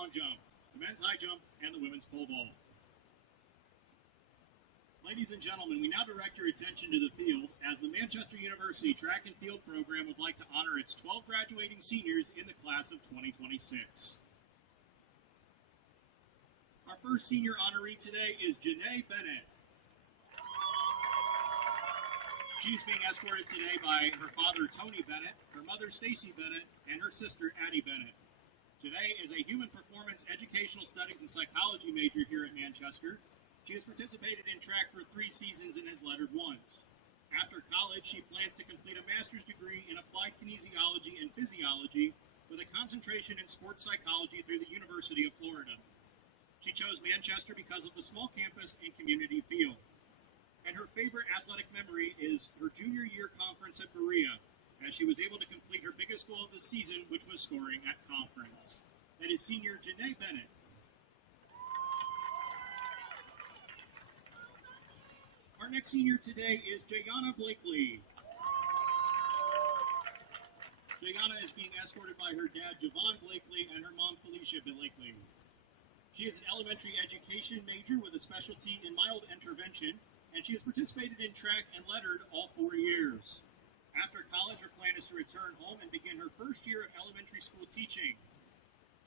long jump, the men's high jump, and the women's pole vault. Ladies and gentlemen, we now direct your attention to the field as the Manchester University Track and Field program would like to honor its 12 graduating seniors in the class of 2026. Our first senior honoree today is Janae Bennett. She's being escorted today by her father, Tony Bennett, her mother, Stacy Bennett, and her sister, Addie Bennett. Janae is a human performance educational studies and psychology major here at Manchester. She has participated in track for 3 seasons and has lettered once. After college, she plans to complete a master's degree in applied kinesiology and physiology with a concentration in sports psychology through the University of Florida. She chose Manchester because of the small campus and community feel. And her favorite athletic memory is her junior year conference at Berea, as she was able to complete her biggest goal of the season, which was scoring at conference. That is senior Janae Bennett. Our next senior today is Jayana Blakely. Jayana is being escorted by her dad, Javon Blakely, and her mom, Felicia Blakely. She is an elementary education major with a specialty in mild intervention, and she has participated in track and lettered all 4 years. After college, her plan is to return home and begin her first year of elementary school teaching.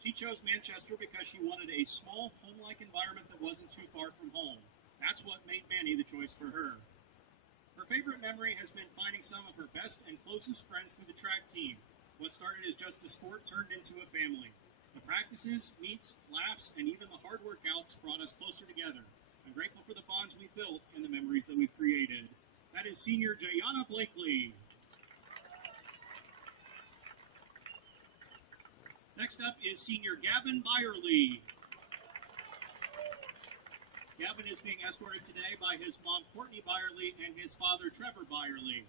She chose Manchester because she wanted a small, home-like environment that wasn't too far from home. That's what made Manny the choice for her. Her favorite memory has been finding some of her best and closest friends through the track team. What started as just a sport turned into a family. The practices, meets, laughs, and even the hard workouts brought us closer together. I'm grateful for the bonds we built and the memories that we've created. That is senior Jayana Blakely. Next up is senior Gavin Byerly. Gavin is being escorted today by his mom, Courtney Byerly, and his father, Trevor Byerly.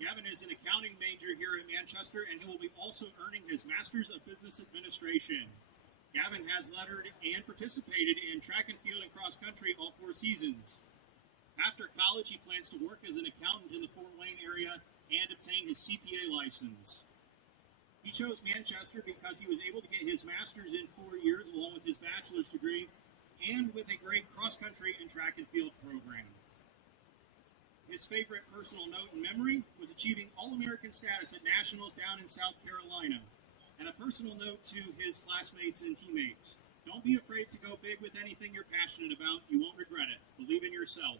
Gavin is an accounting major here at Manchester, and he will be also earning his Master's of Business Administration. Gavin has lettered and participated in track and field and cross country all 4 seasons. After college, he plans to work as an accountant in the Fort Wayne area and obtain his CPA license. He chose Manchester because he was able to get his master's in 4 years along with his bachelor's degree and with a great cross country and track and field program. His favorite personal note and memory was achieving All-American status at Nationals down in South Carolina. And a personal note to his classmates and teammates. Don't be afraid to go big with anything you're passionate about. You won't regret it. Believe in yourself.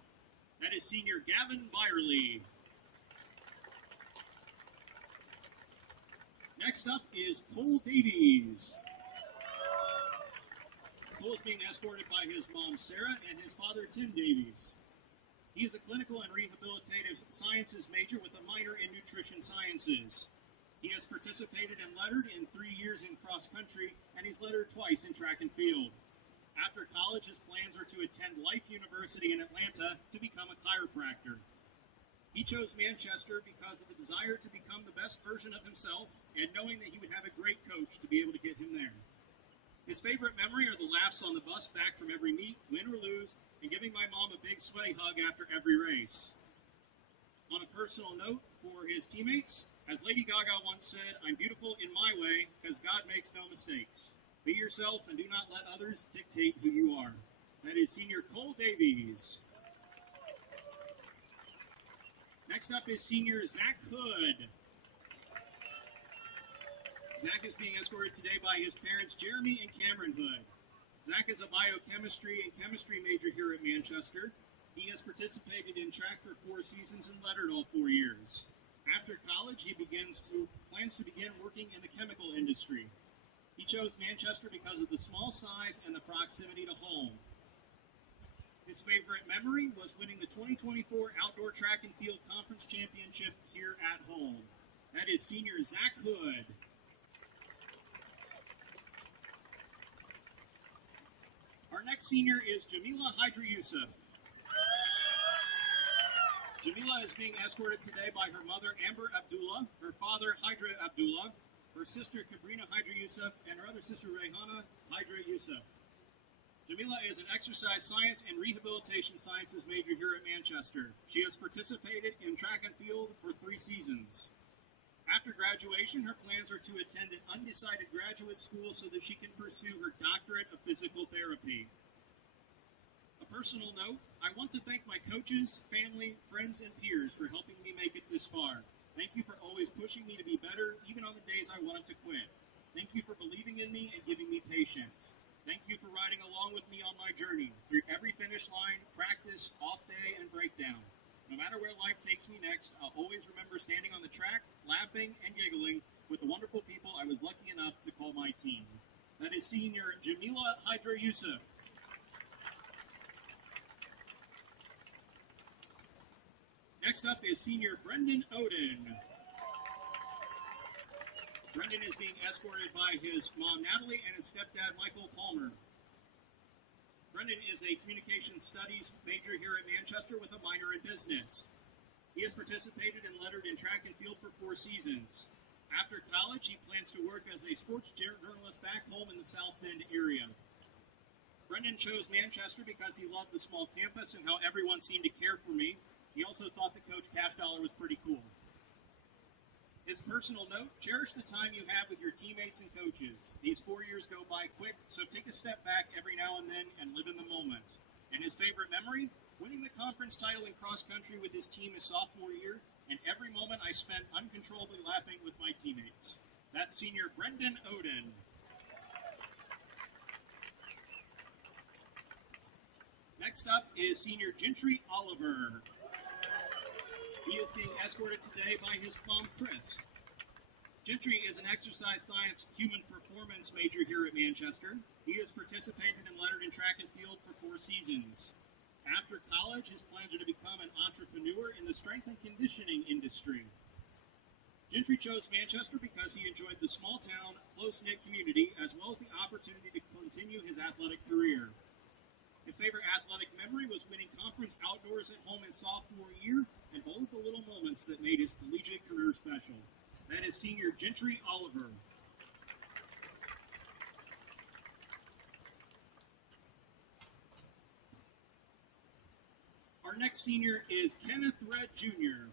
That is senior Gavin Byerly. Next up is Cole Davies. Cole is being escorted by his mom, Sarah, and his father, Tim Davies. He is a clinical and rehabilitative sciences major with a minor in nutrition sciences. He has participated and lettered in 3 years in cross country, and he's lettered twice in track and field. After college, his plans are to attend Life University in Atlanta to become a chiropractor. He chose Manchester because of the desire to become the best version of himself and knowing that he would have a great coach to be able to get him there. His favorite memory are the laughs on the bus back from every meet, win or lose, and giving my mom a big sweaty hug after every race. On a personal note for his teammates, as Lady Gaga once said, I'm beautiful in my way because God makes no mistakes. Be yourself and do not let others dictate who you are. That is senior Cole Davies. Next up is senior Zach Hood. Zach is being escorted today by his parents, Jeremy and Cameron Hood. Zach is a biochemistry and chemistry major here at Manchester. He has participated in track for 4 seasons and lettered all 4 years. After college, he plans to begin working in the chemical industry. He chose Manchester because of the small size and the proximity to home. His favorite memory was winning the 2024 Outdoor Track and Field Conference Championship here at home. That is senior Zach Hood. Our next senior is Jamila Hydra Yusuf. Jamila is being escorted today by her mother, Amber Abdullah, her father, Hydra Abdullah, her sister, Kabrina Hydra Yusuf, and her other sister, Rehana Hydra Yusuf. Jamila is an exercise science and rehabilitation sciences major here at Manchester. She has participated in track and field for 3 seasons. After graduation, her plans are to attend an undecided graduate school so that she can pursue her doctorate of physical therapy. A personal note, I want to thank my coaches, family, friends, and peers for helping me make it this far. Thank you for always pushing me to be better, even on the days I wanted to quit. Thank you for believing in me and giving me patience. Thank you for riding along with me on my journey, through every finish line, practice, off day, and breakdown. No matter where life takes me next, I'll always remember standing on the track, laughing and giggling with the wonderful people I was lucky enough to call my team. That is senior Jamila Hydra Yusuf. Next up is senior Brendan Oden. Brendan is being escorted by his mom Natalie and his stepdad Michael Palmer. Brendan is a communications studies major here at Manchester with a minor in business. He has participated and lettered in track and field for 4 seasons. After college, he plans to work as a sports journalist back home in the South Bend area. Brendan chose Manchester because he loved the small campus and how everyone seemed to care for me. He also thought that Coach Cashdollar was pretty cool. His personal note, cherish the time you have with your teammates and coaches. These 4 years go by quick, so take a step back every now and then and live in the moment. And his favorite memory, winning the conference title in cross country with his team his sophomore year, and every moment I spent uncontrollably laughing with my teammates. That's senior Brendan Oden. Next up is senior Gentry Oliver. He is being escorted today by his mom, Chris. Gentry is an exercise science human performance major here at Manchester. He has participated and lettered in track and field for 4 seasons. After college, his plans are to become an entrepreneur in the strength and conditioning industry. Gentry chose Manchester because he enjoyed the small-town, close-knit community, as well as the opportunity to continue his athletic career. His favorite athletic memory was winning conference outdoors at home his sophomore year and all of the little moments that made his collegiate career special. That is senior Gentry Oliver. Our next senior is Kenneth Red Jr.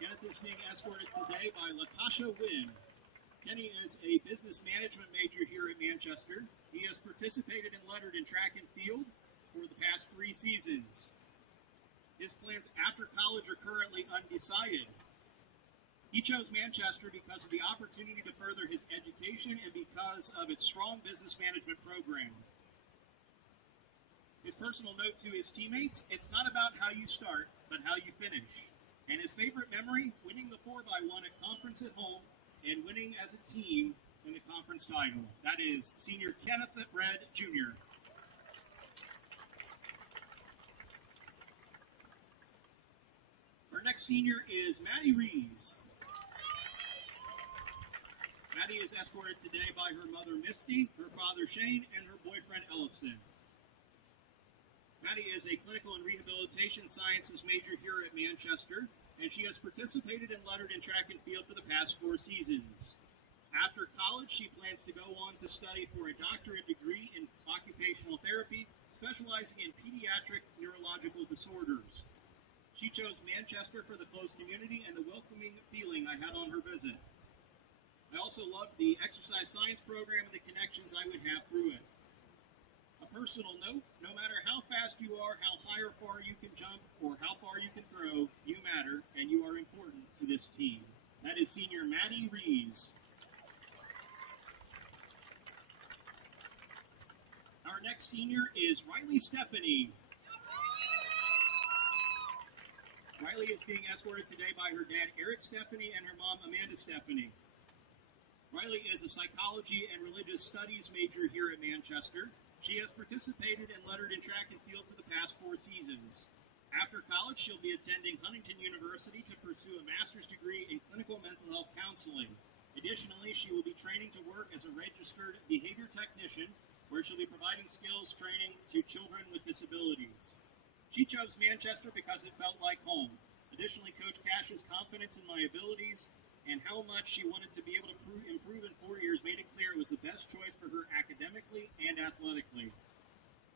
Kenneth is being escorted today by Latasha Wynn. Kenny is a business management major here at Manchester. He has participated and lettered in track and field for the past 3 seasons. His plans after college are currently undecided. He chose Manchester because of the opportunity to further his education and because of its strong business management program. His personal note to his teammates, it's not about how you start, but how you finish. And his favorite memory, winning the 4x1 at conference at home and winning as a team in the conference title. That is senior Kenneth Red Jr. Our next senior is Maddie Rees. Maddie is escorted today by her mother Misty, her father Shane, and her boyfriend Elliston. Maddie is a clinical and rehabilitation sciences major here at Manchester, and she has participated and lettered in track and field for the past 4 seasons. After college, she plans to go on to study for a doctorate degree in occupational therapy, specializing in pediatric neurological disorders. She chose Manchester for the close community and the welcoming feeling I had on her visit. I also loved the exercise science program and the connections I would have through it. A personal note, no matter how fast you are, how high or far you can jump, or how far you can throw, you matter, and you are important to this team. That is senior Maddie Rees. Our next senior is Riley Stephanie. Riley is being escorted today by her dad Eric Stephanie and her mom Amanda Stephanie. Riley is a psychology and religious studies major here at Manchester. She has participated and lettered in track and field for the past 4 seasons. After college, she'll be attending Huntington University to pursue a master's degree in clinical mental health counseling. Additionally, she will be training to work as a registered behavior technician, where she'll be providing skills training to children with disabilities. She chose Manchester because it felt like home. Additionally, Coach Cash's confidence in my abilities and how much she wanted to be able to improve in 4 years made it clear it was the best choice for her academically and athletically.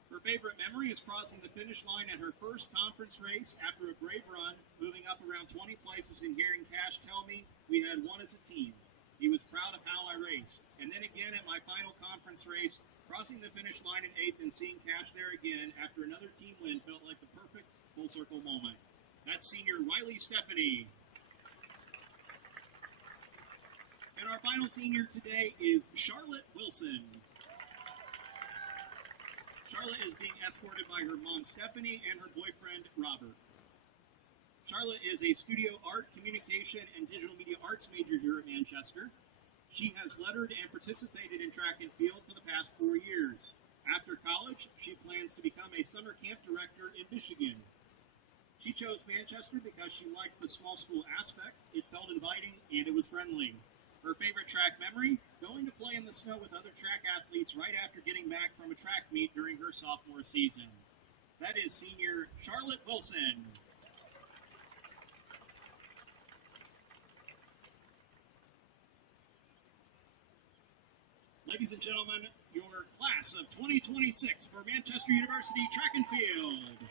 Her Her favorite memory is crossing the finish line at her first conference race after a brave run, moving up around 20 places and hearing Cash tell me we had won as a team. He was proud of how I raced. And then again at my final conference race, crossing the finish line in 8th and seeing Cash there again after another team win felt like the perfect full circle moment. That's senior Riley Stephanie. And our final senior today is Charlotte Wilson. Charlotte is being escorted by her mom, Stephanie, and her boyfriend, Robert. Charlotte is a studio art, communication, and digital media arts major here at Manchester. She has lettered and participated in track and field for the past 4 years. After college, she plans to become a summer camp director in Michigan. She chose Manchester because she liked the small school aspect, it felt inviting, and it was friendly. Her favorite track memory? Going to play in the snow with other track athletes right after getting back from a track meet during her sophomore season. That is senior Charlotte Wilson. Ladies and gentlemen, your class of 2026 for Manchester University Track and Field.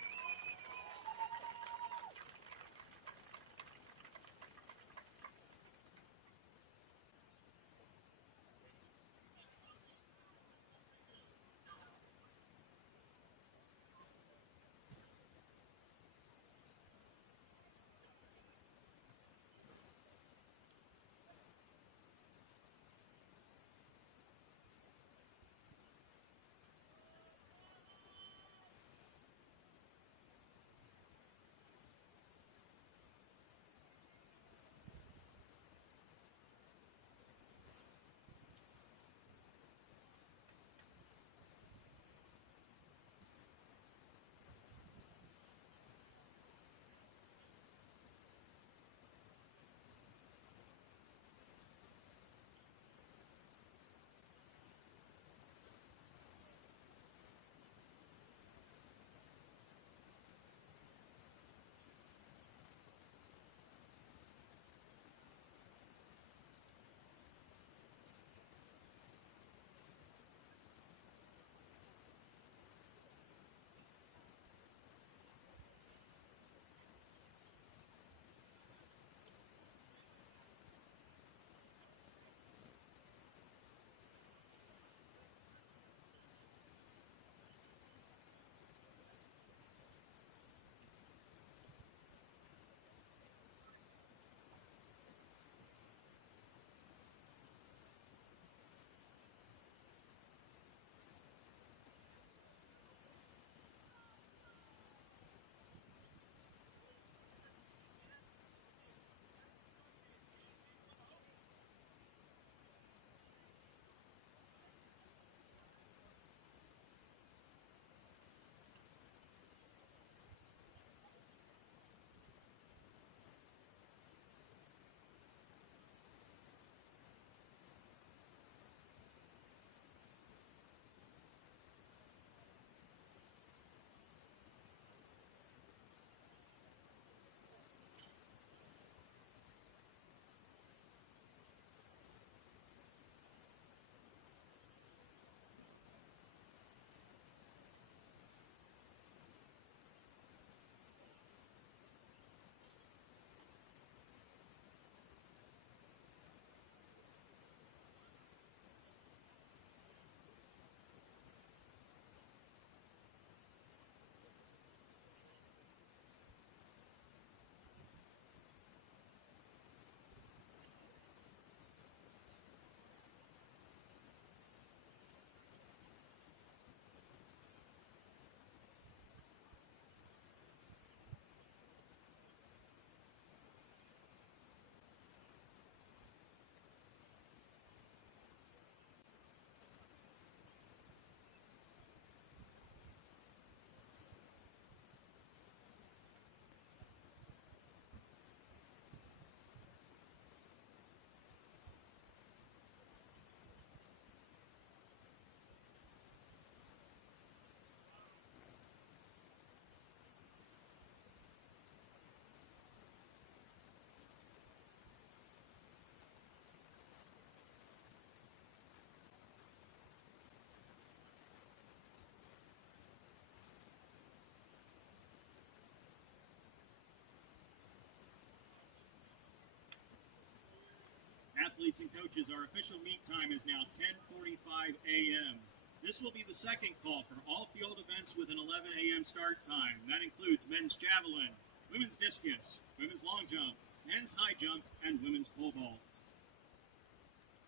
athletes and coaches, our official meet time is now 10:45 a.m. This will be the second call for all field events with an 11 a.m. start time. That includes men's javelin, women's discus, women's long jump, men's high jump, and women's pole vault.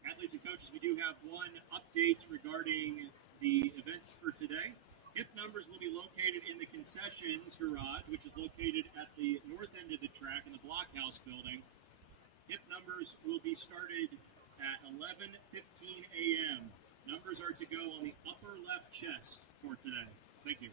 Athletes and coaches, we do have one update regarding the events for today. Hip numbers will be located in the concessions garage, which is located at the north end of the track in the blockhouse building. Hip numbers will be started at 11:15 a.m. Numbers are to go on the upper left chest for today. Thank you.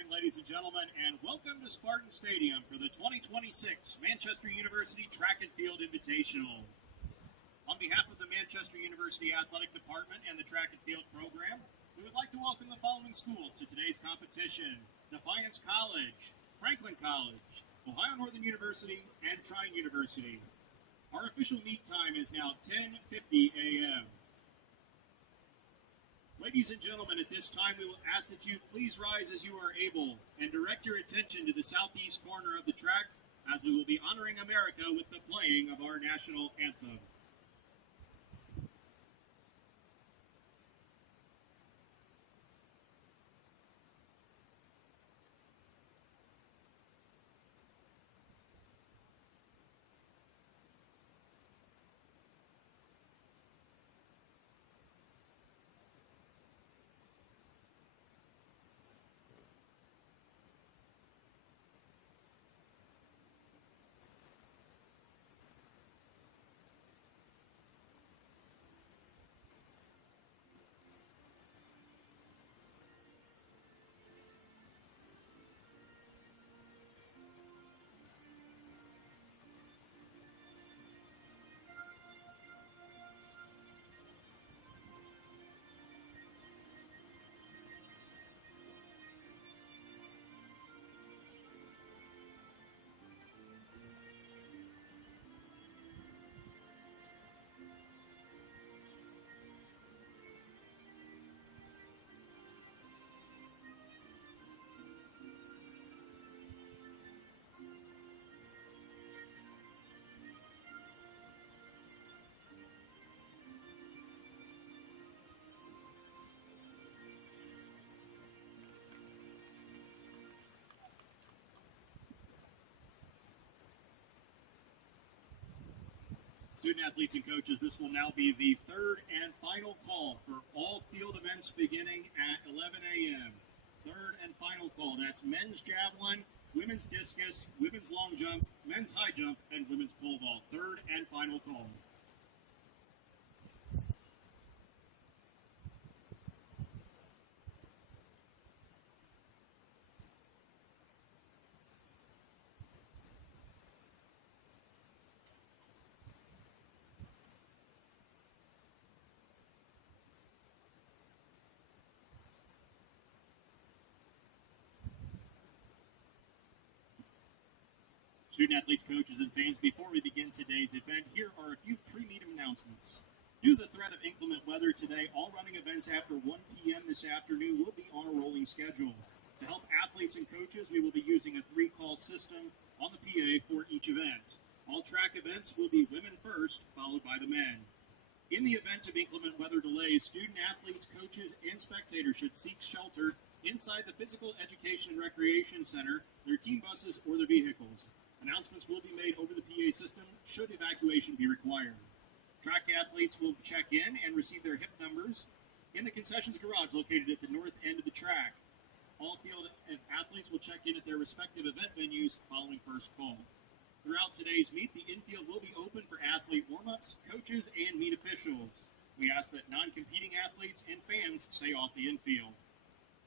morning, ladies and gentlemen, and welcome to Spartan Stadium for the 2026 Manchester University Track and Field Invitational. On behalf of the Manchester University Athletic Department and the Track and Field program, we would like to welcome the following schools to today's competition: Defiance College, Franklin College, Ohio Northern University, and Trine University. Our official meet time is now 10:50 a.m. Ladies and gentlemen, at this time we will ask that you please rise as you are able and direct your attention to the southeast corner of the track as we will be honoring America with the playing of our national anthem. Student athletes and coaches, this will now be the third and final call for all field events beginning at 11 a.m. Third and final call. That's men's javelin, women's discus, women's long jump, men's high jump, and women's pole vault. Third and final call. Student athletes, coaches, and fans, before we begin today's event, here are a few pre-meet announcements. Due to the threat of inclement weather today, all running events after 1 p.m. this afternoon will be on a rolling schedule. To help athletes and coaches, we will be using a 3-call system on the PA for each event. All track events will be women first, followed by the men. In the event of inclement weather delays, student athletes, coaches, and spectators should seek shelter inside the Physical Education and Recreation Center, their team buses, or their vehicles. Announcements will be made over the PA system should evacuation be required. Track athletes will check in and receive their hip numbers in the concessions garage located at the north end of the track. All field athletes will check in at their respective event venues following first call. Throughout today's meet, the infield will be open for athlete warm-ups, coaches, and meet officials. We ask that non-competing athletes and fans stay off the infield.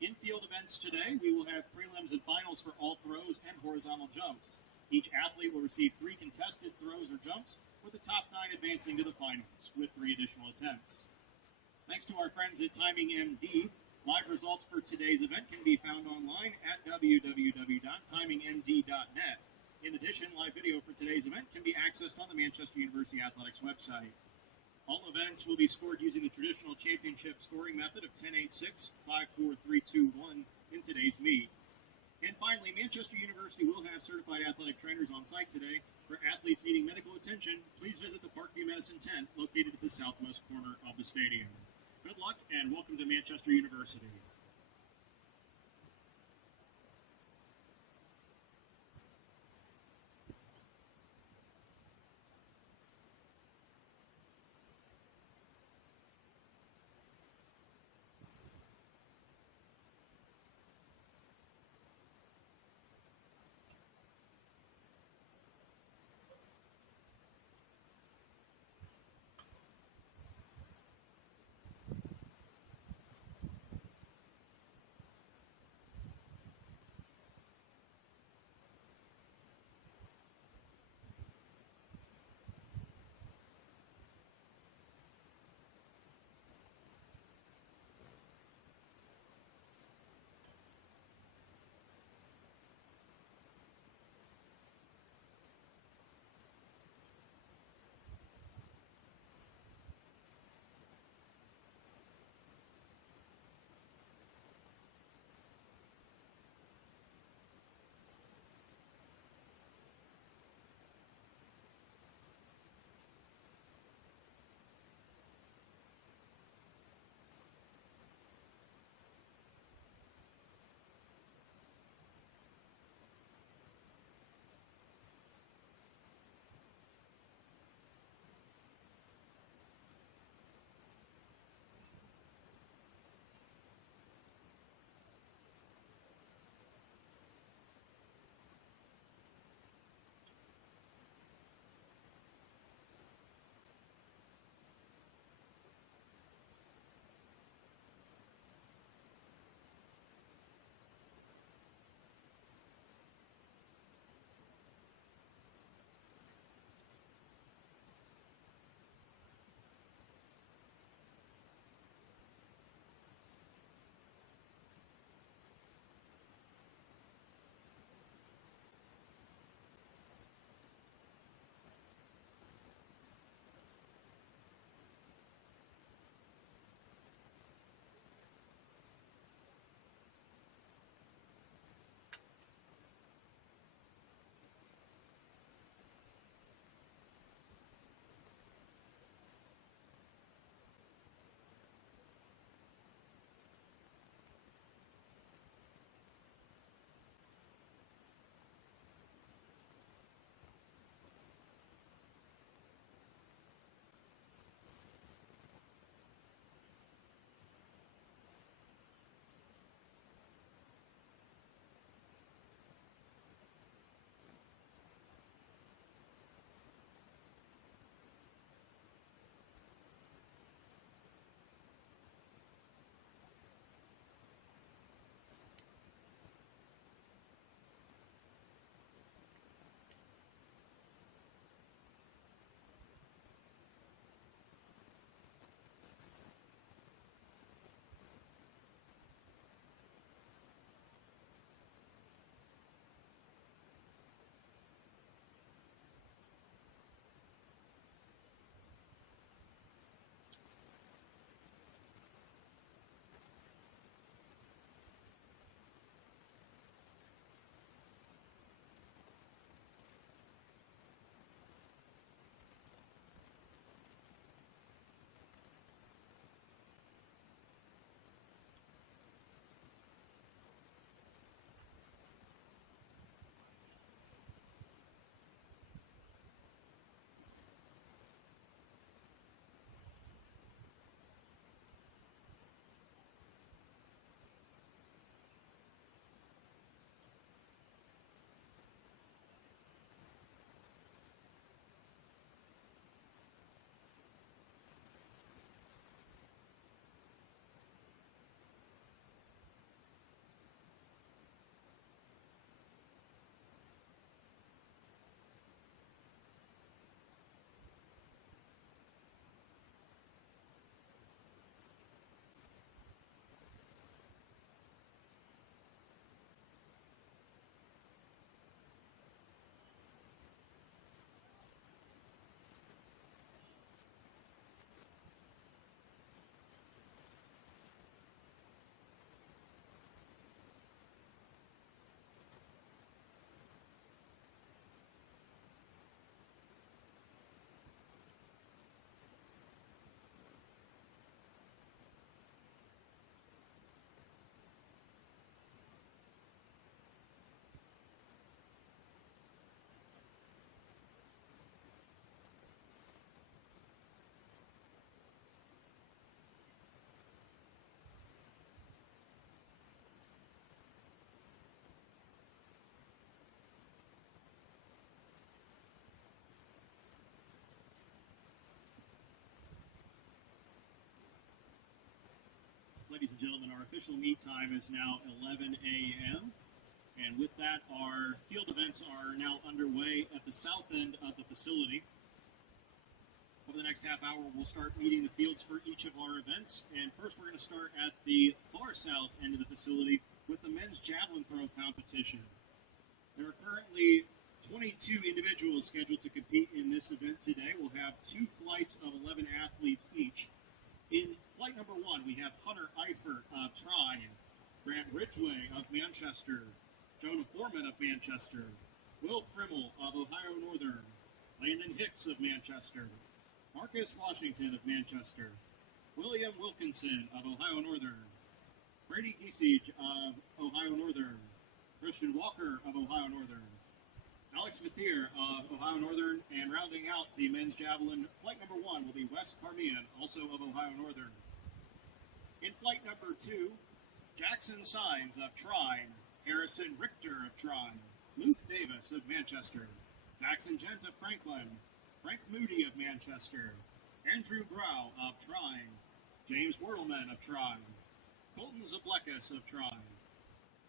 In-field events today, we will have prelims and finals for all throws and horizontal jumps. Each athlete will receive 3 contested throws or jumps, with the top 9 advancing to the finals, with 3 additional attempts. Thanks to our friends at Timing MD, live results for today's event can be found online at www.timingmd.net. In addition, live video for today's event can be accessed on the Manchester University Athletics website. All events will be scored using the traditional championship scoring method of 10-8-6, 5-4-3-2-1 in today's meet. And finally, Manchester University will have certified athletic trainers on site today. For athletes needing medical attention, please visit the Parkview Medicine tent located at the southwest corner of the stadium. Good luck and welcome to Manchester University. ladies and gentlemen, our official meet time is now 11 a.m. And with that, our field events are now underway at the south end of the facility. Over the next half hour, we'll start meeting the fields for each of our events. And first, we're going to start at the far south end of the facility with the men's javelin throw competition. There are currently 22 individuals scheduled to compete in this event today. We'll have 2 flights of 11 athletes each. In flight number 1, we have Hunter Eifert of Trine, Grant Ridgway of Manchester, Jonah Foreman of Manchester, Will Frimmel of Ohio Northern, Landon Hicks of Manchester, Marcus Washington of Manchester, William Wilkinson of Ohio Northern, Brady Giesage of Ohio Northern, Christian Walker of Ohio Northern, Alex Mathier of Ohio Northern, and rounding out the men's javelin, flight number 1 will be Wes Carmian, also of Ohio Northern. In flight number 2, Jackson Sines of Trine, Harrison Richter of Trine, Luke Davis of Manchester, Jackson Gent of Franklin, Frank Moody of Manchester, Andrew Grau of Trine, James Wordleman of Trine, Colton Zablekas of Trine,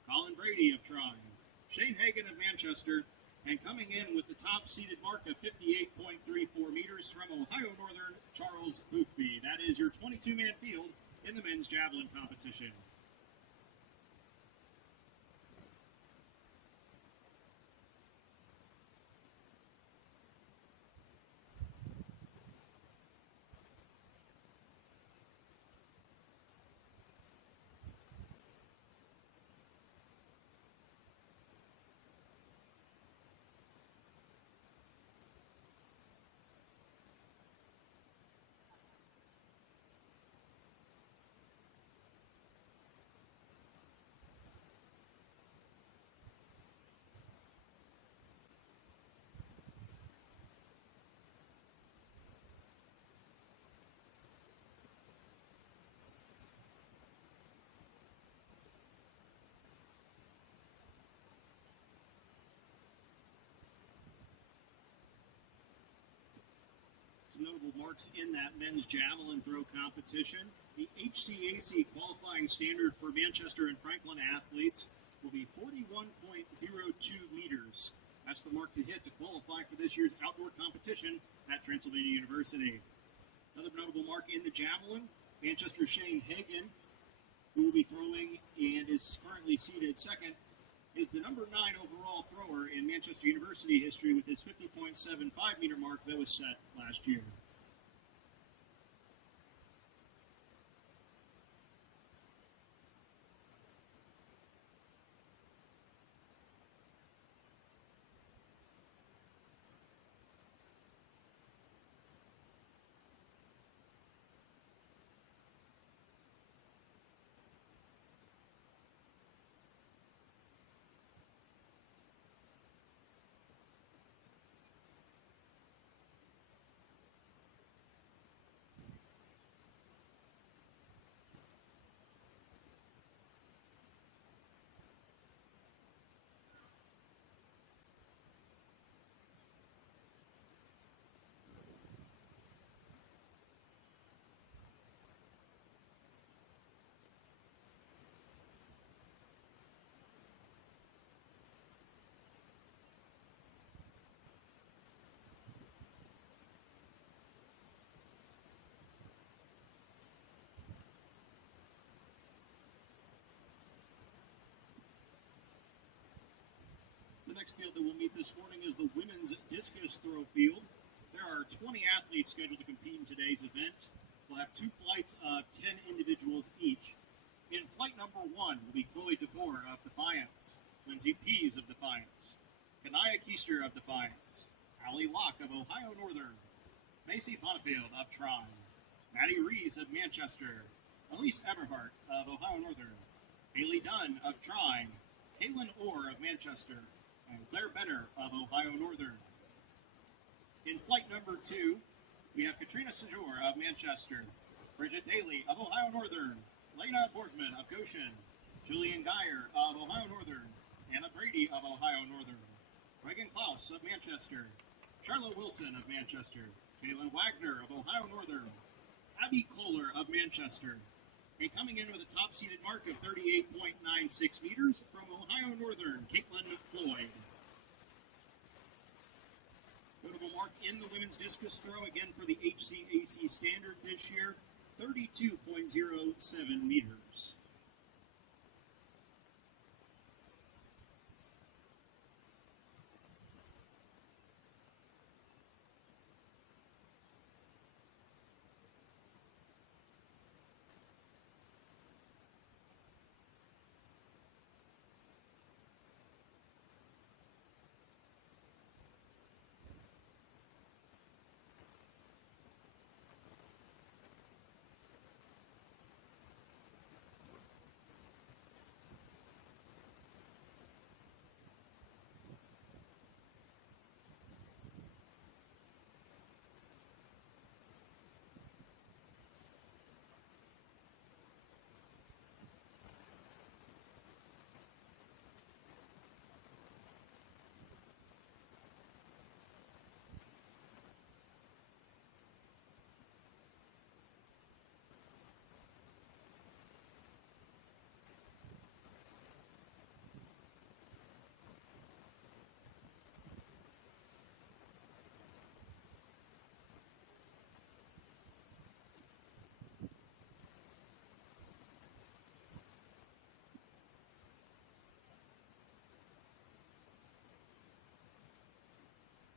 Colin Brady of Trine, Shane Hagan of Manchester, and coming in with the top-seeded mark of 58.34 meters from Ohio Northern, Charles Boothby. That is your 22-man field in the men's javelin competition. Notable marks in that men's javelin throw competition. The HCAC qualifying standard for Manchester and Franklin athletes will be 41.02 meters. That's the mark to hit to qualify for this year's outdoor competition at Transylvania University. Another notable mark in the javelin, Manchester's Shane Hagan, who will be throwing and is currently seated second, is the number 9 overall thrower in Manchester University history with his 50.75 meter mark that was set last year. The next field that we'll meet this morning is the women's discus throw field. There are 20 athletes scheduled to compete in today's event. We'll have 2 flights of 10 individuals each. In flight number 1 will be Chloe DeVore of Defiance, Lindsay Pease of Defiance, Kanaya Keister of Defiance, Allie Locke of Ohio Northern, Macy Bonifield of Trine, Maddie Rees of Manchester, Elise Eberhardt of Ohio Northern, Haley Dunn of Trine, Caitlin Orr of Manchester, and Claire Benner of Ohio Northern. In flight number 2, we have Katrina Sejour of Manchester, Bridget Daly of Ohio Northern, Lena Borgman of Goshen, Julian Geyer of Ohio Northern, Anna Brady of Ohio Northern, Reagan Klaus of Manchester, Charlotte Wilson of Manchester, Kaylin Wagner of Ohio Northern, Abby Kohler of Manchester, And coming in with a top-seeded mark of 38.96 meters from Ohio Northern, Caitlin Floyd. Notable mark in the women's discus throw, again for the HCAC standard this year, 32.07 meters.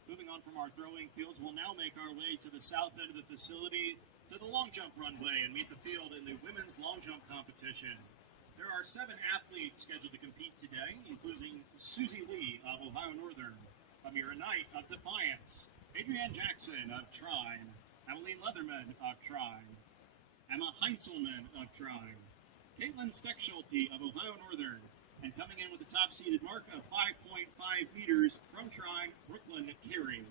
Moving on from our throwing fields, we'll now make our way to the south end of the facility to the long jump runway and meet the field in the women's long jump competition. There are 7 athletes scheduled to compete today, including Susie Lee of Ohio Northern, Amira Knight of Defiance, Adrienne Jackson of Trine, Emmeline Leatherman of Trine, Emma Heinzelman of Trine, Caitlin Steckschulte of Ohio Northern, and coming in with a top-seeded mark of 5.5 meters from Trine, Brooklyn Carey.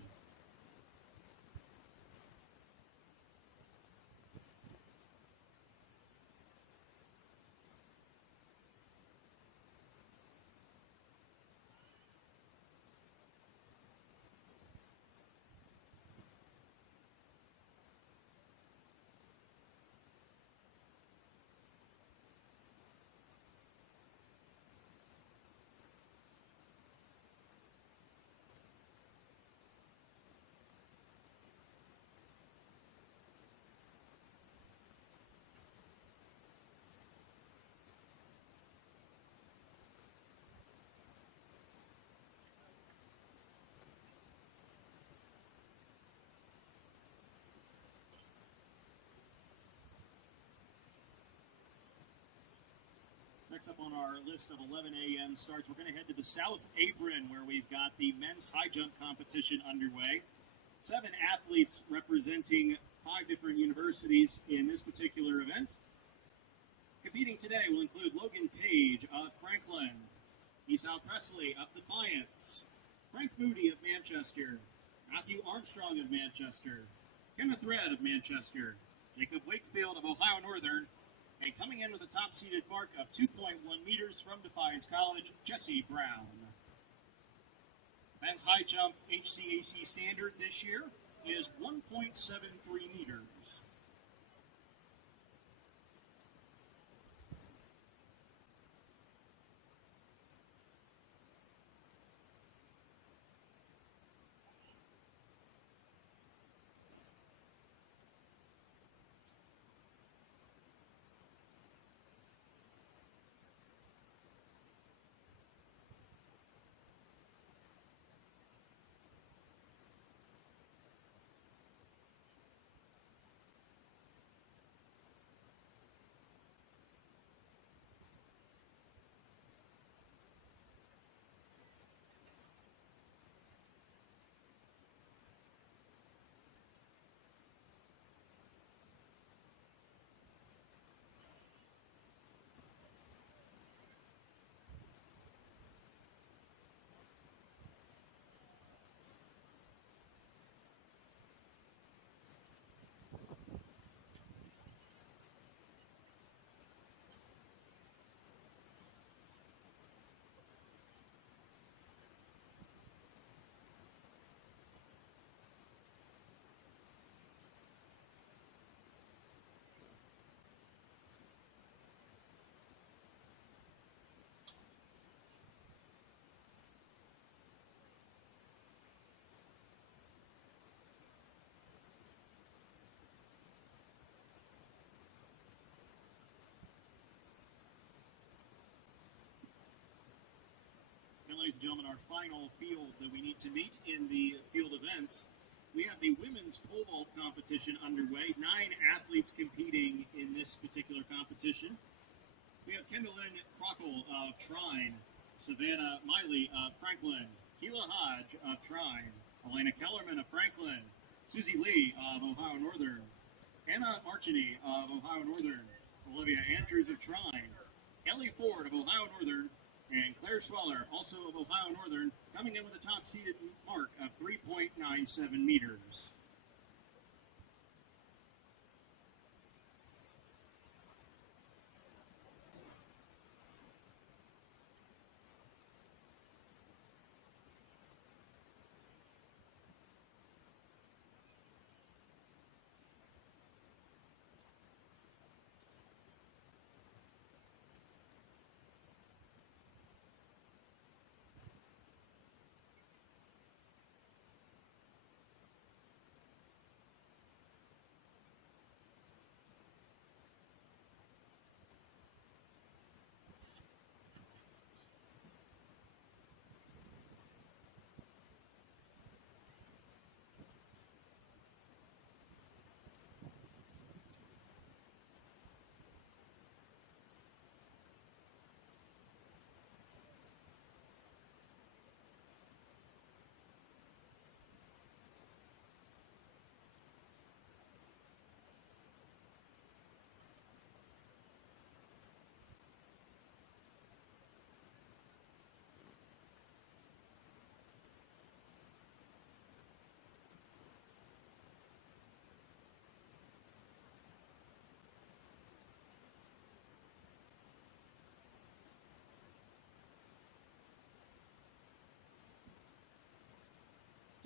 Next up on our list of 11 a.m. starts, we're going to head to the South Apron, where we've got the men's high jump competition underway. 7 athletes representing 5 different universities in this particular event. Competing today will include Logan Page of Franklin, Esau Presley of Defiance, Frank Moody of Manchester, Matthew Armstrong of Manchester, Kenneth Red of Manchester, Jacob Wakefield of Ohio Northern, and coming in with a top-seeded mark of 2.1 meters from Defiance College, Jesse Brown. Men's high jump HCAC standard this year is 1.73 meters. gentlemen, our final field that we need to meet in the field events. We have the women's pole vault competition underway. 9 athletes competing in this particular competition. We have Kendall-Lynn Crockle of Trine, Savannah Miley of Franklin, Keela Hodge of Trine, Elena Kellerman of Franklin, Susie Lee of Ohio Northern, Anna Marchini of Ohio Northern, Olivia Andrews of Trine, Ellie Ford of Ohio Northern, and Claire Sweller, also of Ohio Northern, coming in with a top-seeded mark of 3.97 meters.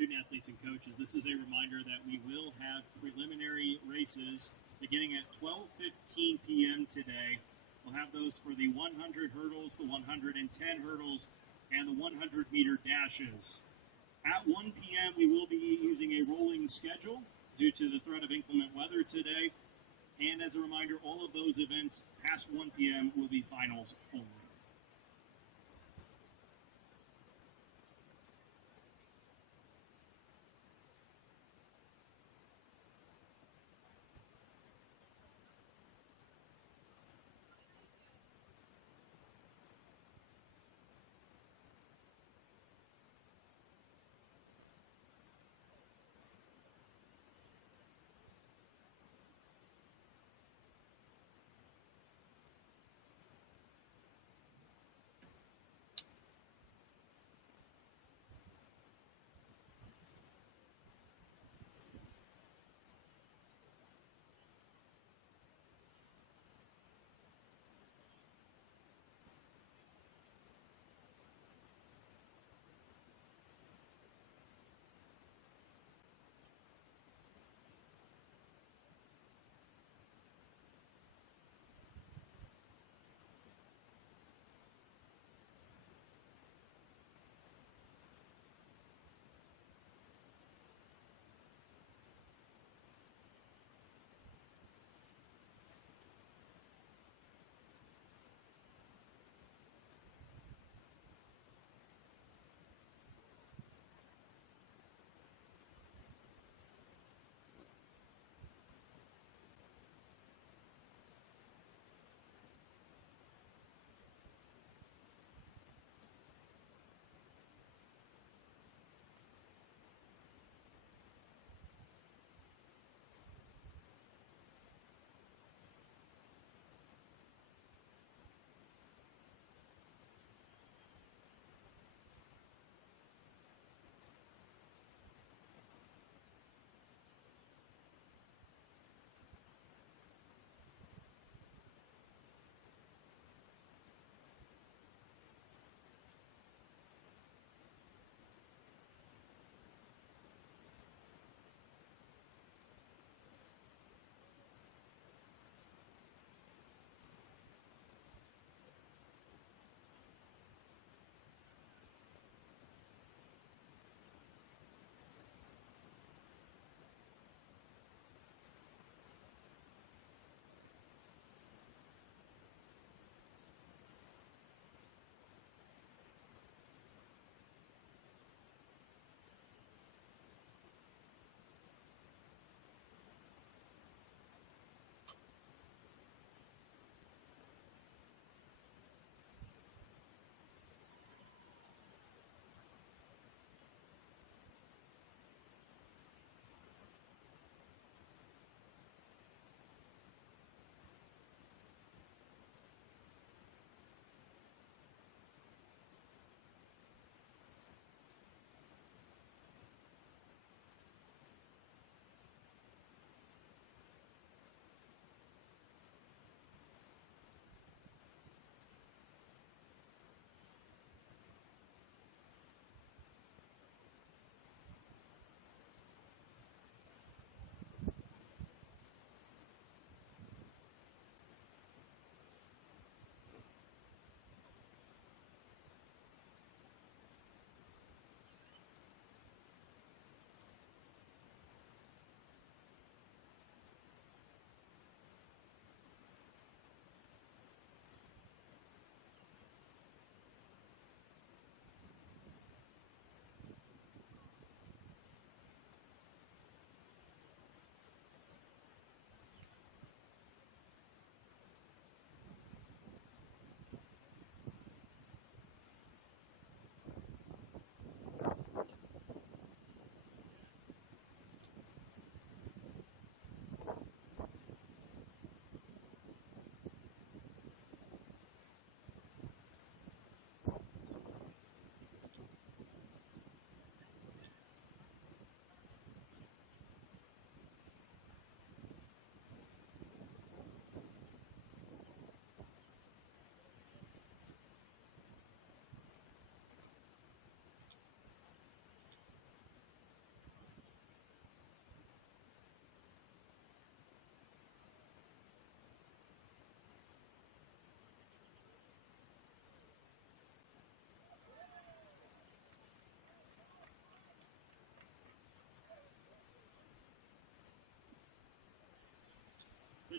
Student athletes and coaches, this is a reminder that we will have preliminary races beginning at 12:15 p.m. today. We'll have those for the 100 hurdles, the 110 hurdles, and the 100-meter dashes. At 1 p.m., we will be using a rolling schedule due to the threat of inclement weather today. And as a reminder, all of those events past 1 p.m. will be finals only.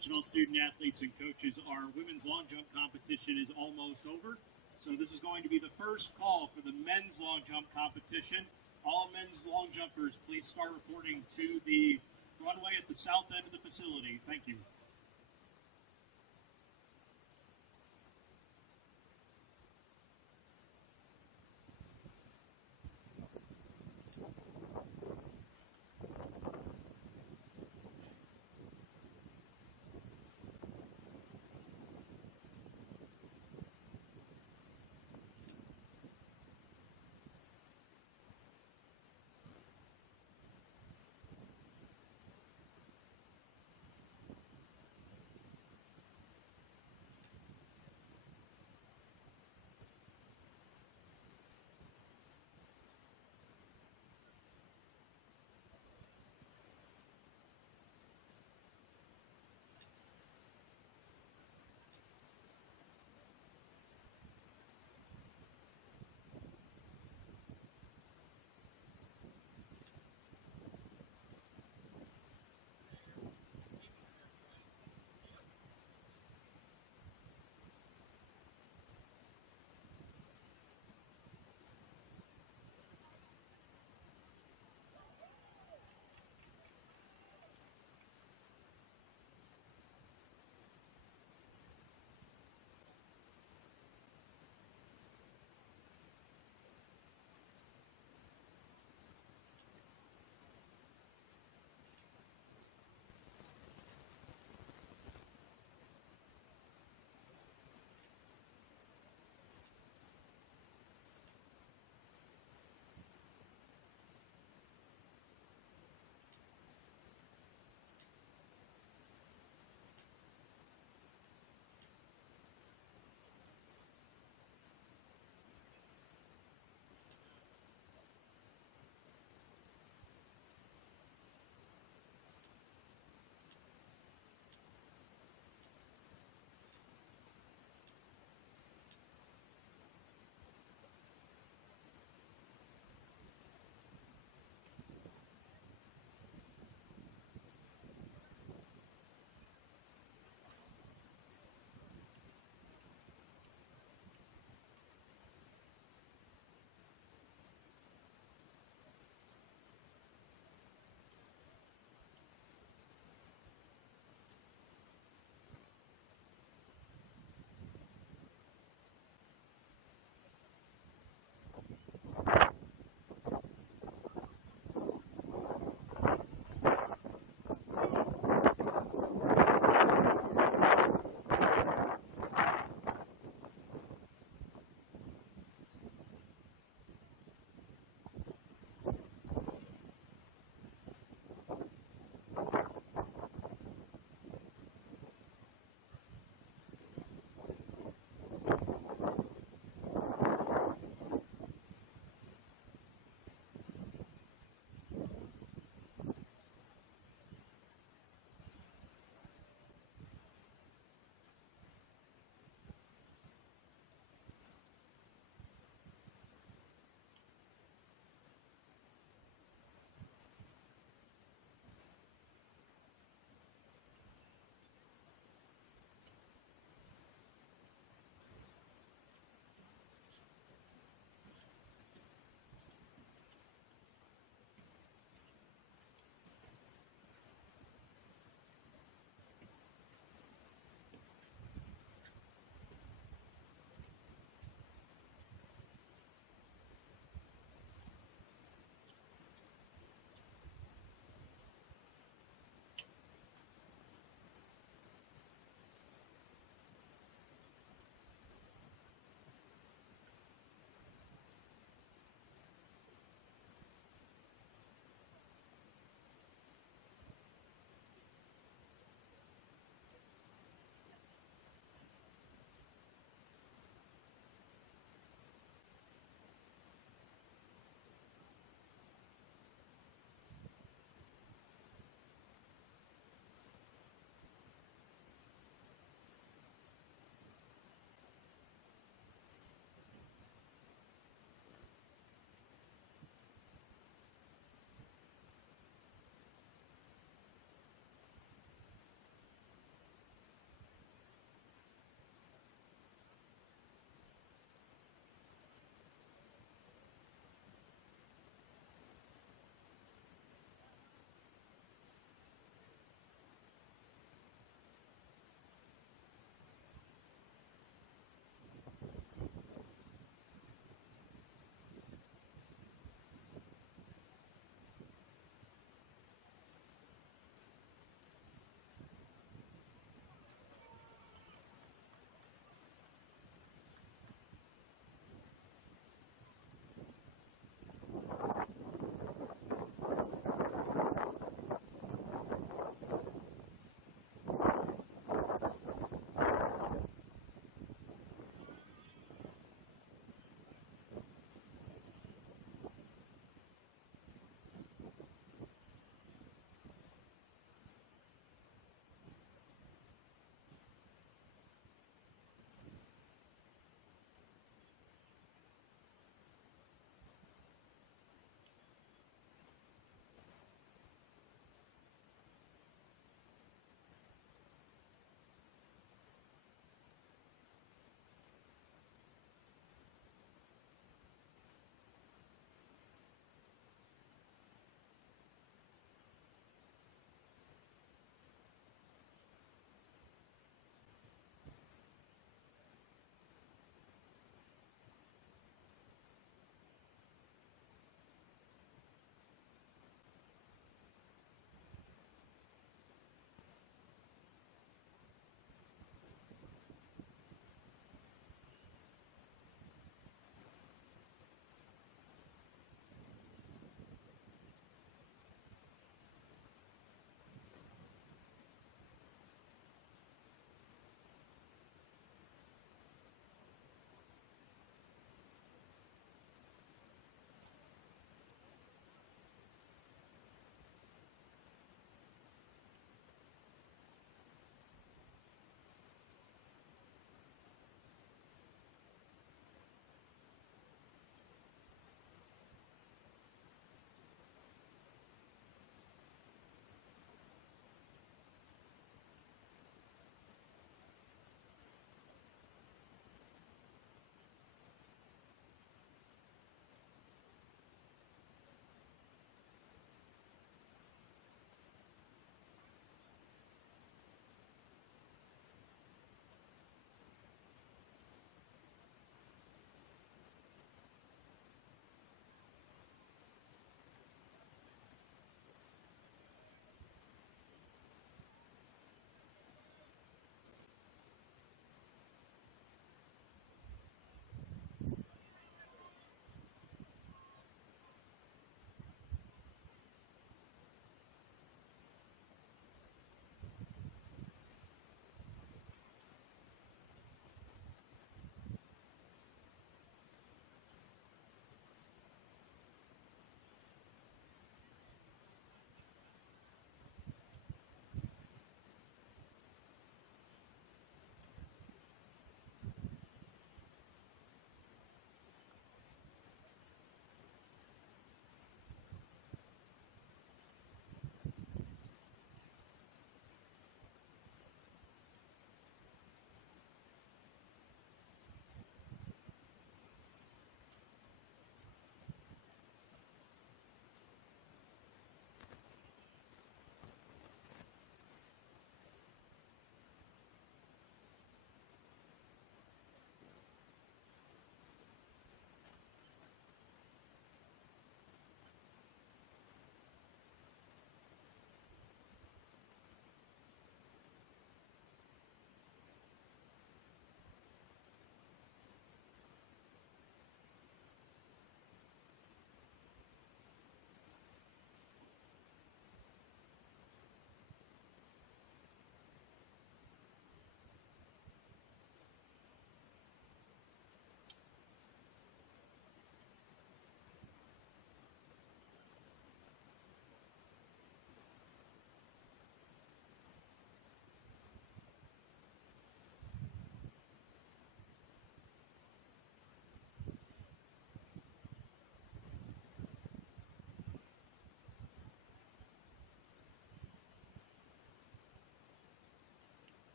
Invitational student athletes and coaches, our women's long jump competition is almost over. So this is going to be the first call for the men's long jump competition. All men's long jumpers, please start reporting to the runway at the south end of the facility. Thank you.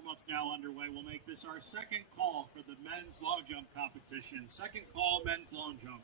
warm-ups now underway. We'll make this our second call for the men's long jump competition. Second call, men's long jump.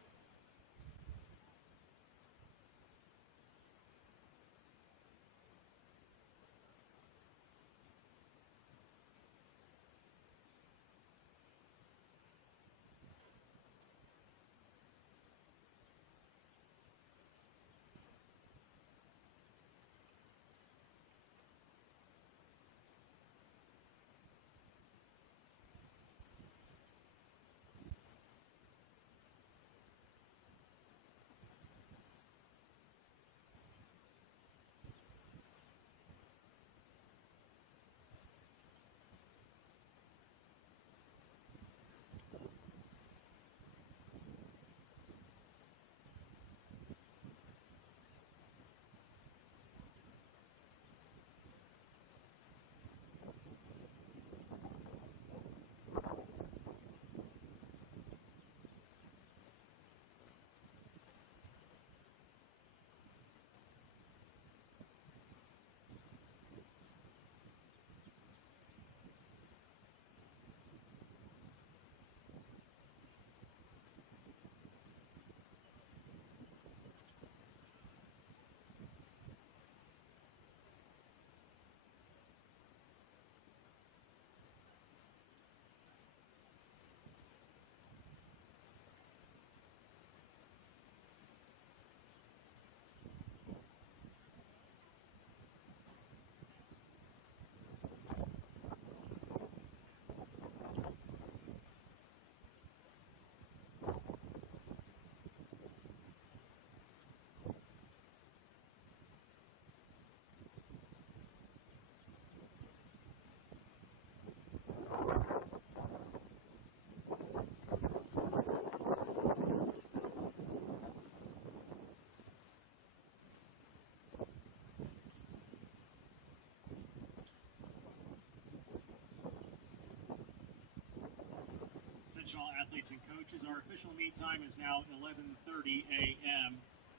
Athletes and coaches, our official meet time is now 11:30 a.m.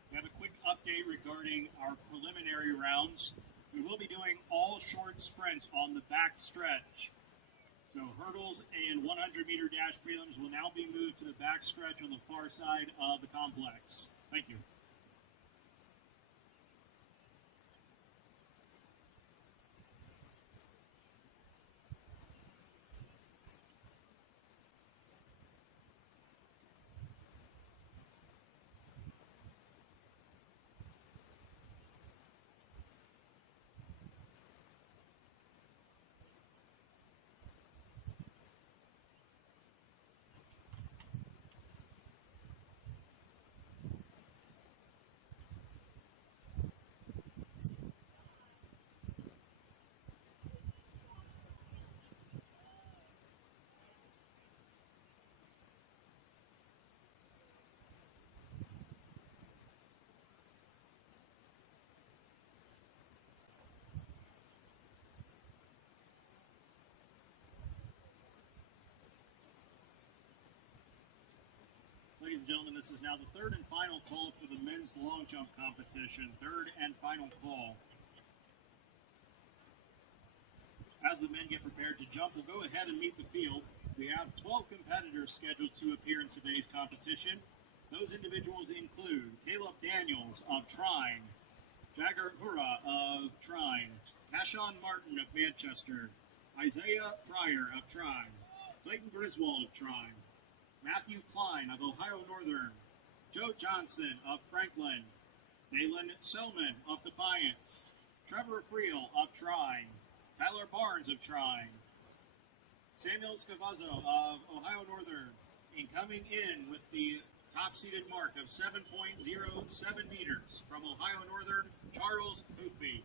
We have a quick update regarding our preliminary rounds. We will be doing all short sprints on the back stretch. So hurdles and 100-meter dash prelims will now be moved to the back stretch on the far side of the complex. Thank you. Ladies and gentlemen, this is now the third and final call for the men's long jump competition. Third and final call. As the men get prepared to jump, we'll go ahead and meet the field. We have 12 competitors scheduled to appear in today's competition. Those individuals include Caleb Daniels of Trine, Jagger Hura of Trine, Ashon Martin of Manchester, Isaiah Fryer of Trine, Clayton Griswold of Trine, Matthew Klein of Ohio Northern, Joe Johnson of Franklin, Dalen Selman of Defiance, Trevor Friel of Trine, Tyler Barnes of Trine, Samuel Scavazzo of Ohio Northern, and coming in with the top-seeded mark of 7.07 meters from Ohio Northern, Charles Hoofy.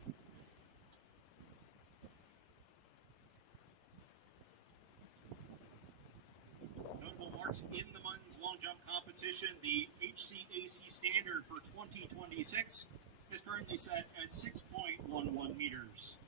Notable marks in the men's long jump competition, the HCAC standard for 2026 is currently set at 6.11 meters.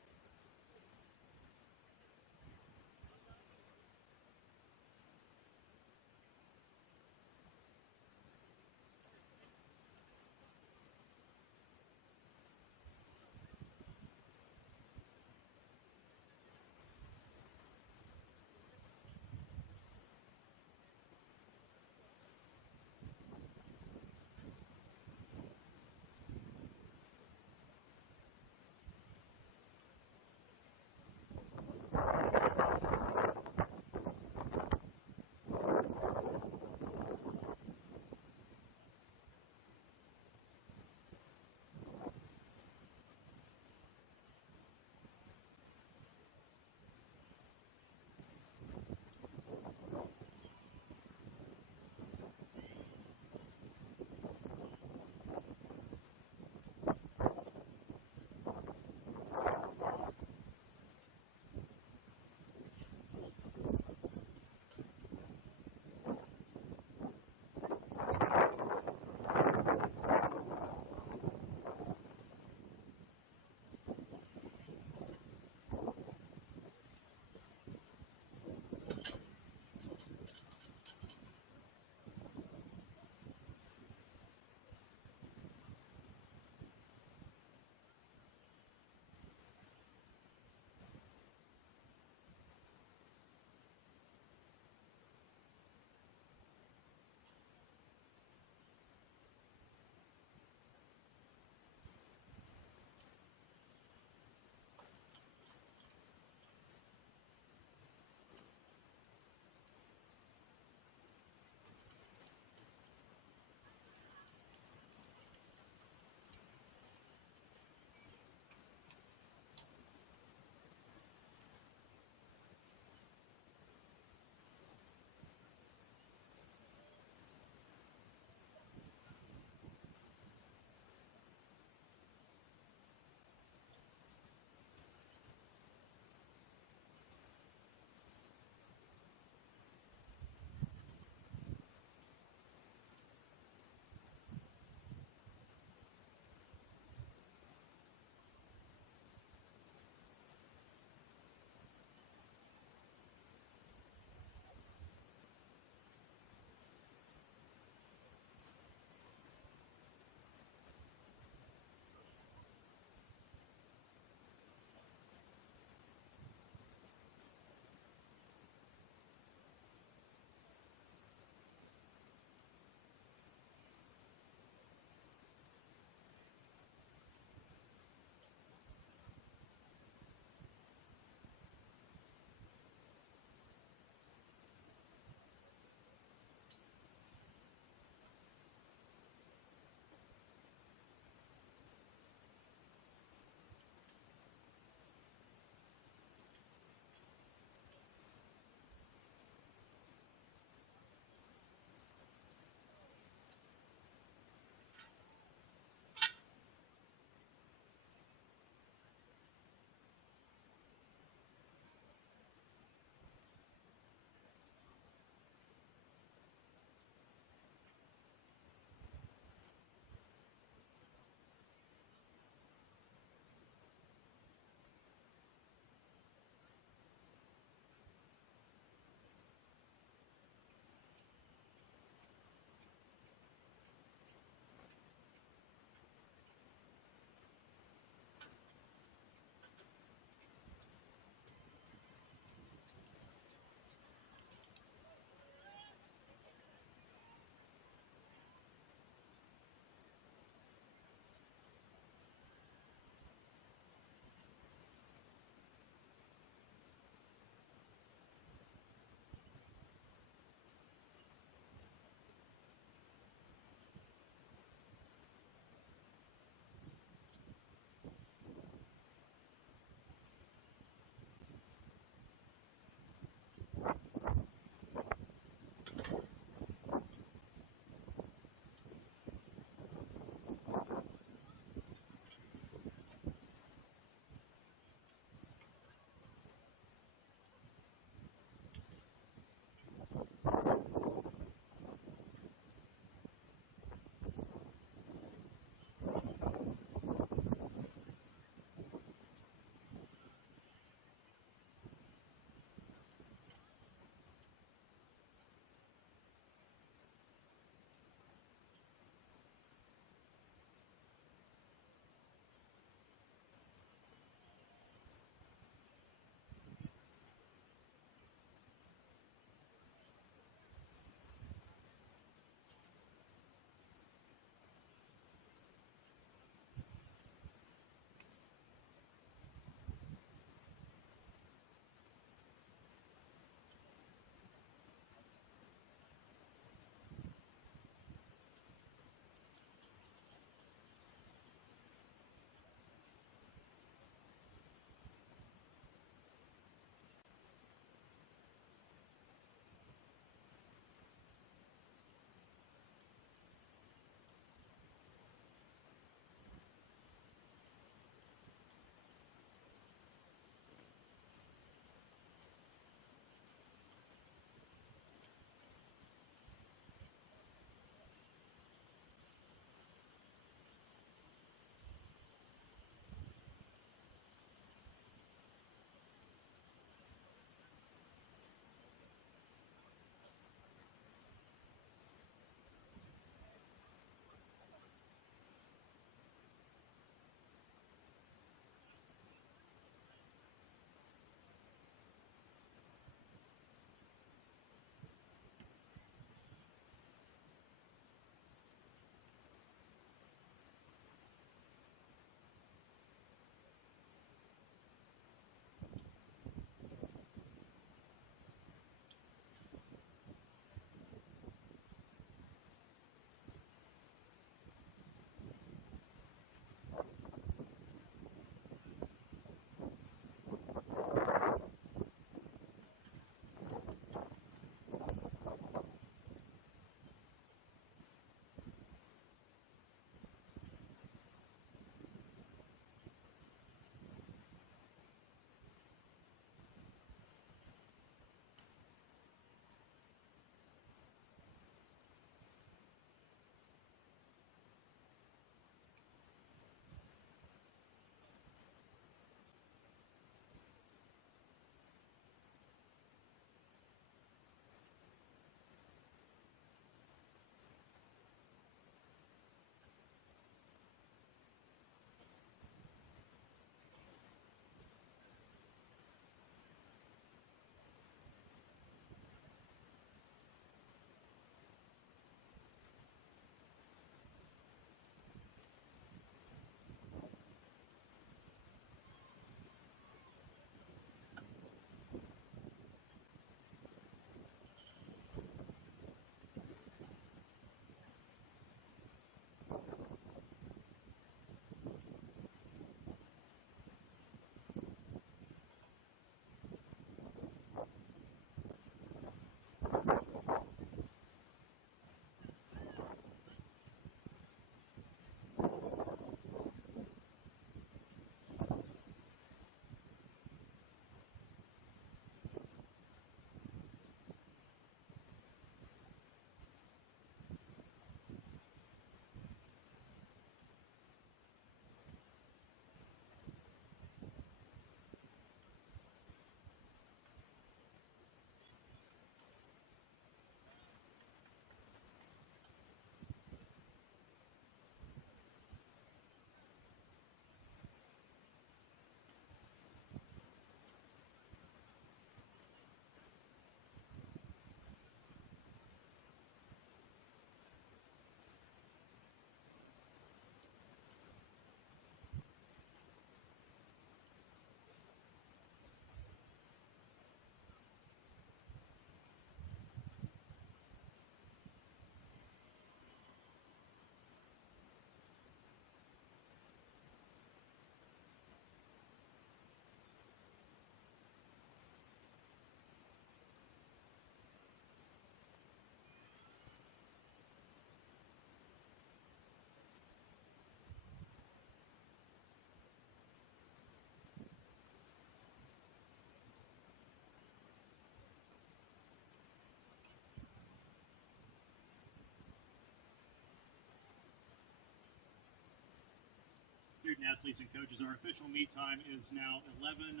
athletes and coaches, our official meet time is now 11:45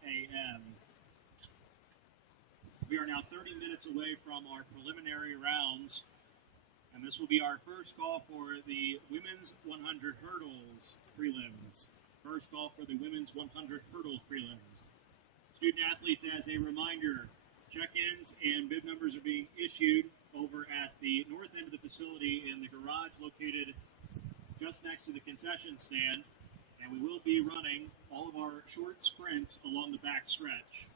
a.m. We are now 30 minutes away from our preliminary rounds, and this will be our first call for the women's 100 hurdles prelims. First call for the women's 100 hurdles prelims. Student athletes, as a reminder, check-ins and bib numbers are being issued over at the north end of the facility in the garage located just next to the concession stand, and we will be running all of our short sprints along the back stretch.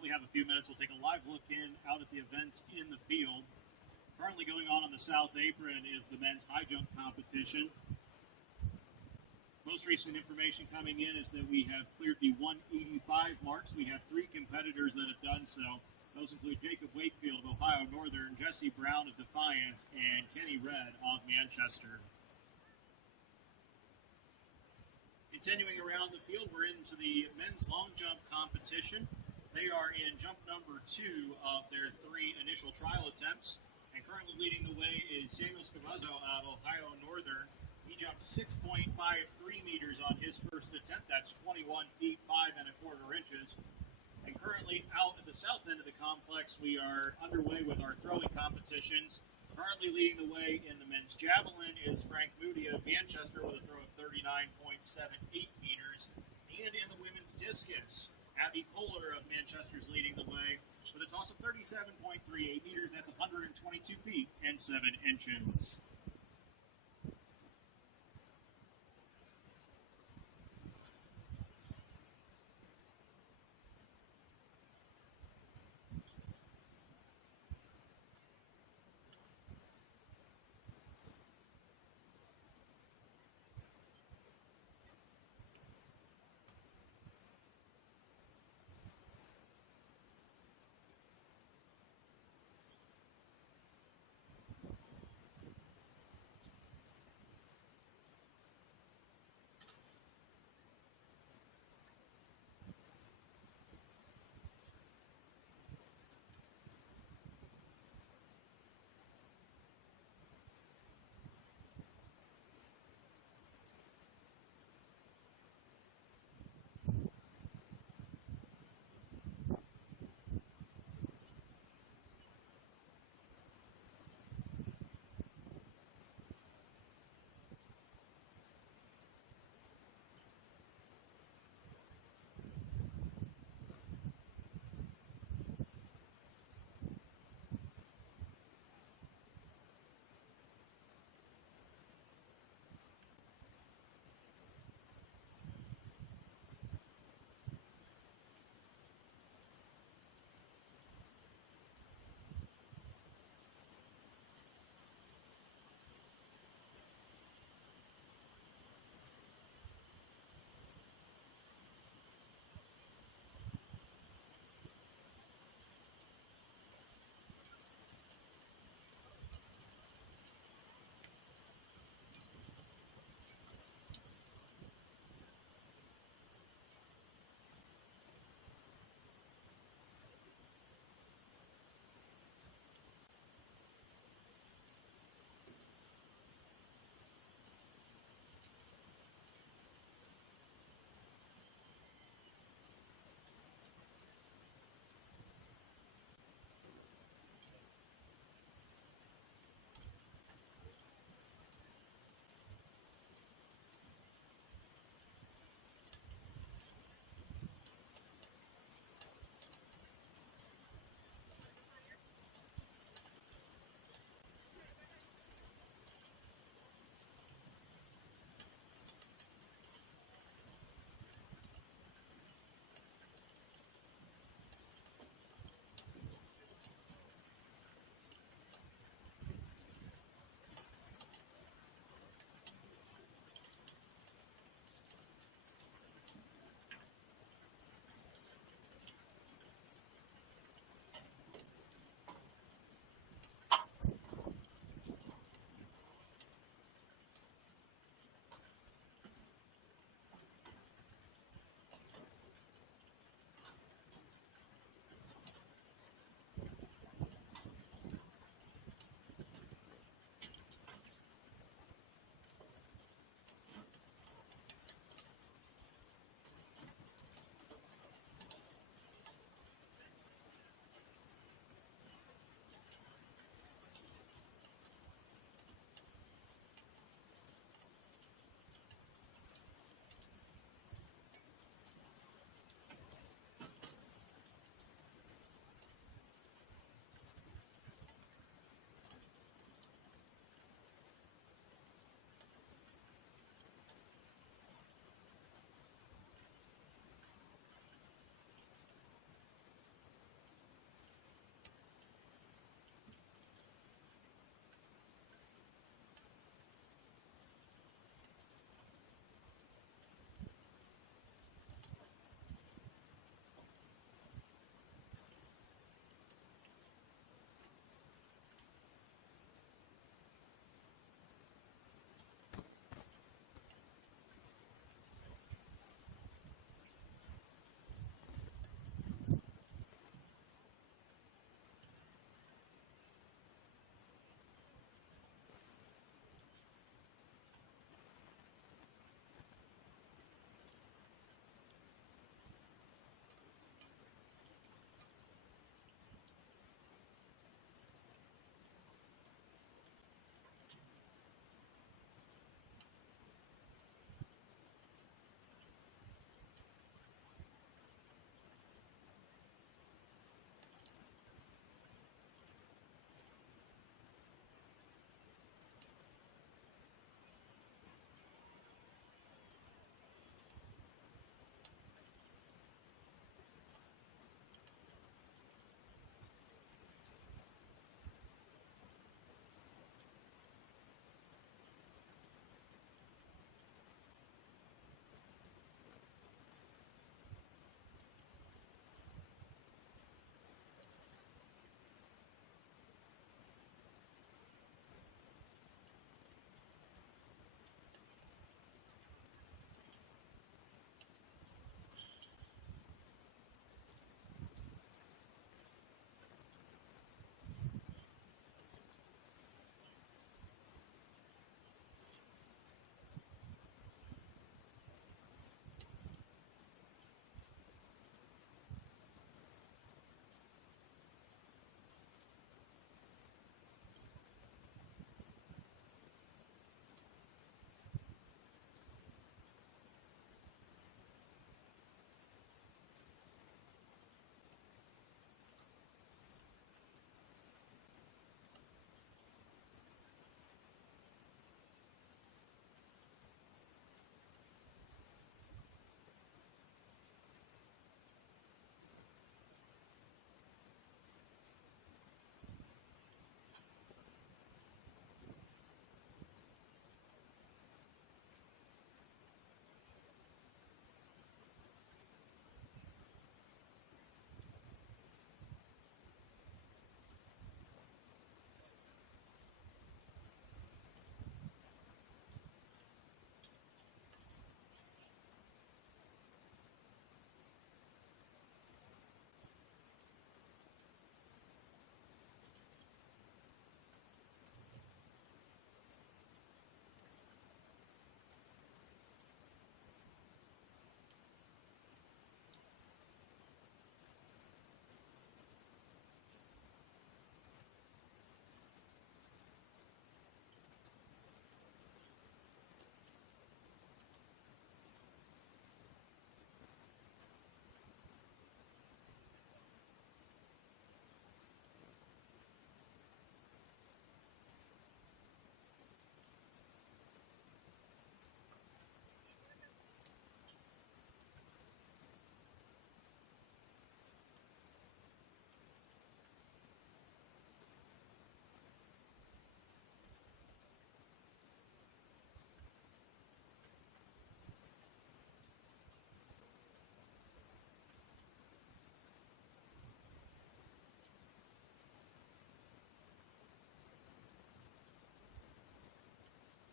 We have a few minutes. We'll take a live look out at the events in the field. Currently going on the south apron is the men's high jump competition. Most recent information coming in is that we have cleared the 185 marks. We have 3 competitors that have done so. Those include Jacob Wakefield of Ohio Northern, Jesse Brown of Defiance, and Kenny Red of Manchester. Continuing around the field, we're into the men's long jump competition. They are in jump number 2 of their 3 initial trial attempts, and currently leading the way is Samuel Scavazzo of Ohio Northern. He jumped 6.53 meters on his first attempt. That's 21 feet 5 1/4 inches. And currently out at the south end of the complex, we are underway with our throwing competitions. Currently leading the way in the men's javelin is Frank Moody of Manchester with a throw of 39.78 meters. And in the women's discus, Abby Kohler of Manchester is leading the way with a toss of 37.38 meters. That's 122 feet and 7 inches.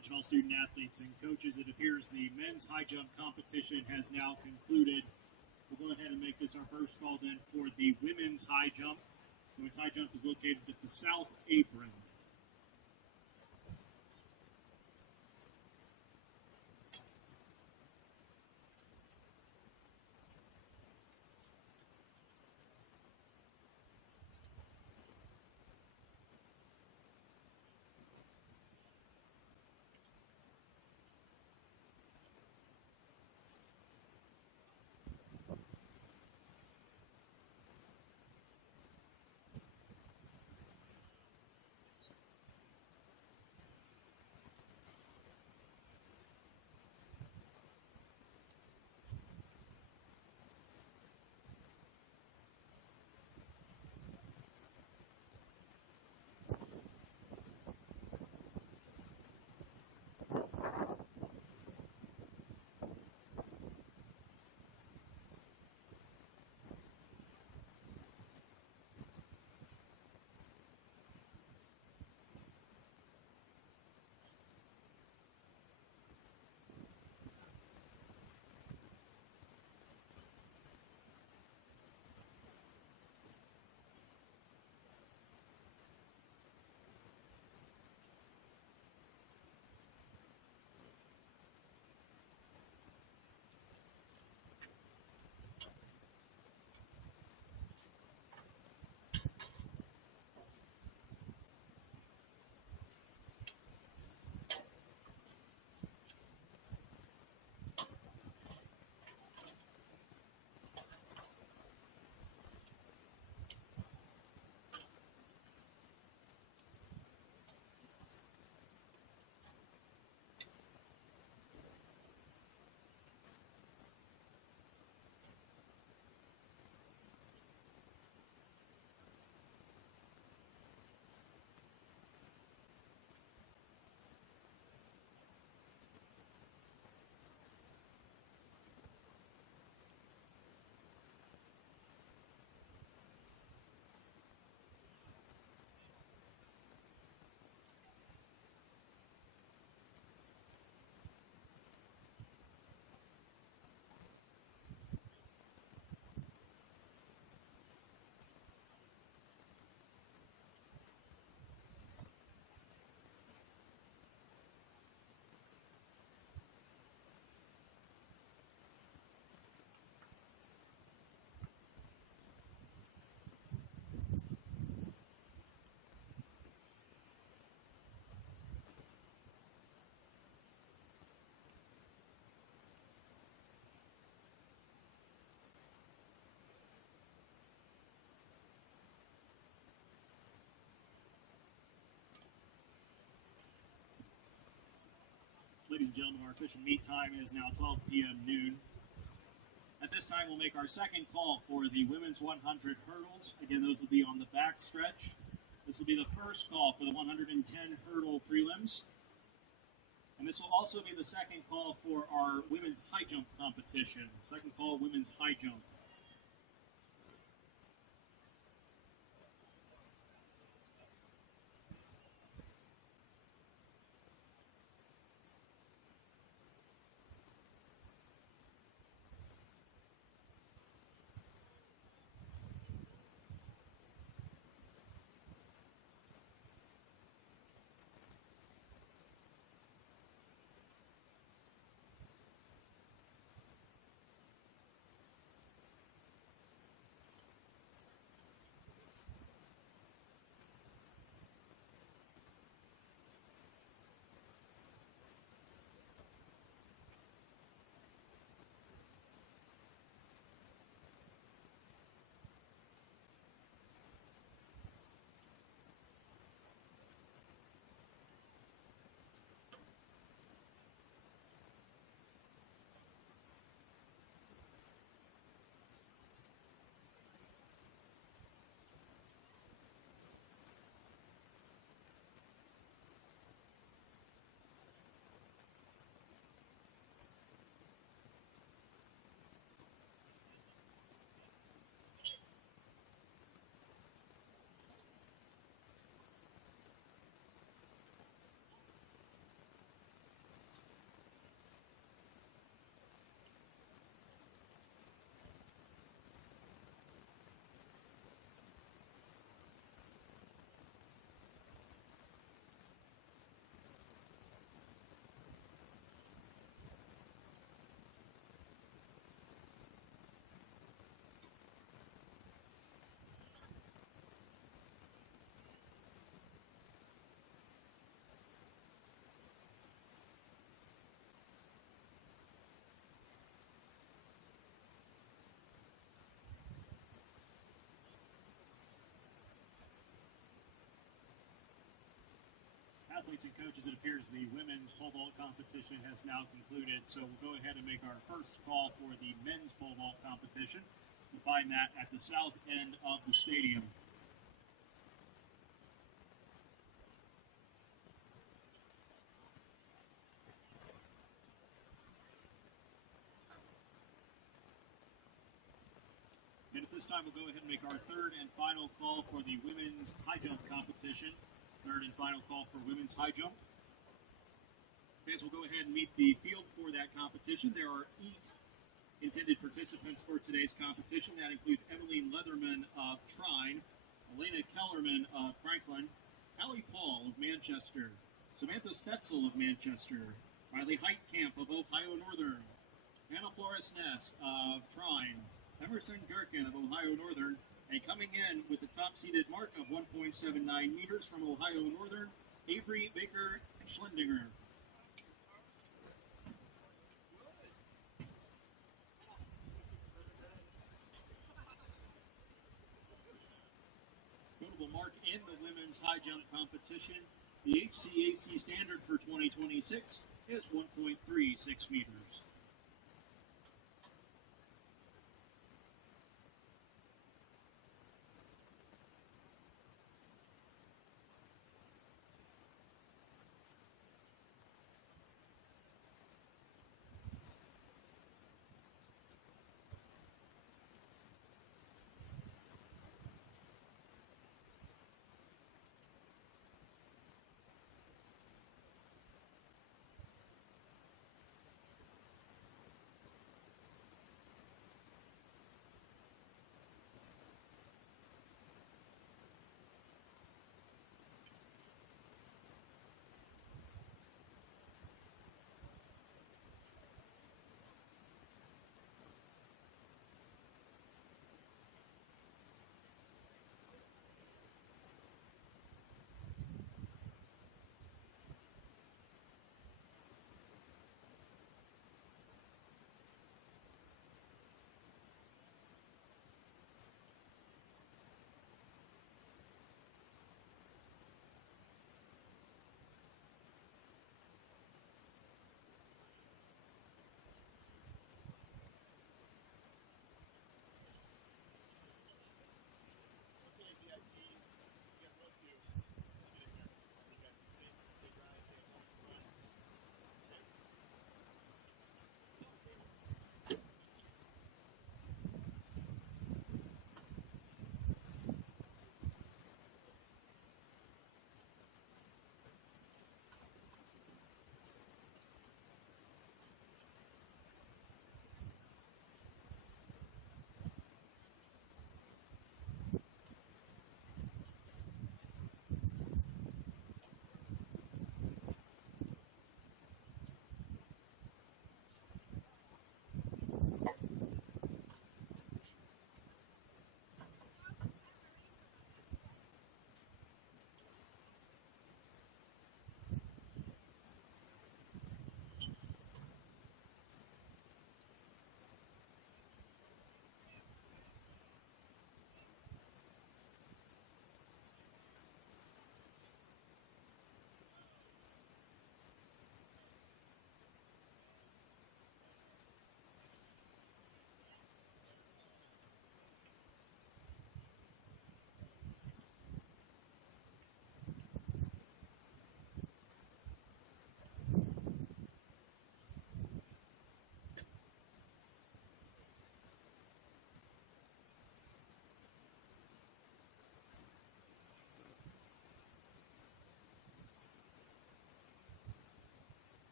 Attention all student athletes and coaches, it appears the men's high jump competition has now concluded. We'll go ahead and make this our first call then for the women's high jump. Women's high jump is located at the south apron. Ladies and gentlemen, our official meet time is now 12 p.m. noon. At this time, we'll make our second call for the women's 100 hurdles. Again, those will be on the back stretch. This will be the first call for the 110 hurdle prelims. And this will also be the second call for our women's high jump competition. Second call, women's high jump. Athletes and coaches, it appears the women's pole vault competition has now concluded, so we'll go ahead and make our first call for the men's pole vault competition. You'll find that at the south end of the stadium. And at this time, we'll go ahead and make our third and final call for the women's high jump competition. Third and final call for women's high jump. Fans will go ahead and meet the field for that competition. There are 8 intended participants for today's competition. That includes Emmeline Leatherman of Trine, Elena Kellerman of Franklin, Allie Paul of Manchester, Samantha Stetzel of Manchester, Riley Heitkamp of Ohio Northern, Hannah Flores Ness of Trine, Emerson Gherkin of Ohio Northern, and coming in with the top-seeded mark of 1.79 meters from Ohio Northern, Avery Baker Schlendinger. Notable mark in the women's high jump competition, the HCAC standard for 2026 is 1.36 meters.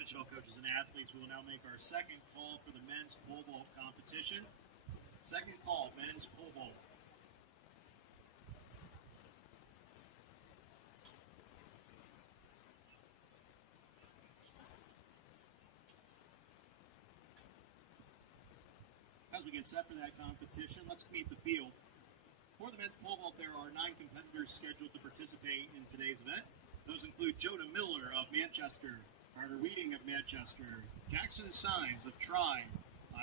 Invitational coaches and athletes, we will now make our second call for the men's pole vault competition. Second call, men's pole vault. As we get set for that competition, let's meet the field. For the men's pole vault, there are 9 competitors scheduled to participate in today's event. Those include Jonah Miller of Manchester, Carter Weeding of Manchester, Jackson Sines of Trine,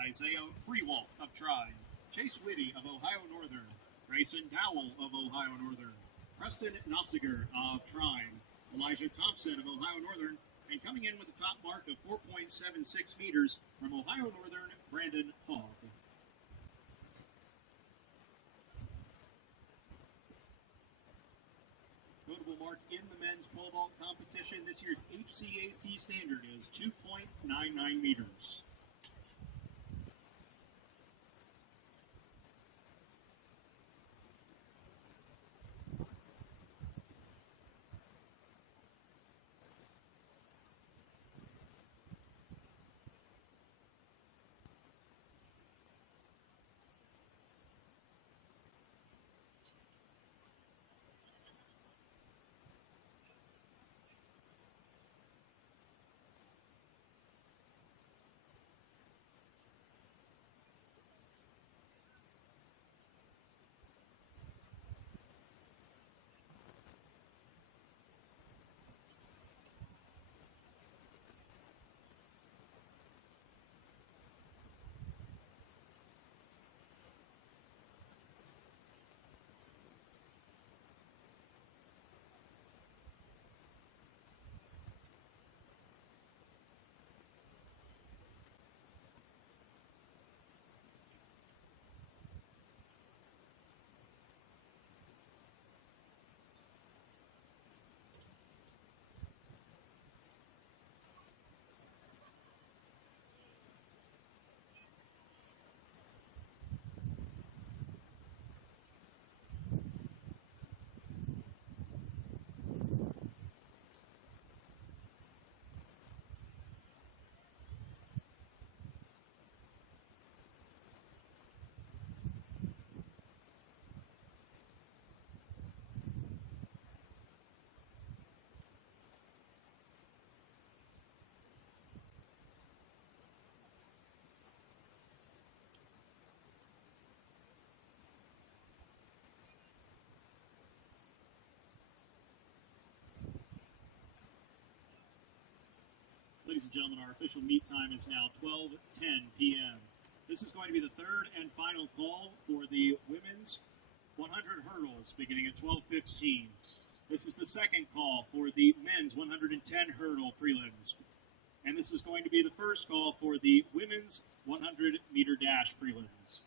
Isaiah Freewalt of Trine, Chase Whitty of Ohio Northern, Grayson Dowell of Ohio Northern, Preston Knopziger of Trine, Elijah Thompson of Ohio Northern, and coming in with a top mark of 4.76 meters from Ohio Northern, Brandon Hogg. Notable mark in the men's pole vault competition, this year's HCAC standard is 2.99 meters. Ladies and gentlemen, our official meet time is now 12:10 p.m. This is going to be the third and final call for the women's 100 hurdles beginning at 12:15. This is the second call for the men's 110 hurdle prelims. And this is going to be the first call for the women's 100 meter dash prelims.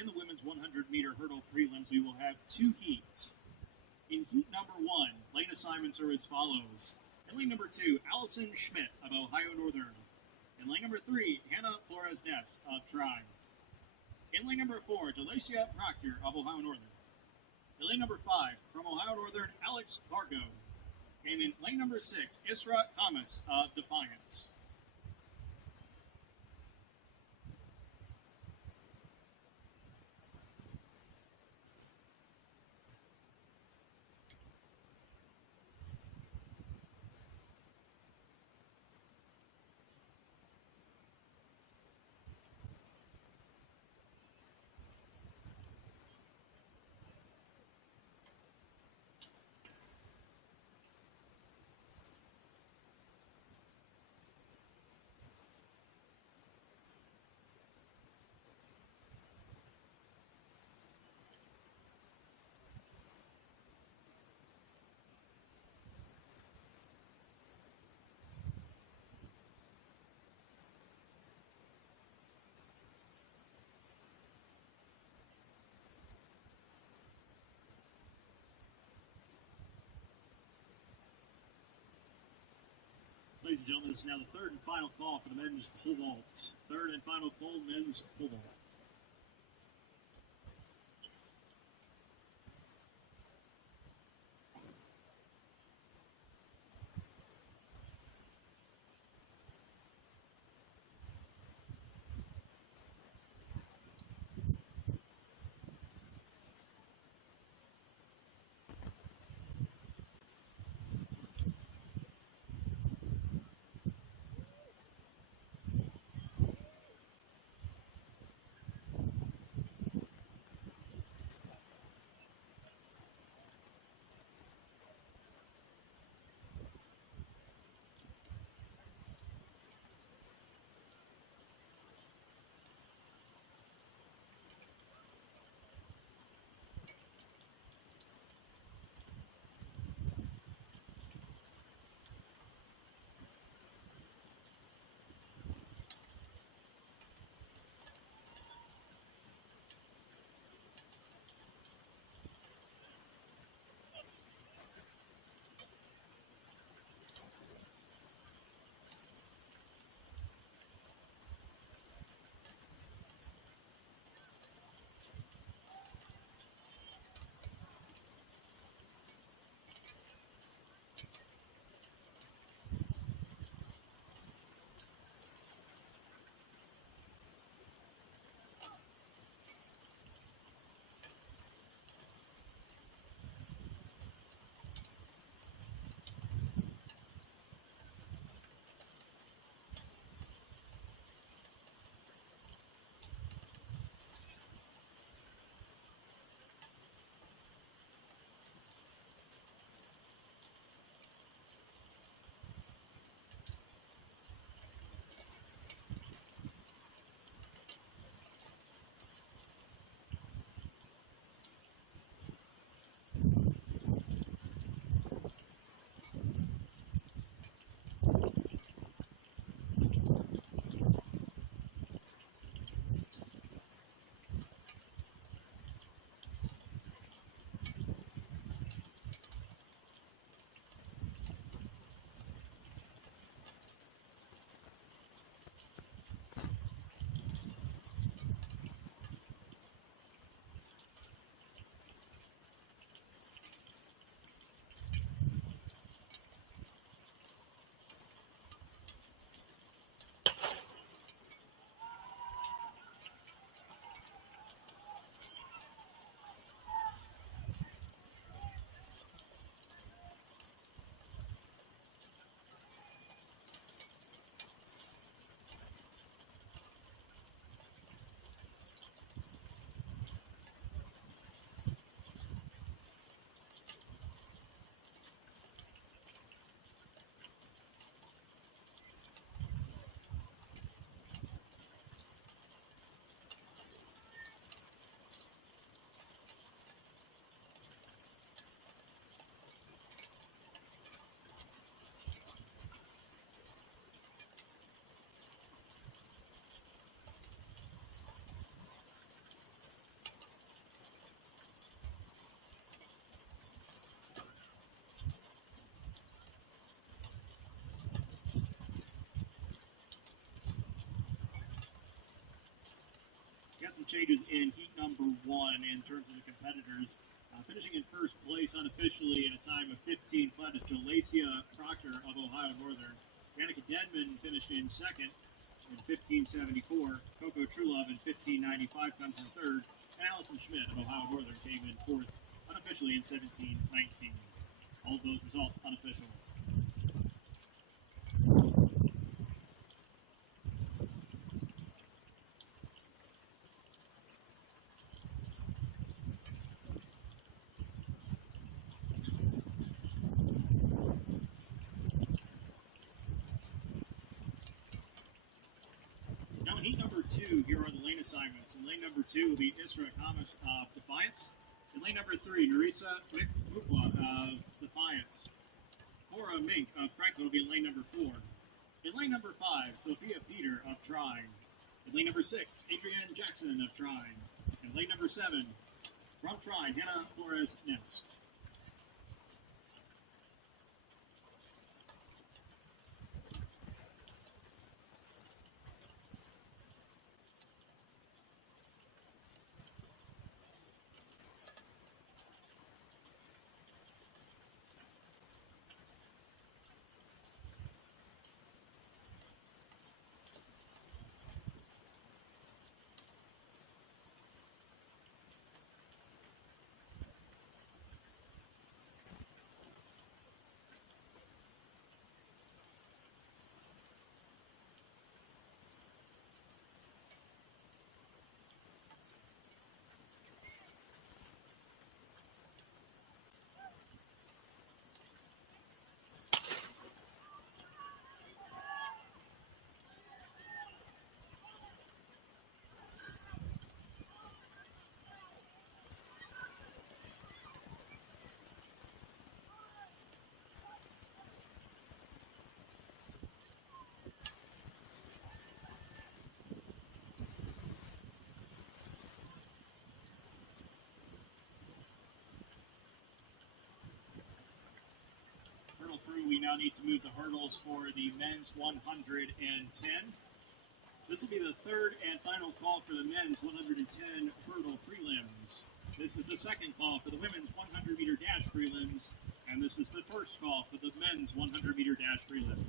In the women's 100-meter hurdle prelims, we will have two heats. In heat number 1, lane assignments are as follows. In lane number 2, Allison Schmidt of Ohio Northern. In lane number 3, Hannah Flores-Ness of Trine. In lane number 4, Delacia Proctor of Ohio Northern. In lane number 5, from Ohio Northern, Alex Vargo. And in lane number 6, Isra Thomas of Defiance. gentlemen, this is now the third and final call for the men's pole vault. Third and final call, men's pole vault. Got some changes in heat number one in terms of the competitors. Finishing in first place unofficially in a time of 15 flat is Jalacia Proctor of Ohio Northern. Danica Denman finished in second in 15:74. Coco Trulove in 15:95 comes in third. And Allison Schmidt of Ohio Northern came in fourth unofficially in 17:19. All of those results unofficial. Heat number two, here are the lane assignments. In lane number two will be Isra Kamas of Defiance. In lane number three, Narisa Mukwa of Defiance. Cora Mink of Franklin will be in lane number four. In lane number five, Sophia Peter of Trine. In lane number six, Adrienne Jackson of Trine. In lane number seven, from Trine, Hannah Flores Ness. now need to move the hurdles for the men's 110. This will be the third and final call for the men's 110 hurdle prelims. This is the second call for the women's 100-meter dash prelims, and this is the first call for the men's 100-meter dash prelims.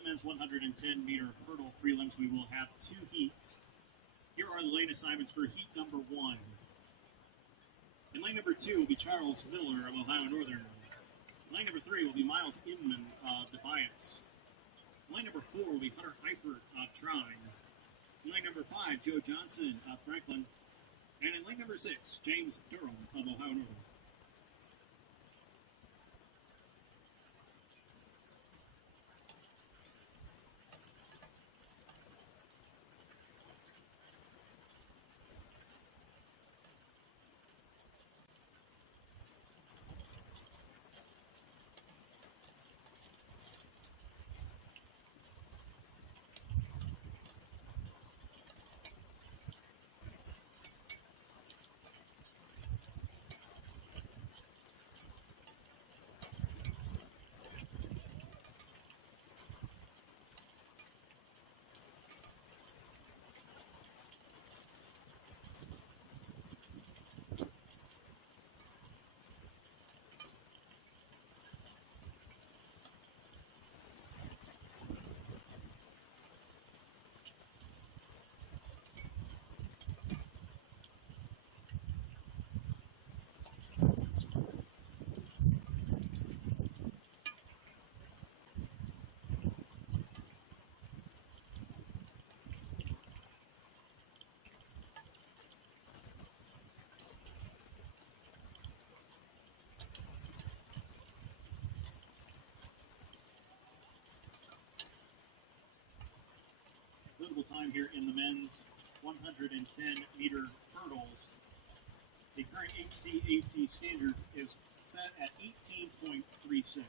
Men's 110-meter hurdle prelims, we will have two heats. Here are the lane assignments for heat number 1. In lane number 2 will be Charles Miller of Ohio Northern. Lane number 3 will be Miles Inman of Defiance. Lane number 4 will be Hunter Eifert of Trine. In lane number 5, Joe Johnson of Franklin. And in lane number 6, James Durham of Ohio Northern. Notable time here in the men's 110-meter hurdles. The current HCAC standard is set at 18.36.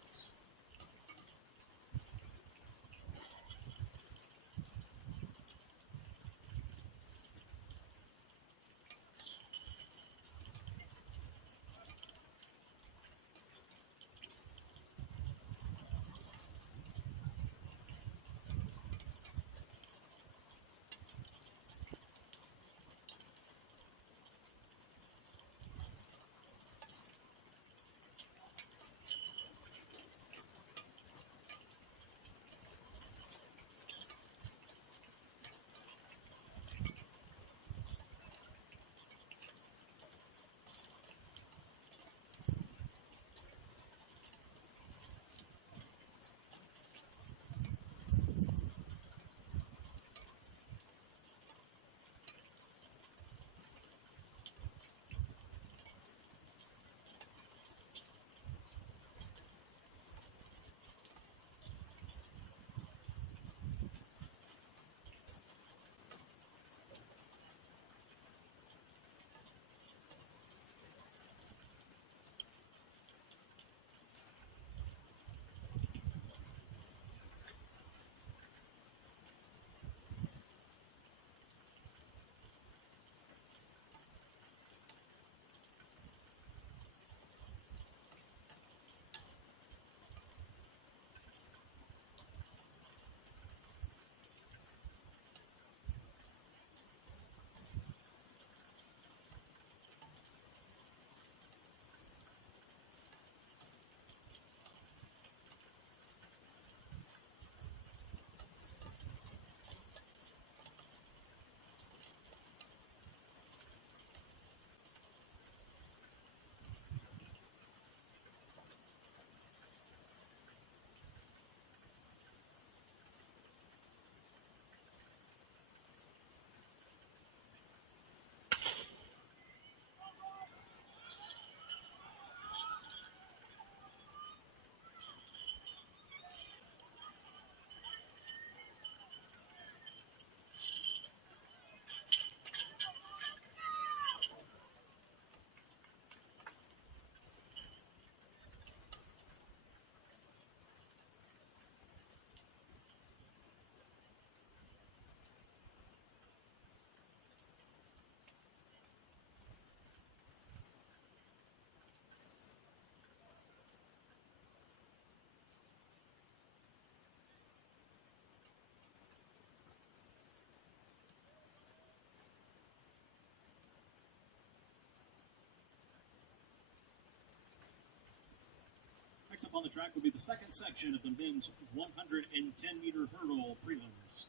Next up on the track will be the second section of the men's 110-meter hurdle prelims.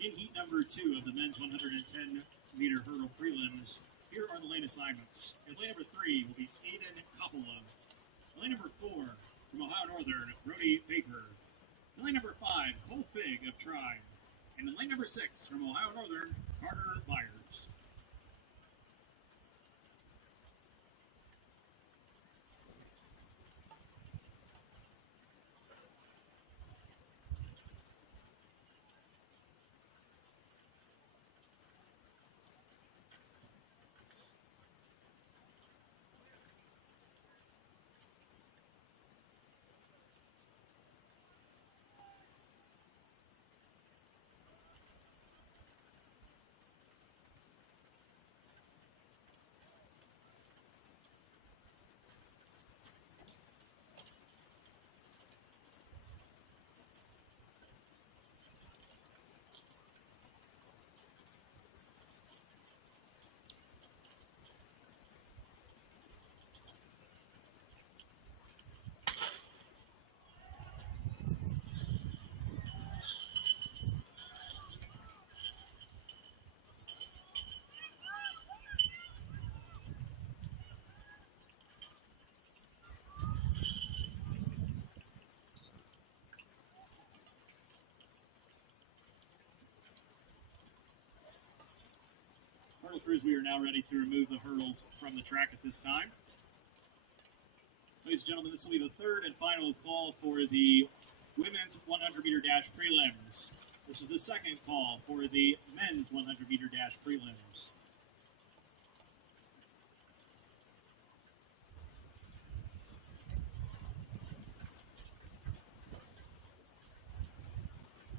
In heat number 2 of the men's 110-meter hurdle prelims, here are the lane assignments. In lane number 3 will be Aiden Coppola. In lane number 4, from Ohio Northern, Brody Baker. In lane number 5, Cole Figg of Tri. And in lane number 6, from Ohio Northern, Carter Byers. Hurdle crews, we are now ready to remove the hurdles from the track at this time. Ladies and gentlemen, this will be the third and final call for the women's 100-meter dash prelims. This is the second call for the men's 100-meter dash prelims.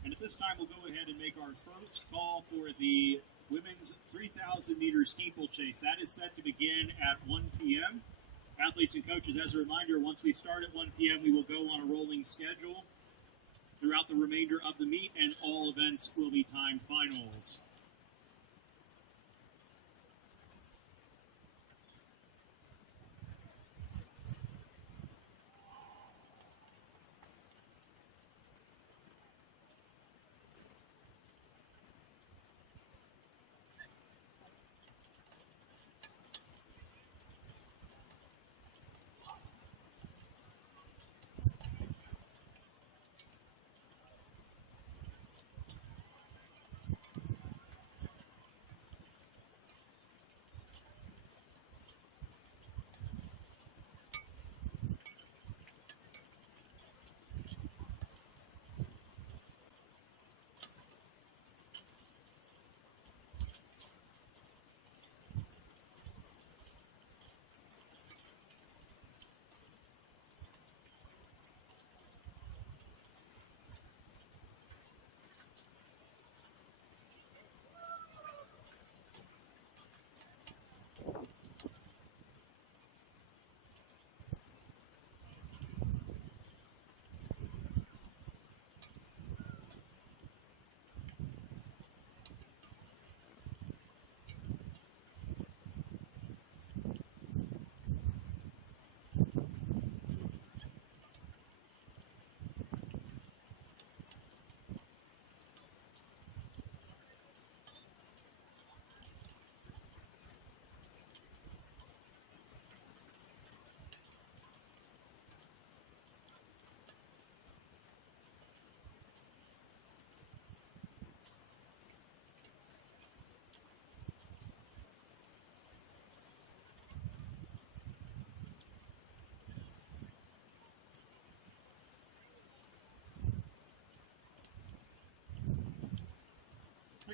And at this time, we'll go ahead and make our first call for the women's 3,000-meter steeplechase. That is set to begin at 1 p.m. Athletes and coaches, as a reminder, once we start at 1 p.m., we will go on a rolling schedule throughout the remainder of the meet, and all events will be timed finals.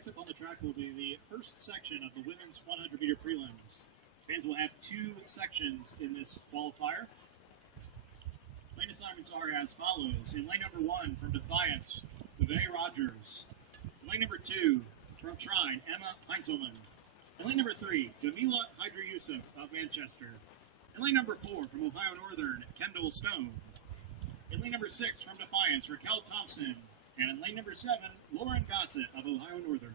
Next up on the track will be the first section of the women's 100-meter prelims. Fans will have two sections in this qualifier. Lane assignments are as follows. In lane number 1 from Defiance, Vevay Rogers. In lane number 2 from Trine, Emma Heinzelman. In lane number 3, Jamila Hydra Yusuf of Manchester. In lane number 4 from Ohio Northern, Kendall Stone. In lane number 6 from Defiance, Raquel Thompson. And in lane number 7, Lauren Gossett of Ohio Northern.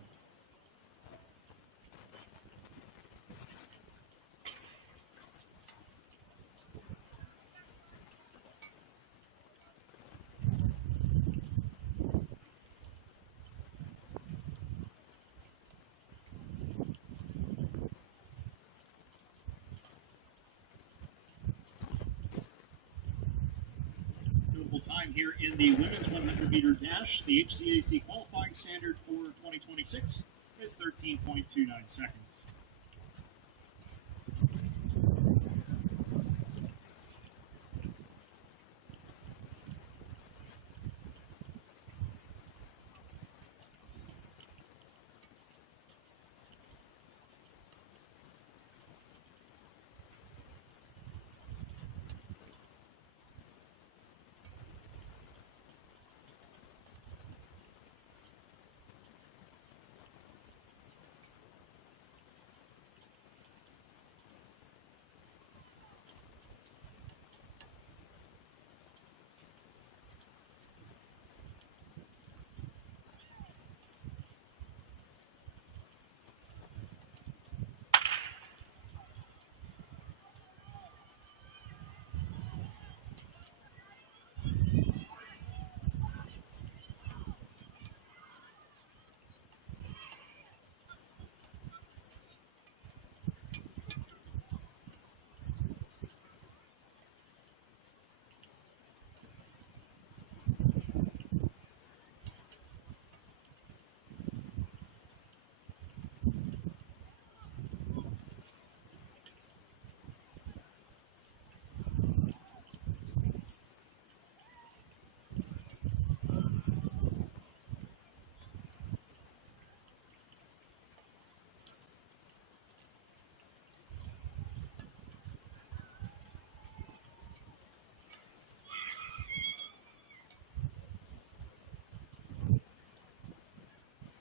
Time here in the women's 100-meter dash. The HCAC qualifying standard for 2026 is 13.29 seconds.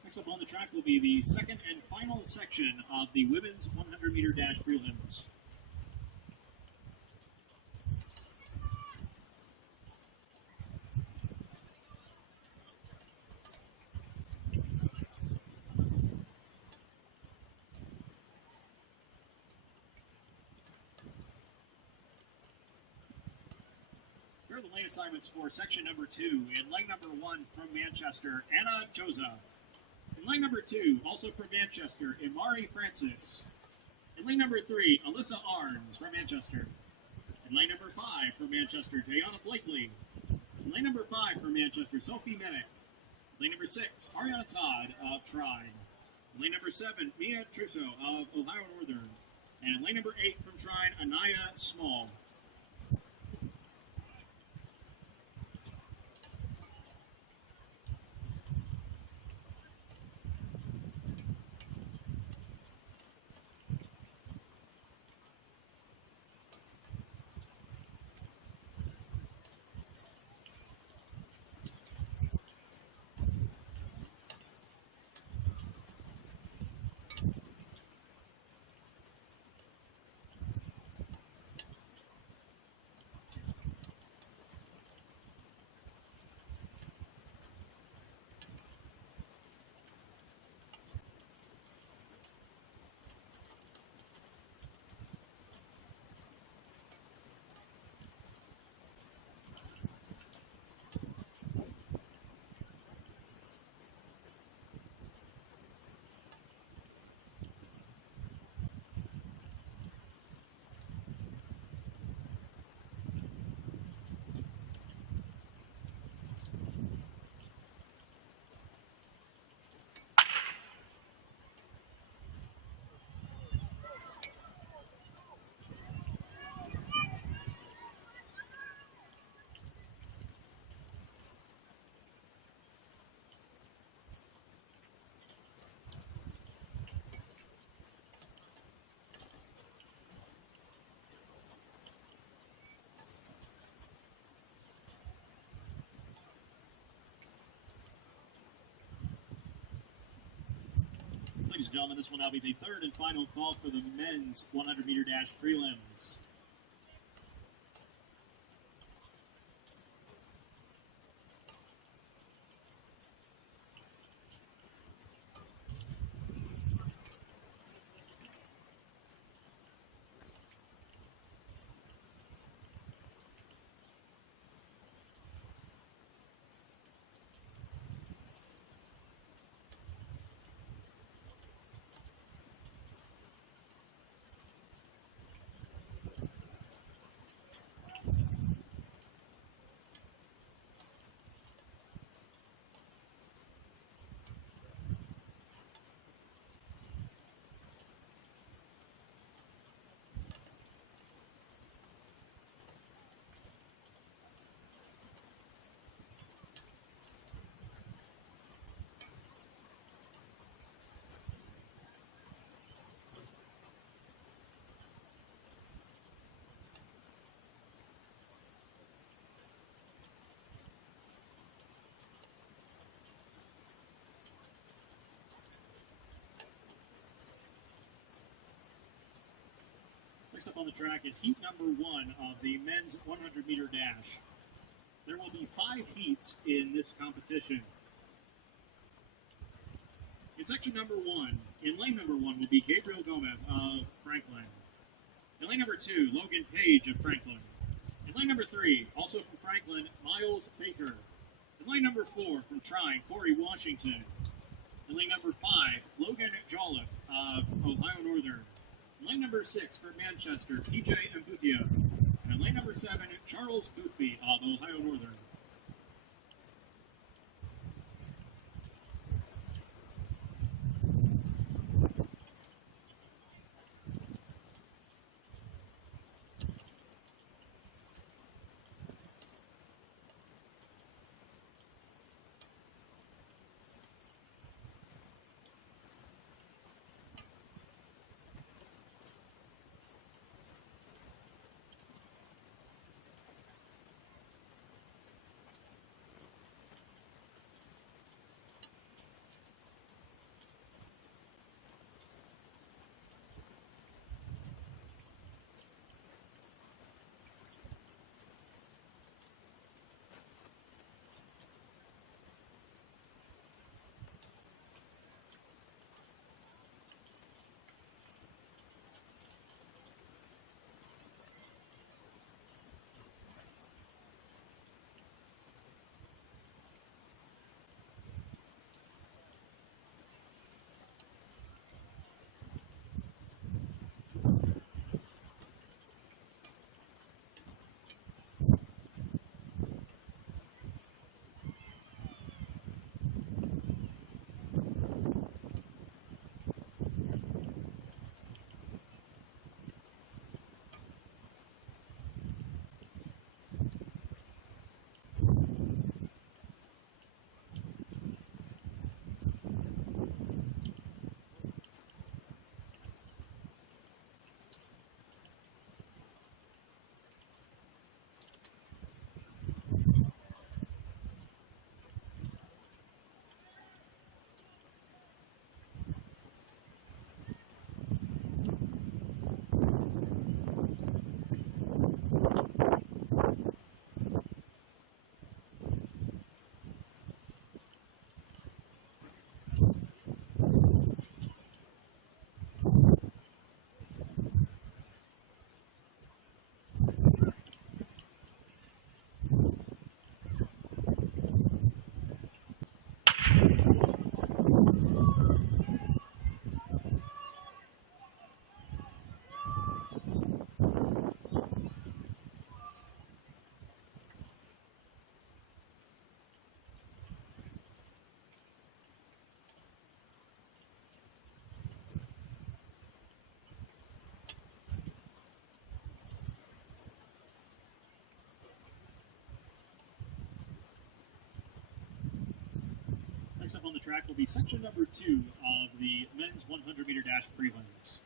Next up on the track will be the second and final section of the women's 100-meter dash prelims. Here are the lane assignments for section number 2. In lane number 1 from Manchester, Anna Joza. In lane number 2, also from Manchester, Imari Francis. In lane number 3, Alyssa Arns from Manchester. In lane number 5 from Manchester, Jayana Blakely. In lane number 5 from Manchester, Sophie Menick. Lane number 6, Ariana Todd of Trine. In lane number 7, Mia Trusso of Ohio Northern. And in lane number 8 from Trine, Anaya Small. Ladies and gentlemen, this will now be the third and final call for the men's 100-meter dash prelims. Next up on the track is heat number 1 of the men's 100-meter dash. There will be 5 heats in this competition. In section number 1, in lane number 1 will be Gabriel Gomez of Franklin. In lane number 2, Logan Page of Franklin. In lane number 3, also from Franklin, Miles Baker. In lane number 4, from Trine, Corey Washington. In lane number 5, Logan Jolliffe of Ohio Northern. In lane number 6 for Manchester, PJ Mbutia. And in lane number 7, Charles Boothby of Ohio Northern. Next up on the track will be section number 2 of the men's 100-meter dash prelims.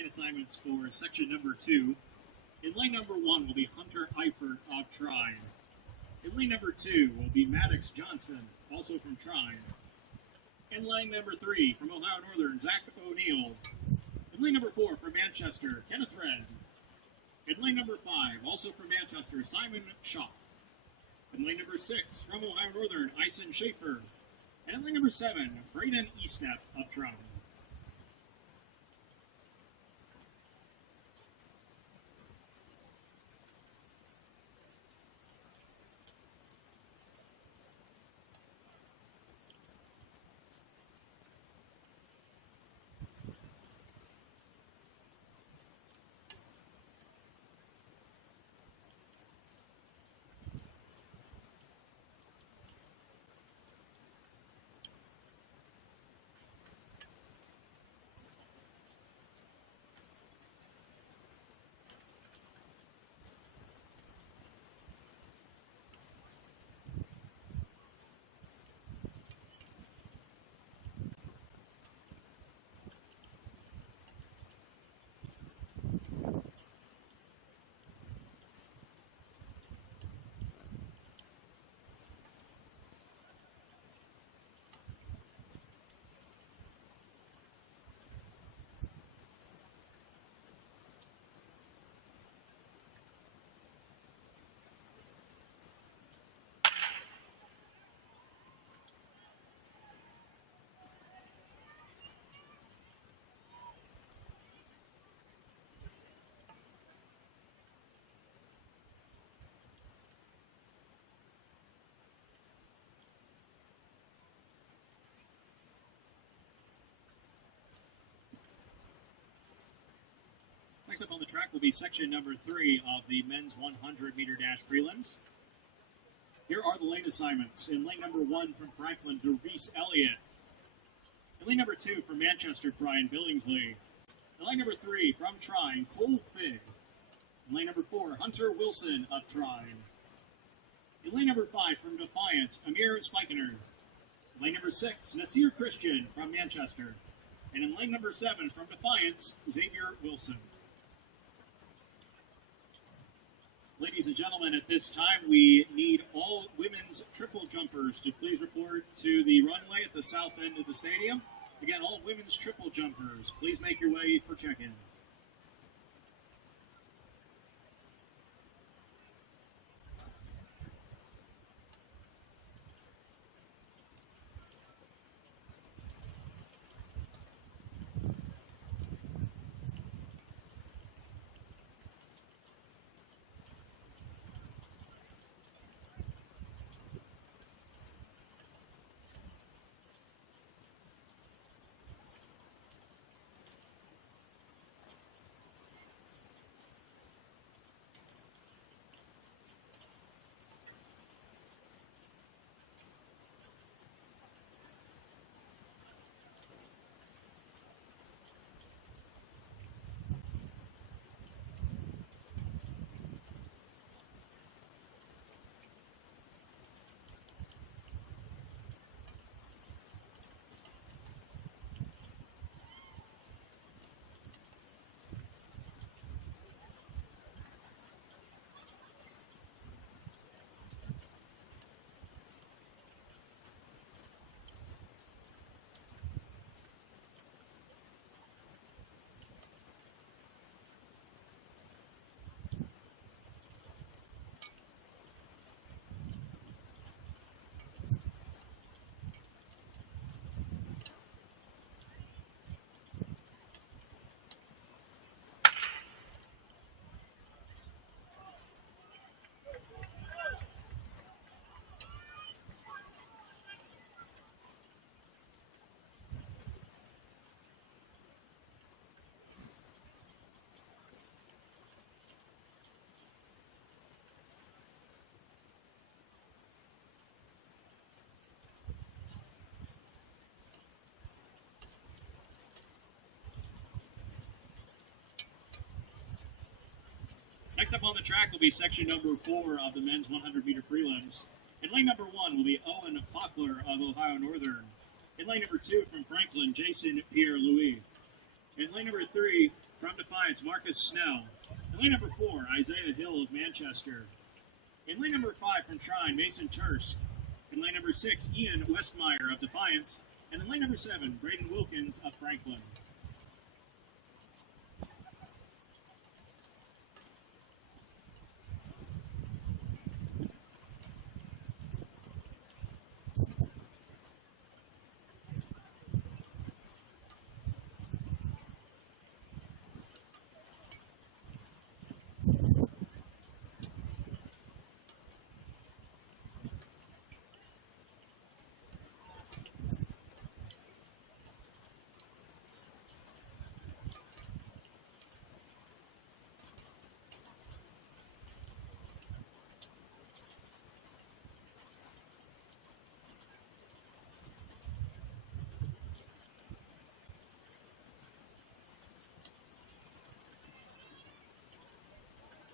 lane assignments for section number 2. In lane number 1 will be Hunter Eifert of Trine. In lane number 2 will be Maddox Johnson, also from Trine. In lane number 3 from Ohio Northern, Zach O'Neill. In lane number 4 from Manchester, Kenneth Red. In lane number 5, also from Manchester, Simon Shaw. In lane number 6 from Ohio Northern, Ison Schaefer. And in lane number 7, Braden Eastep of Trine. Next up on the track will be section number 3 of the men's 100-meter dash prelims. Here are the lane assignments. In lane number 1 from Franklin, Dervis Elliott. In lane number 2 from Manchester, Brian Billingsley. In lane number 3 from Trine, Cole Figg. In lane number 4, Hunter Wilson of Trine. In lane number 5 from Defiance, Amir Spikener. In lane number 6, Nasir Christian from Manchester. And in lane number 7 from Defiance, Xavier Wilson. Ladies and gentlemen, at this time, we need all women's triple jumpers to please report to the runway at the south end of the stadium. Again, all women's triple jumpers, please make your way for check-in. Next up on the track will be section number 4 of the men's 100-meter prelims. In lane number 1 will be Owen Faulkner of Ohio Northern. In lane number 2 from Franklin, Jason Pierre-Louis. In lane number 3 From Defiance, Marcus Snell. In lane number 4, Isaiah Hill of Manchester. In lane number 5 from Trine, Mason Tursk. In lane number 6, Ian Westmeyer of Defiance. And in lane number 7, Braden Wilkins of Franklin.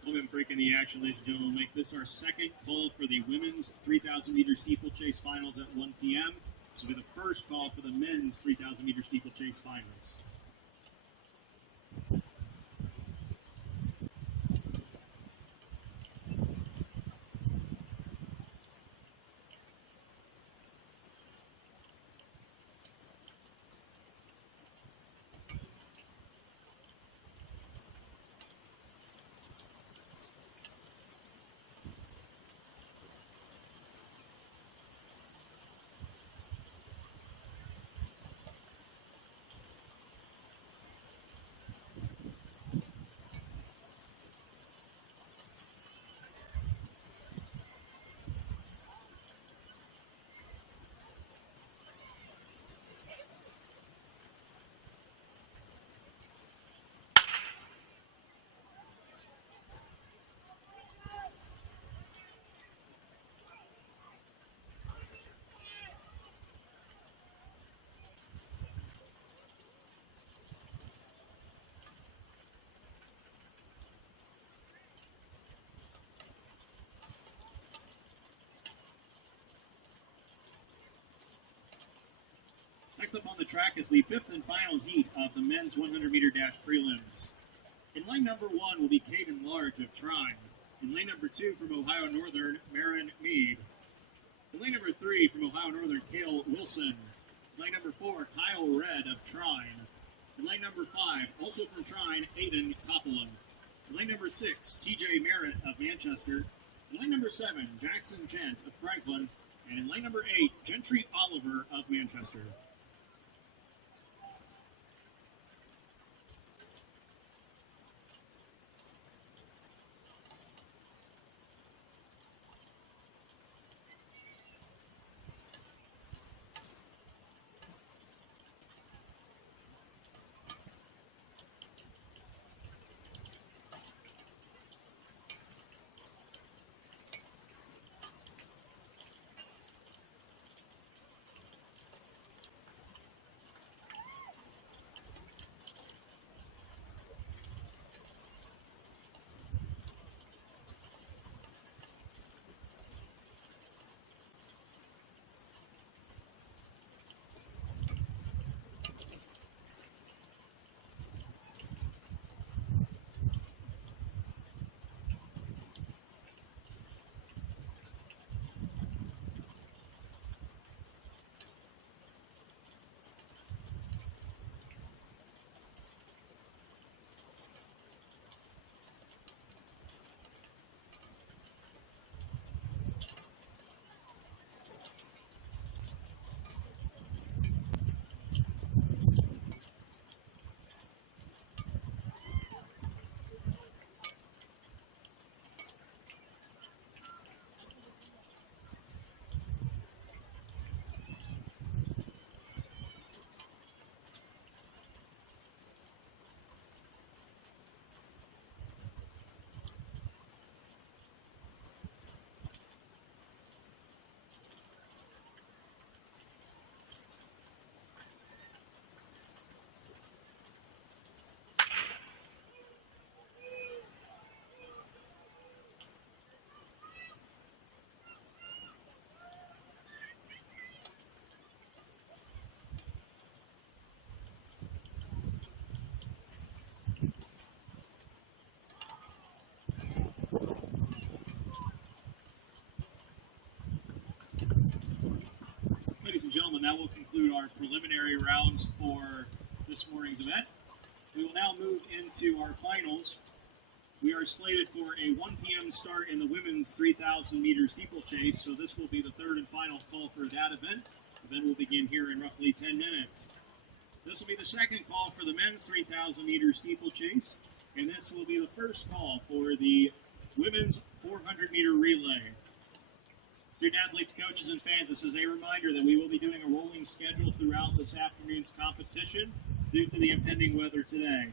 Women breaking the action, ladies and gentlemen. We'll make this our second call for the women's 3,000-meter steeplechase finals at 1 p.m. This will be the first call for the men's 3,000-meter steeplechase finals. Next up on the track is the fifth and final heat of the men's 100-meter dash prelims. In lane number 1 will be Caden Large of Trine. In lane number 2 from Ohio Northern, Marin Mead. In lane number 3 from Ohio Northern, Cale Wilson. In lane number 4, Kyle Red of Trine. In lane number 5, also from Trine, Aiden Copeland. In lane number 6, TJ Merritt of Manchester. In lane number 7, Jackson Gent of Franklin. And in lane number 8, Gentry Oliver of Manchester. gentlemen, that will conclude our preliminary rounds for this morning's event. We will now move into our finals. We are slated for a 1 p.m. start in the women's 3,000 meter steeplechase, so this will be the third and final call for that event. The event will begin here in roughly 10 minutes. This will be the second call for the men's 3,000 meter steeplechase, and this will be the first call for the women's 400 meter relay. Student athletes, coaches, and fans, this is a reminder that we will be doing a rolling schedule throughout this afternoon's competition due to the impending weather today.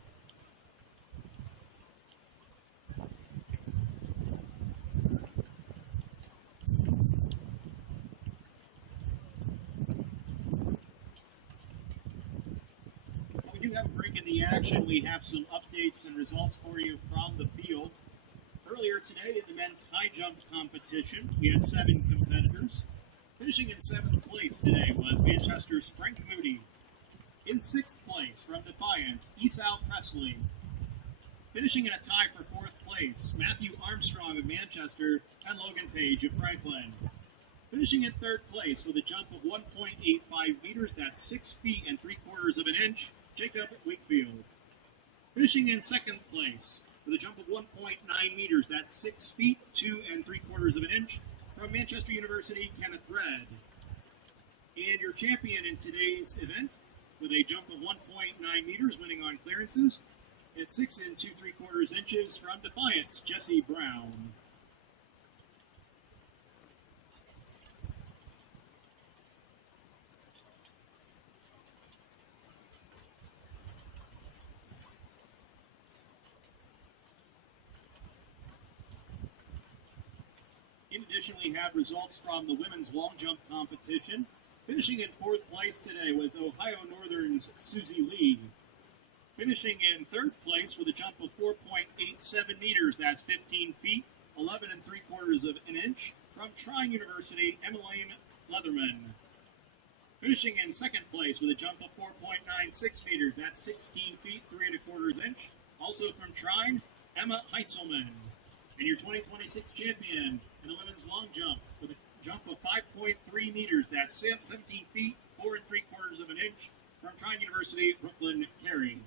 We do have a break in the action. We have some updates and results for you from the field. Earlier today in the men's high jump competition, we had 7 competitors. Finishing in 7th place today was Manchester's Frank Moody. In 6th place from Defiance, Esau Presley. Finishing in a tie for 4th place, Matthew Armstrong of Manchester and Logan Page of Franklin. Finishing in 3rd place with a jump of 1.85 meters, that's 6 feet and 3/4 of an inch, Jacob Wakefield. Finishing in 2nd place with a jump of 1.9 meters, that's 6 feet, 2 3/4 of an inch, from Manchester University, Kenneth Red. And your champion in today's event, with a jump of 1.9 meters, winning on clearances, at 6 2/3 inches, from Defiance, Jesse Brown. In addition, we have results from the women's long jump competition. Finishing in 4th place today was Ohio Northern's Susie Lee. Finishing in 3rd place with a jump of 4.87 meters, that's 15 feet, 11 3/4 of an inch, from Trine University, Emmeline Leatherman. Finishing in 2nd place with a jump of 4.96 meters, that's 16 feet, 3 1/4 inch, also from Trine, Emma Heitzelman. And your 2026 champion in the women's long jump with a jump of 5.3 meters, that's 17 feet, 4 3/4 of an inch, from Trine University, Brooklyn Carey.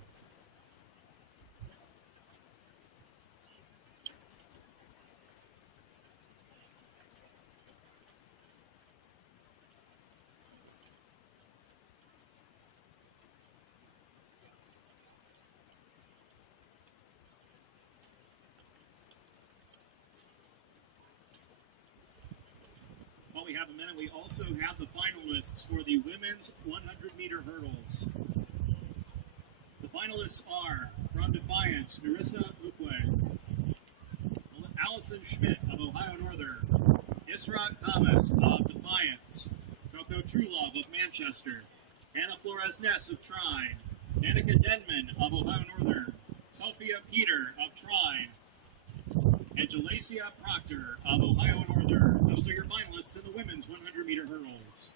While we have a minute, we also have the finalists for the women's 100-meter hurdles. The finalists are, from Defiance, Marissa Ukwe, Allison Schmidt of Ohio Northern, Isra Thomas of Defiance, Coco Trulove of Manchester, Anna Flores-Ness of Trine, Danica Denman of Ohio Northern, Sophia Peter of Trine, and Jalacia Proctor of Ohio Northern. Those are your finalists in the women's 100-meter hurdles.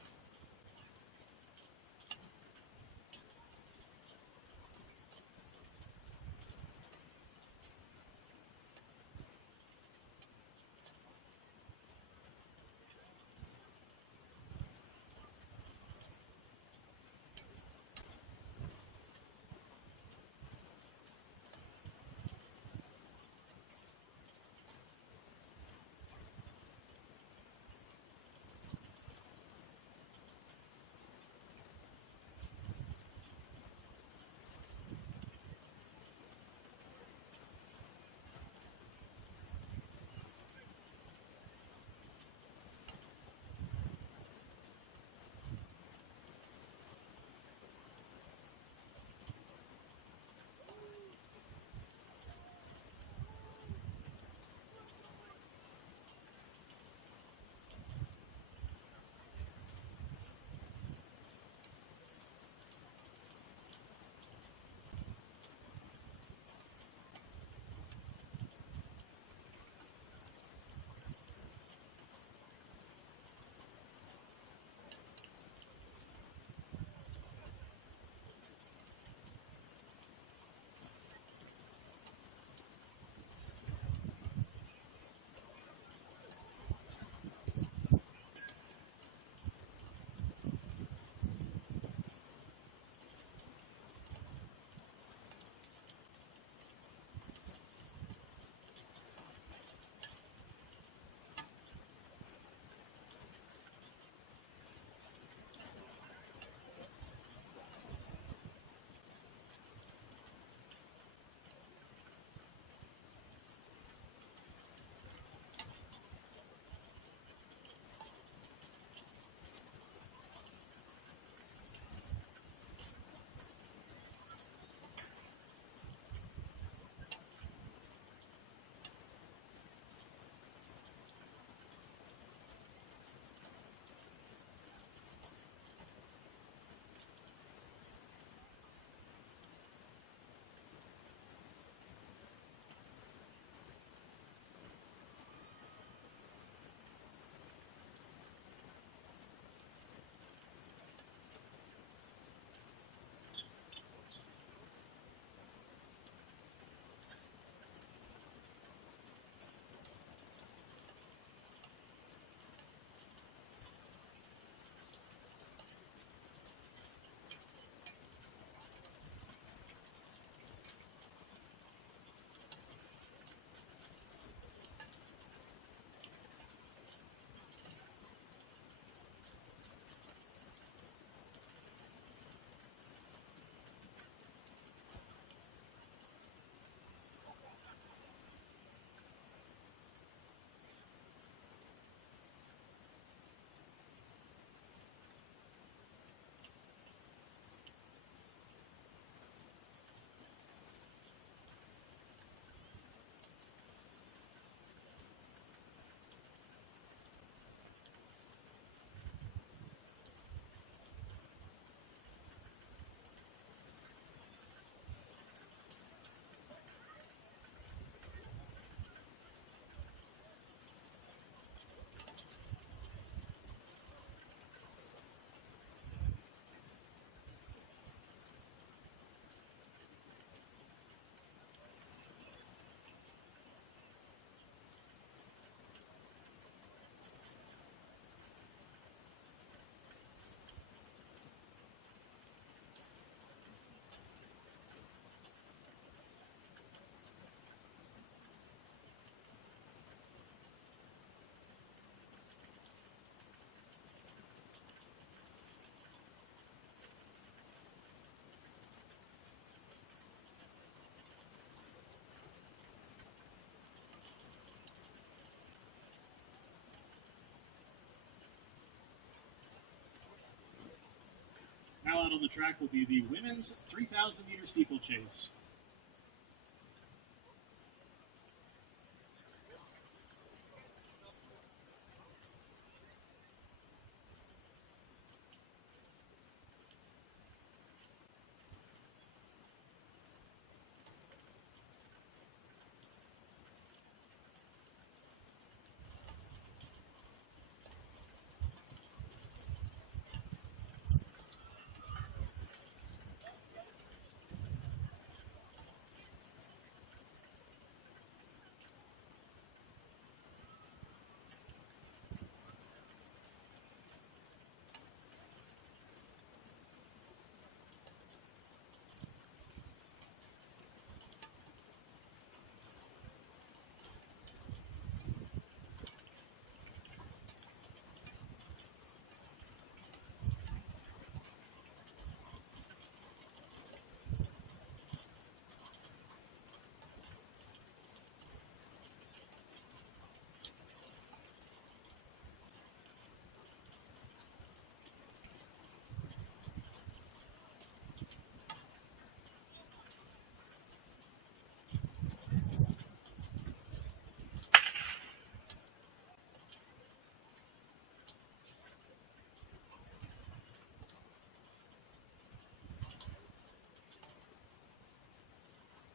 out on the track will be the women's 3,000-meter steeplechase.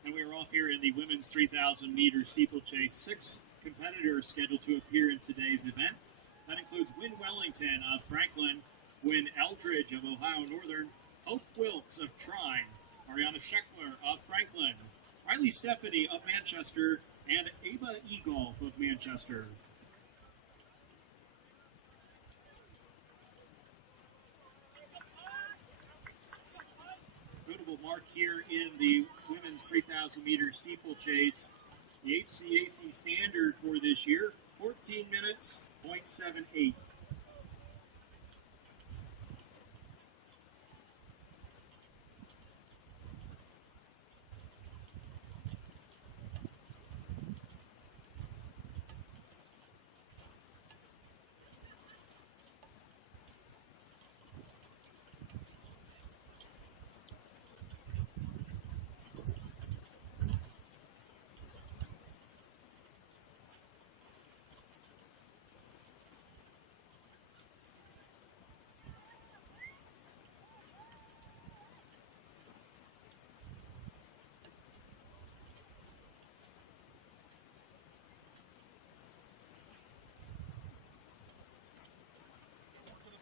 And we are off here in the women's 3,000-meter steeplechase. 6 competitors scheduled to appear in today's event. That includes Wynn Wellington of Franklin, Wynn Eldridge of Ohio Northern, Hope Wilkes of Trine, Ariana Scheckler of Franklin, Riley Stephanie of Manchester, and Ava Egolf of Manchester. Notable mark here in the women's 3,000-meter steeplechase. The HCAC standard for this year, 14 minutes, 0.78.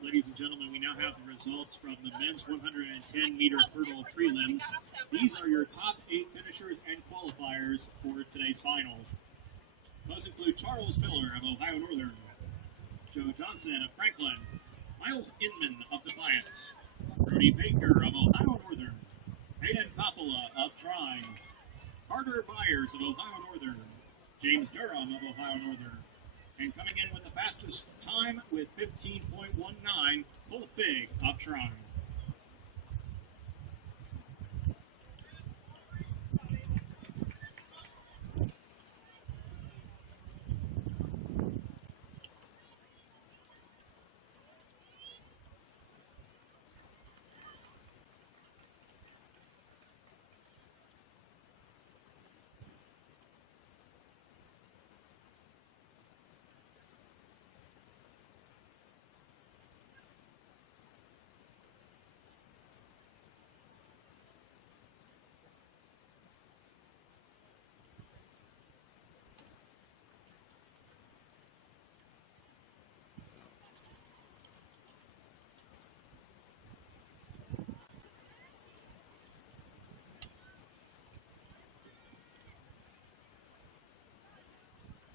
Ladies and gentlemen, we now have the results from the men's 110-meter hurdle prelims. These are your top 8 finishers and qualifiers for today's finals. Those include Charles Miller of Ohio Northern, Joe Johnson of Franklin, Miles Inman of Defiance, Brody Baker of Ohio Northern, Hayden Coppola of Trine, Carter Byers of Ohio Northern, James Durham of Ohio Northern, and coming in with the fastest time with 15.19, Cole Fig of Trine.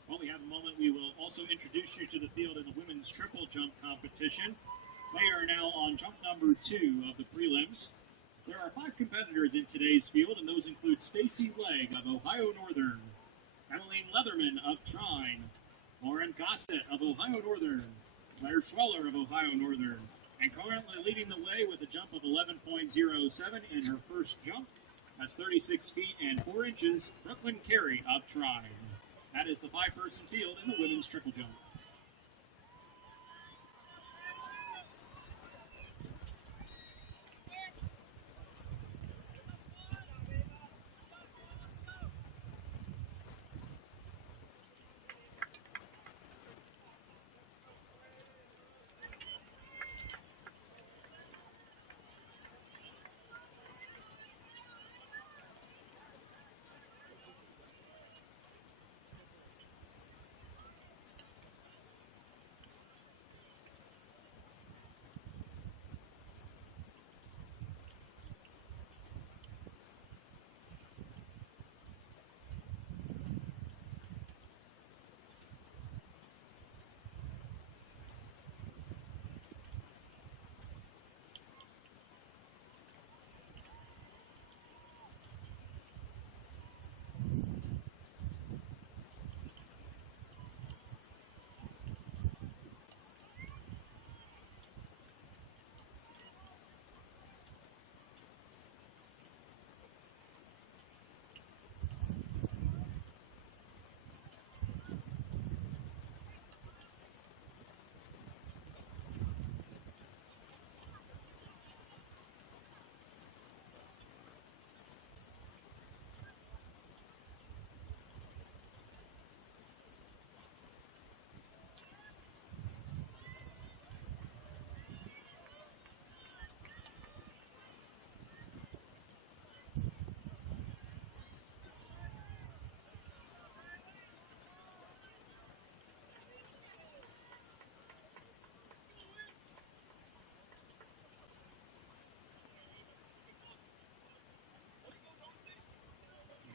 While we have a moment, we will also introduce you to the field in the women's triple jump competition. They are now on jump number 2 of the prelims. There are 5 competitors in today's field, and those include Stacy Legg of Ohio Northern, Emmeline Leatherman of Trine, Lauren Gossett of Ohio Northern, Claire Schweller of Ohio Northern, and currently leading the way with a jump of 11.07 in her first jump. That's 36 feet and 4 inches, Brooklyn Carey of Trine. That is the 5-person field in the women's triple jump.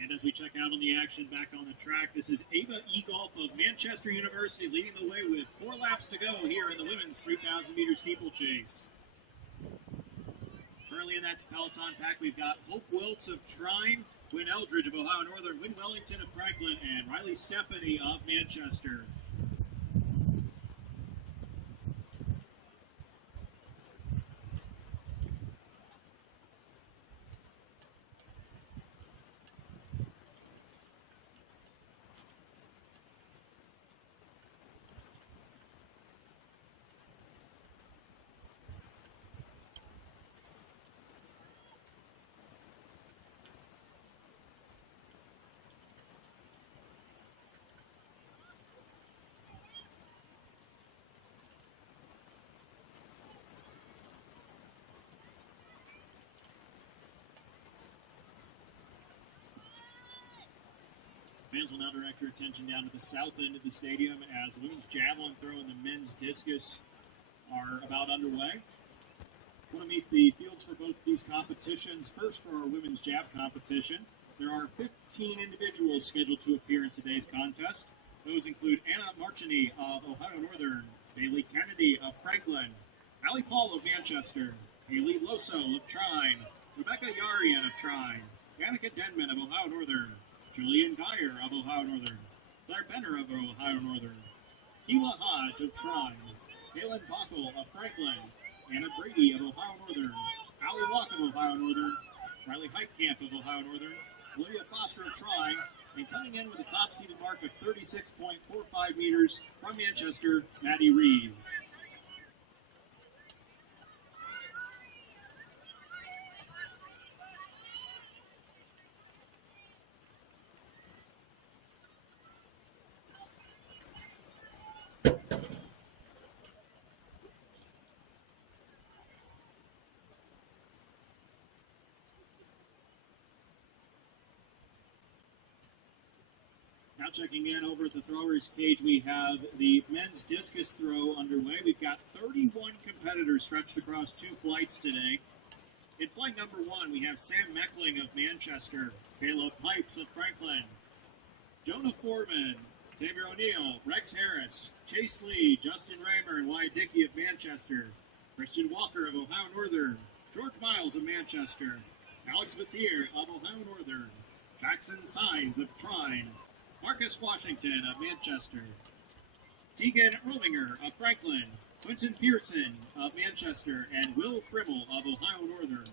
And as we check out on the action back on the track, this is Ava E-Golf of Manchester University leading the way with 4 laps to go here in the women's 3,000 meter steeplechase. Currently in that peloton pack, we've got Hope Wiltz of Trine, Quinn Eldridge of Ohio Northern, Wynn Wellington of Franklin, and Riley Stephanie of Manchester. Fans will now direct your attention down to the south end of the stadium as the women's javelin throw and the men's discus are about underway. I want to meet the fields for both of these competitions. First, for our women's jab competition, there are 15 individuals scheduled to appear in today's contest. Those include Anna Marchini of Ohio Northern, Bailey Kennedy of Franklin, Allie Paul of Manchester, Haley Loso of Trine, Rebecca Yarian of Trine, Danica Denman of Ohio Northern, Julian Geyer of Ohio Northern, Claire Benner of Ohio Northern, Keela Hodge of Trine, Kaylin Bockel of Franklin, Anna Brady of Ohio Northern, Allie Locke of Ohio Northern, Riley Heitkamp of Ohio Northern, Olivia Foster of Trine, and coming in with a top-seeded mark of 36.45 meters from Manchester, Maddie Reeves. Now checking in over at the throwers cage, we have the men's discus throw underway. We've got 31 competitors stretched across 2 flights today. In flight number 1, we have Sam Meckling of Manchester, Caleb Pipes of Franklin, Jonah Foreman, Xavier O'Neill, Rex Harris, Chase Lee, Justin Raymer, and Wyatt Dickey of Manchester, Christian Walker of Ohio Northern, George Miles of Manchester, Alex Bathier of Ohio Northern, Jackson Sines of Trine, Marcus Washington of Manchester, Tegan Erlinger of Franklin, Quentin Pearson of Manchester, and Will Frimmel of Ohio Northern.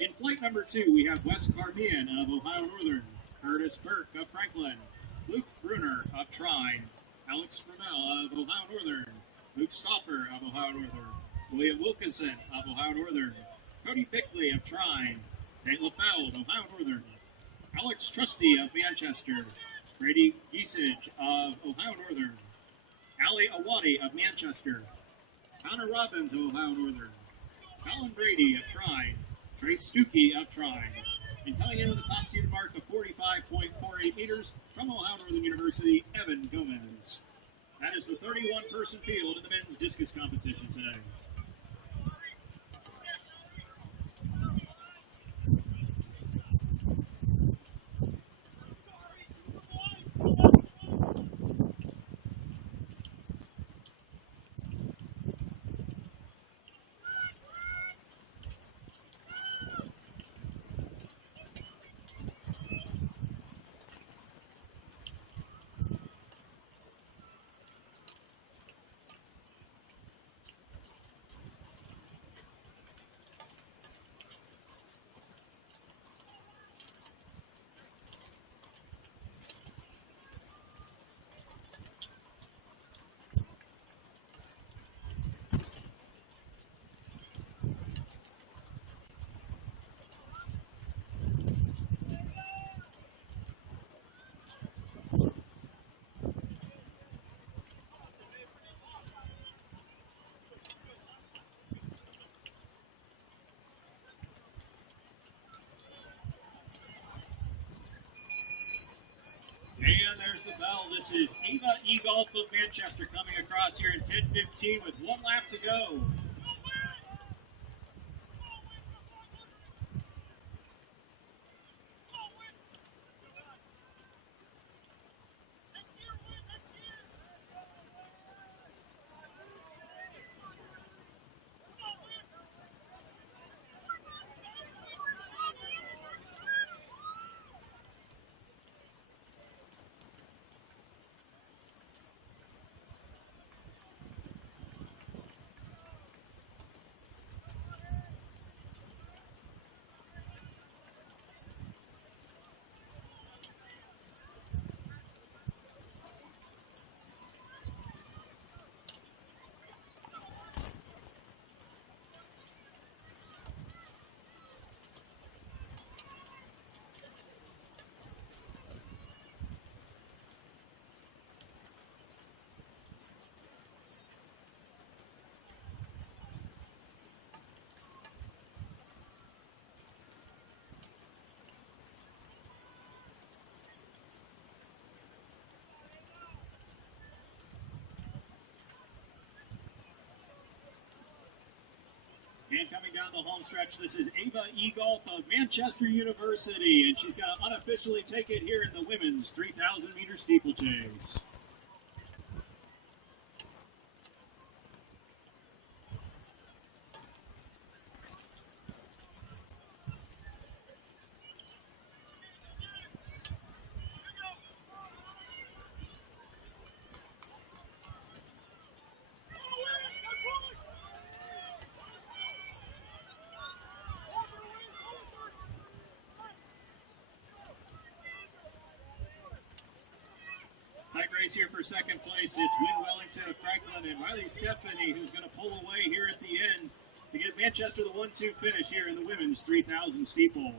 In flight number 2, we have Wes Carmian of Ohio Northern, Curtis Burke of Franklin, Luke Brunner of Trine, Alex Frimmel of Ohio Northern, Luke Stauffer of Ohio Northern, William Wilkinson of Ohio Northern, Cody Pickley of Trine, Nate LaFeld of Ohio Northern, Alex Trusty of Manchester, Brady Giesage of Ohio Northern, Ali Awadi of Manchester, Connor Robbins of Ohio Northern, Colin Brady of Trine, Trace Stuckey of Trine, and coming in with a top-seeded mark of 45.48 meters from Ohio Northern University, Evan Gomez. That is the 31-person field in the men's discus competition today. And there's the bell. This is Ava E-Golf of Manchester coming across here in 10:15 with 1 lap to go. coming down the home stretch, this is Ava Egolf of Manchester University, and she's going to unofficially take it here in the women's 3,000-meter steeplechase. Tight race here for second place. It's Win Wellington of Franklin and Riley Stephanie who's going to pull away here at the end to give Manchester the 1-2 finish here in the women's 3,000 steeple.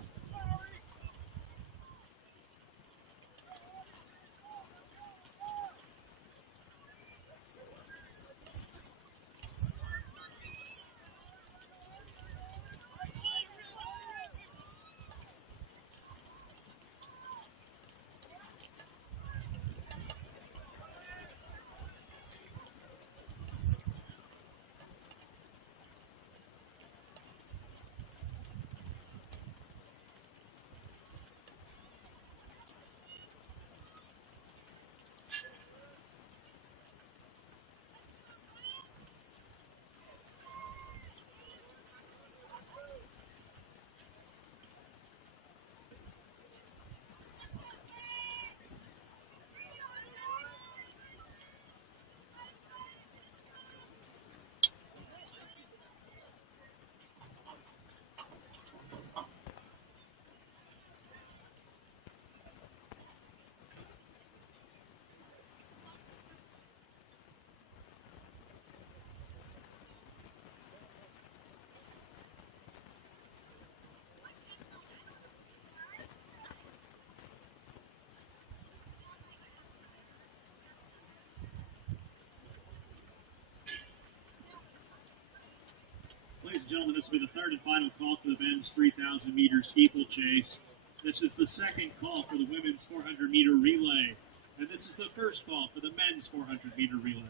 Ladies and gentlemen, this will be the third and final call for the men's 3,000-meter steeplechase. This is the second call for the women's 400-meter relay, and this is the first call for the men's 400-meter relay.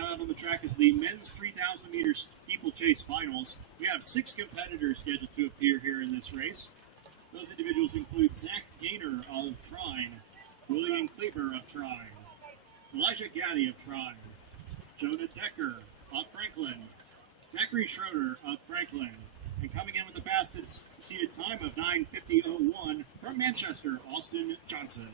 Now out on the track is the men's 3,000 meter steeplechase finals. We have 6 competitors scheduled to appear here in this race. Those individuals include Zach Gaynor of Trine, William Kleber of Trine, Elijah Gaddy of Trine, Jonah Decker of Franklin, Zachary Schroeder of Franklin, and coming in with the fastest seated time of 9:50:01 from Manchester, Austin Johnson.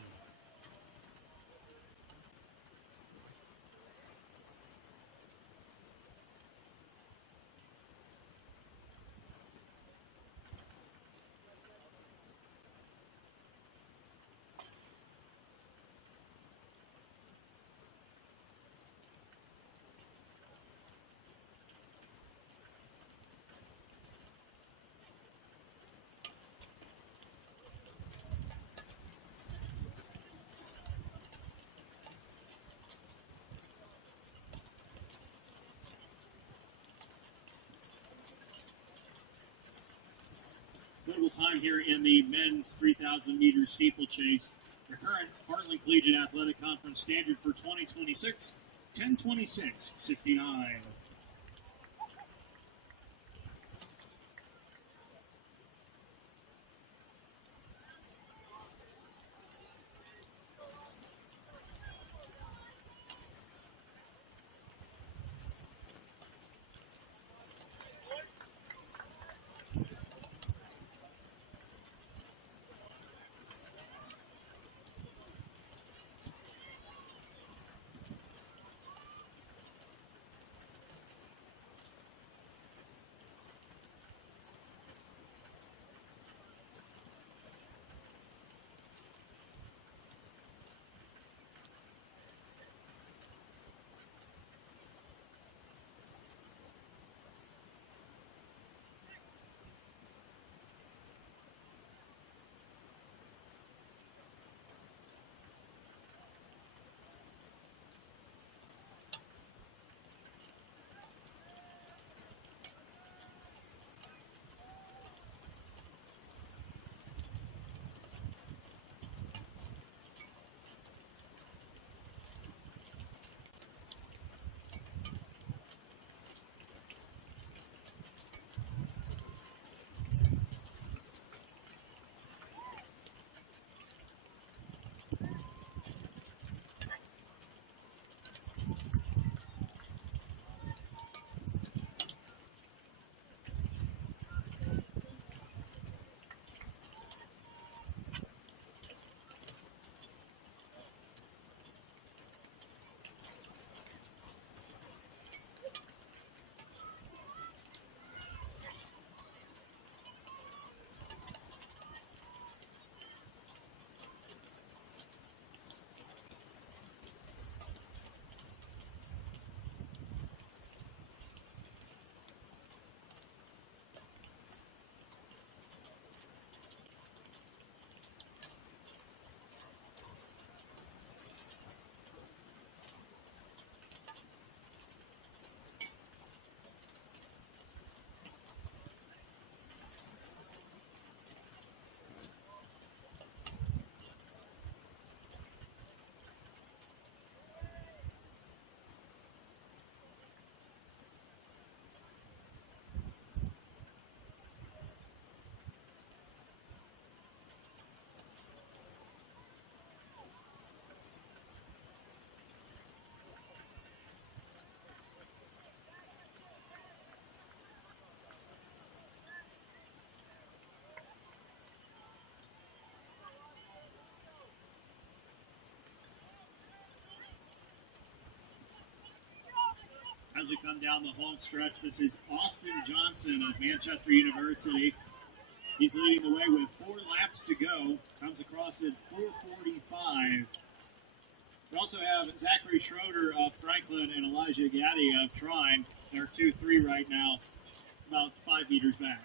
Notable time here in the men's 3,000 meter steeplechase. The current Heartland Collegiate Athletic Conference standard for 2026, 10:26:69. As we come down the home stretch, this is Austin Johnson of Manchester University. He's leading the way with 4 laps to go. Comes across at 4:45. We also have Zachary Schroeder of Franklin and Elijah Gaddy of Trine. They're 2-3 right now, about 5 meters back.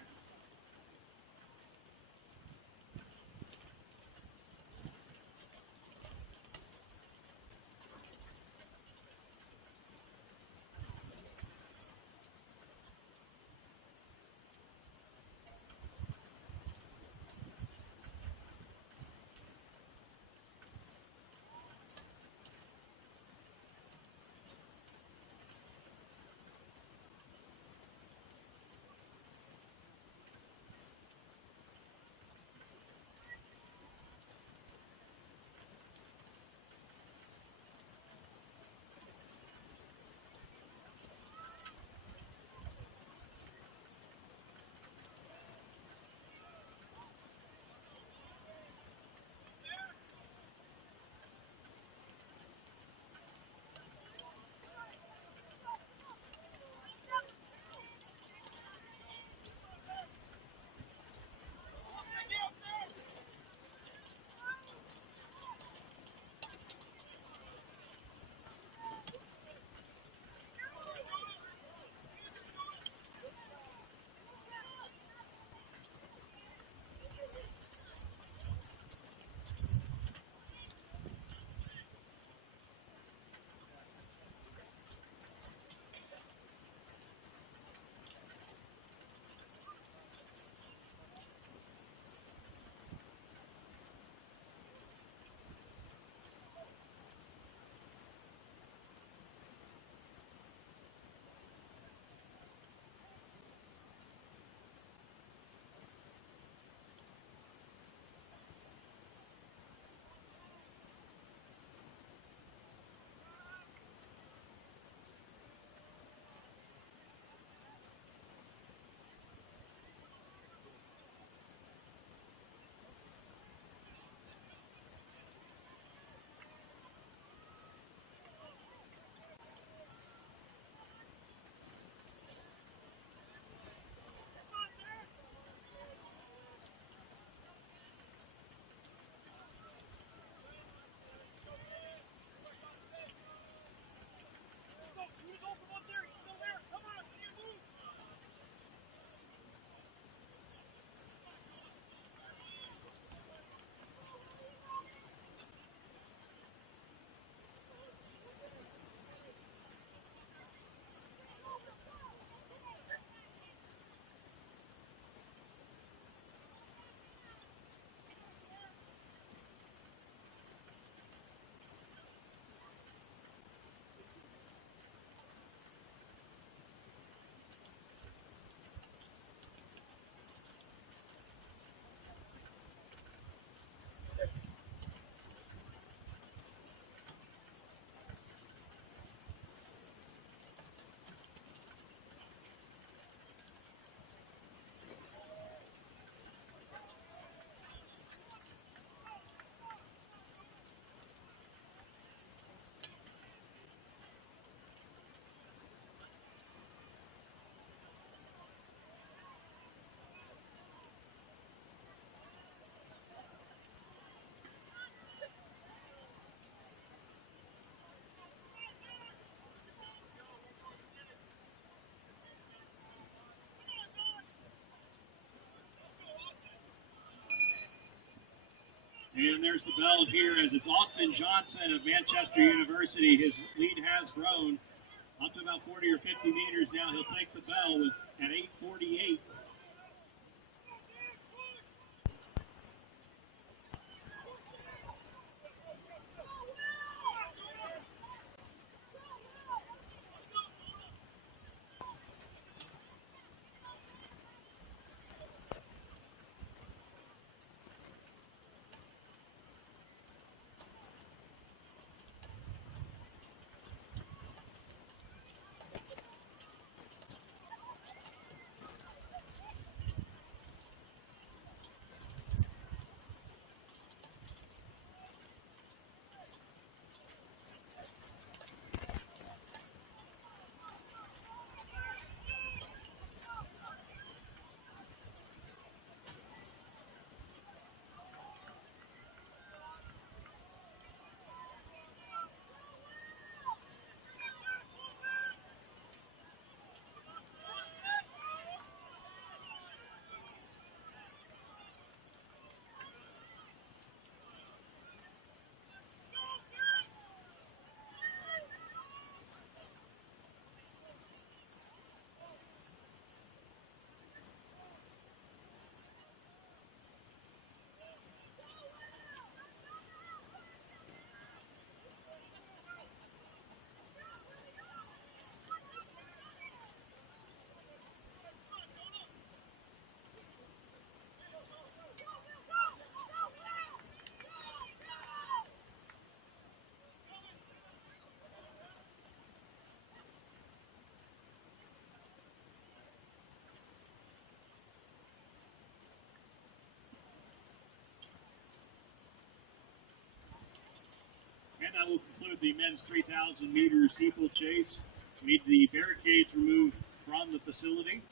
And there's the bell here as it's Austin Johnson of Manchester University. His lead has grown up to about 40 or 50 meters now. He'll take the bell at 8:48. And that will conclude the men's 3,000 meter steeplechase. We need the barricades removed from the facility.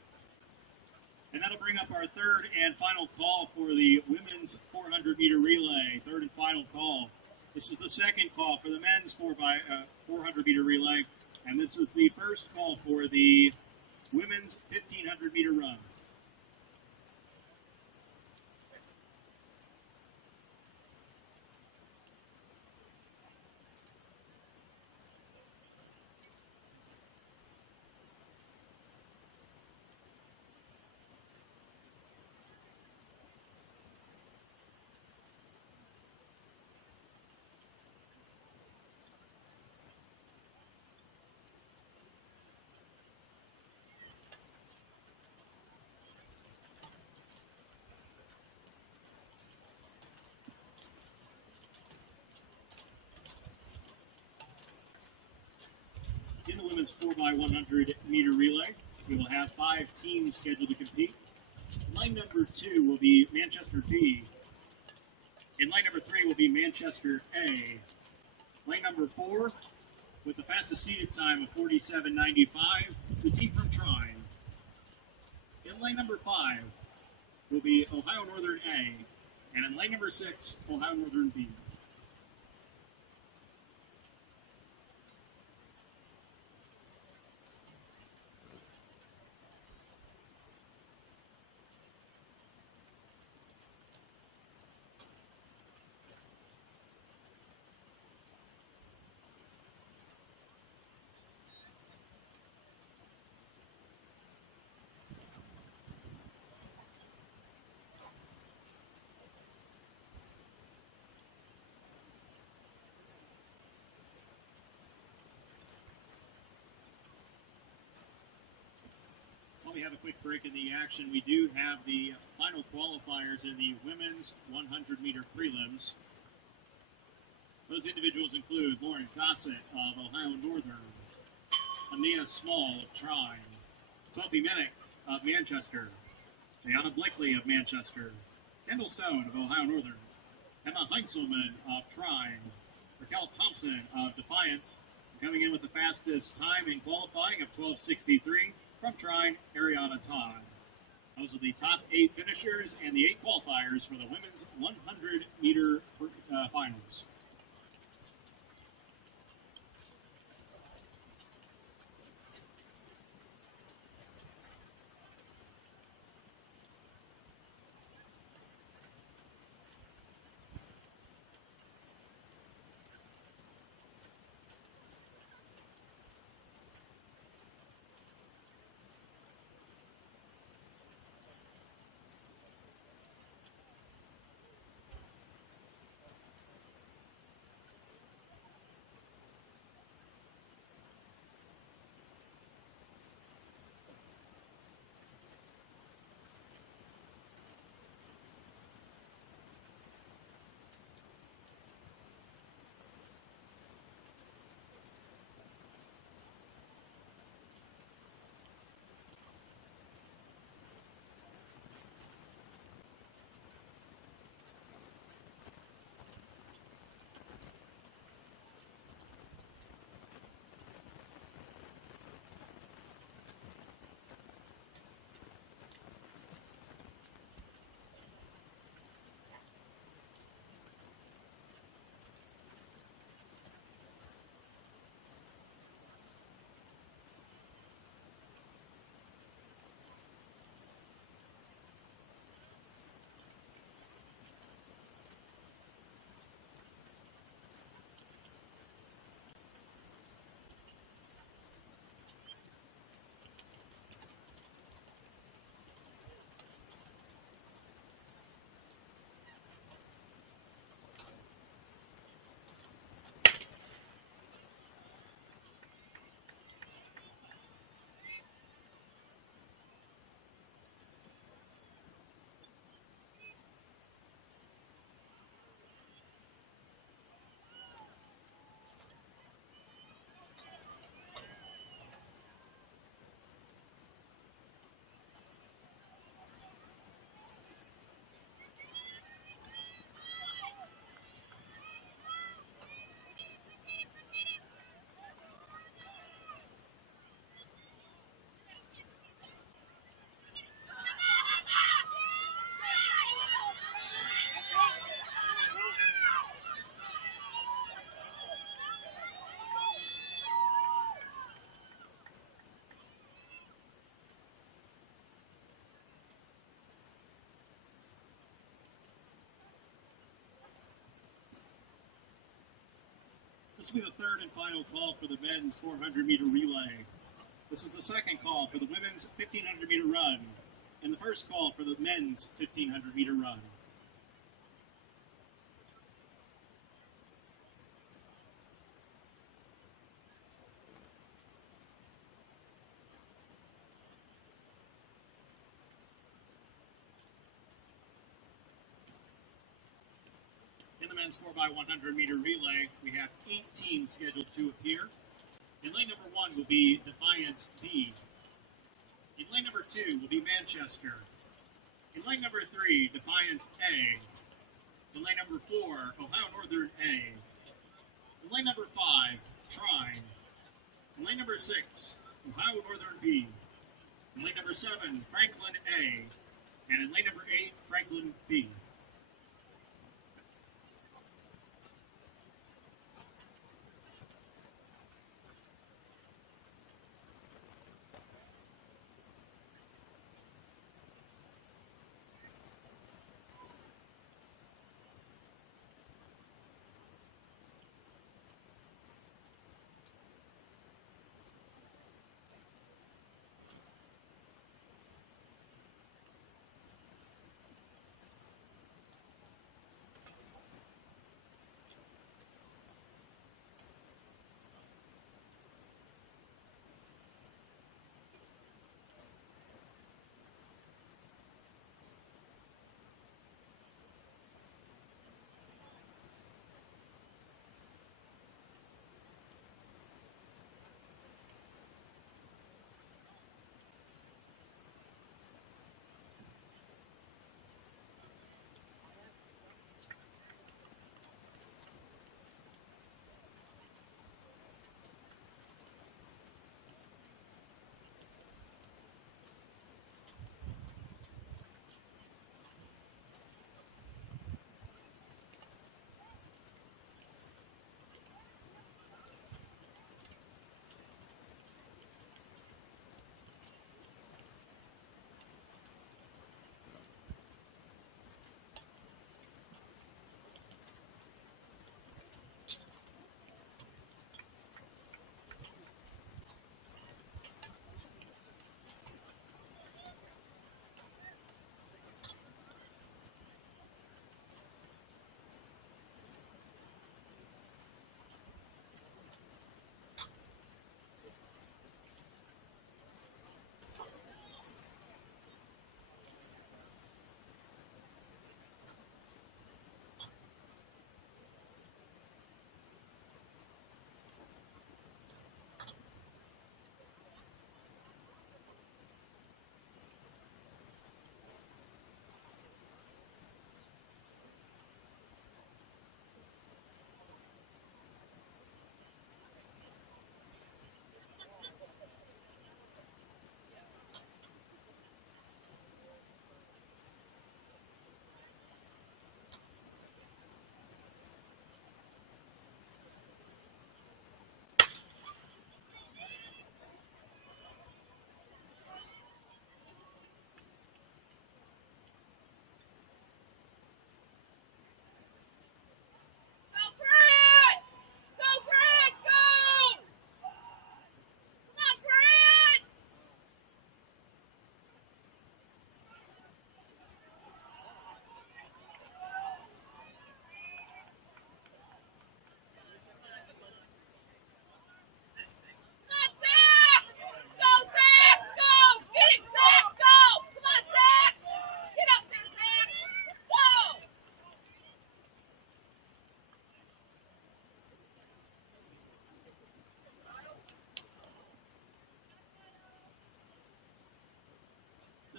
And that'll bring up our third and final call for the women's 400 meter relay. Third and final call. This is the second call for the men's 400 meter relay. And this is the first call for the women's 1,500 meter run. In the women's 4x100 meter relay, we will have 5 teams scheduled to compete. Line number 2 will be Manchester B. And line number 3 will be Manchester A. Line number 4, with the fastest seated time of 47.95, the team from Trine. In line number 5 will be Ohio Northern A. And in line number 6, Ohio Northern B. While we have a quick break in the action, we do have the final qualifiers in the women's 100 meter prelims. Those individuals include Lauren Gossett of Ohio Northern, Amina Small of Trine, Sophie Minnick of Manchester, Diana Blakely of Manchester, Kendall Stone of Ohio Northern, Emma Heinzelman of Trine, Raquel Thompson of Defiance, coming in with the fastest time in qualifying of 12:63 from Trine, Ariana Todd. Those are the top 8 finishers and the 8 qualifiers for the women's 100 meter finals. This will be the third and final call for the men's 400-meter relay. This is the second call for the women's 1,500-meter run, and the first call for the men's 1,500-meter run. In the men's 4x100-meter relay, we have 8 teams scheduled to appear. In lane number 1 will be Defiance B. In lane number 2 will be Manchester. In lane number 3, Defiance A. In lane number 4, Ohio Northern A. In lane number 5, Trine. In lane number 6, Ohio Northern B. In lane number 7, Franklin A. And in lane number 8, Franklin B.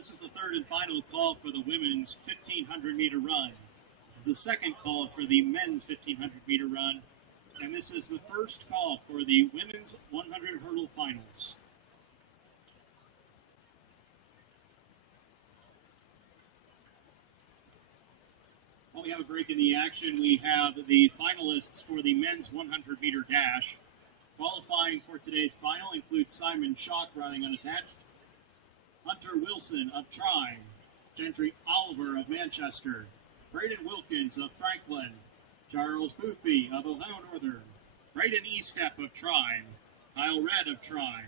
This is the third and final call for the women's 1,500-meter run. This is the second call for the men's 1,500-meter run, and this is the first call for the women's 100 hurdle finals. While we have a break in the action, we have the finalists for the men's 100-meter dash. Qualifying for today's final includes Simon Schock riding unattached, Hunter Wilson of Trine, Gentry Oliver of Manchester, Braden Wilkins of Franklin, Charles Boothby of Ohio Northern, Braden Estep of Trine, Kyle Red of Trine,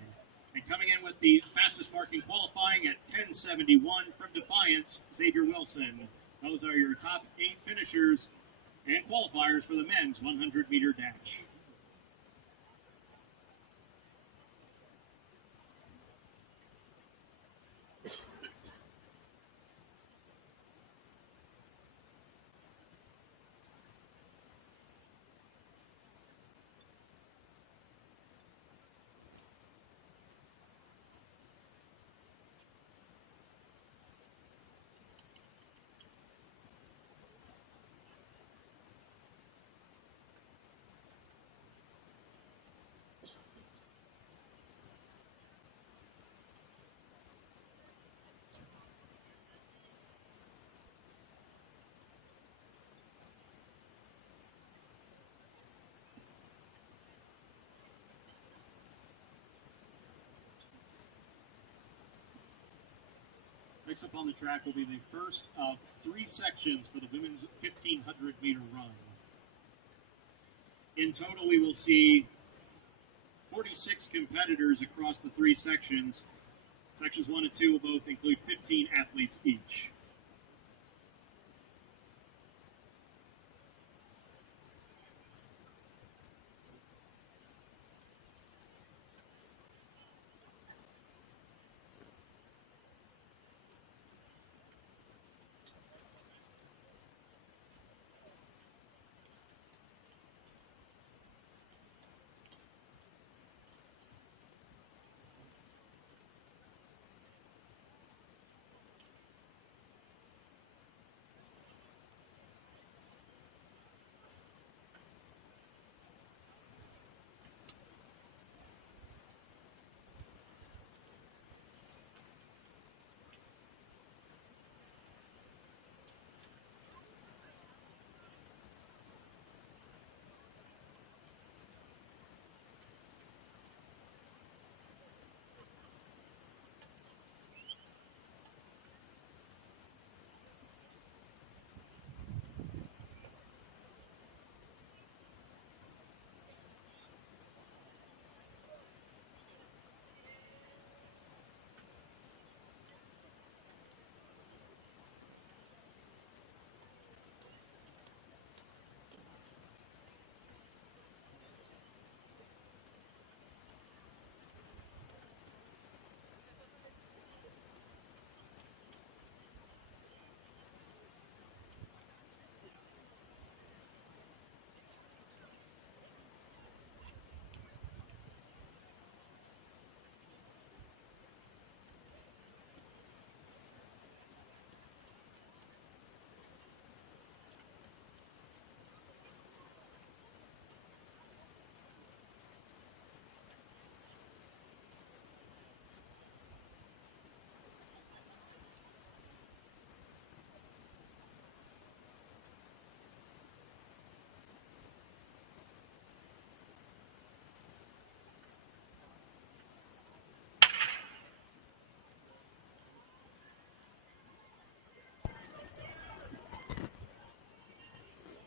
and coming in with the fastest marking qualifying at 10:71 from Defiance, Xavier Wilson. Those are your top 8 finishers and qualifiers for the men's 100-meter dash. Next up on the track will be the first of 3 sections for the women's 1,500-meter run. In total, we will see 46 competitors across the 3 sections. Sections 1 and 2 will both include 15 athletes each.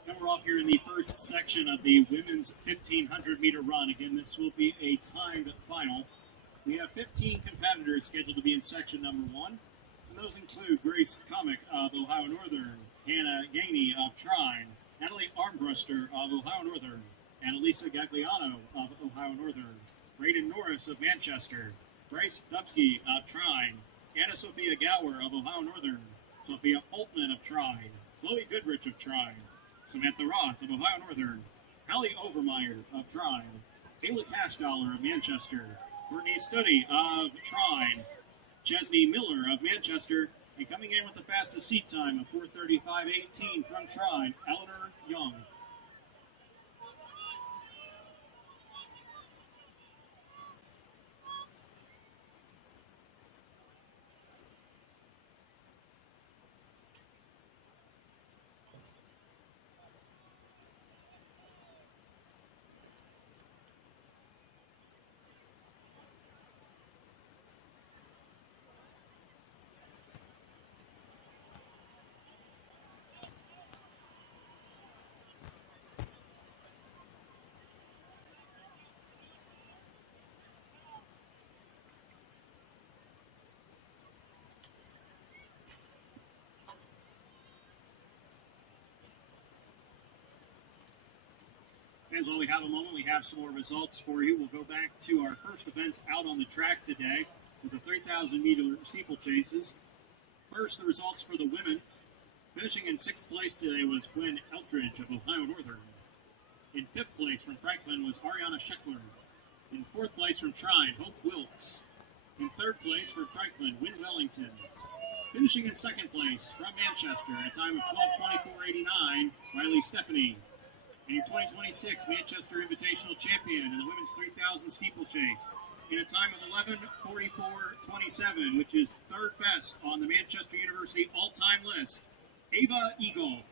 Now we're off here in the first section of the women's 1,500-meter run. Again, this will be a timed final. We have 15 competitors scheduled to be in section number 1, and those include Grace Comic of Ohio Northern, Hannah Gainey of Trine, Natalie Armbruster of Ohio Northern, Annalisa Gagliano of Ohio Northern, Braden Norris of Manchester, Bryce Dubsky of Trine, Anna Sophia Gower of Ohio Northern, Sophia Holtman of Trine, Chloe Goodrich of Trine, Samantha Roth of Ohio Northern, Hallie Overmeyer of Trine, Kayla Cashdollar of Manchester, Courtney Studdy of Trine, Chesney Miller of Manchester, and coming in with the fastest seat time of 4:35.18 from Trine, Eleanor Young. As while we have a moment, we have some more results for you. We'll go back to our first events out on the track today with the 3,000-meter steeplechases. First, the results for the women. Finishing in 6th place today was Gwen Eltridge of Ohio Northern. In 5th place from Franklin was Ariana Scheckler. In 4th place from Trine, Hope Wilkes. In 3rd place for Franklin, Wynn Wellington. Finishing in 2nd place from Manchester at a time of 12:24.89, Riley Stephanie. And your 2026 Manchester Invitational champion in the women's 3,000 steeplechase in a time of 11:44.27, which is 3rd best on the Manchester University all-time list, Ava Eagle.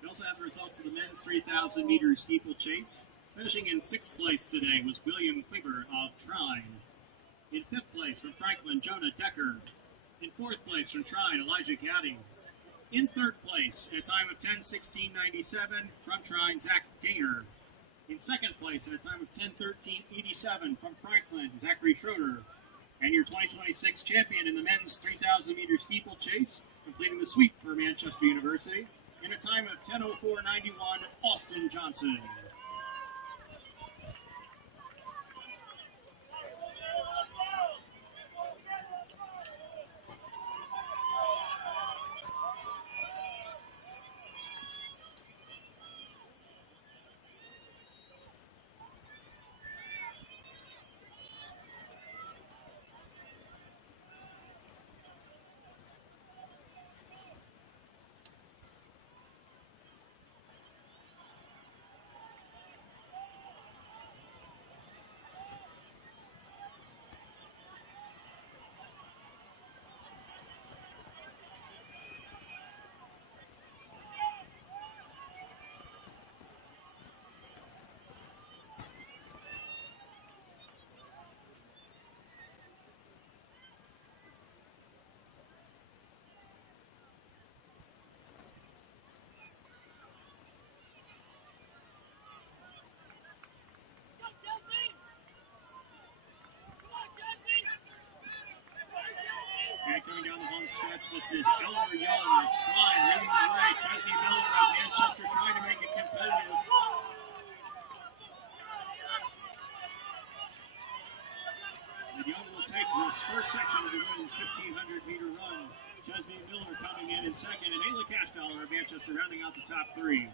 We also have the results of the men's 3,000-meter steeplechase. Finishing in 6th place today was William Cleaver of Trine. In 5th place from Franklin, Jonah Decker. In 4th place from Trine, Elijah Gadding. In 3rd place, at a time of 10:16.97, from Trine, Zach Gaynor. In 2nd place, at a time of 10:13.87, from Franklin, Zachary Schroeder. And your 2026 champion in the men's 3,000-meter steeplechase, completing the sweep for Manchester University, in a time of 10:04.91, Austin Johnson. And coming down the home stretch, this is Eleanor Young of Trine leading the way. Chesney Miller of Manchester trying to make it competitive. And Young will take this first section of the women's 1,500-meter run. Chesney Miller coming in second, and Ayla Cashdollar of Manchester rounding out the top three.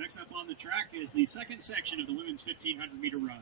Next up on the track is the second section of the women's 1,500-meter run.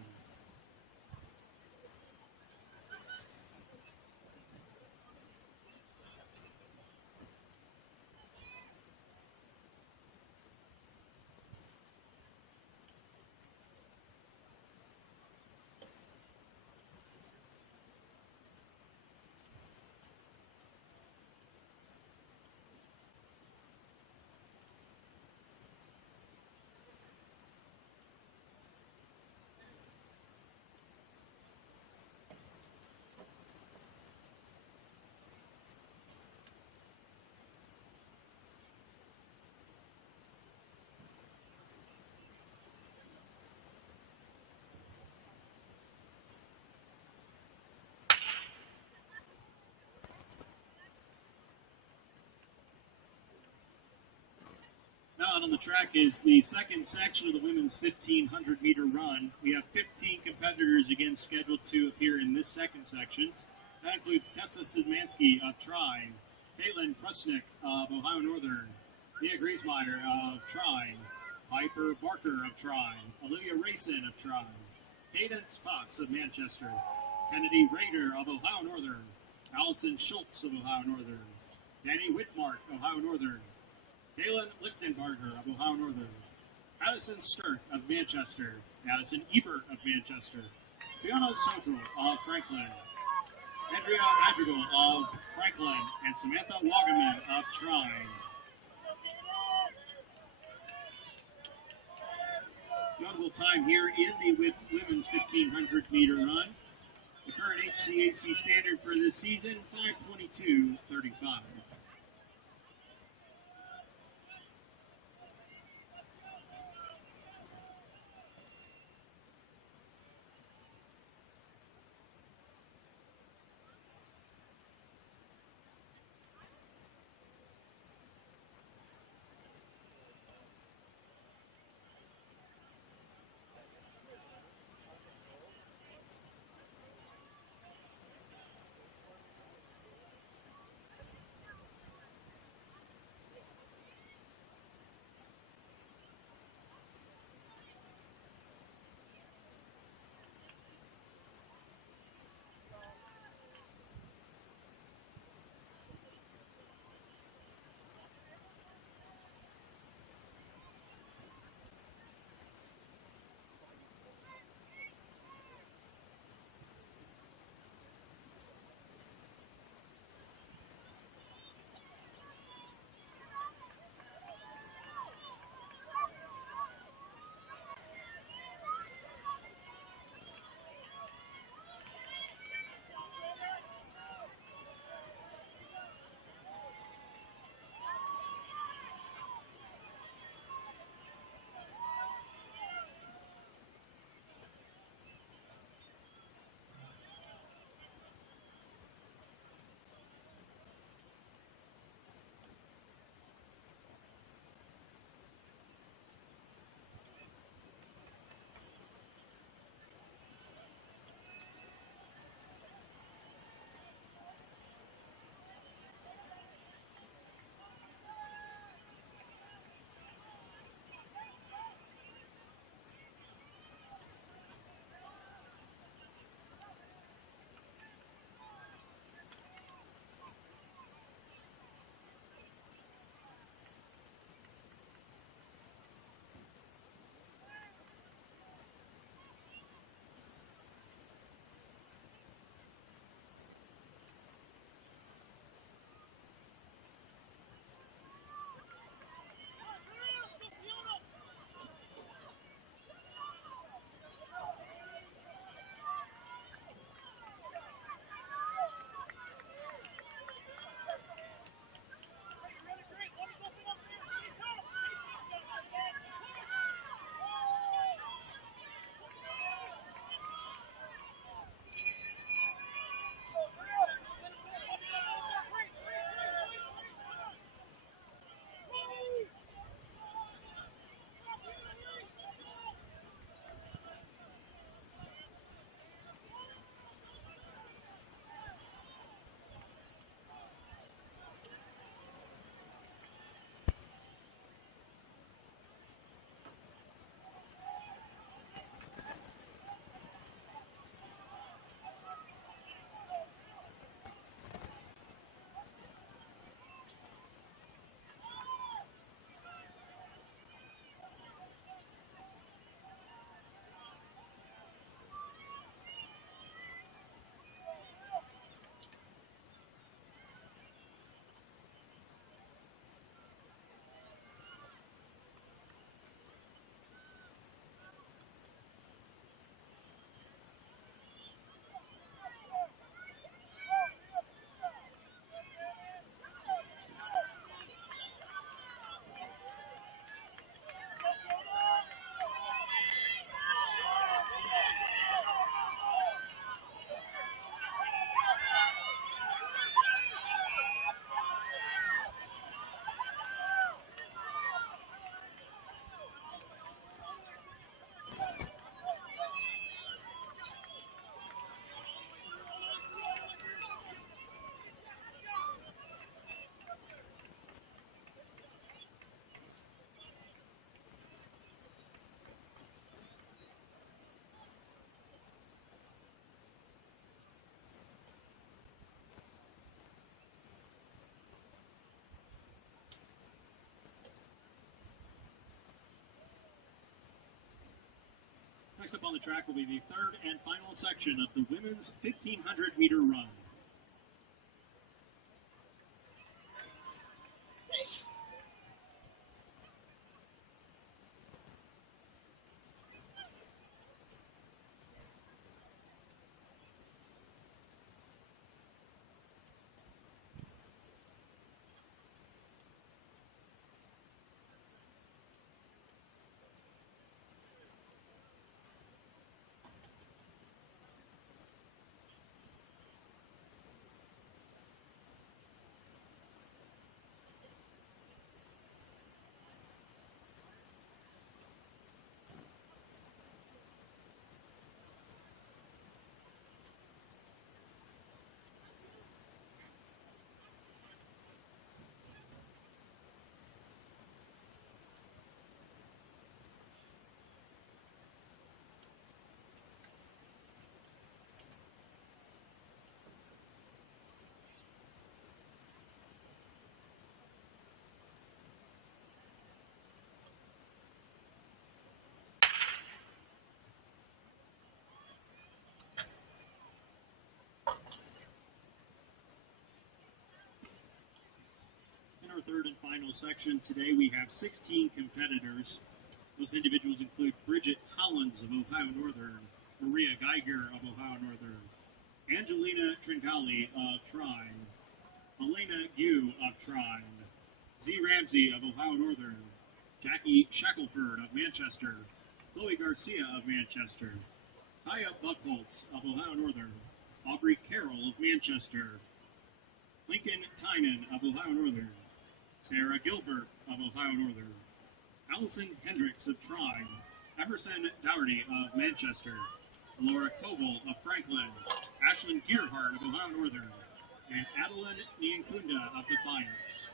Now out on the track is the second section of the women's 1,500-meter run. We have 15 competitors again scheduled to appear in this second section. That includes Tessa Szymanski of Trine, Caitlin Prusnick of Ohio Northern, Mia Griesmeyer of Trine, Piper Barker of Trine, Olivia Rayson of Trine, Cadence Fox of Manchester, Kennedy Rader of Ohio Northern, Allison Schultz of Ohio Northern, Danny Whitmark, Ohio Northern, Kaylin Lichtenbarger of Ohio Northern, Addison Sturk of Manchester, Addison Ebert of Manchester, Fiona Sotral of Franklin, Andrea Madrigal of Franklin, and Samantha Wagaman of Trine. Notable time here in the women's 1500 meter run. The current HCAC standard for this season, 5:22:35. Next up on the track will be the third and final section of the women's 1,500-meter run. In our third and final section today, we have 16 competitors. Those individuals include Bridget Collins of Ohio Northern, Maria Geiger of Ohio Northern, Angelina Trincali of Trine, Elena Gu of Trine, Z. Ramsey of Ohio Northern, Jackie Shackelford of Manchester, Chloe Garcia of Manchester, Taya Buckholtz of Ohio Northern, Aubrey Carroll of Manchester, Lincoln Tynan of Ohio Northern, Sarah Gilbert of Ohio Northern, Allison Hendricks of Trine, Emerson Dougherty of Manchester, Laura Coble of Franklin, Ashlyn Gearhart of Ohio Northern, and Adeline Nyankunda of Defiance.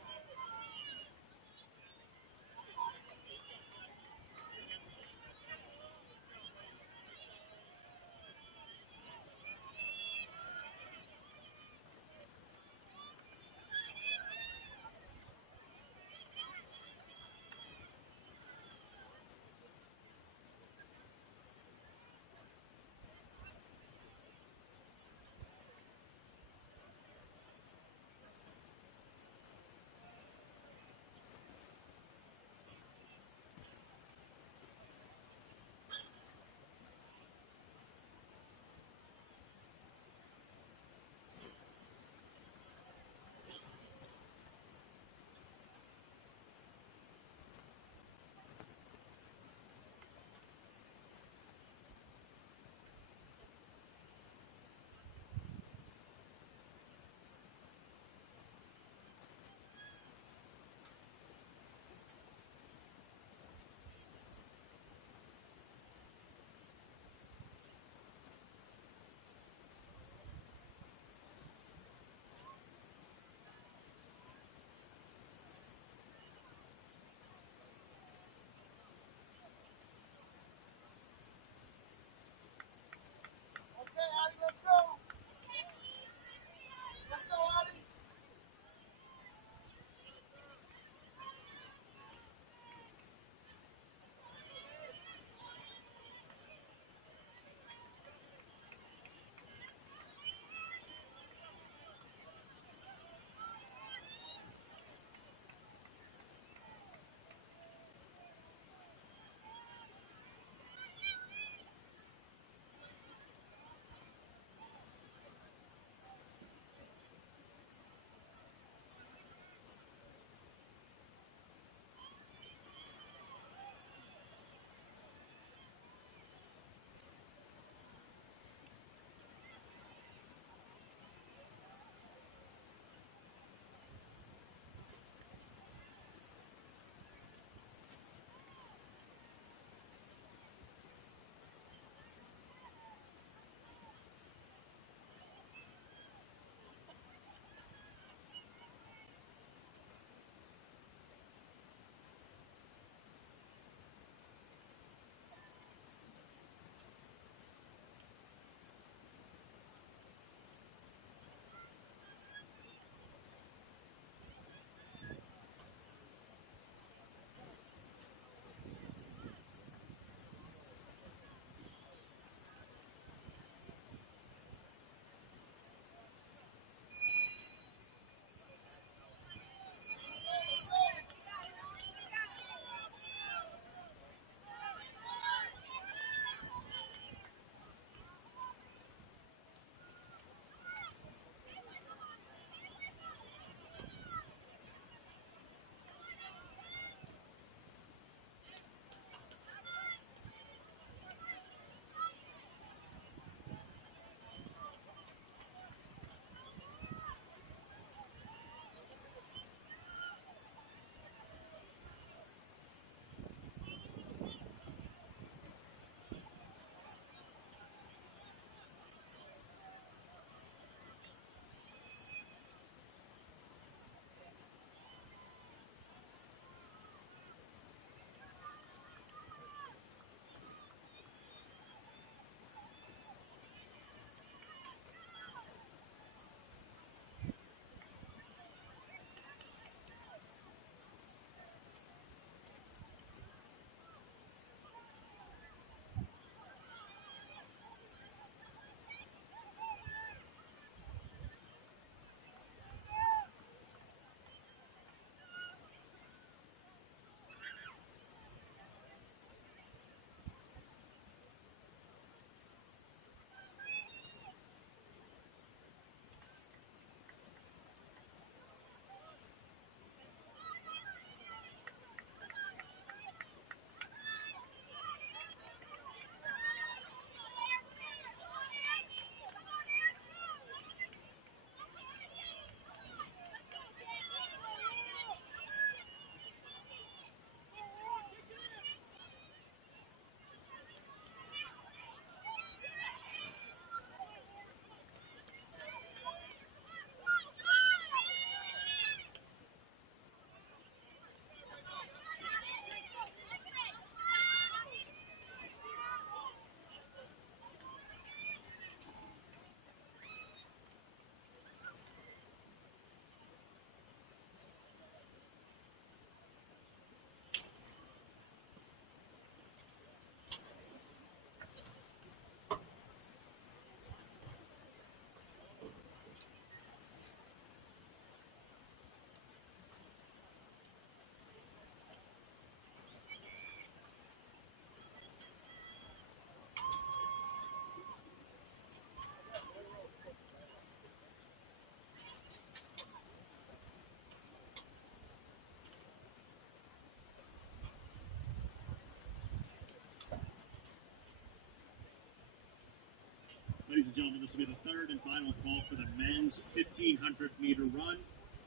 and gentlemen, this will be the third and final call for the men's 1,500-meter run.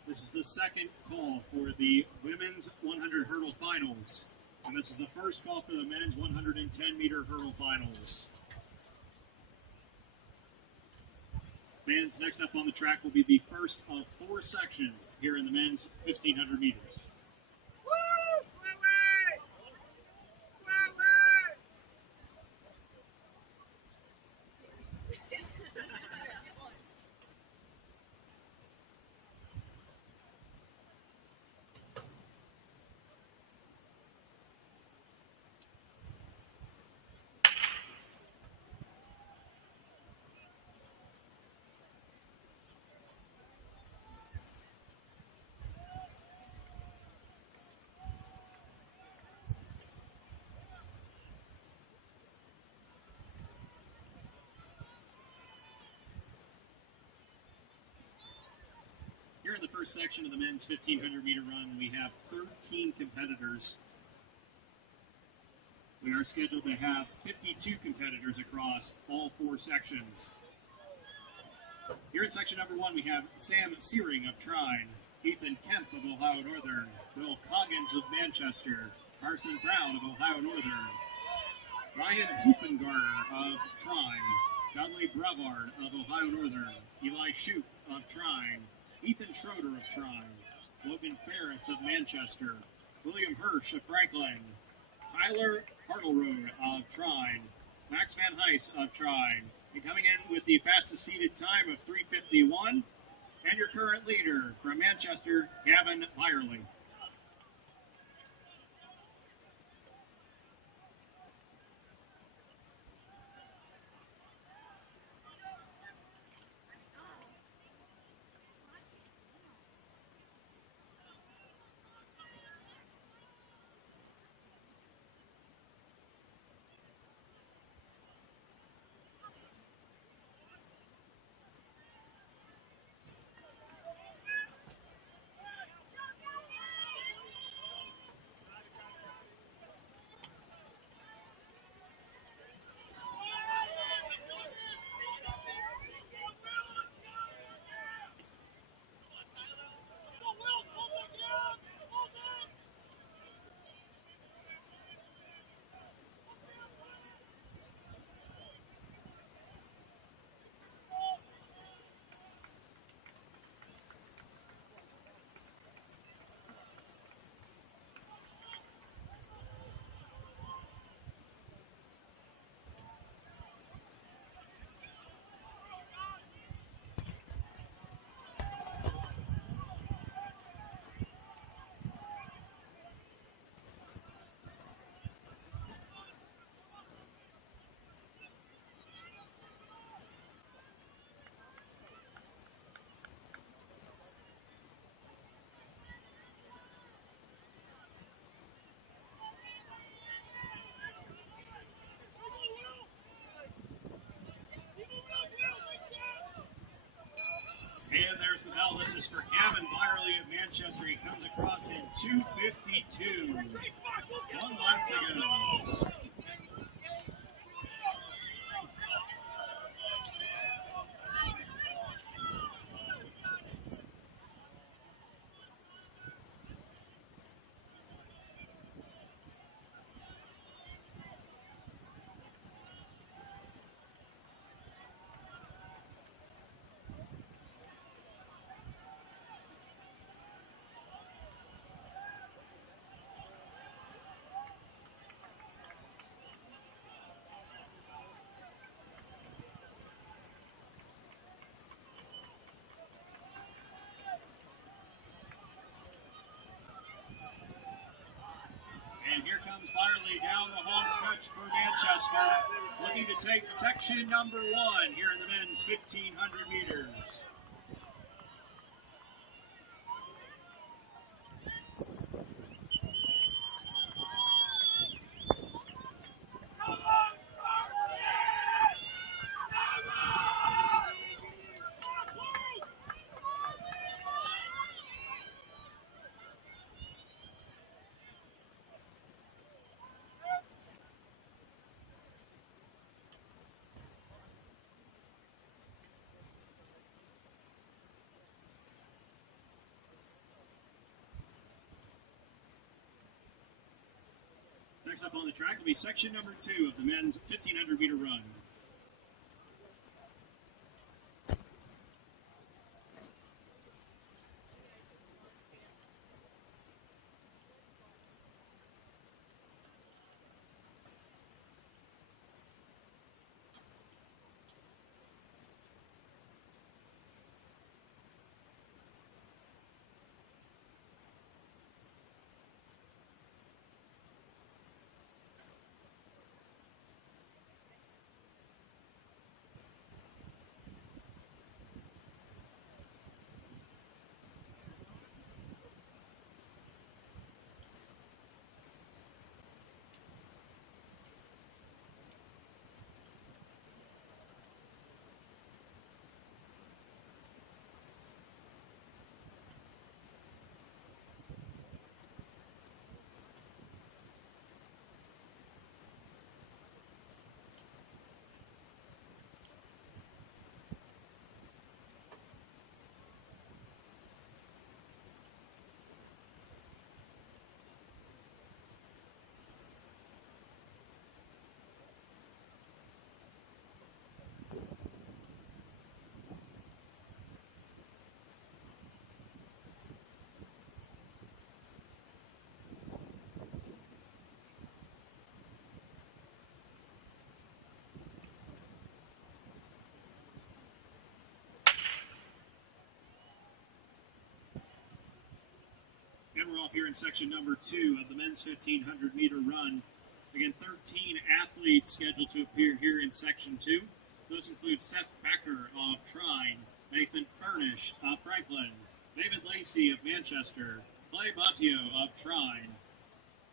This is the second call for the women's 100 hurdle finals. And this is the first call for the men's 110-meter hurdle finals. Fans, next up on the track will be the first of 4 sections here in the men's 1,500 meters. Here in the first section of the men's 1,500-meter run, we have 13 competitors. We are scheduled to have 52 competitors across all 4 sections. Here in section number 1, we have Sam Searing of Trine, Ethan Kemp of Ohio Northern, Will Coggins of Manchester, Carson Brown of Ohio Northern, Ryan Hoopengardner of Trine, Dudley Brevard of Ohio Northern, Eli Shoup of Trine, Ethan Schroeder of Trine, Logan Ferris of Manchester, William Hirsch of Franklin, Tyler Hartleroad of Trine, Max Van Heist of Trine, and coming in with the fastest seated time of 3:51, and your current leader from Manchester, Gavin Byerly. And there's the bell. This is for Gavin Byerly of Manchester. He comes across in 2:52. 1 lap to go. And here comes Byerly down the home stretch for Manchester, looking to take section number 1 here in the men's 1,500 meters. Next up on the track will be section number 2 of the men's 1,500-meter run. And we're off here in section number 2 of the men's 1,500-meter run. Again, 13 athletes scheduled to appear here in section 2. Those include Seth Becker of Trine, Nathan Furnish of Franklin, David Lacey of Manchester, Clay Battio of Trine,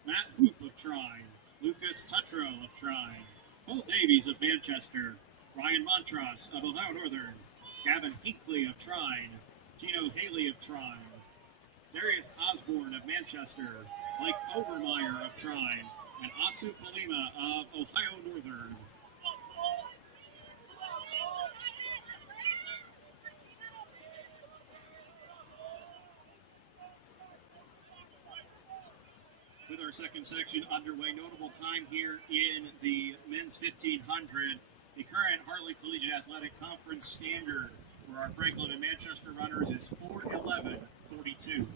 Matt Hoop of Trine, Lucas Tutro of Trine, Cole Davies of Manchester, Ryan Montross of Ohio Northern, Gavin Hinkley of Trine, Gino Haley of Trine, Darius Osborne of Manchester, Blake Overmeyer of Trine, and Asu Palima of Ohio Northern. With our second section underway, notable time here in the men's 1,500. The current Hartley Collegiate Athletic Conference standard for our Franklin and Manchester runners is 4:11:42.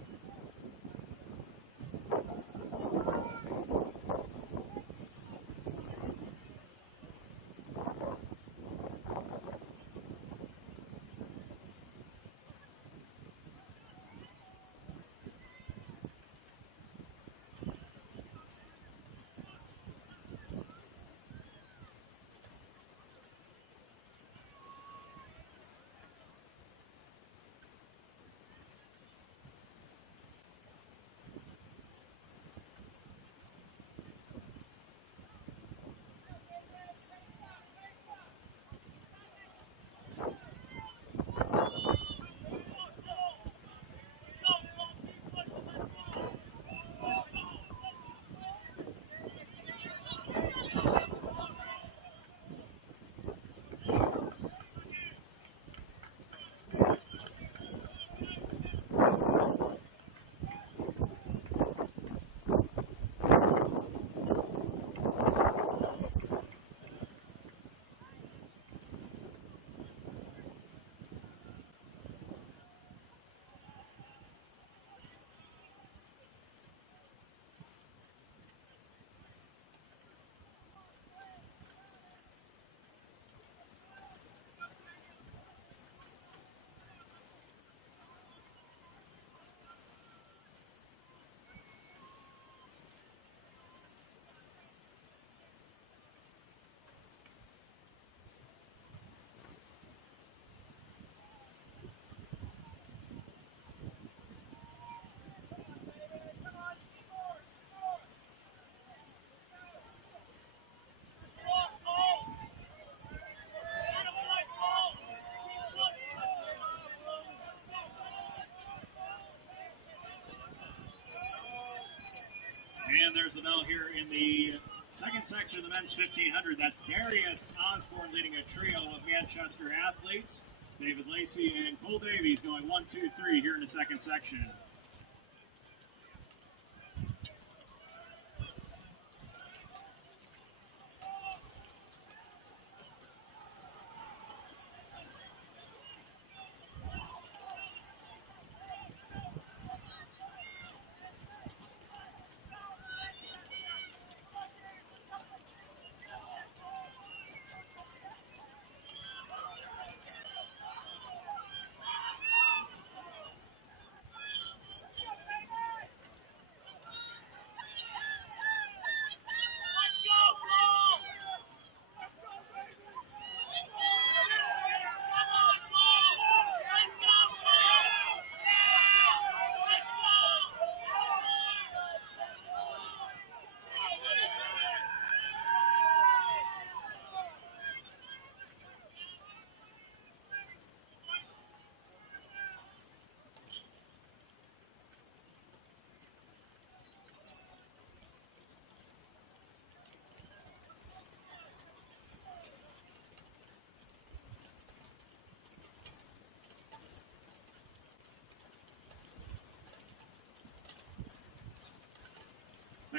And there's the bell here in the second section of the men's 1,500. That's Darius Osborne leading a trio of Manchester athletes. David Lacey and Cole Davies going 1, 2, 3 here in the second section.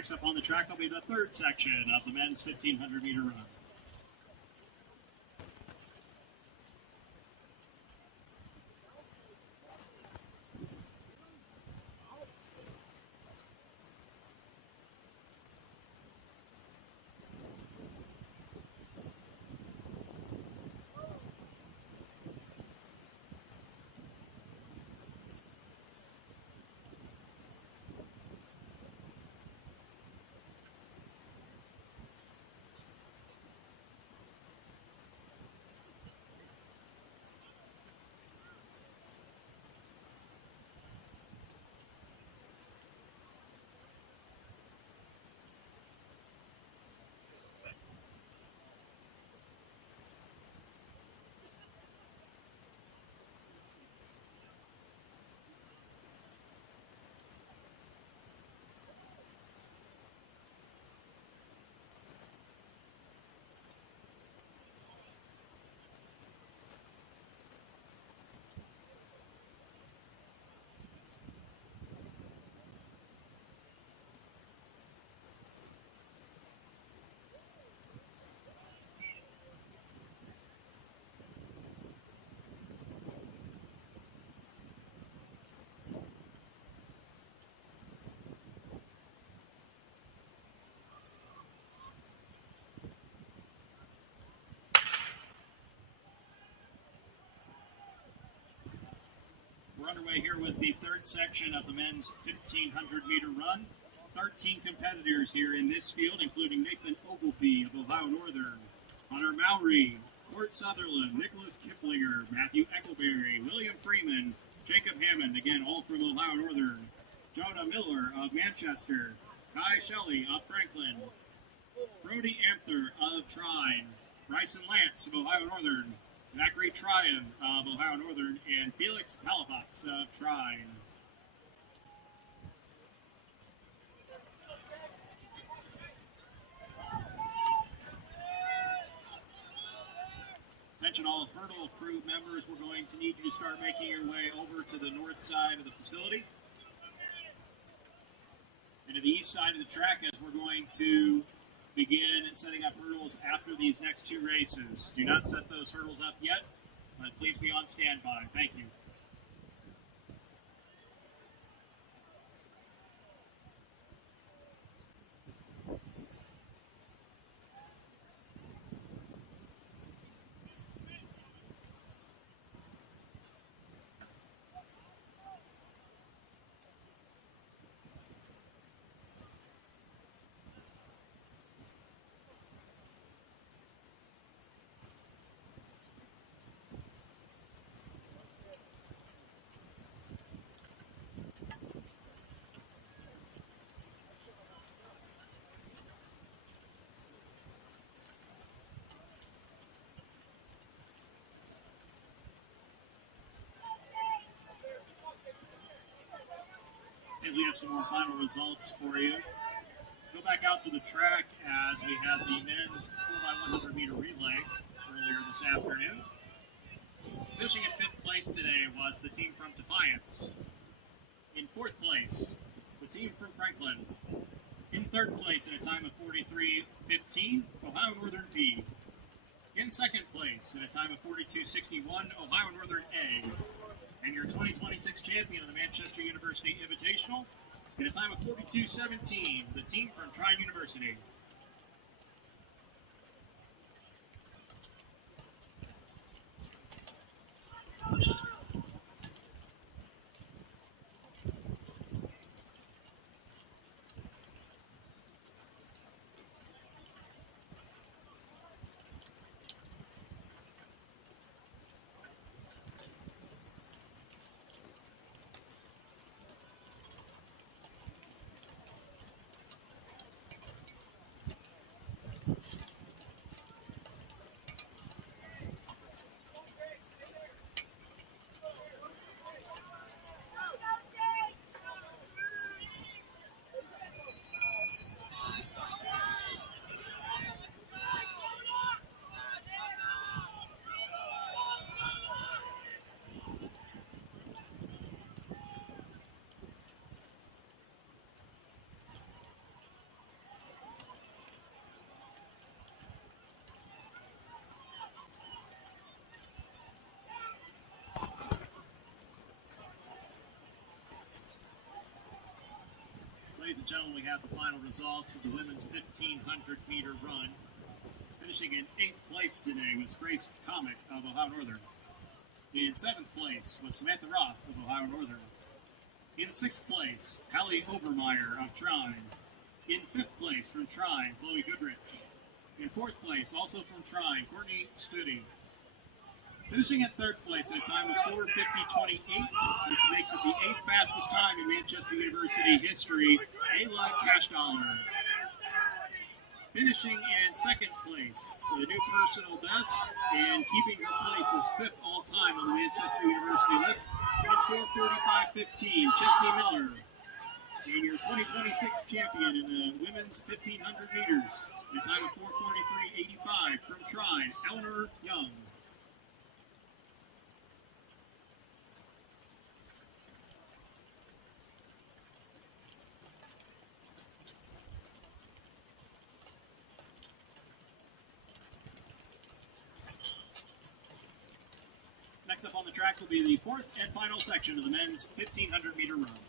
Next up on the track will be the third section of the men's 1,500 meter run. We're underway here with the third section of the men's 1,500 meter run. 13 competitors here in this field, including Nathan Ogilvie of Ohio Northern, Hunter Mowry, Court Sutherland, Nicholas Kiplinger, Matthew Eckleberry, William Freeman, Jacob Hammond, again all from Ohio Northern, Jonah Miller of Manchester, Kai Shelley of Franklin, Brody Amther of Trine, Bryson Lance of Ohio Northern, Zachary Tryon of Ohio Northern, and Felix Palafox of Trine. Attention all hurdle crew members, we're going to need you to start making your way over to the north side of the facility and to the east side of the track as we're going to begin setting up hurdles after these next two races. Do not set those hurdles up yet, but please be on standby. Thank you. As we have some more final results for you. Go back out to the track as we had the men's 4x100 meter relay earlier this afternoon. Finishing in 5th place today was the team from Defiance. In 4th place, the team from Franklin. In 3rd place at a time of 43:15, Ohio Northern P. In 2nd place at a time of 42:61, Ohio Northern A. And your 2026 champion of the Manchester University Invitational, in a time of 42:17, the team from Trine University. Ladies and gentlemen, we have the final results of the women's 1,500-meter run. Finishing in 8th place today was Grace Comic of Ohio Northern. In 7th place was Samantha Roth of Ohio Northern. In 6th place, Hallie Overmeyer of Trine. In 5th place from Trine, Chloe Goodrich. In 4th place, also from Trine, Courtney Studi. Finishing at 3rd place at a time of 4:50:28, which makes it the 8th fastest time in Manchester University history, Ayla Cashdollar. Finishing in 2nd place with a new personal best and keeping her place as 5th all-time on the Manchester University list in 4:45:15, Chesney Miller. And your 2026 champion in the women's 1,500 meters, in a time of 4:43:85 from Trine, Eleanor Young. Next up on the track will be the 4th and final section of the men's 1,500-meter run.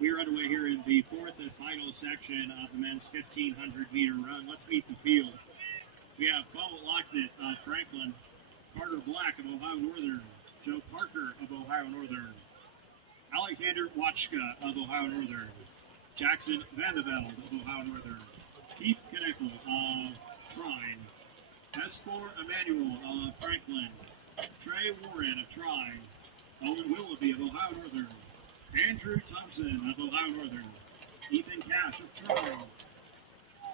We are underway here in the 4th and final section of the men's 1,500-meter run. Let's meet the field. We have Bo Lockett of Franklin, Carter Black of Ohio Northern, Joe Parker of Ohio Northern, Alexander Watchka of Ohio Northern, Jackson Vandeveld of Ohio Northern, Keith Knickel of Trine, Hesfor Emanuel of Franklin, Trey Warren of Trine, Owen Willoughby of Ohio Northern, Andrew Thompson of Ohio Northern, Ethan Cash of Trine,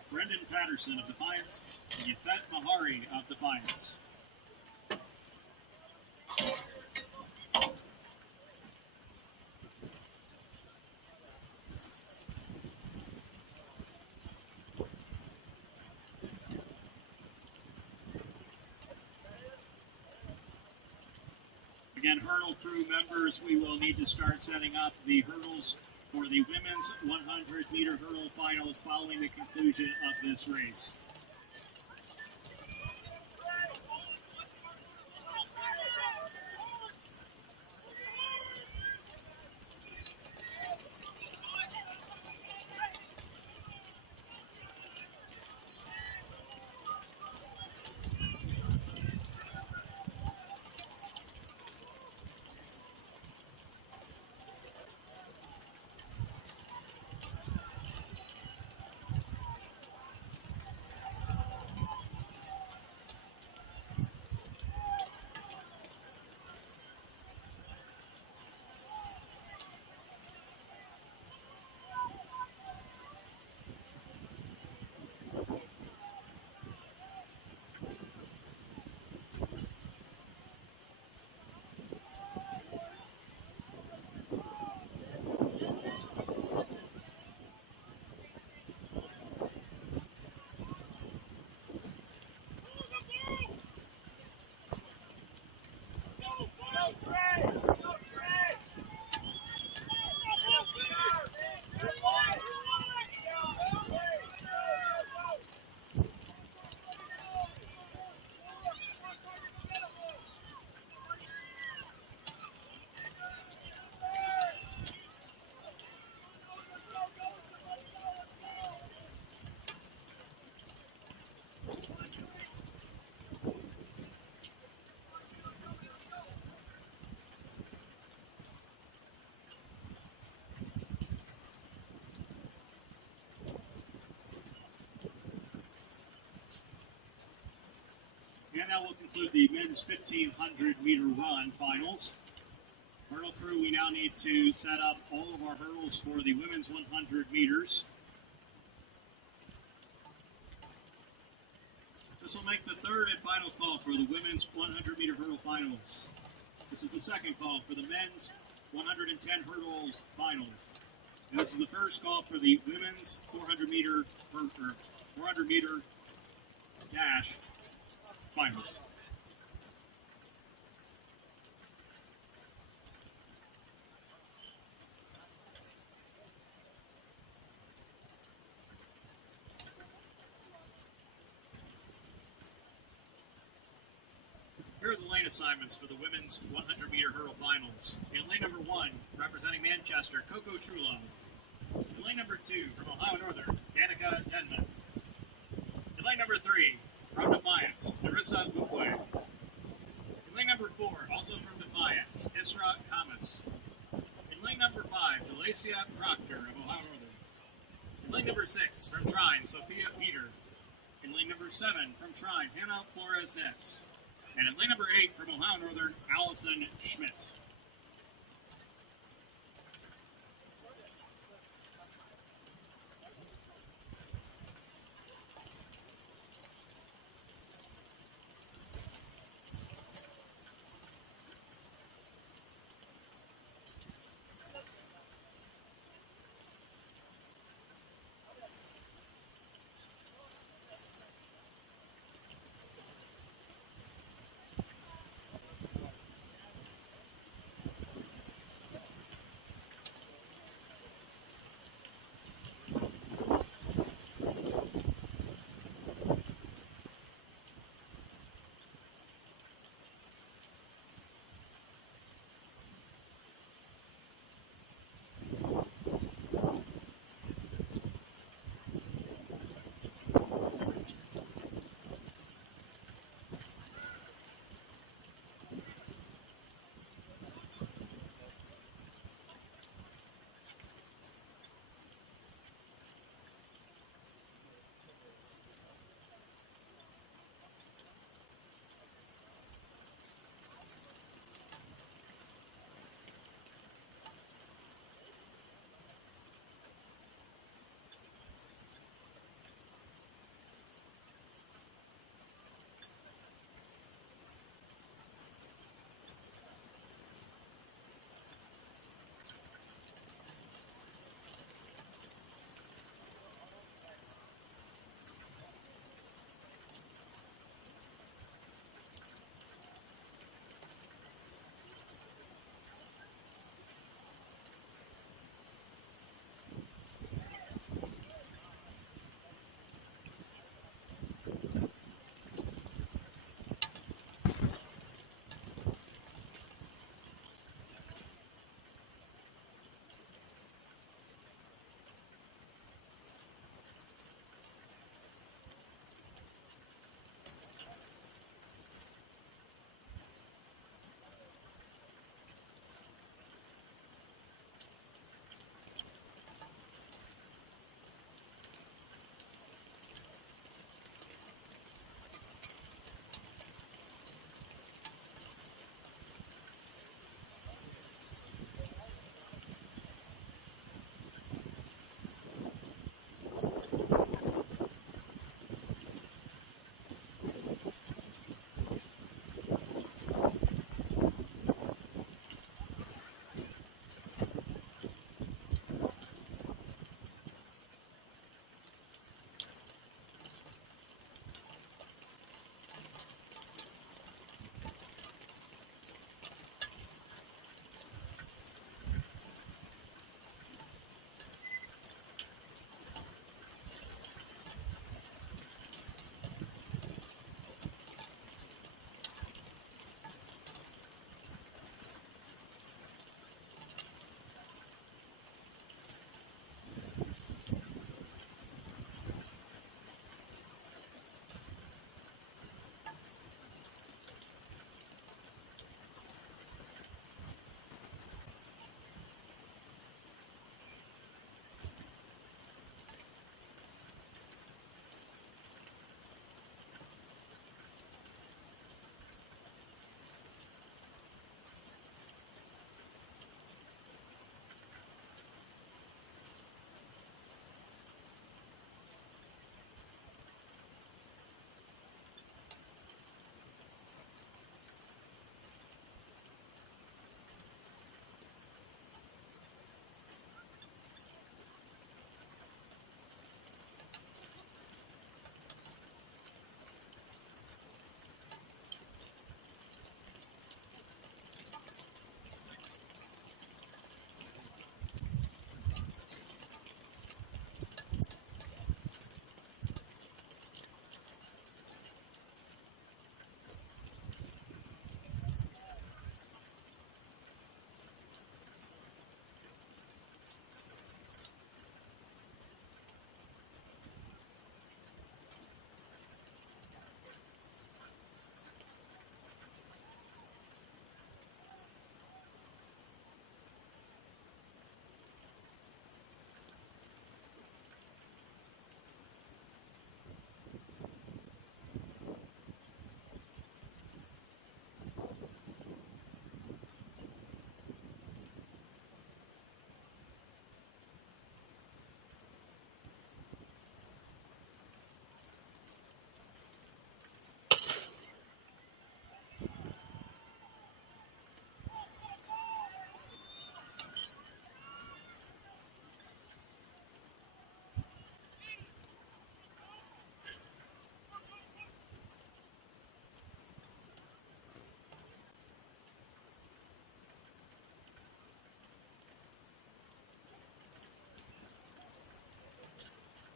Brendan Patterson of Defiance, and Yafet Mahari of Defiance. Again, hurdle crew members, we will need to start setting up the hurdles for the women's 100-meter hurdle finals following the conclusion of this race. And that will conclude the men's 1,500-meter run finals. Hurdle crew, we now need to set up all of our hurdles for the women's 100 meters. This will make the third and final call for the women's 100-meter hurdle finals. This is the second call for the men's 110 hurdles finals. And this is the first call for the women's 400-meter dash finals. Here are the lane assignments for the women's 100-meter hurdle finals. In lane number 1, representing Manchester, Coco Trullo. In lane number 2, from Ohio Northern, Danica Denman. In lane number 3, from Defiance, Narissa Bukwe. In lane number 4, also from Defiance, Isra Kamas. In lane number 5, Jalacia Proctor of Ohio Northern. In lane number 6, from Trine, Sophia Peter. In lane number 7, from Trine, Hannah Flores-Ness. And in lane number 8, from Ohio Northern, Allison Schmidt.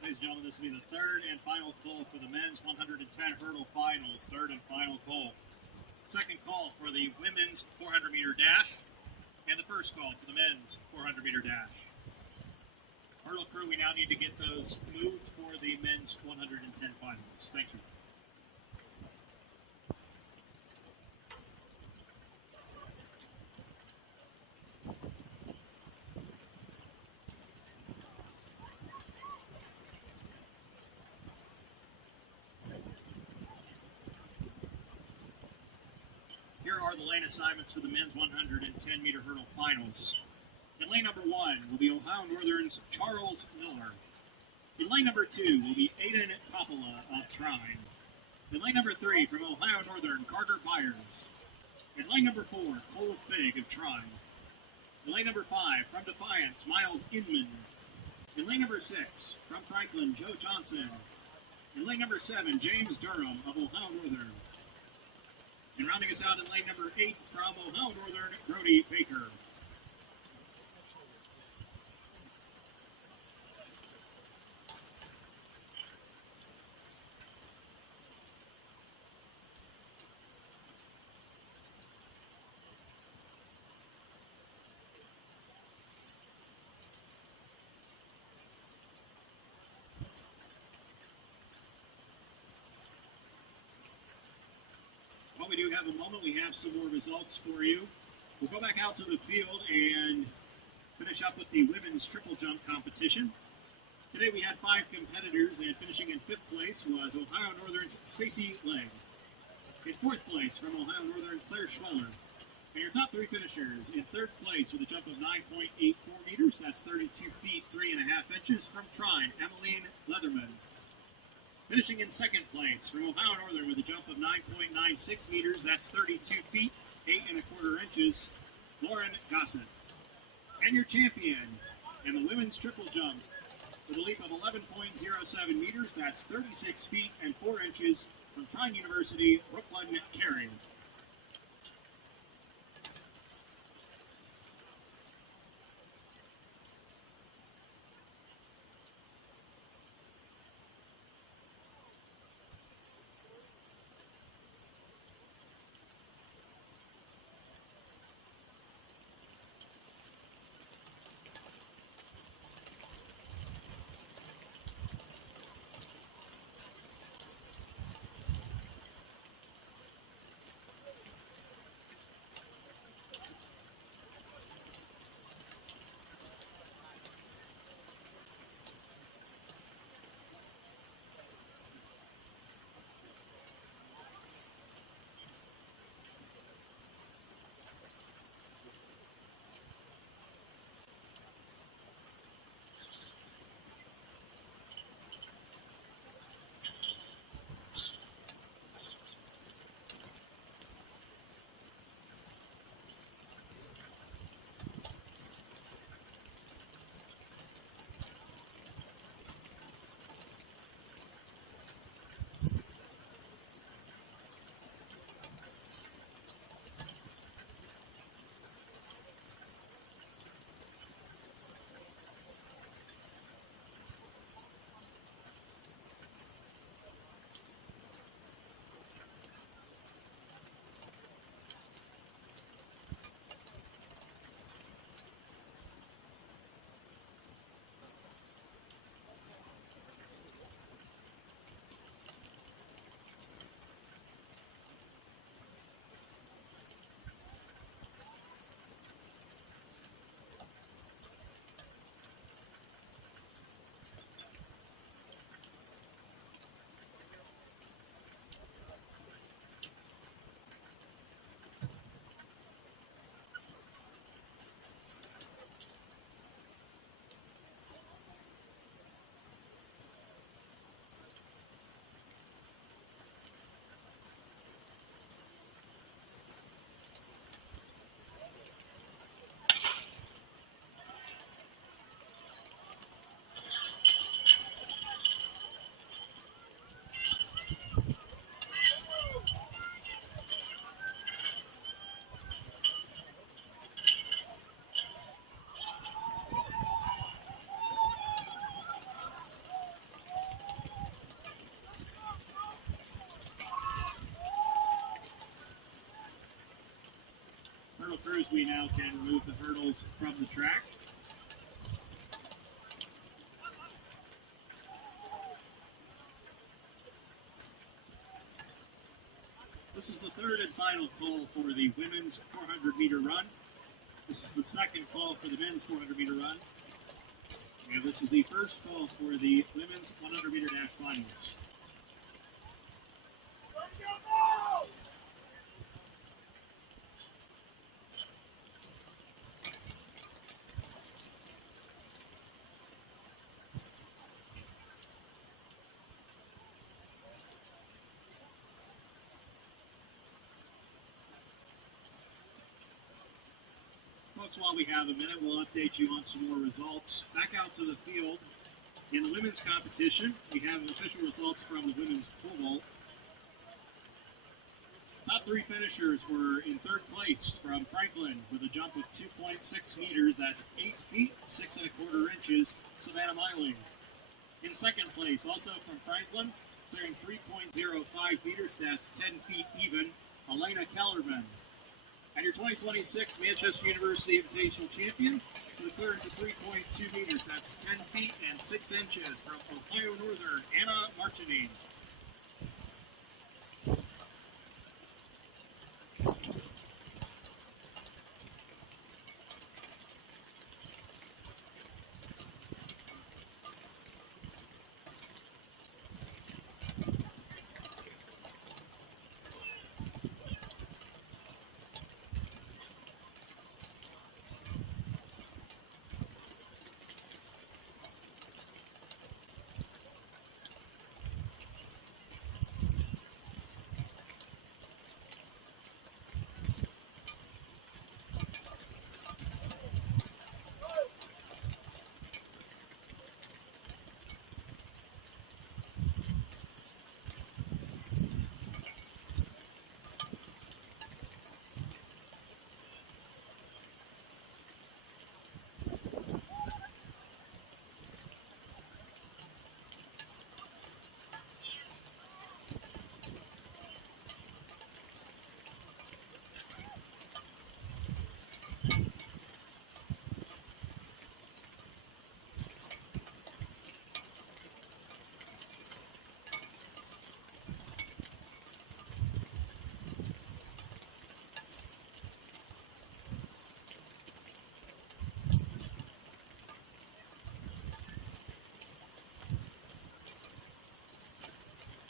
Ladies and gentlemen, this will be the third and final call for the men's 110 hurdle finals. Third and final call. Second call for the women's 400 meter dash, and the first call for the men's 400 meter dash. Hurdle crew, we now need to get those moved for the men's 110 finals. Thank you. Here are the lane assignments for the men's 110 meter hurdle finals. In lane number 1 will be Ohio Northern's Charles Miller. In lane number 2 will be Aiden Coppola of Trine. In lane number 3 from Ohio Northern, Carter Byers. In lane number 4, Cole Fig of Trine. In lane number 5 from Defiance, Miles Inman. In lane number 6 from Franklin, Joe Johnson. In lane number 7, James Durham of Ohio Northern. And rounding us out in lane number 8 from Ohio Northern, Brody Baker. While we do have a moment, we have some more results for you. We'll go back out to the field and finish up with the women's triple jump competition. Today we had 5 competitors, and finishing in 5th place was Ohio Northern's Stacy Legg. In 4th place from Ohio Northern, Claire Schweller. And your top 3 finishers in 3rd place with a jump of 9.84 meters, that's 32 feet 3.5 inches, from Trine, Emmeline Leatherman. Finishing in 2nd place from Ohio Northern with a jump of 9.96 meters, that's 32 feet 8.25 inches, Lauren Gossett. And your champion in the women's triple jump with a leap of 11.07 meters, that's 36 feet and 4 inches, from Trine University, Brooklyn Carey. as we now can remove the hurdles from the track. This is the third and final call for the women's 400-meter run. This is the second call for the men's 400-meter run. And this is the first call for the women's 100-meter dash finals. Folks, while we have a minute, we'll update you on some more results. Back out to the field. In the women's competition, we have official results from the women's pole vault. Top three finishers were in third place from Franklin with a jump of 2.6 meters, that's 8 feet, 6 1/4 inches, Savannah Meiling. In second place, also from Franklin, clearing 3.05 meters, that's 10 feet even, Elena Kellerman. And your 2026 Manchester University Invitational champion with a clearance of 3.2 meters, that's 10 feet and 6 inches, from Ohio Northern, Anna Marchinin.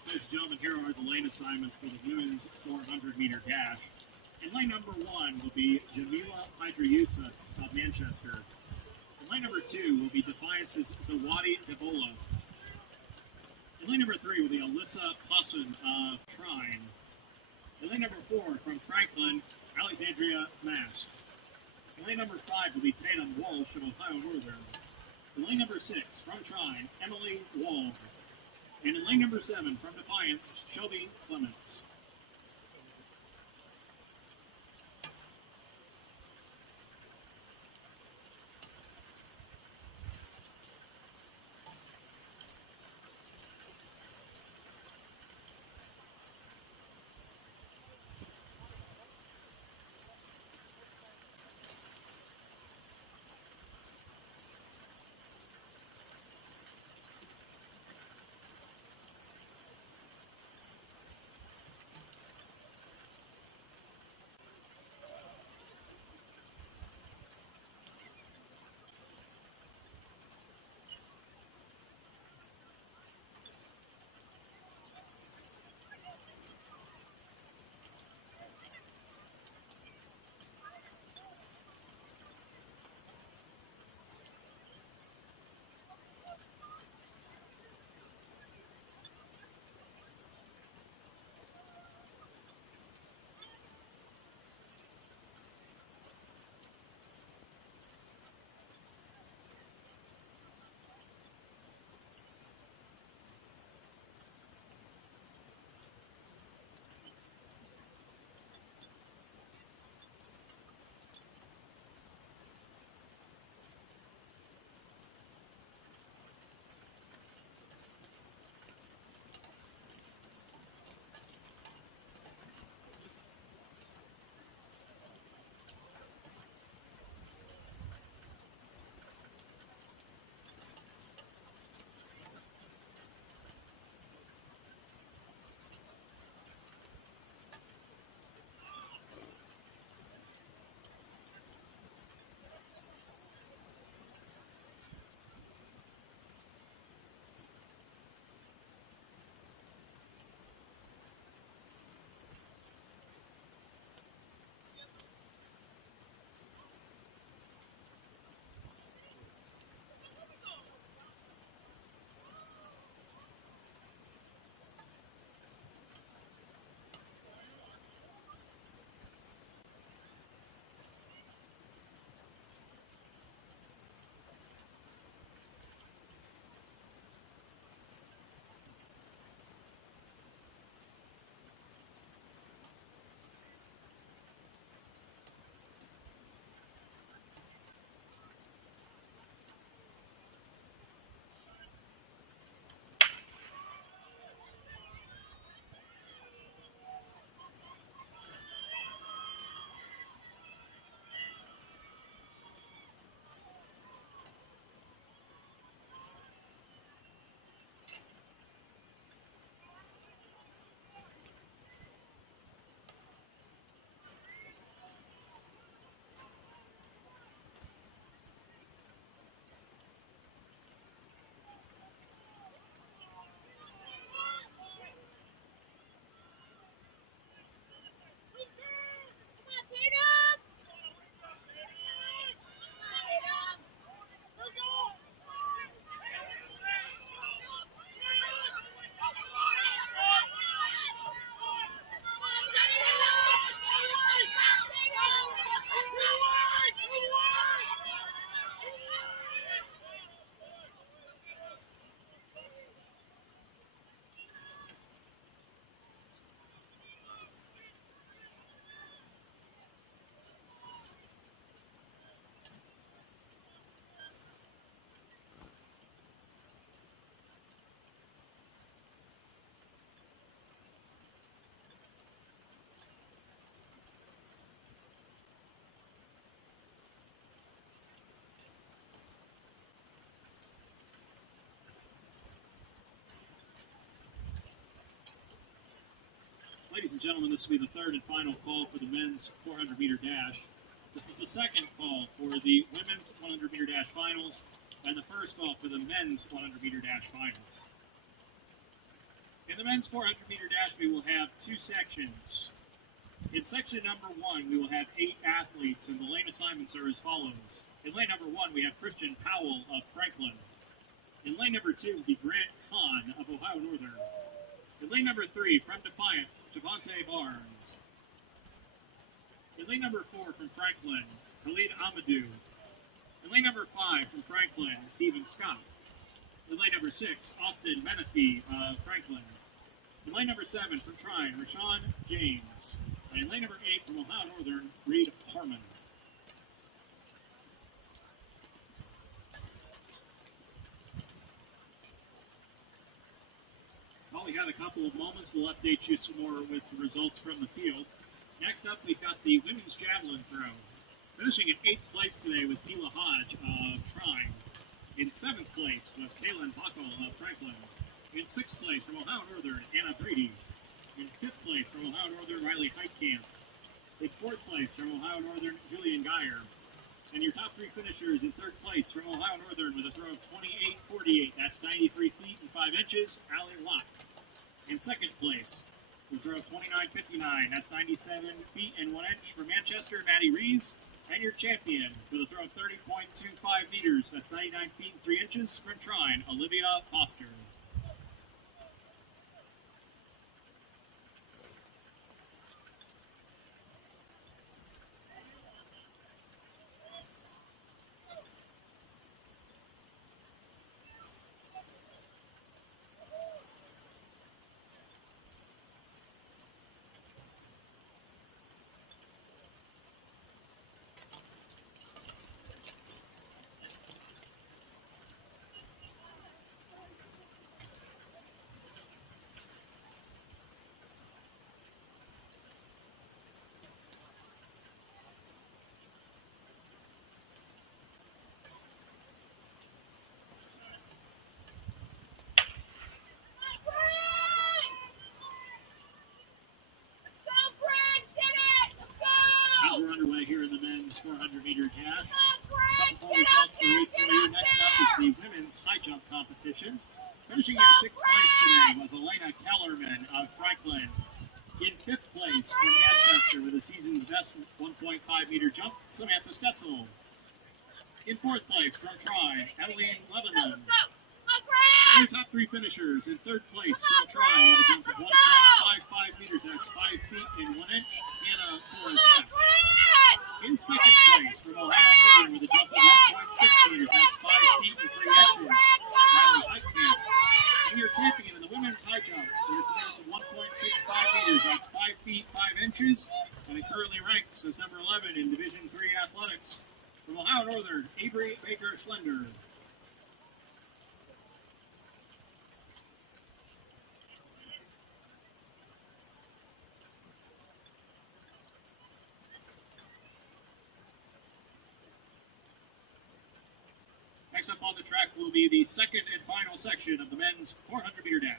Ladies and gentlemen, here are the lane assignments for the women's 400-meter dash. In lane number 1 will be Jamila Hydrayusa of Manchester. In lane number 2 will be Defiance's Zawadi Debola. In lane number 3 will be Alyssa Posson of Trine. In lane number 4 from Franklin, Alexandria Mast. In lane number 5 will be Tatum Walsh of Ohio Northern. In lane number 6 from Trine, Emily Wall. And in lane number 7, from Defiance, Shelby Clements. Ladies and gentlemen, this will be the third and final call for the men's 400-meter dash. This is the second call for the women's 100-meter dash finals and the first call for the men's 100-meter dash finals. In the men's 400-meter dash, we will have two sections. In section number 1, we will have 8 athletes, and the lane assignments are as follows. In lane number 1, we have Christian Powell of Franklin. In lane number 2 will be Grant Kahn of Ohio Northern. In lane number 3, from Defiance, Javante Barnes. In lane number 4, from Franklin, Khalid Amadou. In lane number 5, from Franklin, Stephen Scott. In lane number 6, Austin Menifee of Franklin. In lane number 7, from Trine, Rashawn James. And in lane number 8, from Ohio Northern, Reed Harmon. Well, we got a couple of moments. We'll update you some more with the results from the field. Next up, we've got the women's javelin throw. Finishing in 8th place today was Tila Hodge of Trine. In 7th place was Kaylin Buckle of Franklin. In 6th place from Ohio Northern, Anna Brady. In 5th place from Ohio Northern, Riley Heitkamp. In 4th place from Ohio Northern, Julian Geyer. And your top 3 finishers in 3rd place from Ohio Northern with a throw of 28.48. That's 93 feet and 5 inches, Allie Locke. In 2nd place, with a throw of 29.59. That's 97 feet and 1 inch from Manchester, Maddie Rees. And your champion with a throw of 30.25 meters. That's 99 feet and 3 inches from Trine, Olivia Foster. We're underway here in the men's 400-meter dash. Couple results to read for you. Next up is the women's high jump competition. Finishing in 6th place today was Elena Kellerman of Franklin. In 5th place from Manchester with a season's best 1.5-meter jump, Samantha Stetzel. In 4th place from Trine, Edeline Lebanon. And your top 3 finishers in 3rd place from Trine with a jump of 1.55 meters, that's 5 feet and 1 inch, Hannah Torres-West. In 2nd place from Ohio Northern with a jump of 1.6 meters, that's 5 feet and 3 inches, Riley Heitkamp. And your champion in the women's high jump with a clearance of 1.65 meters, that's 5 feet 5 inches, and it currently ranks as number 11 in Division III athletics. From Ohio Northern, Avery Baker Schlender. Next up on the track will be the second and final section of the men's 400-meter dash.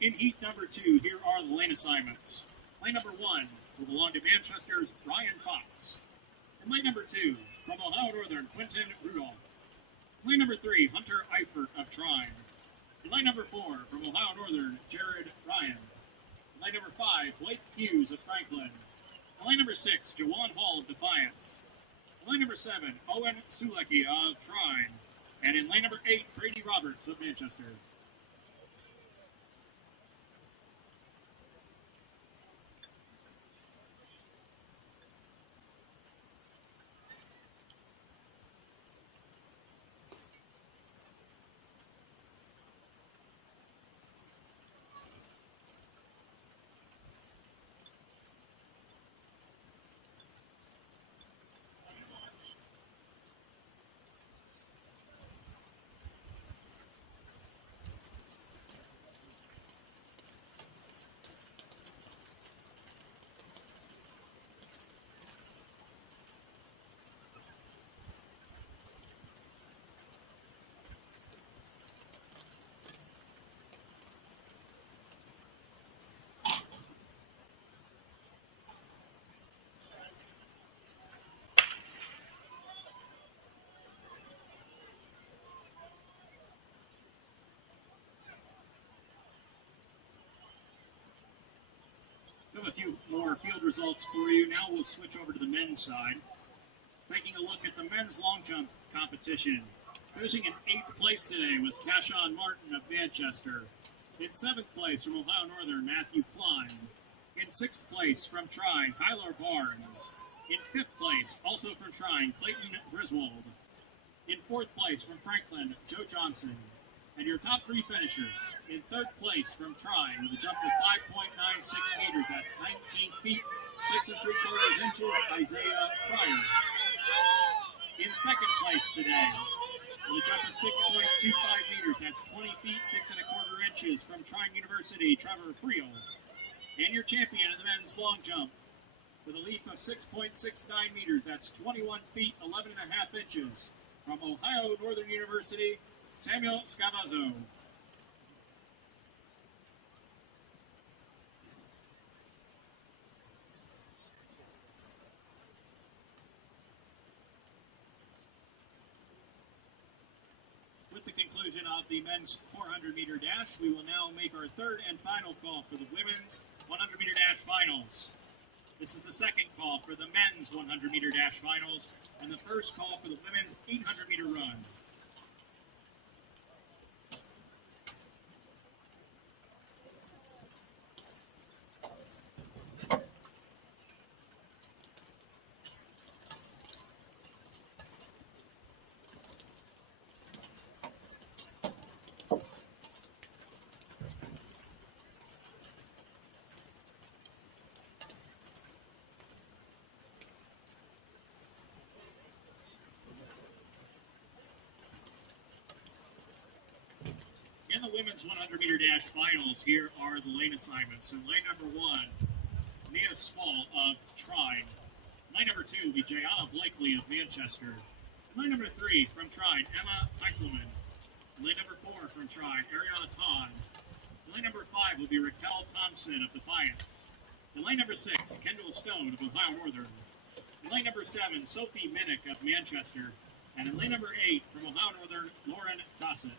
In heat number 2, here are the lane assignments. Lane number 1 will belong to Manchester's Ryan Fox. In lane number 2, from Ohio Northern, Quentin Rudolph. In lane number 3, Hunter Eifert of Trine. In lane number 4, from Ohio Northern, Jared Ryan. In lane number 5, Blake Hughes of Franklin. In lane number 6, Jawan Hall of Defiance. In lane number 7, Owen Sulecki of Trine. And in lane number 8, Brady Roberts of Manchester. field results for you. Now we'll switch over to the men's side. Taking a look at the men's long jump competition. Finishing in 8th place today was Cashon Martin of Manchester. In 7th place from Ohio Northern, Matthew Klein. In 6th place from Trine, Tyler Barnes. In 5th place, also from Trine, Clayton Griswold. In 4th place from Franklin, Joe Johnson. And your top 3 finishers. In 3rd place from Trine with a jump of 5.96 meters, that's 19 feet, 6 3/4 inches, Isaiah Pryor. In 2nd place today with a jump of 6.25 meters, that's 20 feet, 6 1/4 inches, from Trine University, Trevor Friel. And your champion in the men's long jump with a leap of 6.69 meters, that's 21 feet, 11 1/2 inches, from Ohio Northern University, Samuel Scavazzo. With the conclusion of the men's 400-meter dash, we will now make our 3rd and final call for the women's 100-meter dash finals. This is the 2nd call for the men's 100-meter dash finals, and the 1st call for the women's 800-meter run. In the women's 100-meter dash finals, here are the lane assignments. In lane number 1, Mia Small of Trine. Lane number 2 will be Jayana Blakely of Manchester. Lane number 3 from Trine, Emma Heitzelman. Lane number 4 from Trine, Ariana Todd. Lane number 5 will be Raquel Thompson of Defiance. In lane number 6, Kendall Stone of Ohio Northern. In lane number 7, Sophie Minnick of Manchester. And in lane number 8, from Ohio Northern, Lauren Gossett.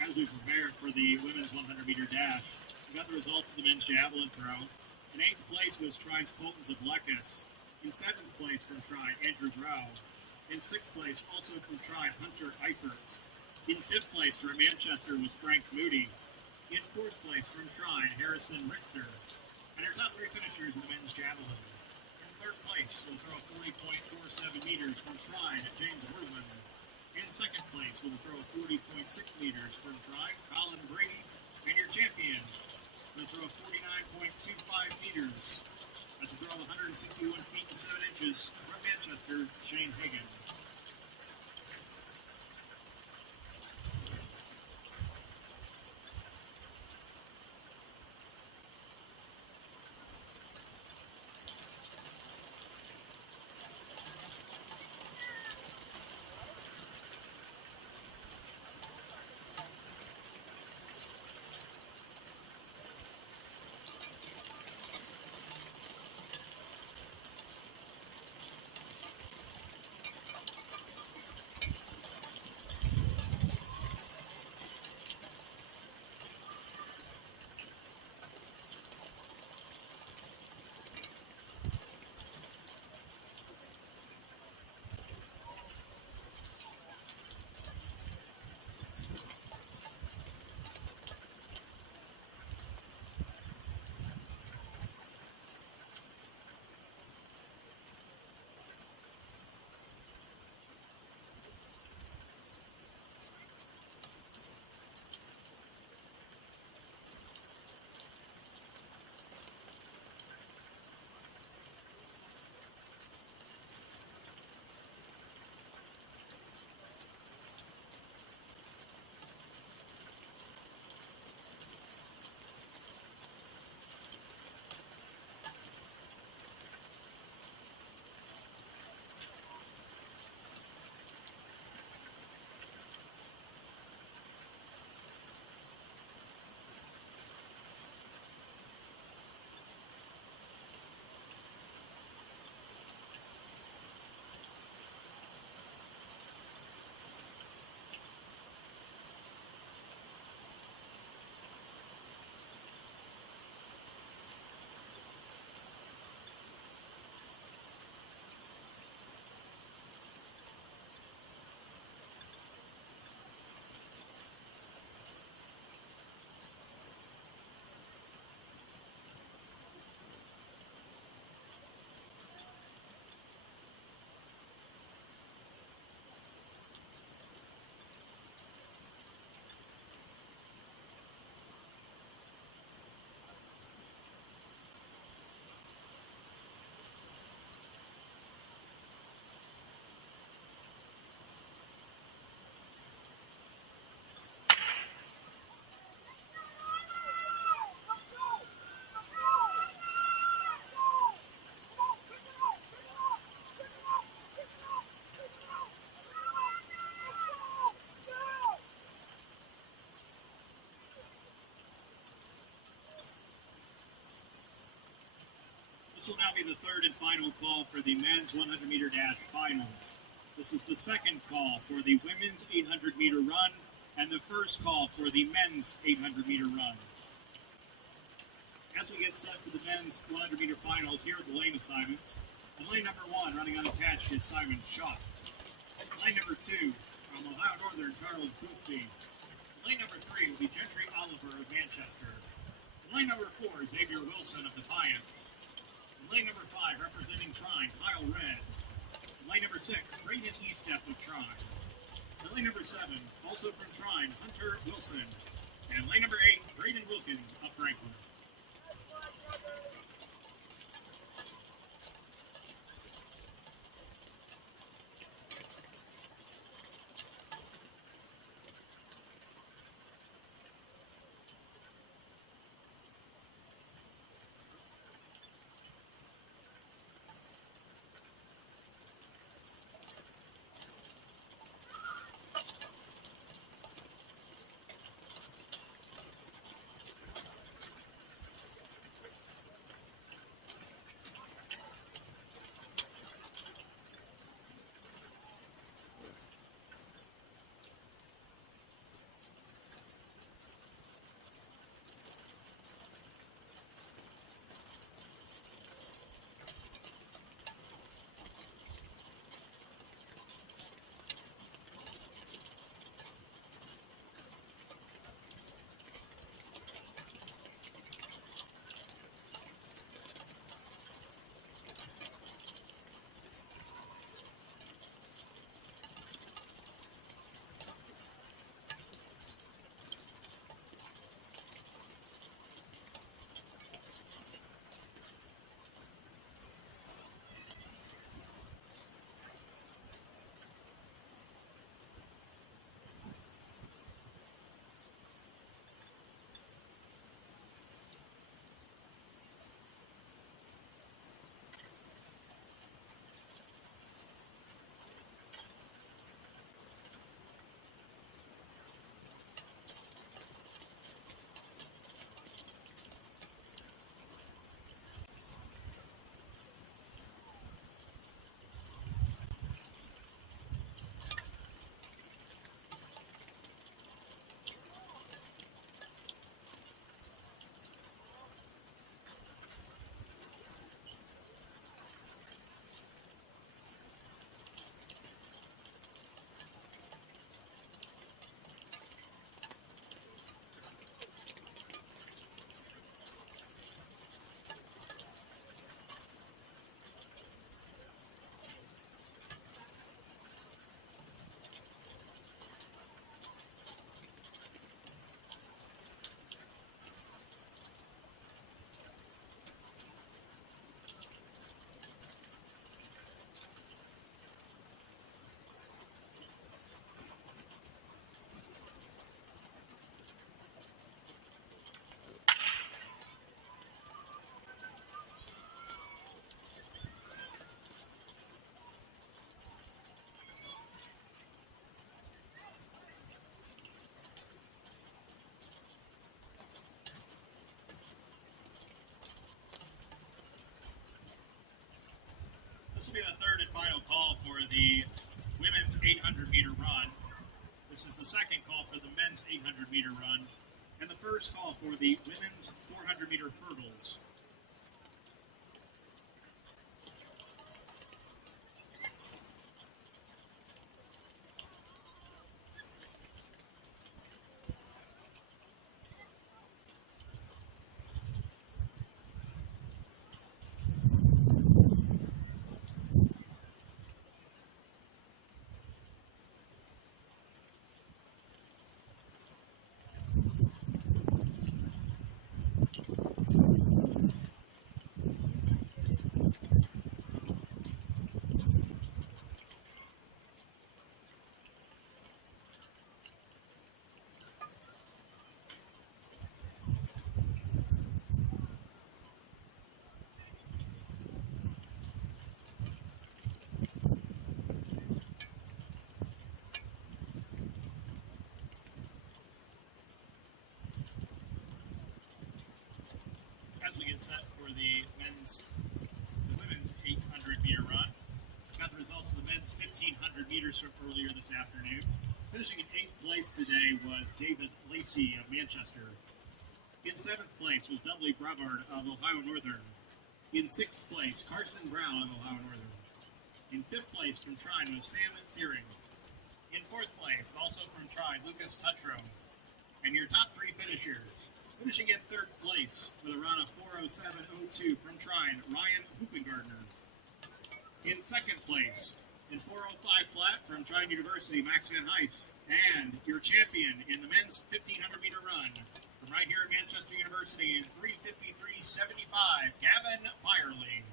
As we prepare for the women's 100-meter dash, we got the results of the men's javelin throw. In 8th place was Trine's Colton Zablekis. In 7th place from Trine, Andrew Grau. In 6th place, also from Trine, Hunter Eifert. In 5th place from Manchester was Frank Moody. In 4th place from Trine, Harrison Richter. And our top 3 finishers in the men's javelin. In 3rd place will throw 40.47 meters from Trine, James Woodman. In 2nd place will throw 40.6 meters from Trine, Colin Brady. And your champion will throw 49.25 meters. That's a throw of 161 feet and 7 inches from Manchester, Shane Hagan. This will now be the third and final call for the men's 100-meter dash finals. This is the second call for the women's 800-meter run and the first call for the men's 800-meter run. As we get set for the men's 100-meter finals, here are the lane assignments. On lane number 1, running unattached, is Simon Shaw. Lane number 2, from Ohio Northern, Charles Boothby. Lane number 3 will be Gentry Oliver of Manchester. Lane number 4, Xavier Wilson of Defiance. Lane number 5, representing Trine, Kyle Red. Lane number 6, Braden Estep of Trine. Lane number 7, also from Trine, Hunter Wilson. And lane number 8, Braden Wilkins of Franklin. This will be the third and final call for the women's 800-meter run. This is the second call for the men's 800-meter run, and the first call for the women's 400-meter hurdles. As we get set for the men's men's 1,500 meters from earlier this afternoon. Finishing in 8th place today was David Lacey of Manchester. In 7th place was Dudley Brevard of Ohio Northern. In 6th place, Carson Brown of Ohio Northern. In 5th place from Trine was Sam Searing. In 4th place, also from Trine, Lucas Tutro. And your top 3 finishers. Finishing in 3rd place with a run of 4:07:02 from Trine, Ryan Hoopengardner. In 2nd place, in 4:05 flat from Trine University, Max Van Heist. And your champion in the men's 1,500 meter run from right here at Manchester University in 3:53.75, Gavin Byerly.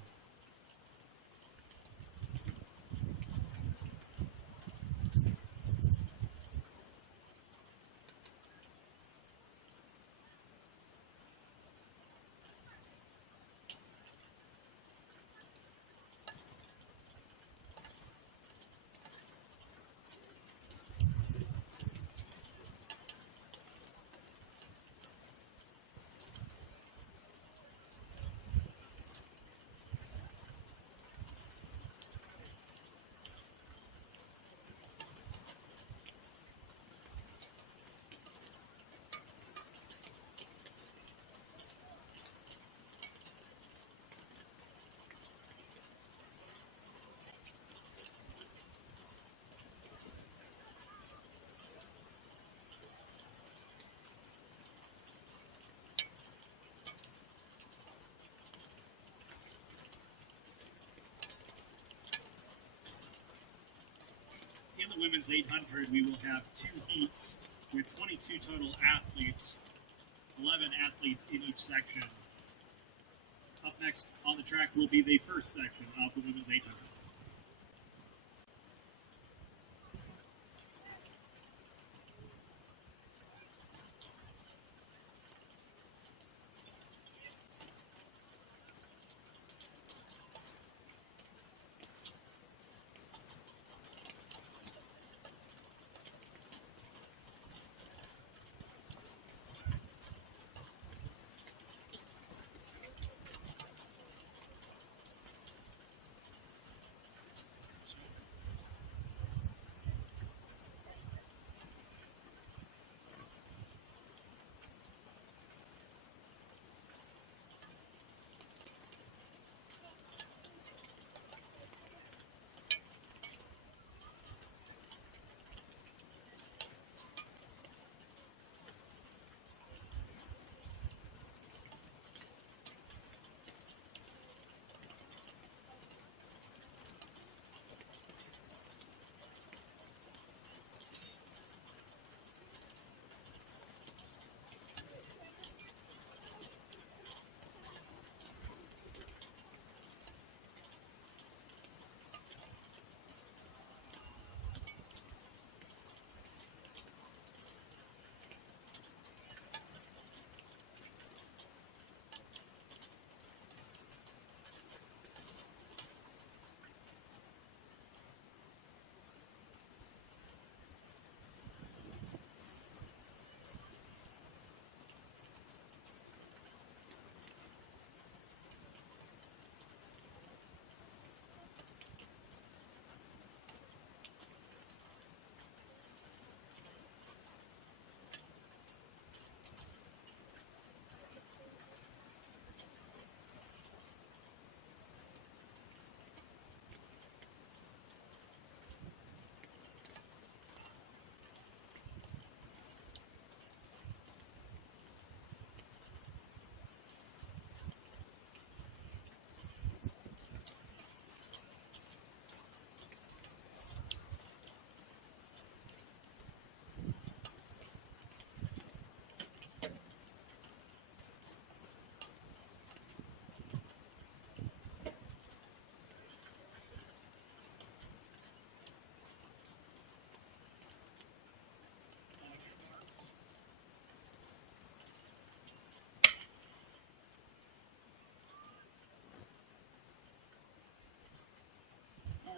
In the women's 800, we will have 2 heats with 22 total athletes, 11 athletes in each section. Up next on the track will be the first section of the women's 800.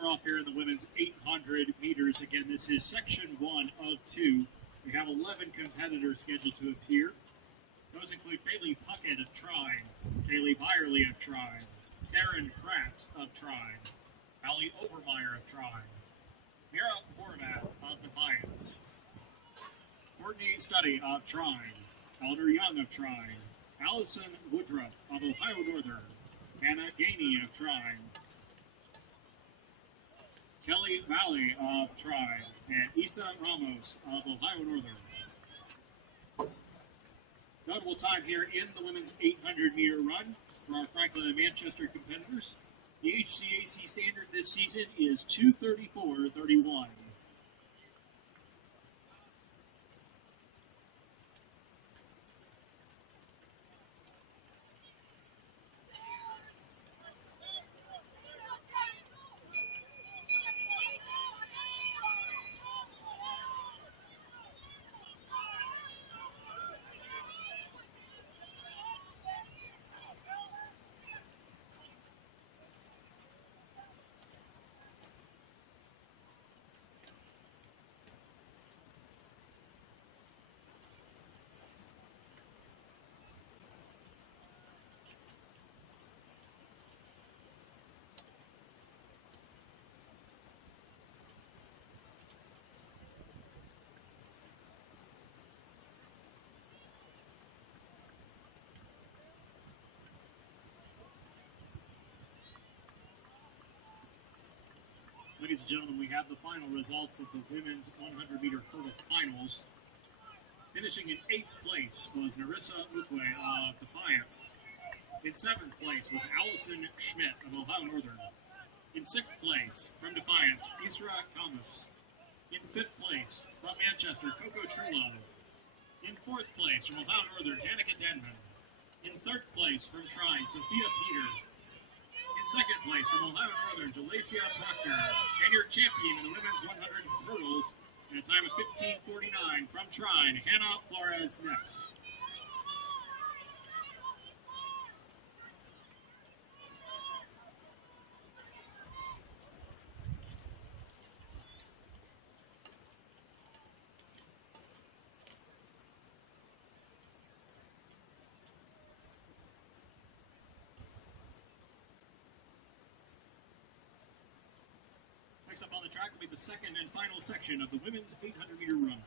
We're off here in the women's 800 meters. Again, this is section 1 of 2. We have 11 competitors scheduled to appear. Those include Bailey Puckett of Trine, Bailey Byerly of Trine, Taryn Pratt of Trine, Allie Overmeyer of Trine, Mira Horvath of Defiance. Courtney Study of Trine. Elder Young of Trine. Allison Woodruff of Ohio Northern. Hannah Gainey of Trine. Kelly Valley of Trine. And Isa Ramos of Ohio Northern. Notable time here in the women's 800-meter run for our Franklin and Manchester competitors. The HCAC standard this season is 2:34.31. Ladies and gentlemen, we have the final results of the women's 100-meter hurdle finals. Finishing in 8th place was Narissa Mukwe of Defiance. In 7th place was Allison Schmidt of Ohio Northern. In 6th place, from Defiance, Isra Kalmus. In 5th place, from Manchester, Coco Trulove. In 4th place, from Ohio Northern, Danica Denman. In 3rd place, from Trine, Sophia Peter. In 2nd place, from Ohio Northern, Jalacia Proctor. And your champion in the women's 100 hurdles, in a time of 15:49 from Trine, Hannah Flores Ness. Next up on the track will be the second and final section of the women's 800-meter run.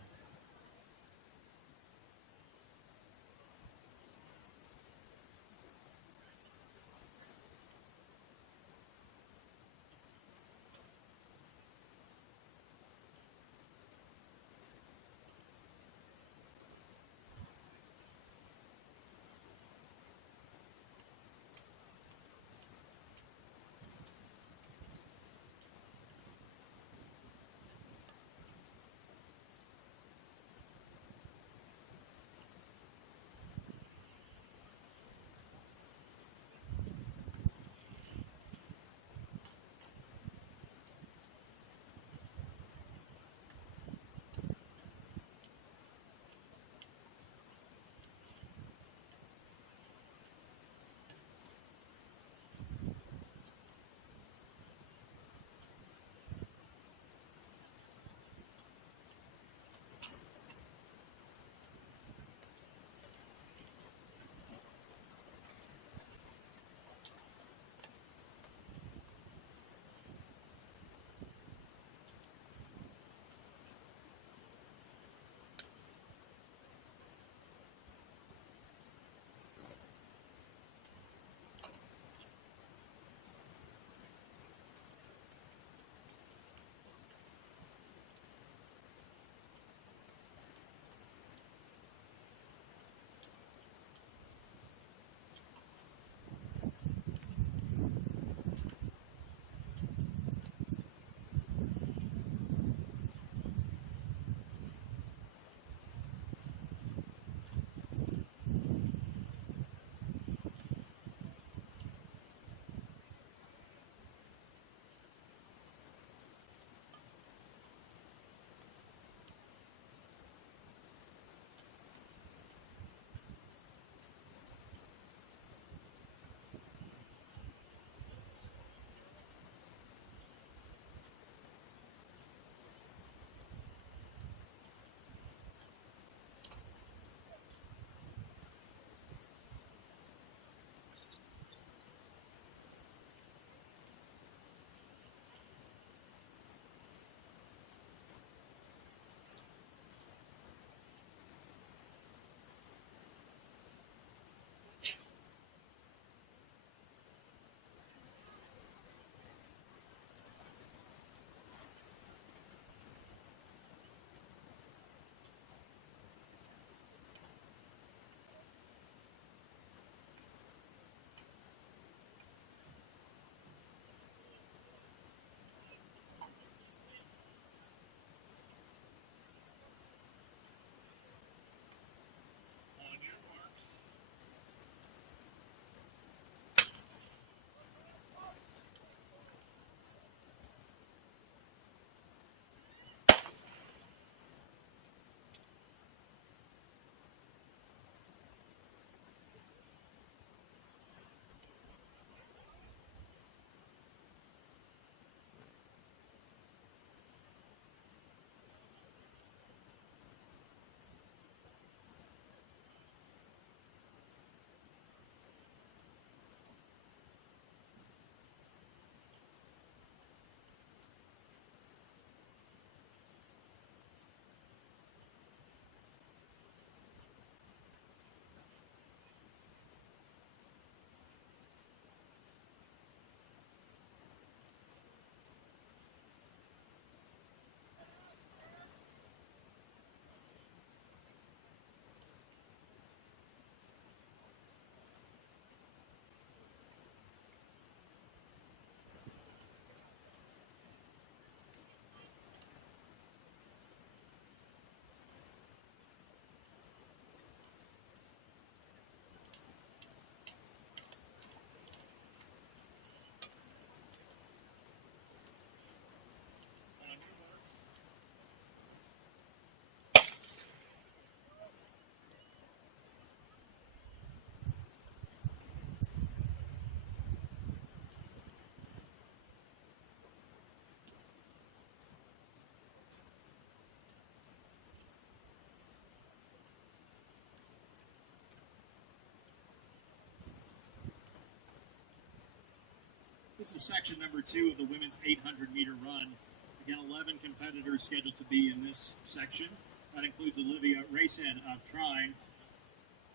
This is section number 2 of the women's 800-meter run. Again, 11 competitors scheduled to be in this section. That includes Olivia Racin of Trine,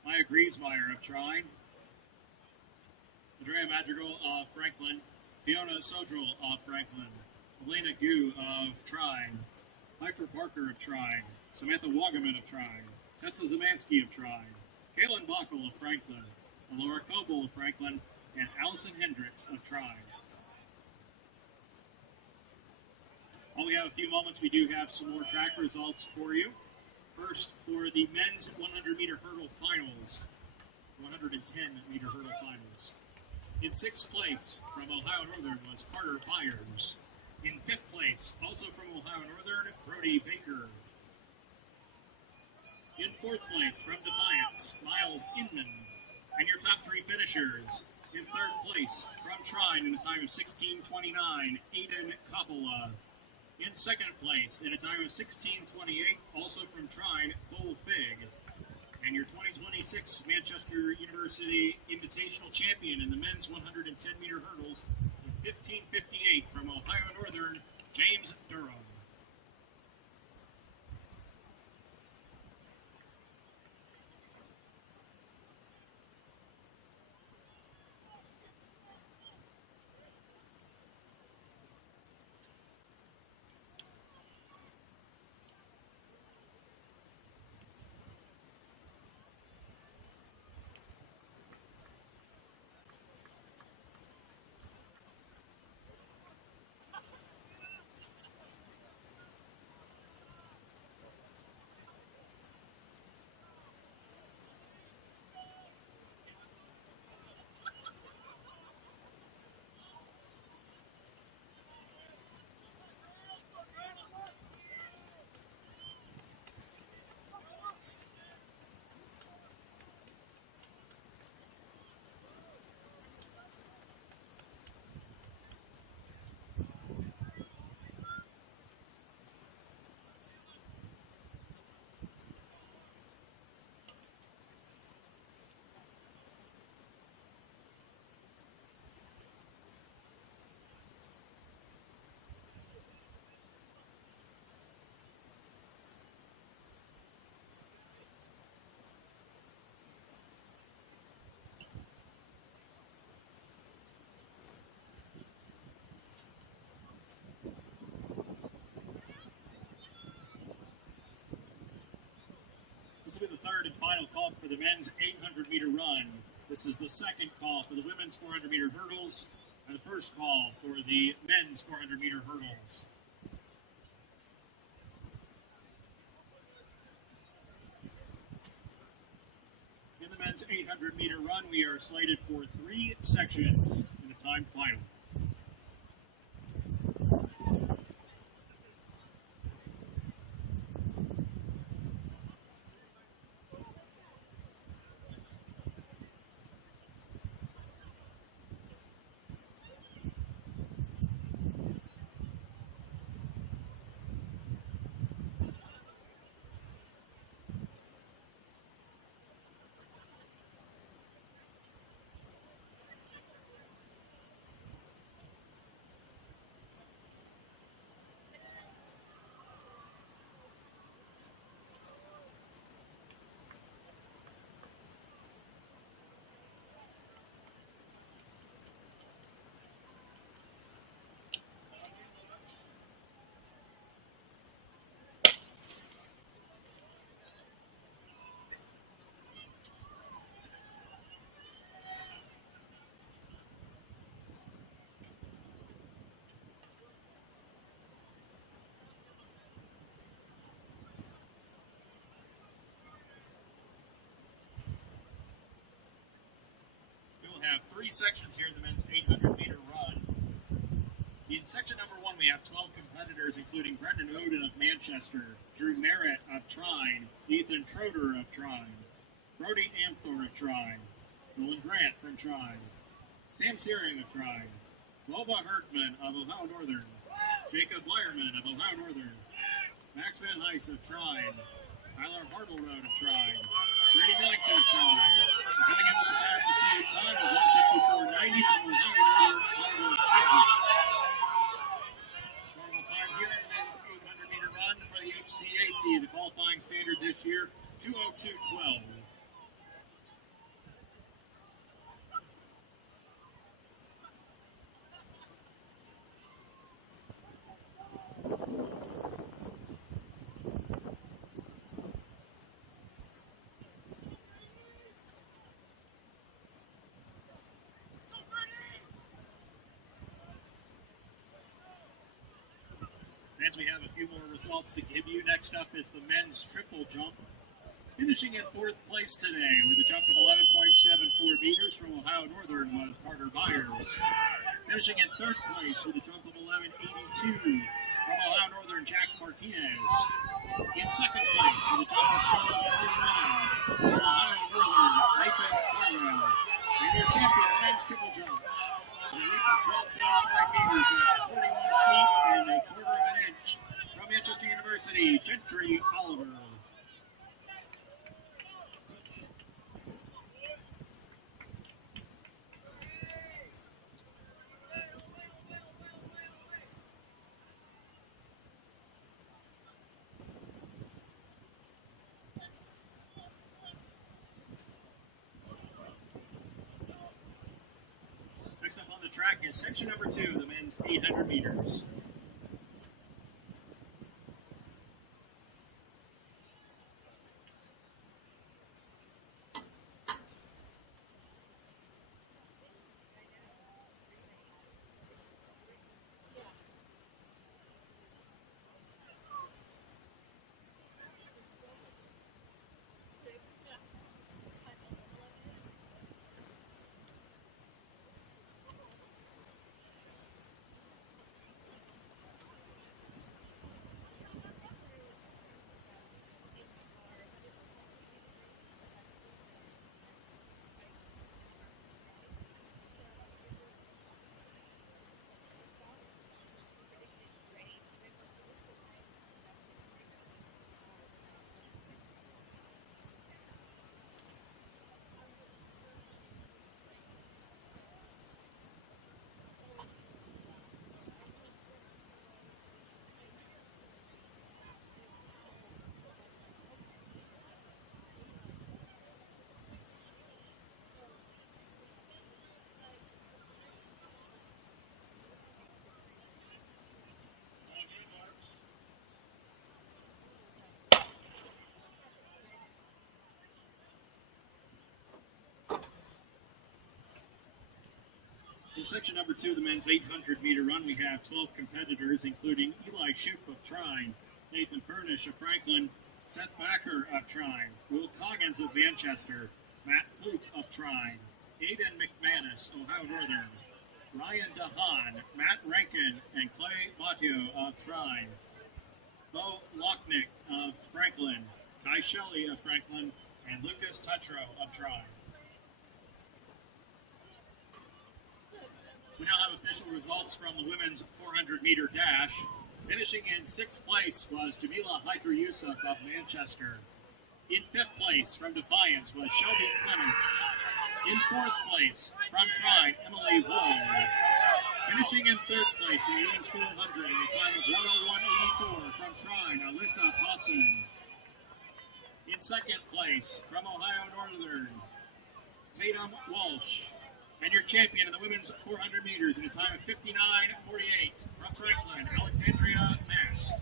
Maya Griesmeyer of Trine, Andrea Madrigal of Franklin, Fiona Sodrell of Franklin, Elena Gu of Trine, Piper Parker of Trine, Samantha Wagaman of Trine, Tessa Zemansky of Trine, Kaylin Bockel of Franklin, Laura Coble of Franklin, and Allison Hendricks of Trine. While we have a few moments, we do have some more track results for you. First, for the men's 100-meter hurdle finals, 110-meter hurdle finals. In 6th place from Ohio Northern was Carter Byers. In 5th place, also from Ohio Northern, Brody Baker. In 4th place from Defiance, Miles Inman. And your top 3 finishers. In 3rd place from Trine in a time of 16:29, Aiden Coppola. In 2nd place in a time of 16:28, also from Trine, Cole Figg. And your 2026 Manchester University Invitational champion in the men's 110-meter hurdles in 15:58 from Ohio Northern, James Durham. This will be the 3rd and final call for the men's 800-meter run. This is the 2nd call for the women's 400-meter hurdles, and the 1st call for the men's 400-meter hurdles. In the men's 800-meter run, we are slated for 3 sections in the time final. Have 3 sections here in the men's 800-meter run. In section number 1, we have 12 competitors, including Brendan Oden of Manchester, Drew Merritt of Trine, Ethan Schroeder of Trine, Brody Amthor of Trine, Nolan Grant from Trine, Sam Searing of Trine, Lova Hertman of Ohio Northern, Jacob Leierman of Ohio Northern, Max Van Heis of Trine, Tyler Hartleroad of Trine, Brady Millington of Trine. Coming in with the fastest time of 1:54.90 from Ohio Northern, qualifying standard this year, 2:02.12. As we have a few more results to give you, next up is the men's triple jump. Finishing in fourth place today with a jump of 11.74 meters from Ohio Northern was Carter Byers. Finishing in third place with a jump of 11.82 from Ohio Northern, Jack Martinez. In second place with a jump of 12.41 from Ohio Northern, Nathan Harwell. And your champion, men's triple jump. With a leap of 12.5 meters, that's 41 feet and a quarter of an inch from Manchester University, Gentry Oliver. Next up on the track is section number 2, the men's 800 meters. In section number 2, the men's 800-meter run, we have 12 competitors, including Eli Shoup of Trine, Nathan Furnish of Franklin, Seth Backer of Trine, Will Coggins of Manchester, Matt Fluke of Trine, Aiden McManus, Ohio Northern, Ryan DeHaan, Matt Rankin, and Clay Matteo of Trine, Bo Lochnick of Franklin, Kai Shelley of Franklin, and Lucas Tutro of Trine. We now have official results from the women's 400-meter dash. Finishing in 6th place was Jamila Hydra Yusuf of Manchester. In 5th place from Defiance was Shelby Clements. In 4th place from Trine, Emily Wall. Finishing in 3rd place in the women's 400 in a time of 1:01.84 from Trine, Alyssa Posson. In 2nd place from Ohio Northern, Tatum Walsh. And your champion in the women's 400 meters in a time of 59:48 from Franklin, Alexandria Mass.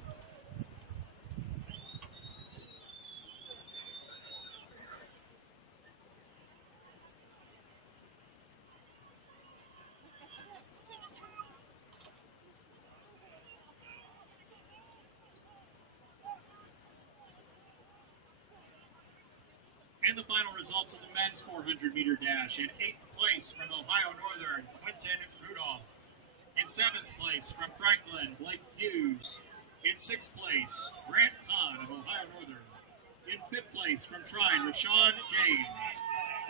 And the final results of the men's 400-meter dash. In 8th place from Ohio Northern, Quentin Rudolph. In 7th place from Franklin, Blake Hughes. In 6th place, Grant Kahn of Ohio Northern. In 5th place from Trine, Rashawn James.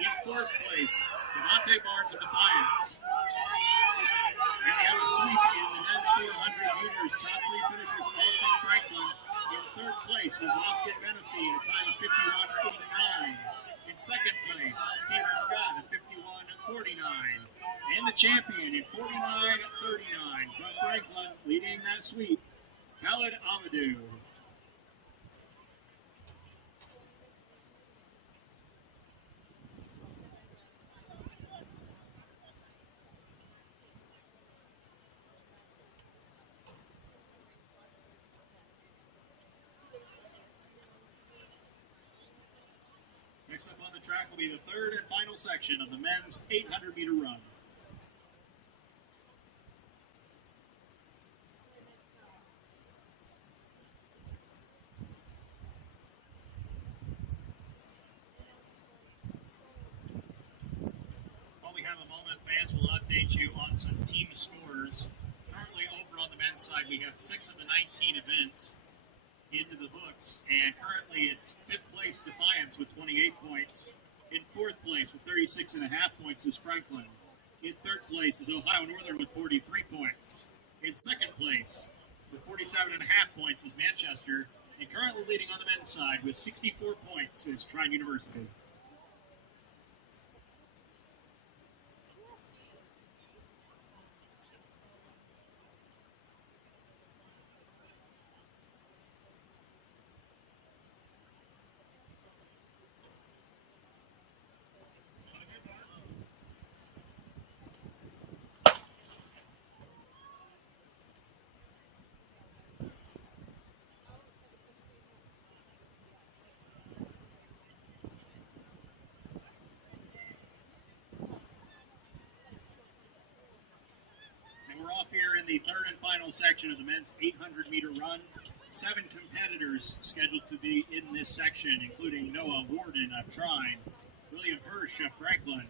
In 4th place, Devontae Barnes of Defiance. And we have a sweep in the men's 400 meters. Top 3 finishers all from Franklin. In 3rd place was Austin Menifee in a time of 51:89. In 2nd place, Stephen Scott at 51:49. And the champion in 49:39 from Franklin, leading that sweep, Khaled Amadou. track will be the third and final section of the men's 800-meter run. While we have a moment, fans will update you on some team scores. Currently over on the men's side, we have 6 of the 19 events into the books, and currently it's 5th place Defiance with 28 points. In 4th place with 36.5 points is Franklin. In 3rd place is Ohio Northern with 43 points. In 2nd place with 47.5 points is Manchester, and currently leading on the men's side with 64 points is Trine University. Here in the third and final section of the men's 800-meter run. 7 competitors scheduled to be in this section, including Noah Warden of Trine, William Hirsch of Franklin,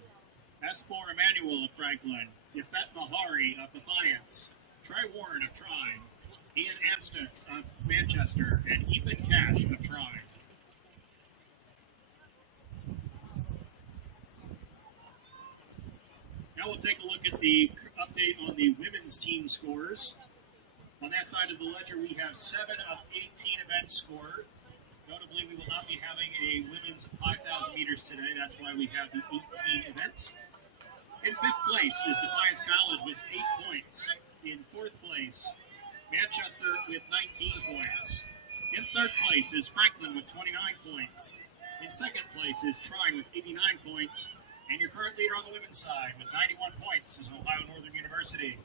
Espor Emmanuel of Franklin, Yafet Mahari of Defiance, Trey Warren of Trine, Ian Amstutz of Manchester, and Ethan Cash of Trine. Now we'll take a look at the update on the women's team scores. On that side of the ledger, we have 7 of 18 events scored. Notably, we will not be having a women's 5,000 meters today. That's why we have the 18 events. In 5th place is Defiance College with 8 points. In 4th place, Manchester with 19 points. In 3rd place is Franklin with 29 points. In 2nd place is Trine with 89 points. And your current leader on the women's side with 91 points is Ohio Northern University.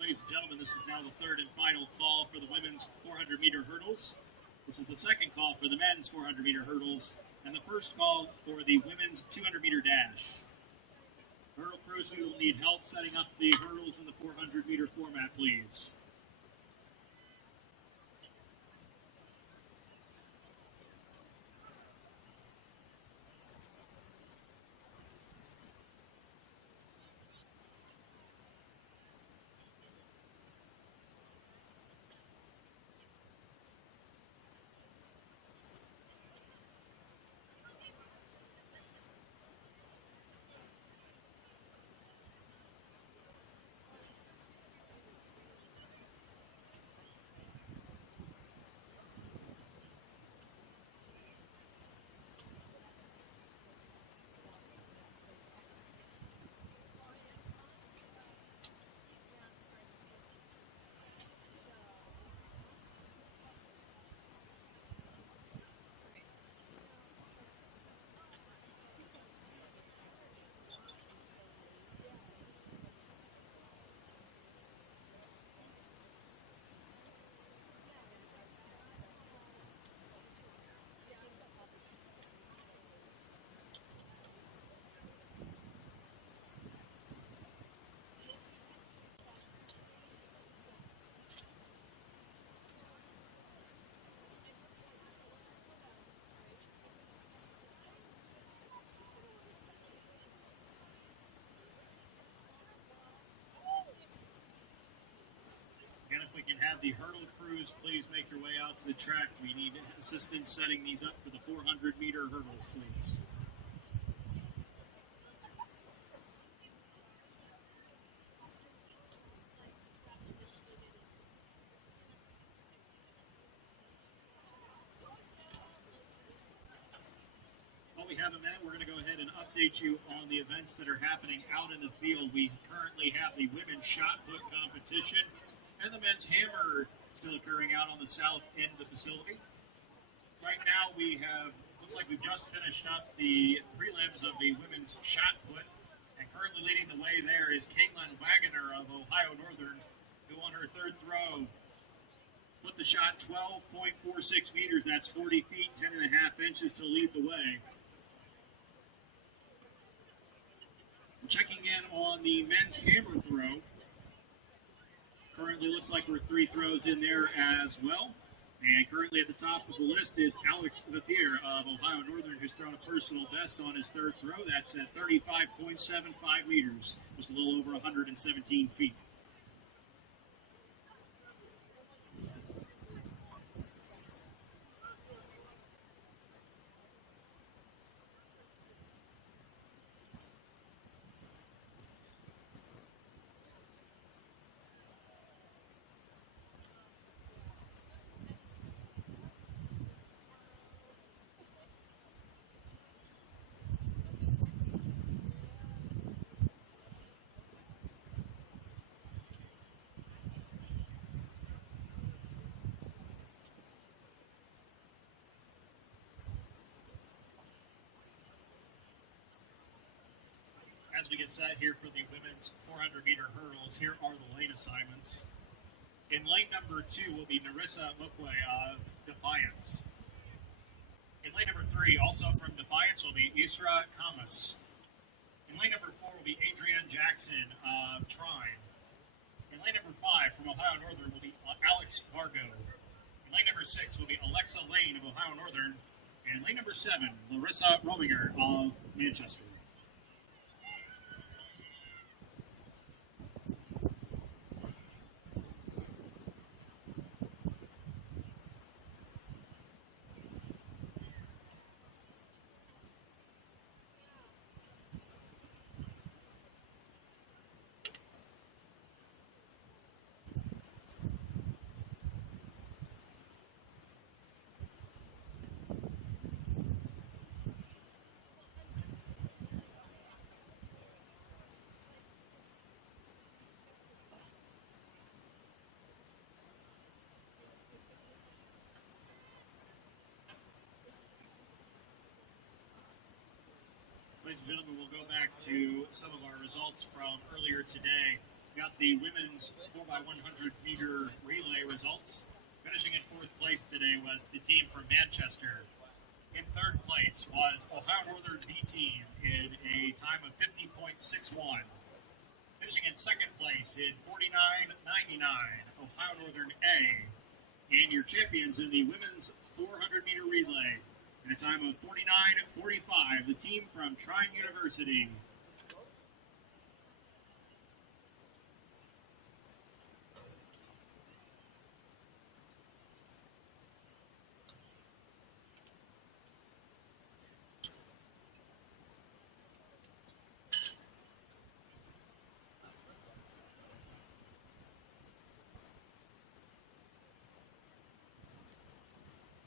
Ladies and gentlemen, this is now the third and final call for the women's 400-meter hurdles. This is the second call for the men's 400-meter hurdles, and the first call for the women's 200-meter dash. Hurdle crews, we will need help setting up the hurdles in the 400-meter format, please. have the hurdle crews please make your way out to the track? We need assistance setting these up for the 400-meter hurdles, please. While we have a minute, we're going to go ahead and update you on the events that are happening out in the field. We currently have the women's shot put competition and the men's hammer still occurring out on the south end of the facility. Right now we have, looks like we've just finished up the prelims of the women's shot put, and currently leading the way there is Caitlin Wagoner of Ohio Northern, who on her third throw put the shot 12.46 meters, that's 40 feet, 10 and a half inches to lead the way. Checking in on the men's hammer throw. Currently looks like we're 3 throws in there as well. And currently at the top of the list is Alex Vathier of Ohio Northern, who's thrown a personal best on his third throw. That's at 35.75 meters, just a little over 117 feet. As we get set here for the women's 400-meter hurdles, here are the lane assignments. In lane number 2 will be Narissa Mukwe of Defiance. In lane number 3, also from Defiance, will be Isra Kamas. In lane number 4 will be Adrienne Jackson of Trine. In lane number 5, from Ohio Northern, will be Alex Vargo. In lane number 6 will be Alexa Lane of Ohio Northern. And in lane number 7, Larissa Rominger of Manchester. Ladies and gentlemen, we'll go back to some of our results from earlier today. We got the women's 4x100 meter relay results. Finishing in 4th place today was the team from Manchester. In 3rd place was Ohio Northern B team in a time of 50.61. Finishing in 2nd place in 49.99, Ohio Northern A. And your champions in the women's 400 meter relay, in a time of 49.45, the team from Trine University.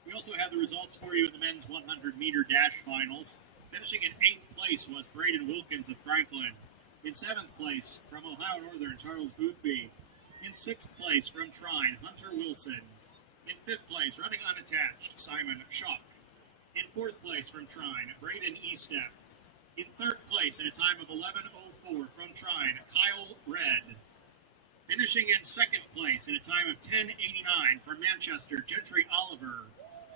We also have the results for you in the men's 100-meter dash finals. Finishing in 8th place was Braden Wilkins of Franklin. In 7th place, from Ohio Northern, Charles Boothby. In 6th place, from Trine, Hunter Wilson. In 5th place, running unattached, Simon Schock. In 4th place, from Trine, Braden Estep. In 3rd place, in a time of 11:04, from Trine, Kyle Red. Finishing in 2nd place, in a time of 10:89, from Manchester, Gentry Oliver.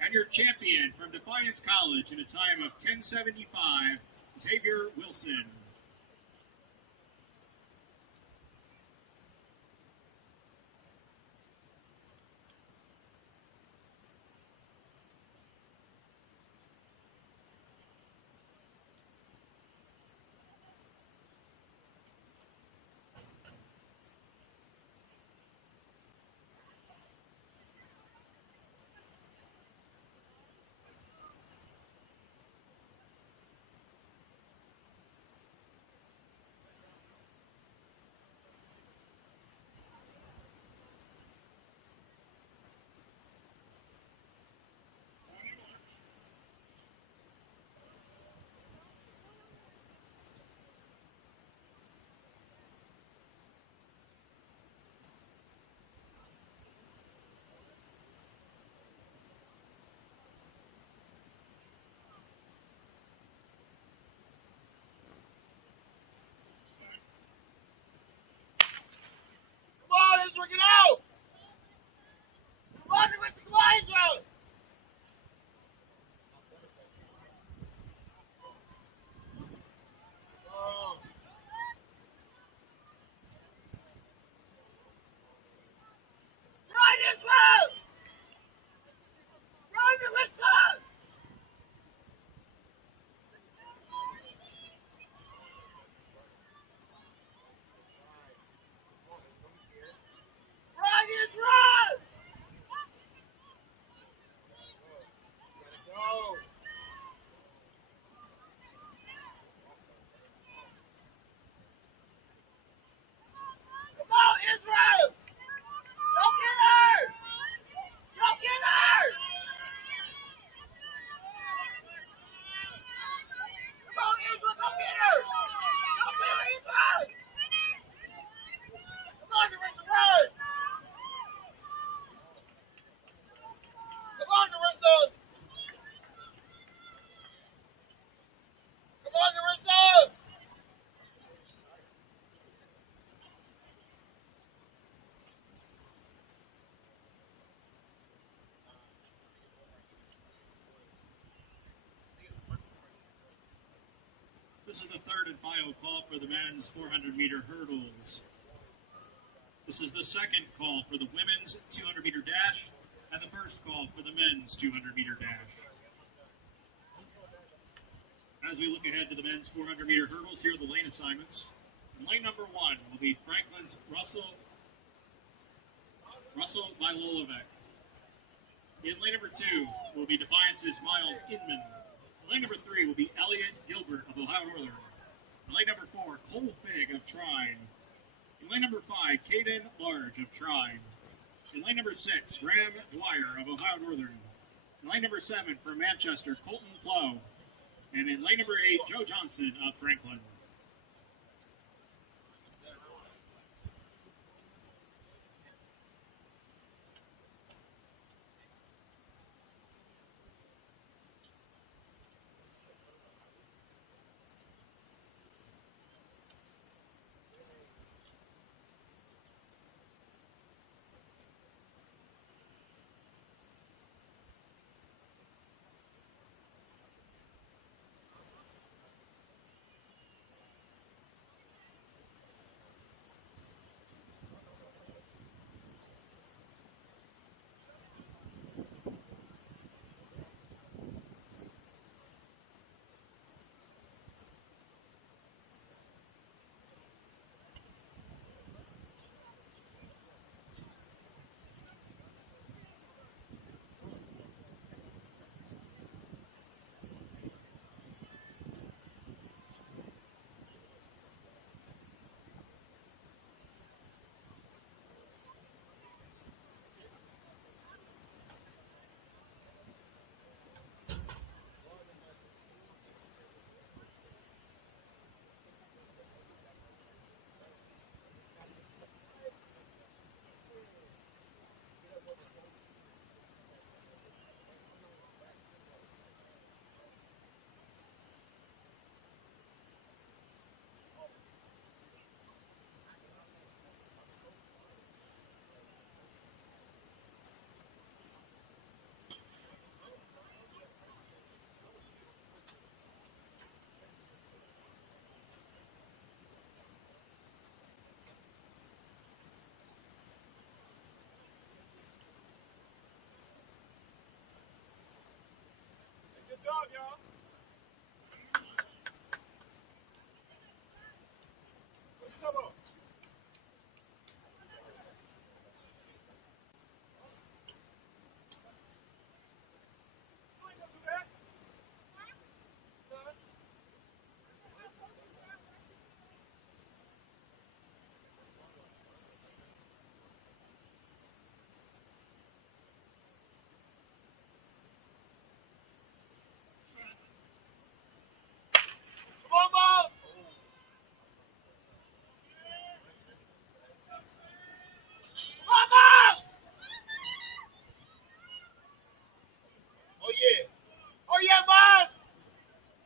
And your champion from Defiance College in a time of 10:75, Xavier Wilson. This is the third and final call for the men's 400-meter hurdles. This is the second call for the women's 200-meter dash and the first call for the men's 200-meter dash. As we look ahead to the men's 400-meter hurdles, here are the lane assignments. In lane number 1 will be Franklin's Russell Milojevic. In lane number 2 will be Defiance's Miles Inman. In lane number 3 will be Elliot Gilbert of Ohio Northern. In lane number 4, Cole Figg of Trine. In lane number 5, Caden Large of Trine. In lane number 6, Graham Dwyer of Ohio Northern. In lane number 7, from Manchester, Colton Plow. And in lane number 8, Joe Johnson of Franklin. Good job, y'all. Come on. Almost! Almost! Oh yeah! Oh yeah, Miles!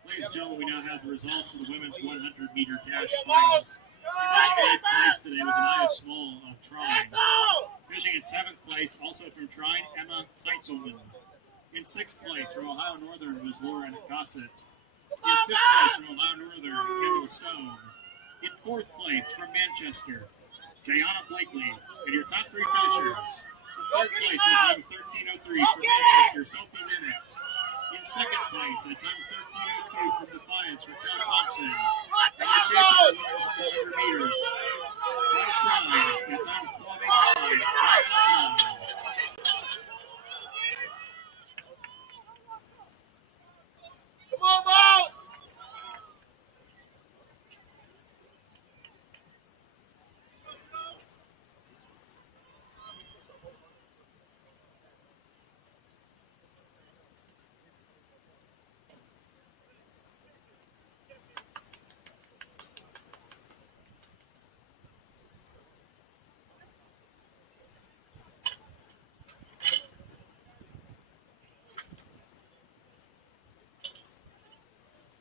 Ladies and gentlemen, we now have the results of the women's 100-meter dash Oh, yeah, finals. Miles! Finishing in 8th place today was Anaya Small of Trine. Finishing in 7th place, also from Trine, Emma Heitzelman. In 6th place from Ohio Northern was Lauren Gossett. In 5th place from Ohio Northern, Kendall Stone. In 4th place from Manchester, Jayana Blakely. And your top 3 finishers. In 3rd place at a time of 13:03 from Manchester, Sophie Minnick. In 2nd place at a time of 13:02 from Defiance, Raquel Thompson. And the champion of the women's 100 meters, from Trine, at a time of 12:89, Ryan Tom. Come on, Miles!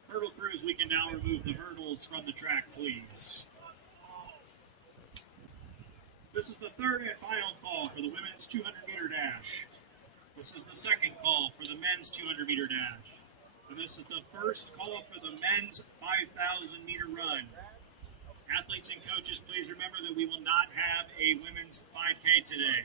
Hurdle crews, we can now remove the hurdles from the track, please. This is the third and final call for the women's 200-meter dash. This is the second call for the men's 200-meter dash. And this is the first call for the men's 5,000 meter run. Athletes and coaches, please remember that we will not have a women's 5K today.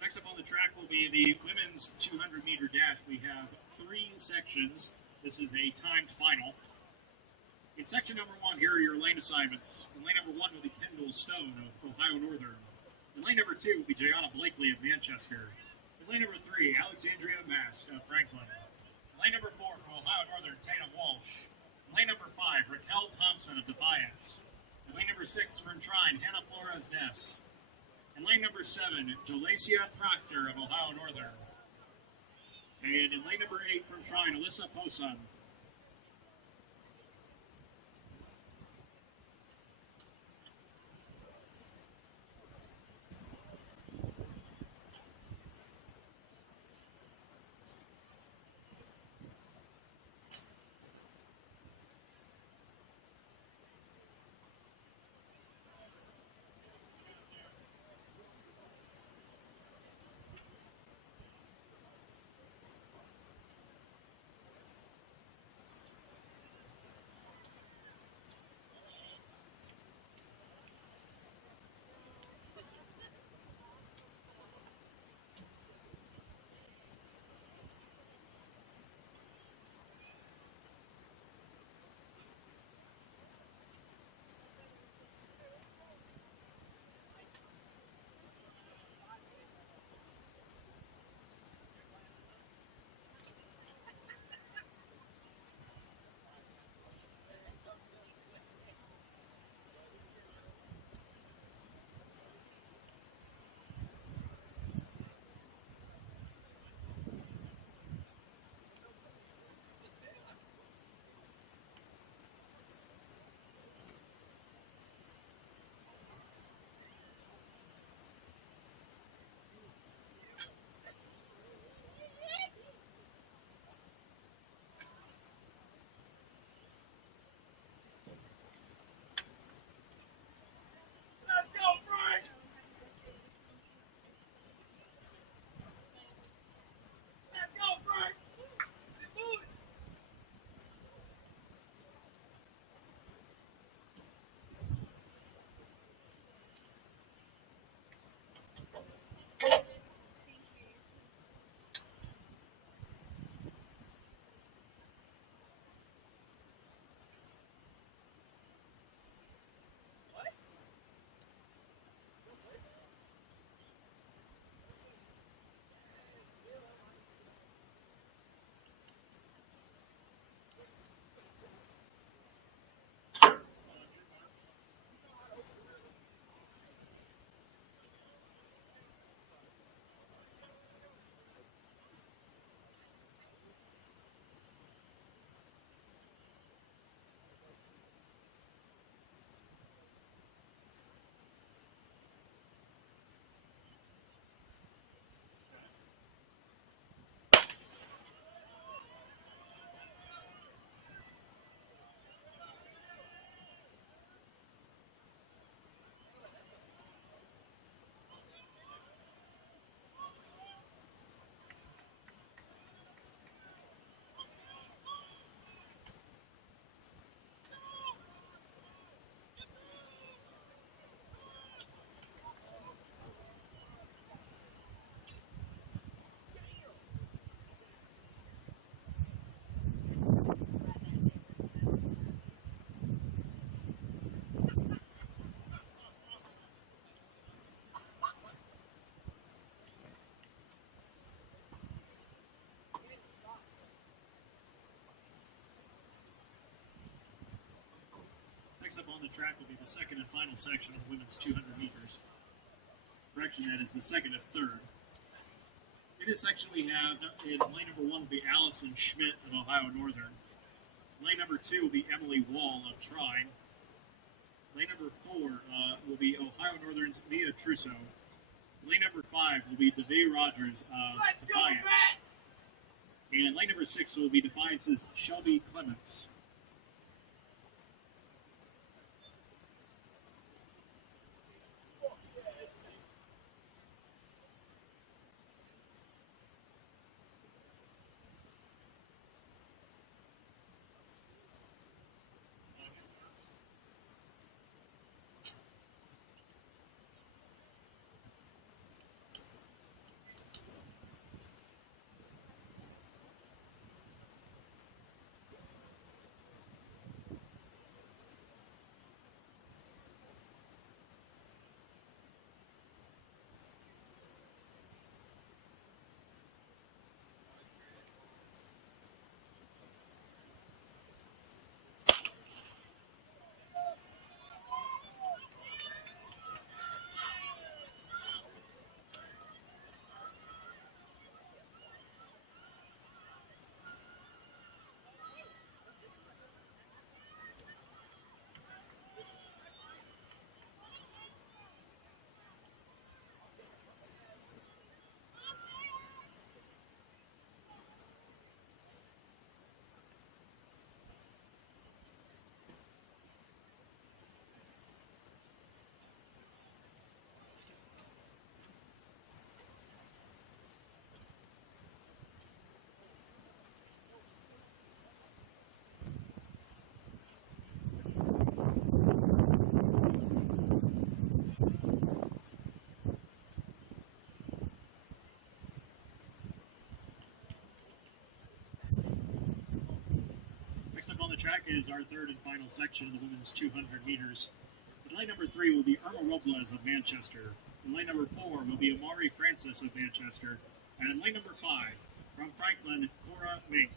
Next up on the track will be the women's 200 meter dash. We have 3 sections. This is a timed final. In section number 1, here are your lane assignments. In lane number 1 will be Kendall Stone of Ohio Northern. In lane number 2 will be Jayana Blakely of Manchester. In lane number 3, Alexandria Mast of Franklin. In lane number 4 from Ohio Northern, Tana Walsh. In lane number 5, Raquel Thompson of Defiance. In lane number 6 from Trine, Hannah Flores Ness. In lane number 7, Jalacia Proctor of Ohio Northern. And in lane number 8 from Trine, Alyssa Posan. on the track will be the second and final section of the women's 200 meters. Correction, that is the second and third. In this section, we have in lane number 1 will be Allison Schmidt of Ohio Northern. Lane number 2 will be Emily Wall of Trine. Lane number 4 will be Ohio Northern's Mia Trusso. Lane number 5 will be Davey Rogers of Defiance. And lane number 6 will be Defiance's Shelby Clements. Next up on the track is our third and final section of the women's 200 meters. In lane number 3 will be Irma Robles of Manchester. In lane number 4 will be Amari Francis of Manchester. And in lane number 5, from Franklin, Cora Mink.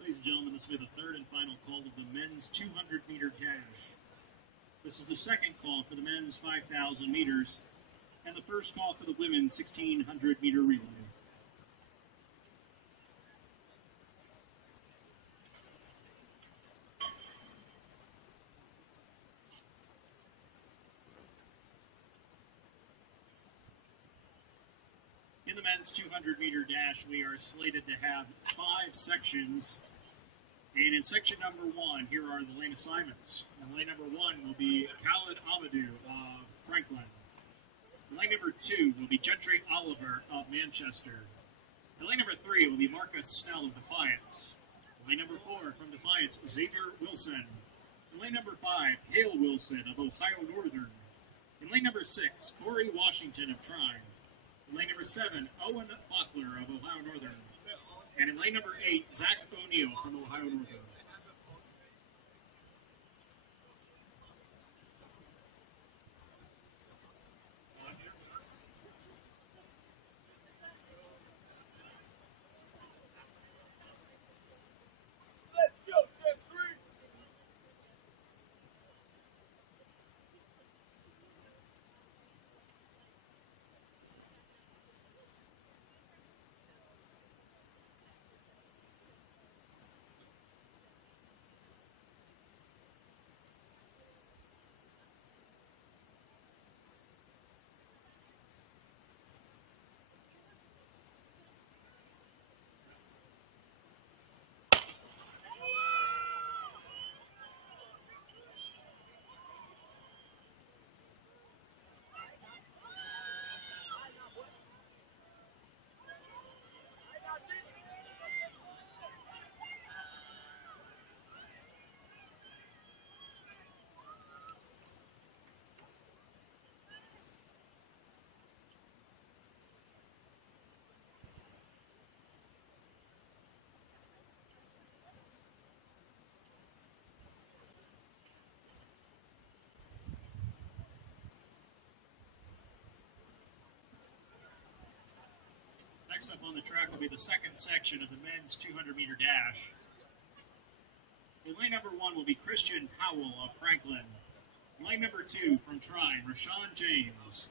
Ladies and gentlemen, this will be the third and final call of the men's 200-meter dash. This is the second call for the men's 5,000 meters, and the first call for the women's 1,600-meter relay. In the men's 200-meter dash, we are slated to have 5 sections. And in section number 1, here are the lane assignments. In lane number 1 will be Khaled Amadou of Franklin. In lane number 2 will be Gentry Oliver of Manchester. In lane number 3 will be Marcus Snell of Defiance. In lane number 4 from Defiance, Xavier Wilson. In lane number 5, Hale Wilson of Ohio Northern. In lane number 6, Corey Washington of Trine. In lane number 7, Owen Faulkner of Ohio Northern. And in lane number 8, Zach O'Neill from Ohio Northern. Next up on the track will be the second section of the men's 200-meter dash. In lane number 1 will be Christian Powell of Franklin. In lane number 2 from Trine, Rashawn James.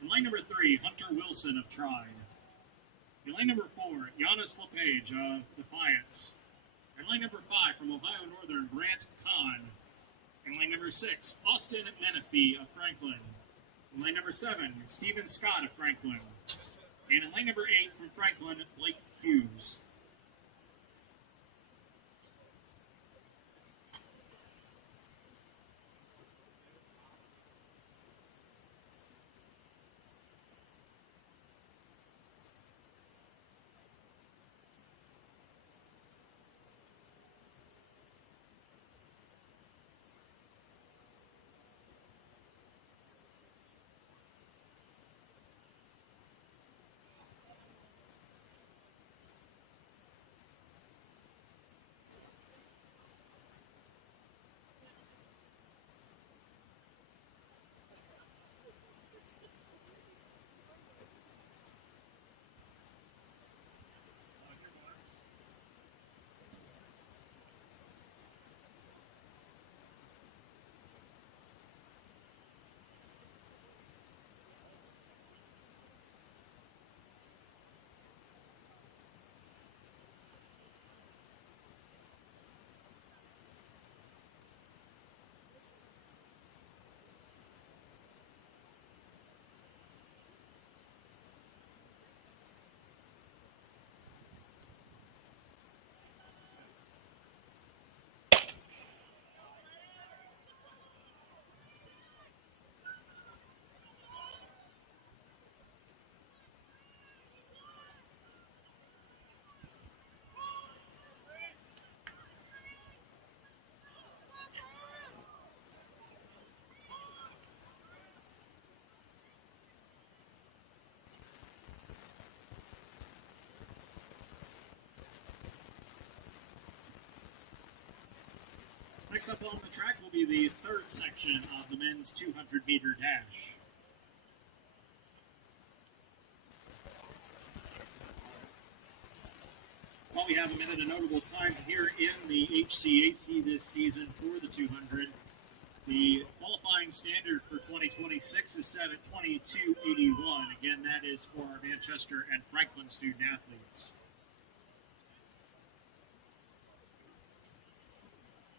In lane number 3, Hunter Wilson of Trine. In lane number 4, Giannis LePage of Defiance. In lane number 5 from Ohio Northern, Grant Kahn. In lane number 6, Austin Menifee of Franklin. In lane number 7, Stephen Scott of Franklin. And in lane number 8 from Franklin, Blake Hughes. Next up on the track will be the third section of the men's 200-meter dash. While we have a minute, a notable time here in the HCAC this season for the 200. The qualifying standard for 2026 is set at 22:81. Again, that is for our Manchester and Franklin student athletes.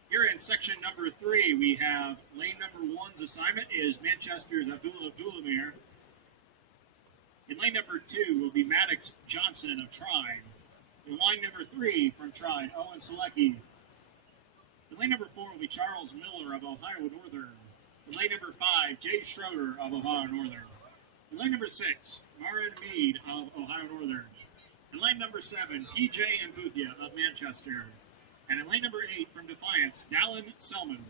Here in section number 3, we have lane number 1's assignment is Manchester's Abdulamir. In lane number 2 will be Maddox Johnson of Trine. In line number 3 from Trine, Owen Selecki. In lane number 4 will be Charles Miller of Ohio Northern. In lane number 5, Jay Schroeder of Ohio Northern. In lane number 6, Marin Mead of Ohio Northern. In lane number 7, PJ Mbuthia of Manchester. And in lane number 8 from Defiance, Dallin Selman.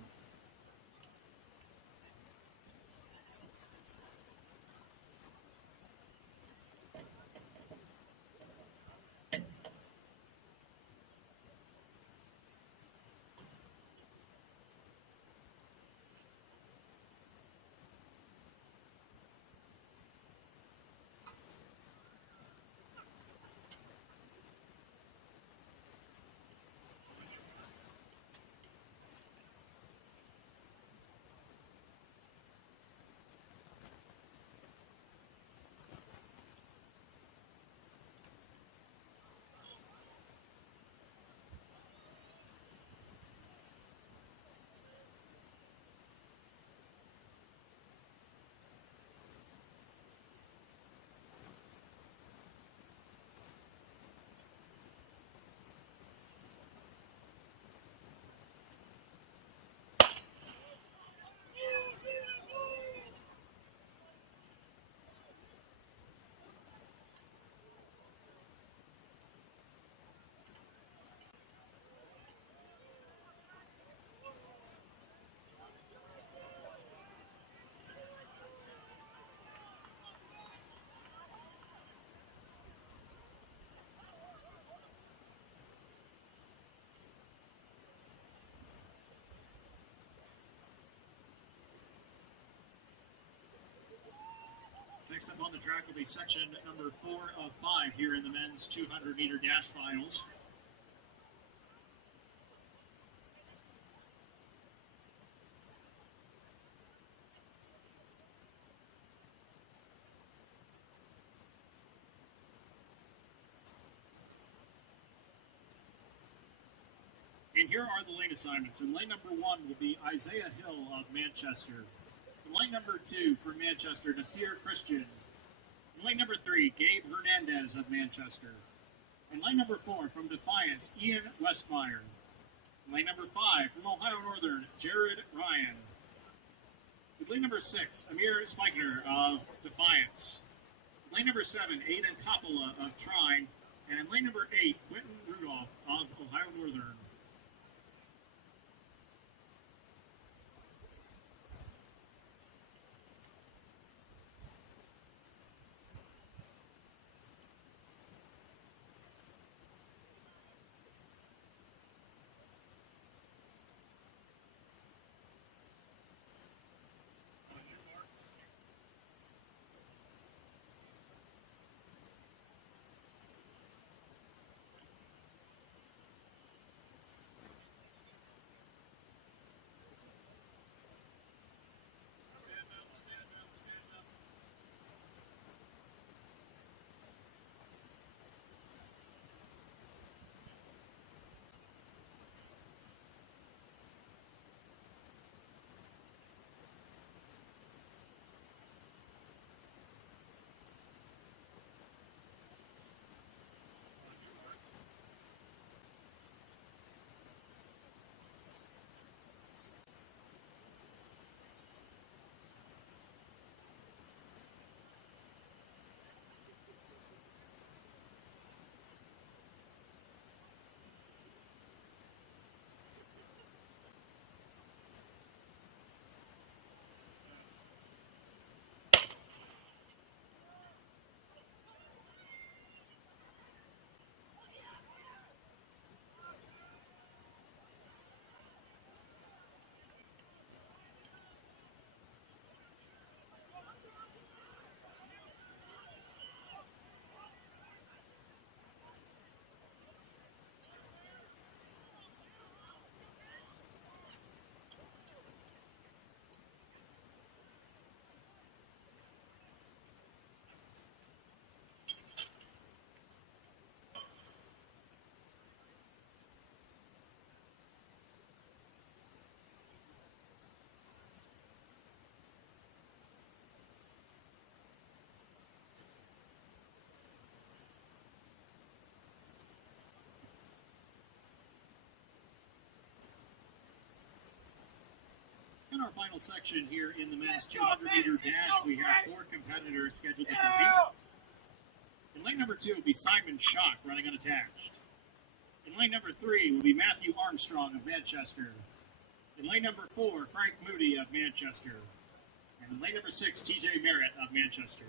Next up on the track will be section number 4 of 5 here in the men's 200-meter dash finals. And here are the lane assignments. In lane number 1 will be Isaiah Hill of Manchester. In lane number 2 for Manchester, Nasir Christian. In lane number 3, Gabe Hernandez of Manchester. In lane number 4 from Defiance, Ian Westmeyer. In lane number 5 from Ohio Northern, Jared Ryan. In lane number 6, Amir Speichner of Defiance. In lane number 7, Aiden Coppola of Trine. And in lane number 8, Quentin Rudolph of Ohio Northern. In our final section here in the men's 200-meter dash, we have 4 competitors scheduled to compete. In lane number 2 will be Simon Schock running unattached. In lane number 3 will be Matthew Armstrong of Manchester. In lane number 4, Frank Moody of Manchester. And in lane number 6, TJ Merritt of Manchester.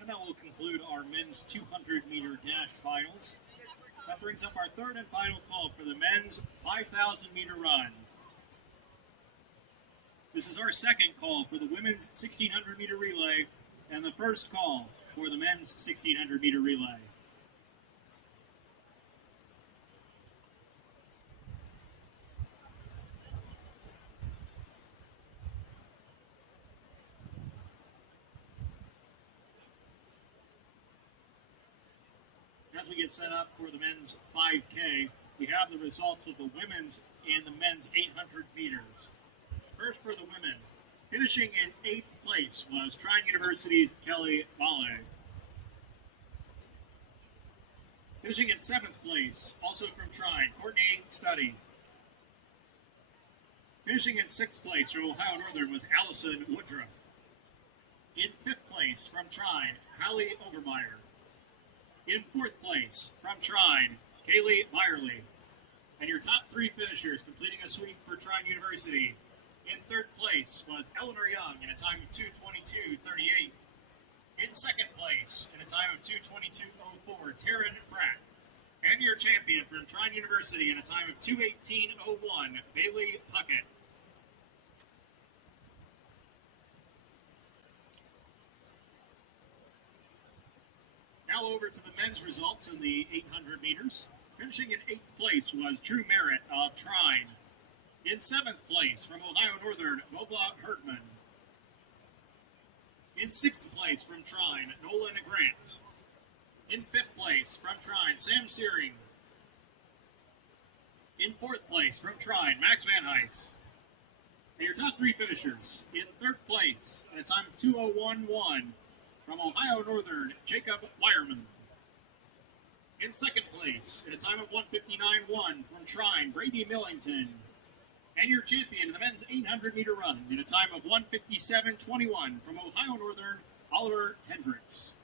And that will conclude our men's 200-meter dash finals. That brings up our third and final call for the men's 5,000-meter run. This is our second call for the women's 1600 meter relay and the first call for the men's 1600 meter relay. As we get set up for the men's 5K, we have the results of the women's and the men's 800 meters. First for the women, finishing in 8th place was Trine University's Kelly Vale. Finishing in 7th place, also from Trine, Courtney Studdy. Finishing in 6th place from Ohio Northern was Allison Woodruff. In 5th place from Trine, Hallie Overmeyer. In 4th place from Trine, Kaylee Byerly. And your top 3 finishers completing a sweep for Trine University. In 3rd place was Eleanor Young in a time of 2:22:38. In 2nd place in a time of 2:22:04, Taryn Pratt. And your champion from Trine University in a time of 2:18:01, Bailey Puckett. Now over to the men's results in the 800 meters. Finishing in 8th place was Drew Merritt of Trine. In 7th place from Ohio Northern, Moba Herdman. In 6th place from Trine, Nolan Grant. In 5th place from Trine, Sam Searing. In 4th place from Trine, Max Van Heist. And your top 3 finishers. In 3rd place, at a time of 2:01:1, from Ohio Northern, Jacob Wireman. In 2nd place, at a time of 1:59:1, from Trine, Brady Millington. And your champion in the men's 800 meter run in a time of 1:57:21, from Ohio Northern, Oliver Hendricks.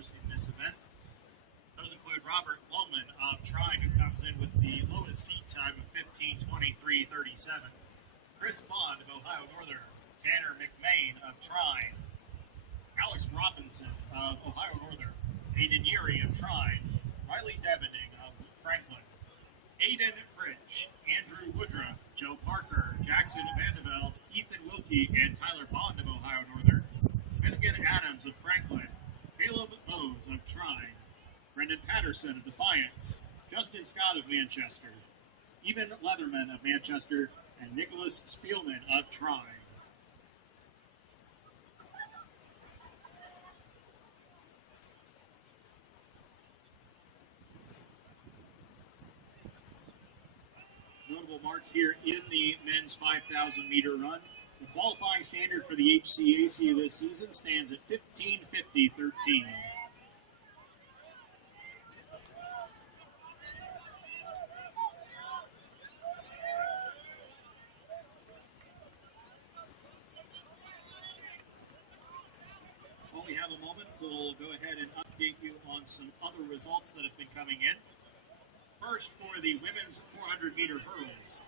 runners in this event. Those include Robert Lohman of Trine, who comes in with the lowest seat time of 15:23:37. Chris Bond of Ohio Northern, Tanner McMain of Trine, Alex Robinson of Ohio Northern, Aiden Yeary of Trine, Riley Devening of Franklin, Aiden Fritsch, Andrew Woodruff, Joe Parker, Jackson Vandeveld, Ethan Wilkie, and Tyler Bond of Ohio Northern, Finnegan Adams of Franklin, Caleb Bowes of Trine, Brendan Patterson of Defiance, Justin Scott of Manchester, Evan Leatherman of Manchester, and Nicholas Spielman of Trine. Notable marks here in the men's 5,000 meter run. The qualifying standard for the HCAC this season stands at 15:50:13. While we have a moment, we'll go ahead and update you on some other results that have been coming in. First, for the women's 400-meter hurdles.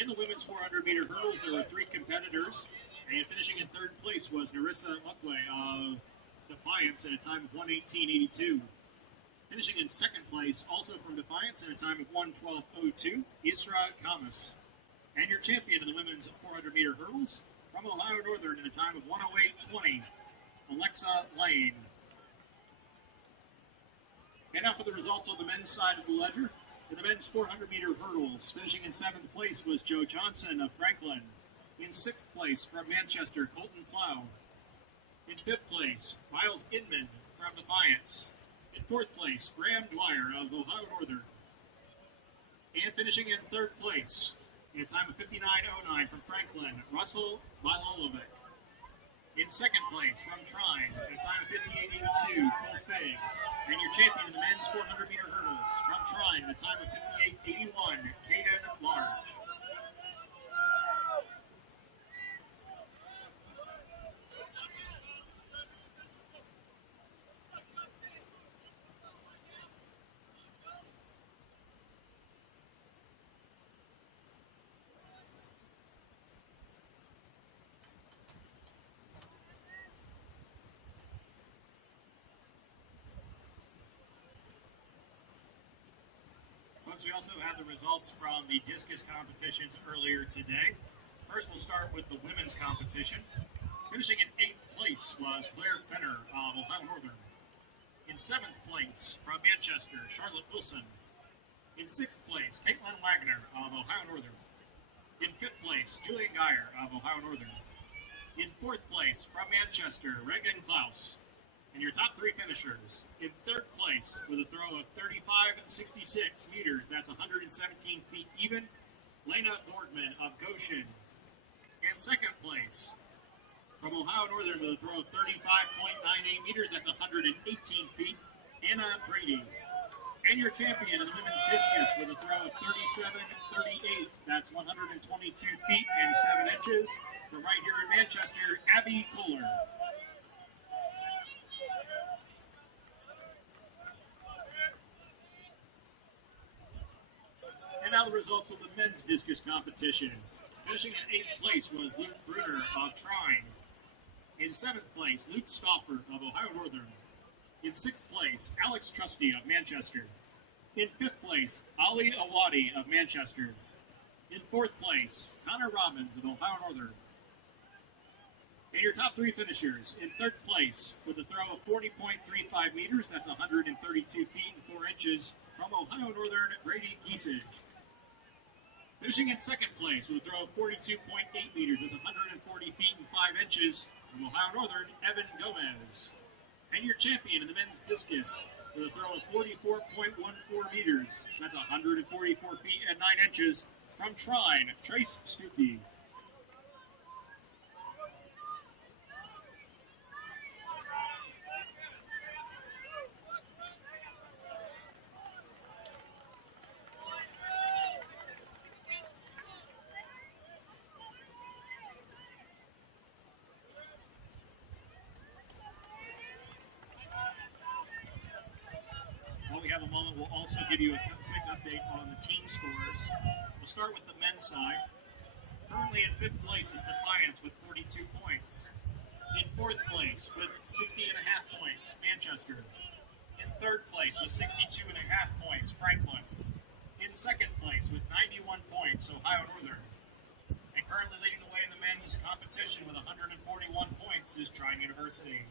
In the women's 400-meter hurdles, there were 3 competitors, and finishing in third place was Narissa Mukwe of Defiance at a time of 1:18:82. Finishing in second place, also from Defiance, at a time of 1:12:02, Isra Kamas. And your champion in the women's 400-meter hurdles, from Ohio Northern at a time of 1:08:20, Alexa Lane. And now for the results on the men's side of the ledger. In the men's 400-meter hurdles, finishing in 7th place was Joe Johnson of Franklin. In 6th place, from Manchester, Colton Plow. In 5th place, Miles Inman from Defiance. In 4th place, Graham Dwyer of Ohio Northern. And finishing in 3rd place, in a time of 59:09 from Franklin, Russell Milolovic. In 2nd place, from Trine, at a time of 58:82, Cole Fay. And your champion in the men's 400-meter hurdles, from Trine, at a time of 58:81, Caden Large. We also have the results from the discus competitions earlier today. First, we'll start with the women's competition. Finishing in 8th place was Claire Fenner of Ohio Northern. In 7th place, from Manchester, Charlotte Wilson. In 6th place, Caitlin Wagner of Ohio Northern. In 5th place, Julian Geyer of Ohio Northern. In 4th place, from Manchester, Regan Klaus. And your top 3 finishers. In 3rd place, with a throw of 35.66 meters, that's 117 feet even, Lena Nordman of Goshen. And 2nd place, from Ohio Northern, with a throw of 35.98 meters, that's 118 feet, Anna Brady. And your champion in the women's discus with a throw of 37.38, that's 122 feet and 7 inches, from right here in Manchester, Abby Kohler. And now the results of the men's discus competition. Finishing in 8th place was Luke Bruner of Trine. In 7th place, Luke Stauffer of Ohio Northern. In 6th place, Alex Trusty of Manchester. In 5th place, Ali Awadi of Manchester. In 4th place, Connor Robbins of Ohio Northern. And your top 3 finishers. In 3rd place, with a throw of 40.35 meters, that's 132 feet and 4 inches, from Ohio Northern, Brady Giesage. Finishing in 2nd place with a throw of 42.8 meters, that's 140 feet and 5 inches, from Ohio Northern, Evan Gomez. And your champion in the men's discus with a throw of 44.14 meters, that's 144 feet and 9 inches, from Trine, Trace Stuckey. also give you a quick update on the team scores. We'll start with the men's side. Currently in 5th place is Defiance with 42 points. In 4th place with 60.5 points, Manchester. In 3rd place with 62.5 points, Franklin. In 2nd place with 91 points, Ohio Northern. And currently leading the way in the men's competition with 141 points is Trine University.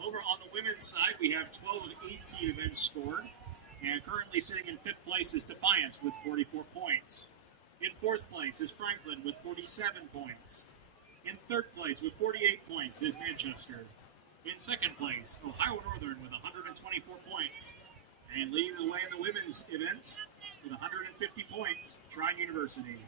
Over on the women's side, we have 12 of 18 events scored. And currently sitting in 5th place is Defiance with 44 points. In 4th place is Franklin with 47 points. In 3rd place with 48 points is Manchester. In 2nd place, Ohio Northern with 124 points. And leading the way in the women's events with 150 points, Trine University.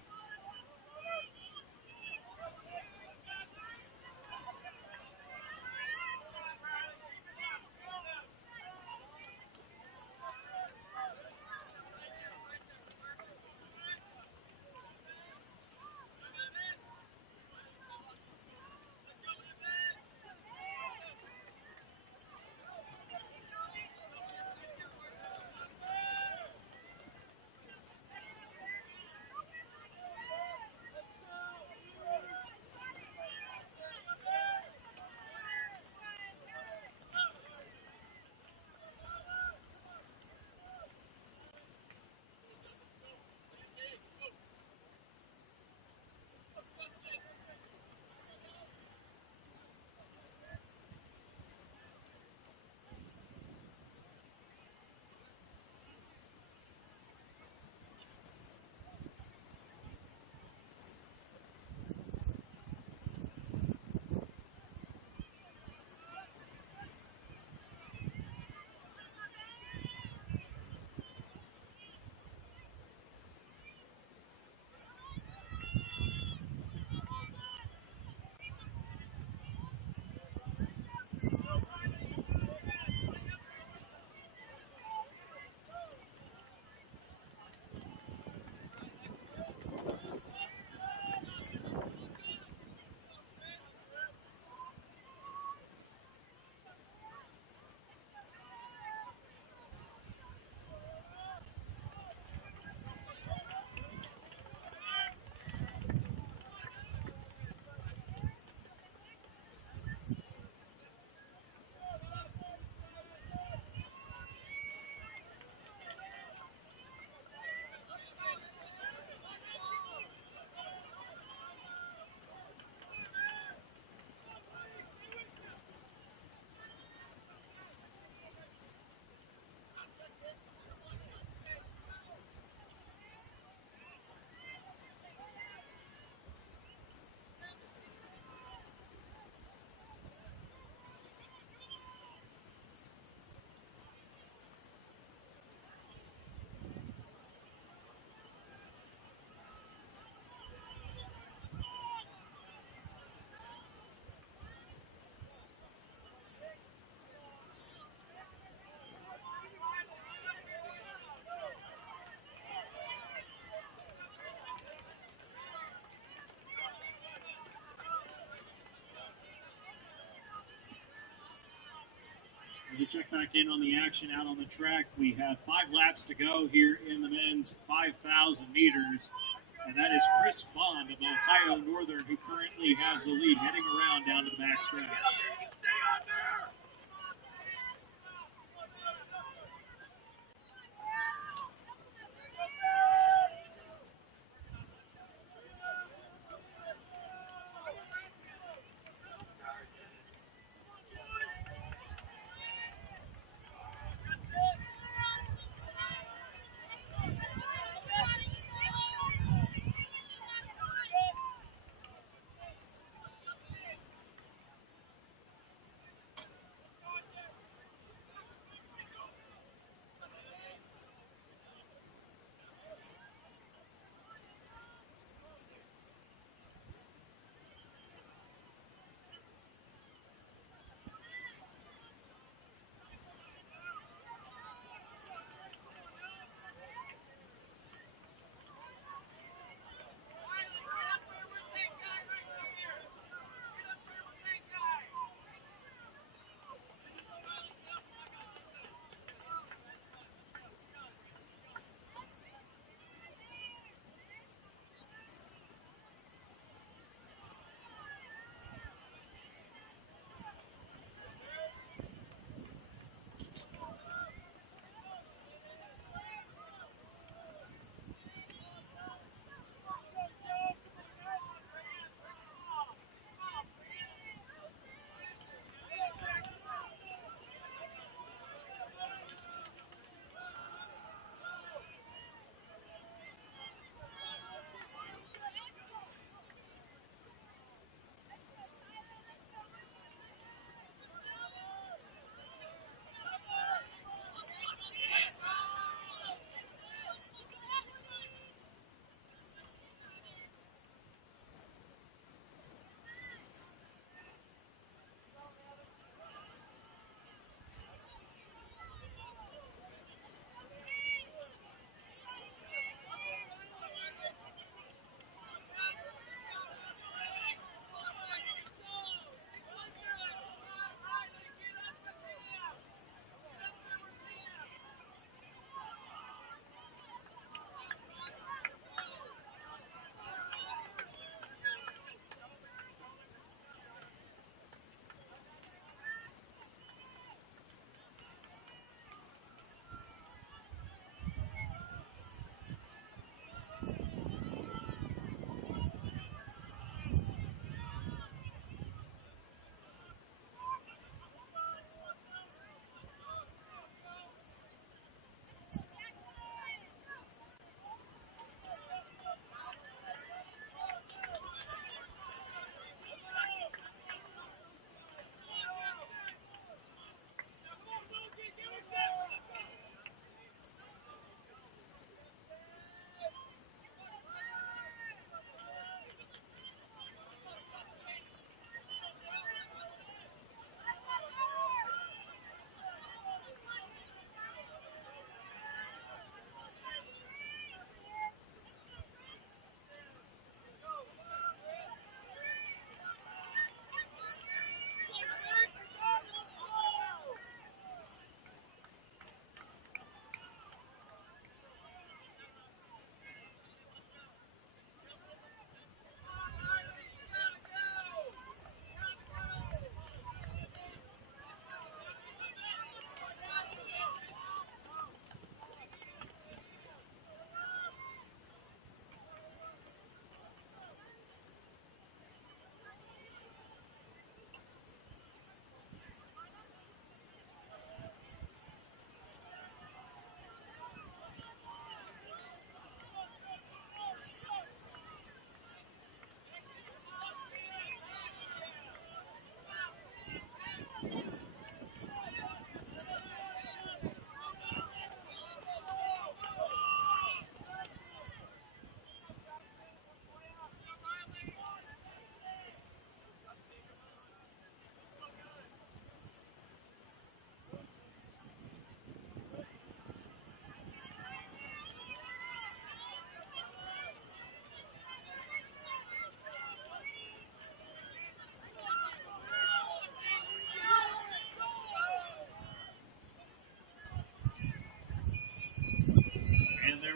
As we check back in on the action out on the track, we have 5 laps to go here in the men's 5,000 meters. And that is Chris Bond of Ohio Northern, who currently has the lead, heading around down to the back stretch.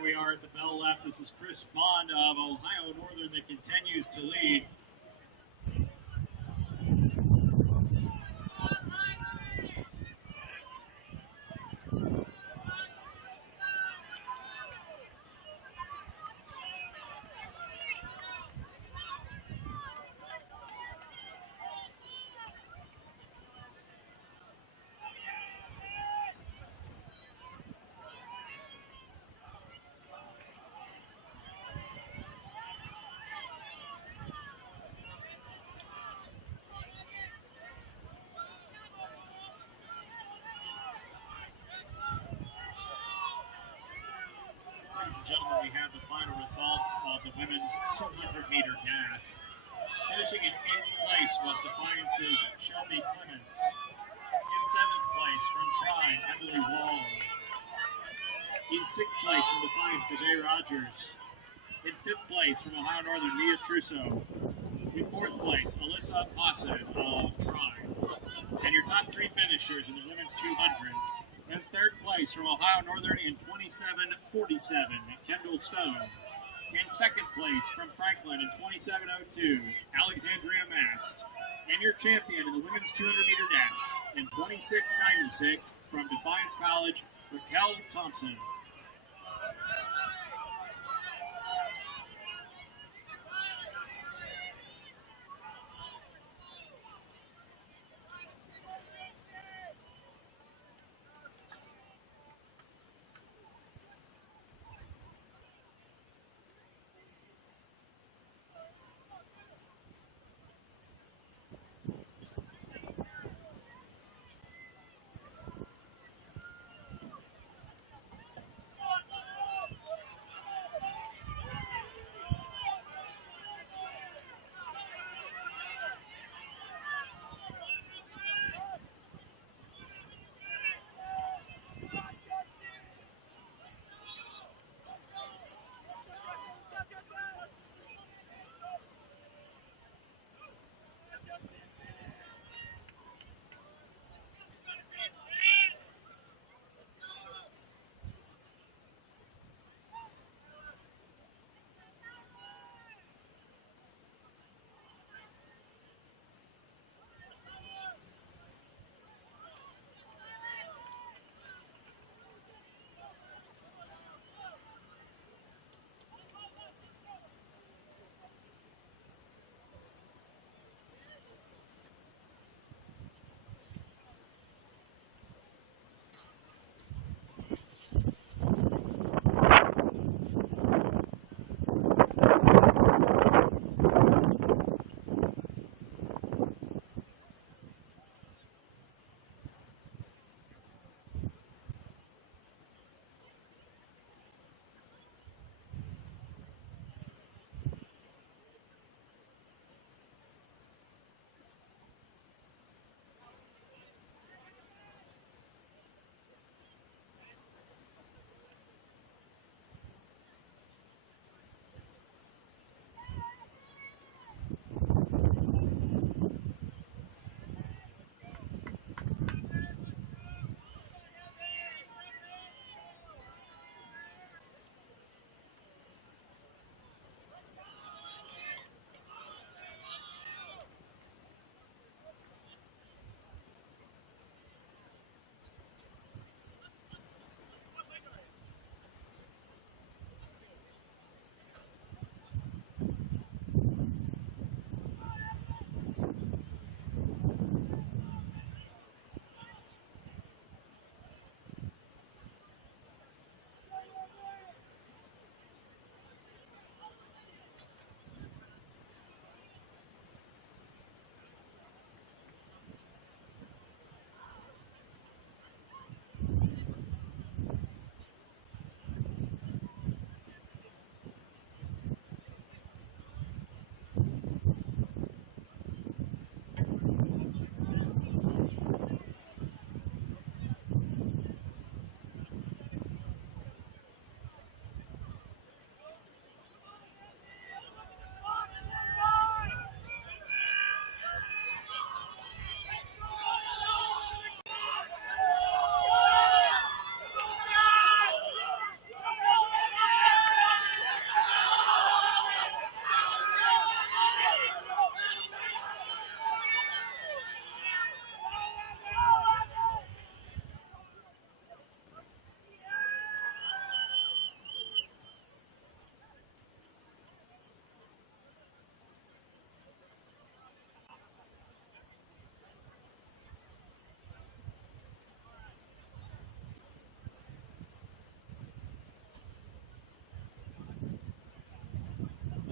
we are at the bell left. This is Chris Bond of Ohio Northern that continues to lead. Ladies and gentlemen, we have the final results of the women's 200-meter dash. Finishing in 8th place was Defiance's Shelby Clemens. In 7th place from Trine, Emily Wall. In 6th place from Defiance, Devay Rogers. In 5th place from Ohio Northern, Mia Trusso. In 4th place, Alyssa Posse of Trine. And your top 3 finishers in the women's 200. In 3rd place from Ohio Northern in 27:47, Kendall Stone. In 2nd place from Franklin in 27:02, Alexandria Mast. And your champion in the women's 200-meter dash in 26:96 from Defiance College, Raquel Thompson.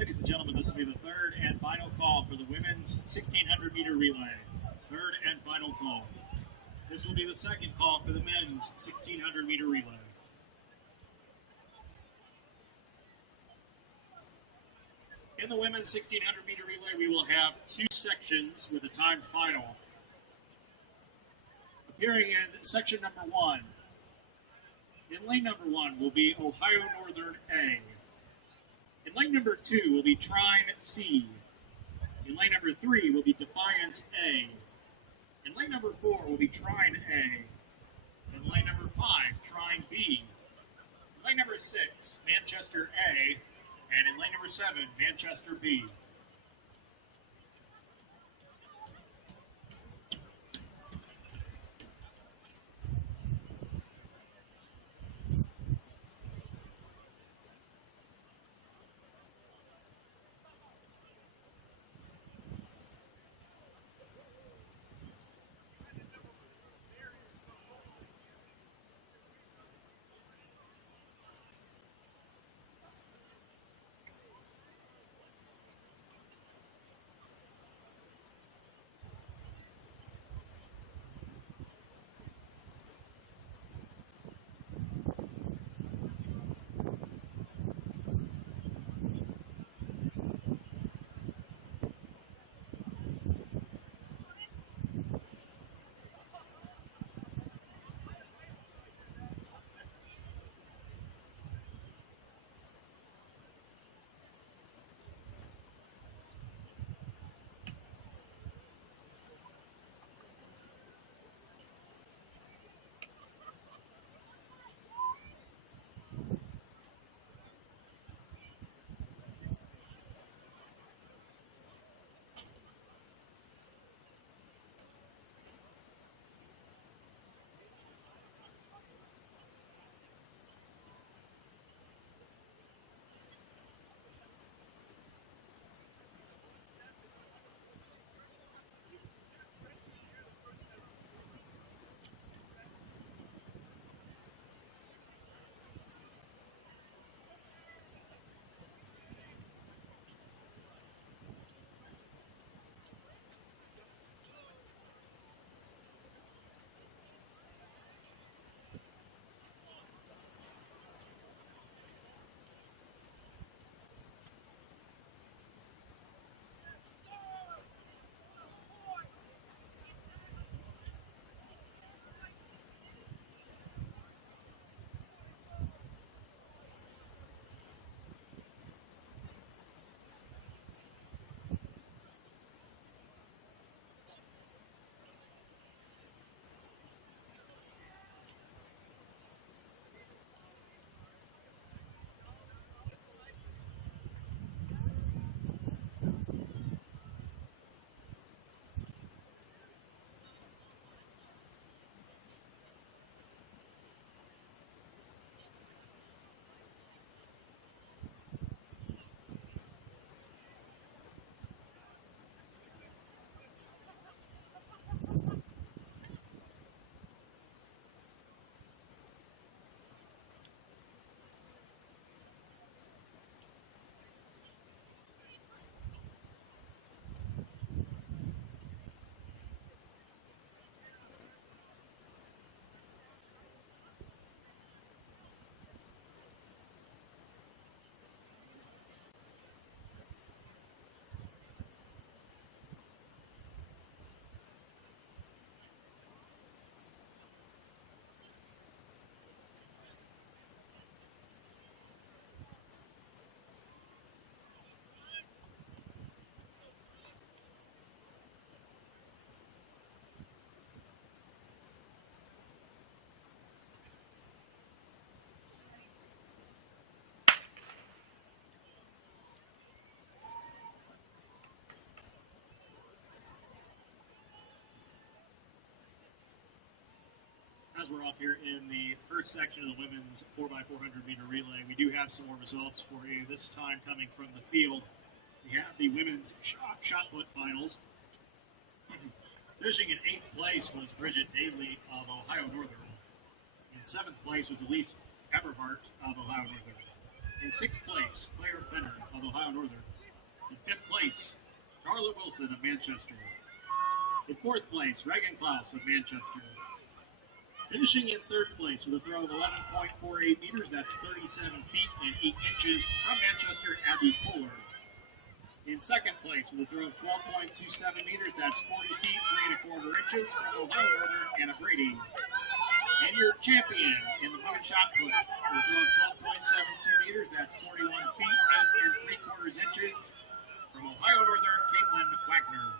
Ladies and gentlemen, this will be the third and final call for the women's 1600-meter relay. Third and final call. This will be the second call for the men's 1600-meter relay. In the women's 1600-meter relay, we will have two sections with a timed final. Appearing in section number 1, in lane number 1 will be Ohio Northern A. In lane number 2 will be Trine C. In lane number 3 will be Defiance A. In lane number 4 will be Trine A. In lane number 5, Trine B. In lane number 6, Manchester A. And in lane number 7, Manchester B. As we're off here in the first section of the women's 4x400 meter relay, we do have some more results for you. This time coming from the field, we have the women's shot put finals. Finishing in 8th place was Bridget Daly of Ohio Northern. In 7th place was Elise Eberhardt of Ohio Northern. In 6th place, Claire Fenner of Ohio Northern. In fifth place, Charlotte Wilson of Manchester. In fourth place, Reagan Klaus of Manchester. Finishing in third place with a throw of 11.48 meters, that's 37 feet and 8 inches from Manchester, Abby Fuller. In second place with a throw of 12.27 meters, that's 40 feet, 3 1/4 inches from Ohio Northern, Anna Brady. And your champion in the women's shot put with a throw of 12.72 meters, that's 41 feet, 8 3/4 inches from Ohio Northern, Caitlin Wagner.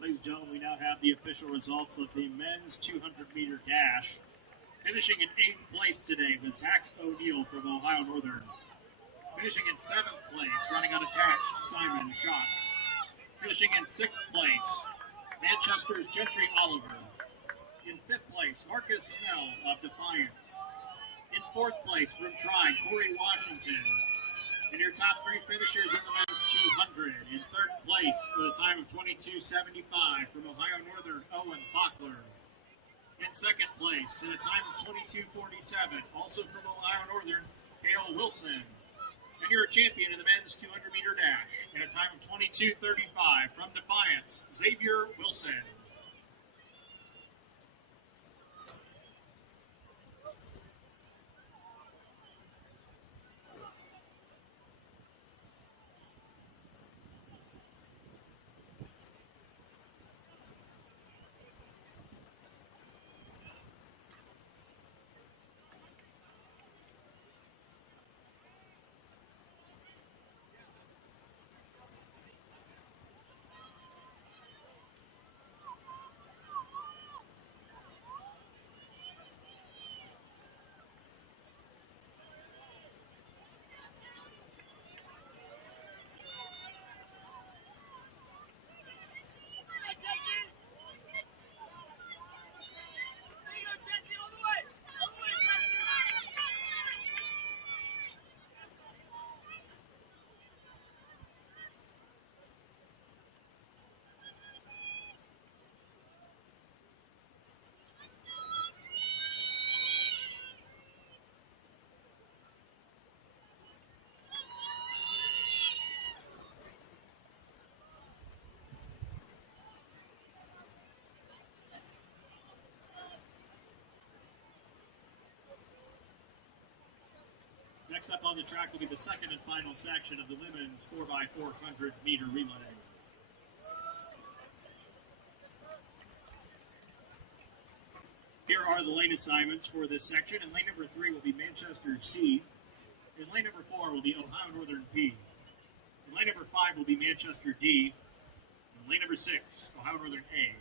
Ladies and gentlemen, we now have the official results of the men's 200-meter dash. Finishing in 8th place today was Zach O'Neill from Ohio Northern. Finishing in 7th place, running unattached, Simon Schock. Finishing in 6th place, Manchester's Gentry Oliver. In 5th place, Marcus Snell of Defiance. In 4th place, from Trine, Corey Washington. And your top 3 finishers in the men's 200. In 3rd place with a time of 22:75 from Ohio Northern, Owen Bachler. In 2nd place in a time of 22:47, also from Ohio Northern, Cale Wilson. And your champion in the men's 200-meter dash in a time of 22:35 from Defiance, Xavier Wilson. Next up on the track will be the second and final section of the women's 4x400 meter relay. Here are the lane assignments for this section. In lane number 3 will be Manchester C. In lane number 4 will be Ohio Northern P. In lane number 5 will be Manchester D. In lane number 6, Ohio Northern A.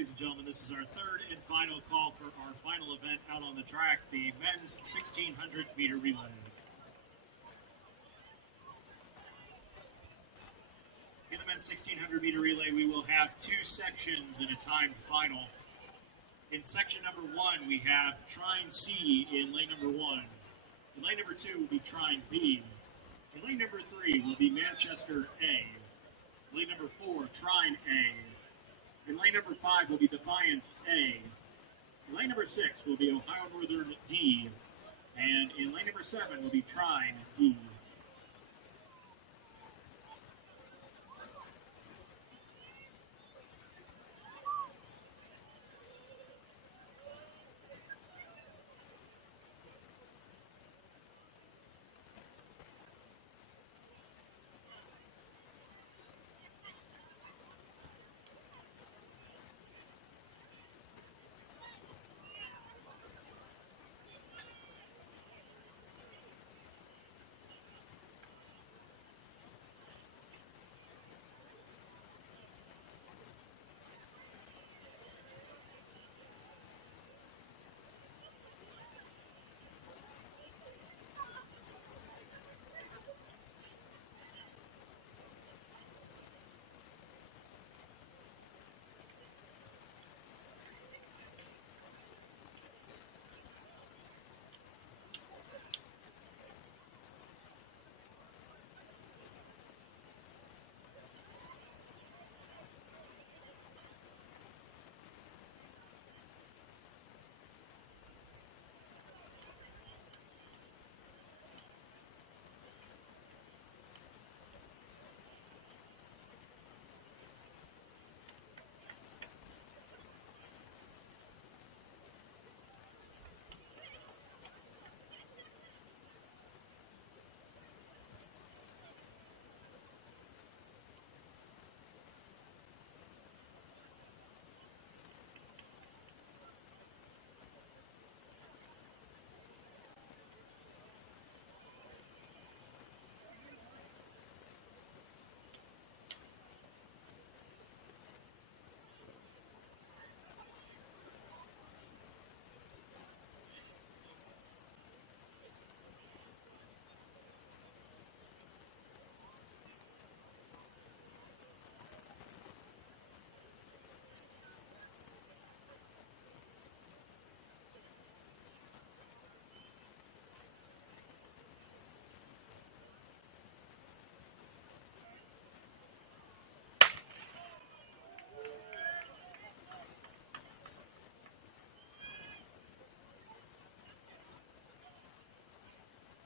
ladies and gentlemen, this is our third and final call for our final event out on the track, the men's 1600 meter relay. In the men's 1600 meter relay, we will have two sections in a timed final. In section number 1, we have Trine C in lane number 1. In lane number 2 will be Trine B. In lane number 3 will be Manchester A. Lane number 4, Trine A. In lane number 5 will be Defiance A. In lane number 6 will be Ohio Northern D. And in lane number 7 will be Trine D.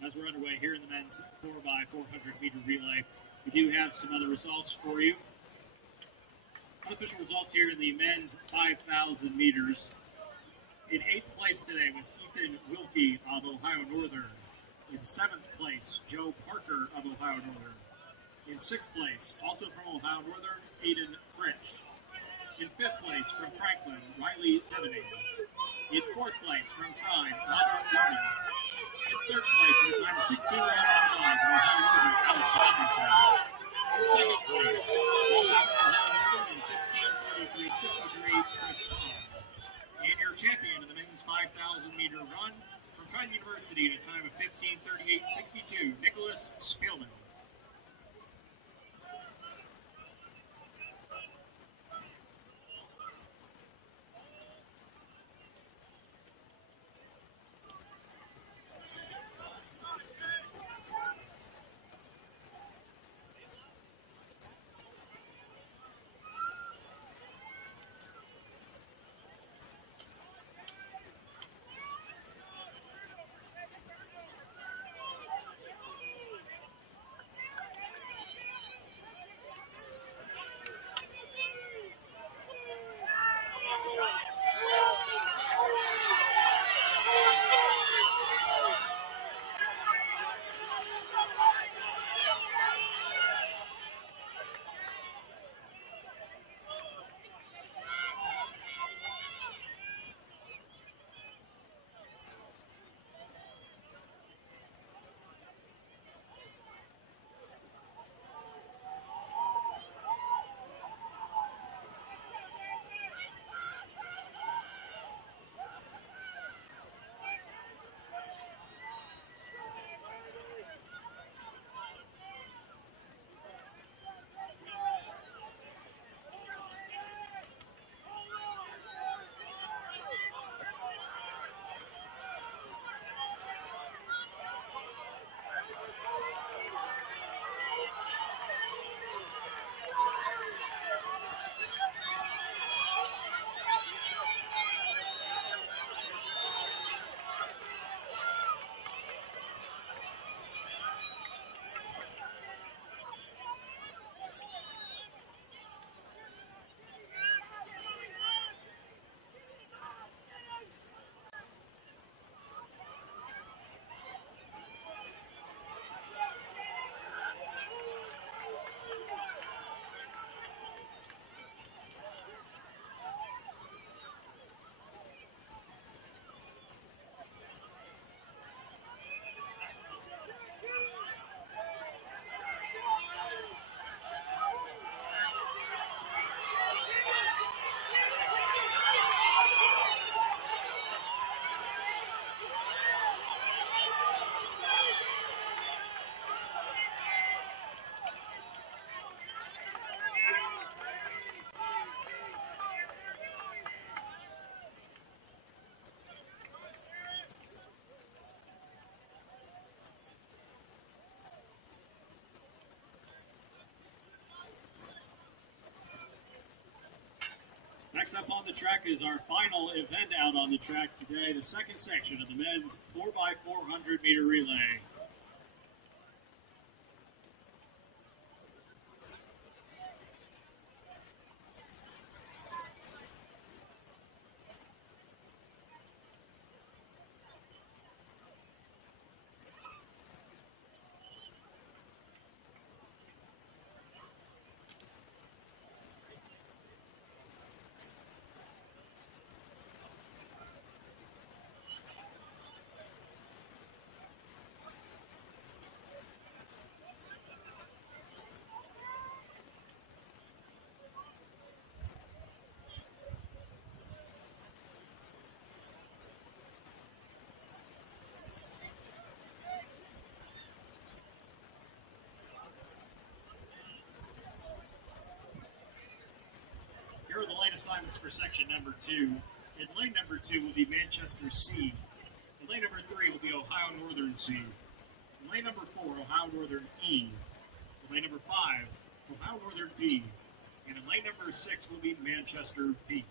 As we're underway here in the men's 4x400 meter relay, we do have some other results for you. Unofficial results here in the men's 5,000 meters. In 8th place today was Ethan Wilkie of Ohio Northern. In 7th place, Joe Parker of Ohio Northern. In 6th place, also from Ohio Northern, Aiden Fritsch. In 5th place, from Franklin, Riley Devaney. In 4th place, from Trine, Robert Gorman. In 3rd place, in a time of 16 round on 5, from Ohio Northern, Alex Robinson. In 2nd place, also from Ohio Northern, in 15:33.63, Chris Cobb. And your champion in the men's 5,000 meter run from Trine University at a time of 15:38.62, Nicholas Spielman. Next up on the track is our final event out on the track today, the second section of the men's 4x400 meter relay. Here are the lane assignments for section number 2. In lane number 2 will be Manchester C. In lane number 3 will be Ohio Northern C. In lane number 4, Ohio Northern E. In lane number 5, Ohio Northern B. And in lane number 6 will be Manchester B.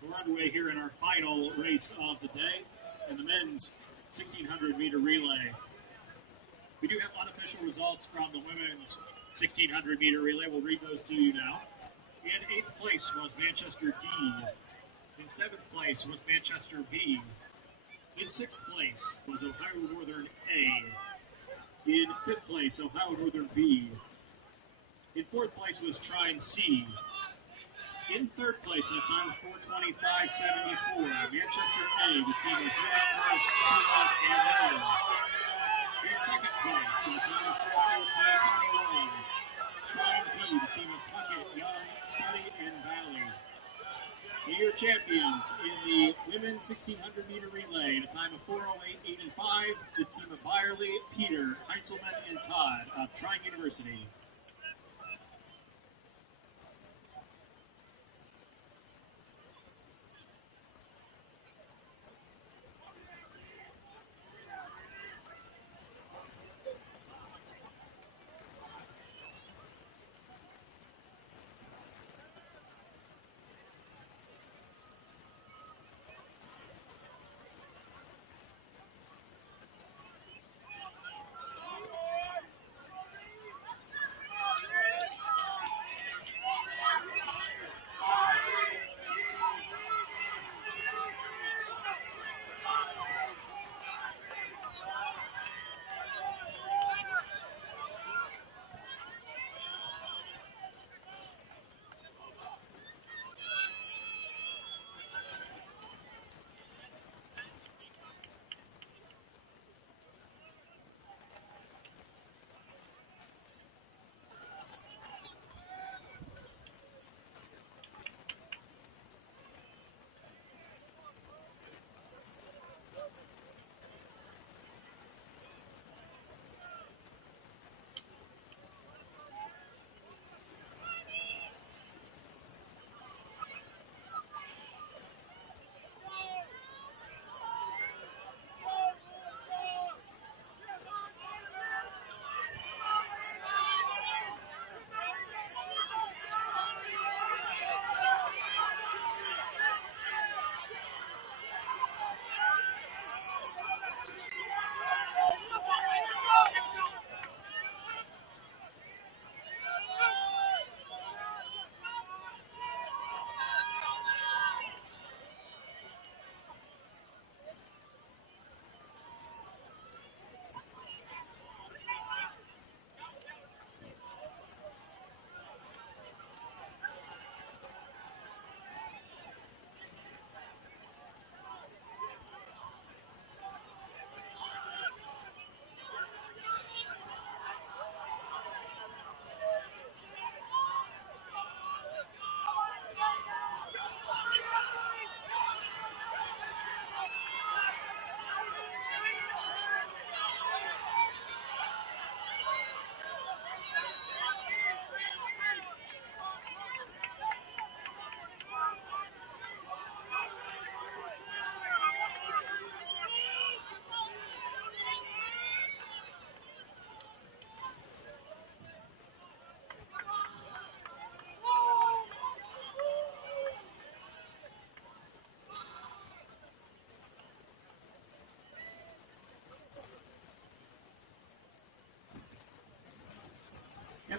We're underway here in our final race of the day in the men's 1600 meter relay. We do have unofficial results from the women's 1600 meter relay. We'll read those to you now. In 8th place was Manchester D. In 7th place was Manchester B. In 6th place was Ohio Northern A. In 5th place, Ohio Northern B. In 4th place was Trine C. In 3rd place, at a time of 4:25.74, Manchester A, the team of Norris, Truman, and Miller. In 2nd place, at a time of 4:14.21, Trine B, the team of Puckett, Young, Study, and Valley. And your champions in the women's 1600 meter relay, at a time of 4:08.85, the team of Byerly, Peter, Heintzelman, and Todd of Trine University.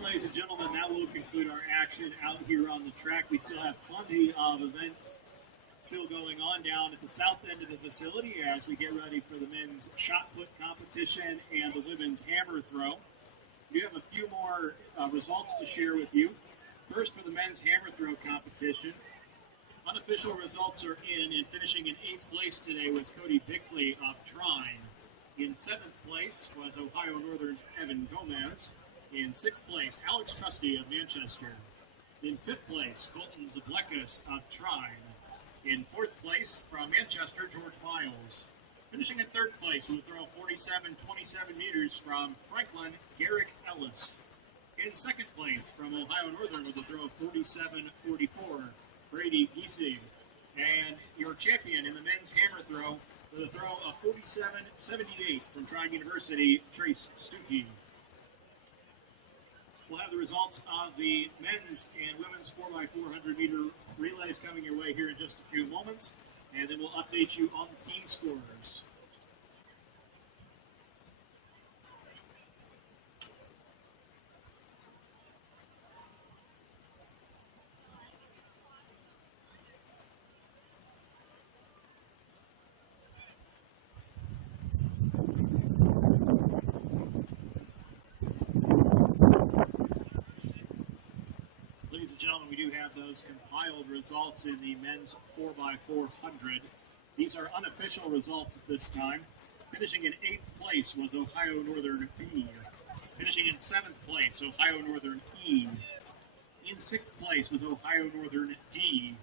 ladies and gentlemen, that will conclude our action out here on the track. We still have plenty of event still going on down at the south end of the facility as we get ready for the men's shot put competition and the women's hammer throw. We have a few more results to share with you. First, for the men's hammer throw competition, unofficial results are in, and finishing in 8th place today was Cody Bickley of Trine. In 7th place was Ohio Northern's Evan Gomez. In 6th place, Alex Trusty of Manchester. In 5th place, Colton Zablekas of Trine. In 4th place, from Manchester, George Miles. Finishing in 3rd place, we'll throw 47-27 meters from Franklin, Garrick Ellis. In 2nd place, from Ohio Northern, with a throw of 47-44, Brady Giesing. And your champion in the men's hammer throw, with a throw of 47-78 from Trine University, Trace Stuckey. We'll have the results of the men's and women's 4x400 meter relays coming your way here in just a few moments, and then we'll update you on the team scores. Ladies and gentlemen, we do have those compiled results in the men's 4x400. These are unofficial results at this time. Finishing in 8th place was Ohio Northern B. Finishing in 7th place, Ohio Northern E. In 6th place was Ohio Northern D.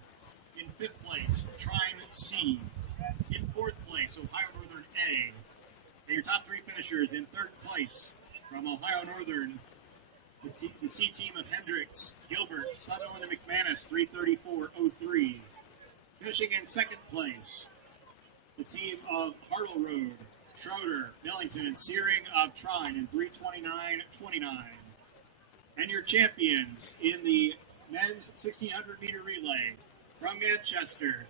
In 5th place, Trine C. In 4th place, Ohio Northern A. And your top 3 finishers in 3rd place from Ohio Northern, the C team of Hendricks, Gilbert, Sutherland, and McManus, 334.03. Finishing in 2nd place, the team of Hartle Road, Schroeder, Millington, and Searing of Trine in 329.29. And your champions in the men's 1600 meter relay from Manchester,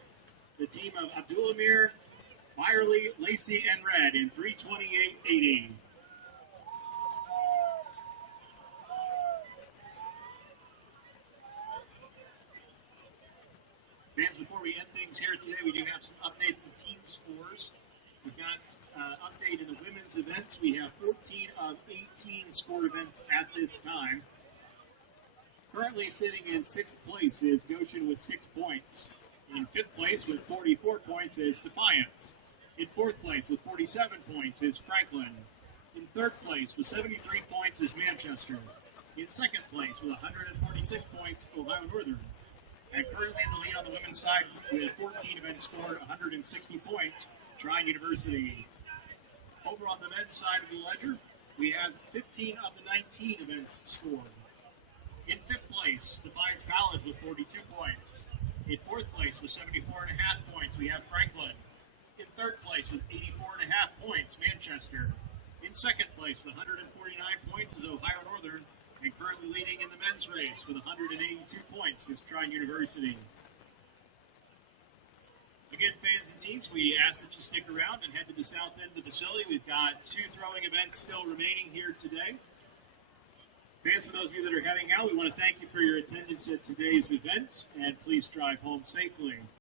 the team of Abdulamir, Byerly, Lacey, and Red in 328.80. Fans, before we end things here today, we do have some updates and team scores. We've got update in the women's events. We have 14 of 18 scored events at this time. Currently sitting in 6th place is Goshen with 6 points. In 5th place with 44 points is Defiance. In 4th place with 47 points is Franklin. In 3rd place with 73 points is Manchester. In 2nd place with 146 points, Ohio Northern. And currently in the lead on the women's side with 14 events scored, 160 points, Trine University. Over on the men's side of the ledger, we have 15 of the 19 events scored. In 5th place, Defiance College with 42 points. In 4th place with 74.5 points, we have Franklin. In 3rd place with 84.5 points, Manchester. In 2nd place with 149 points is Ohio Northern. And currently leading in the men's race with 182 points is Trine University. Again, fans and teams, we ask that you stick around and head to the south end of the facility. We've got 2 throwing events still remaining here today. Fans, for those of you that are heading out, we want to thank you for your attendance at today's event, and please drive home safely.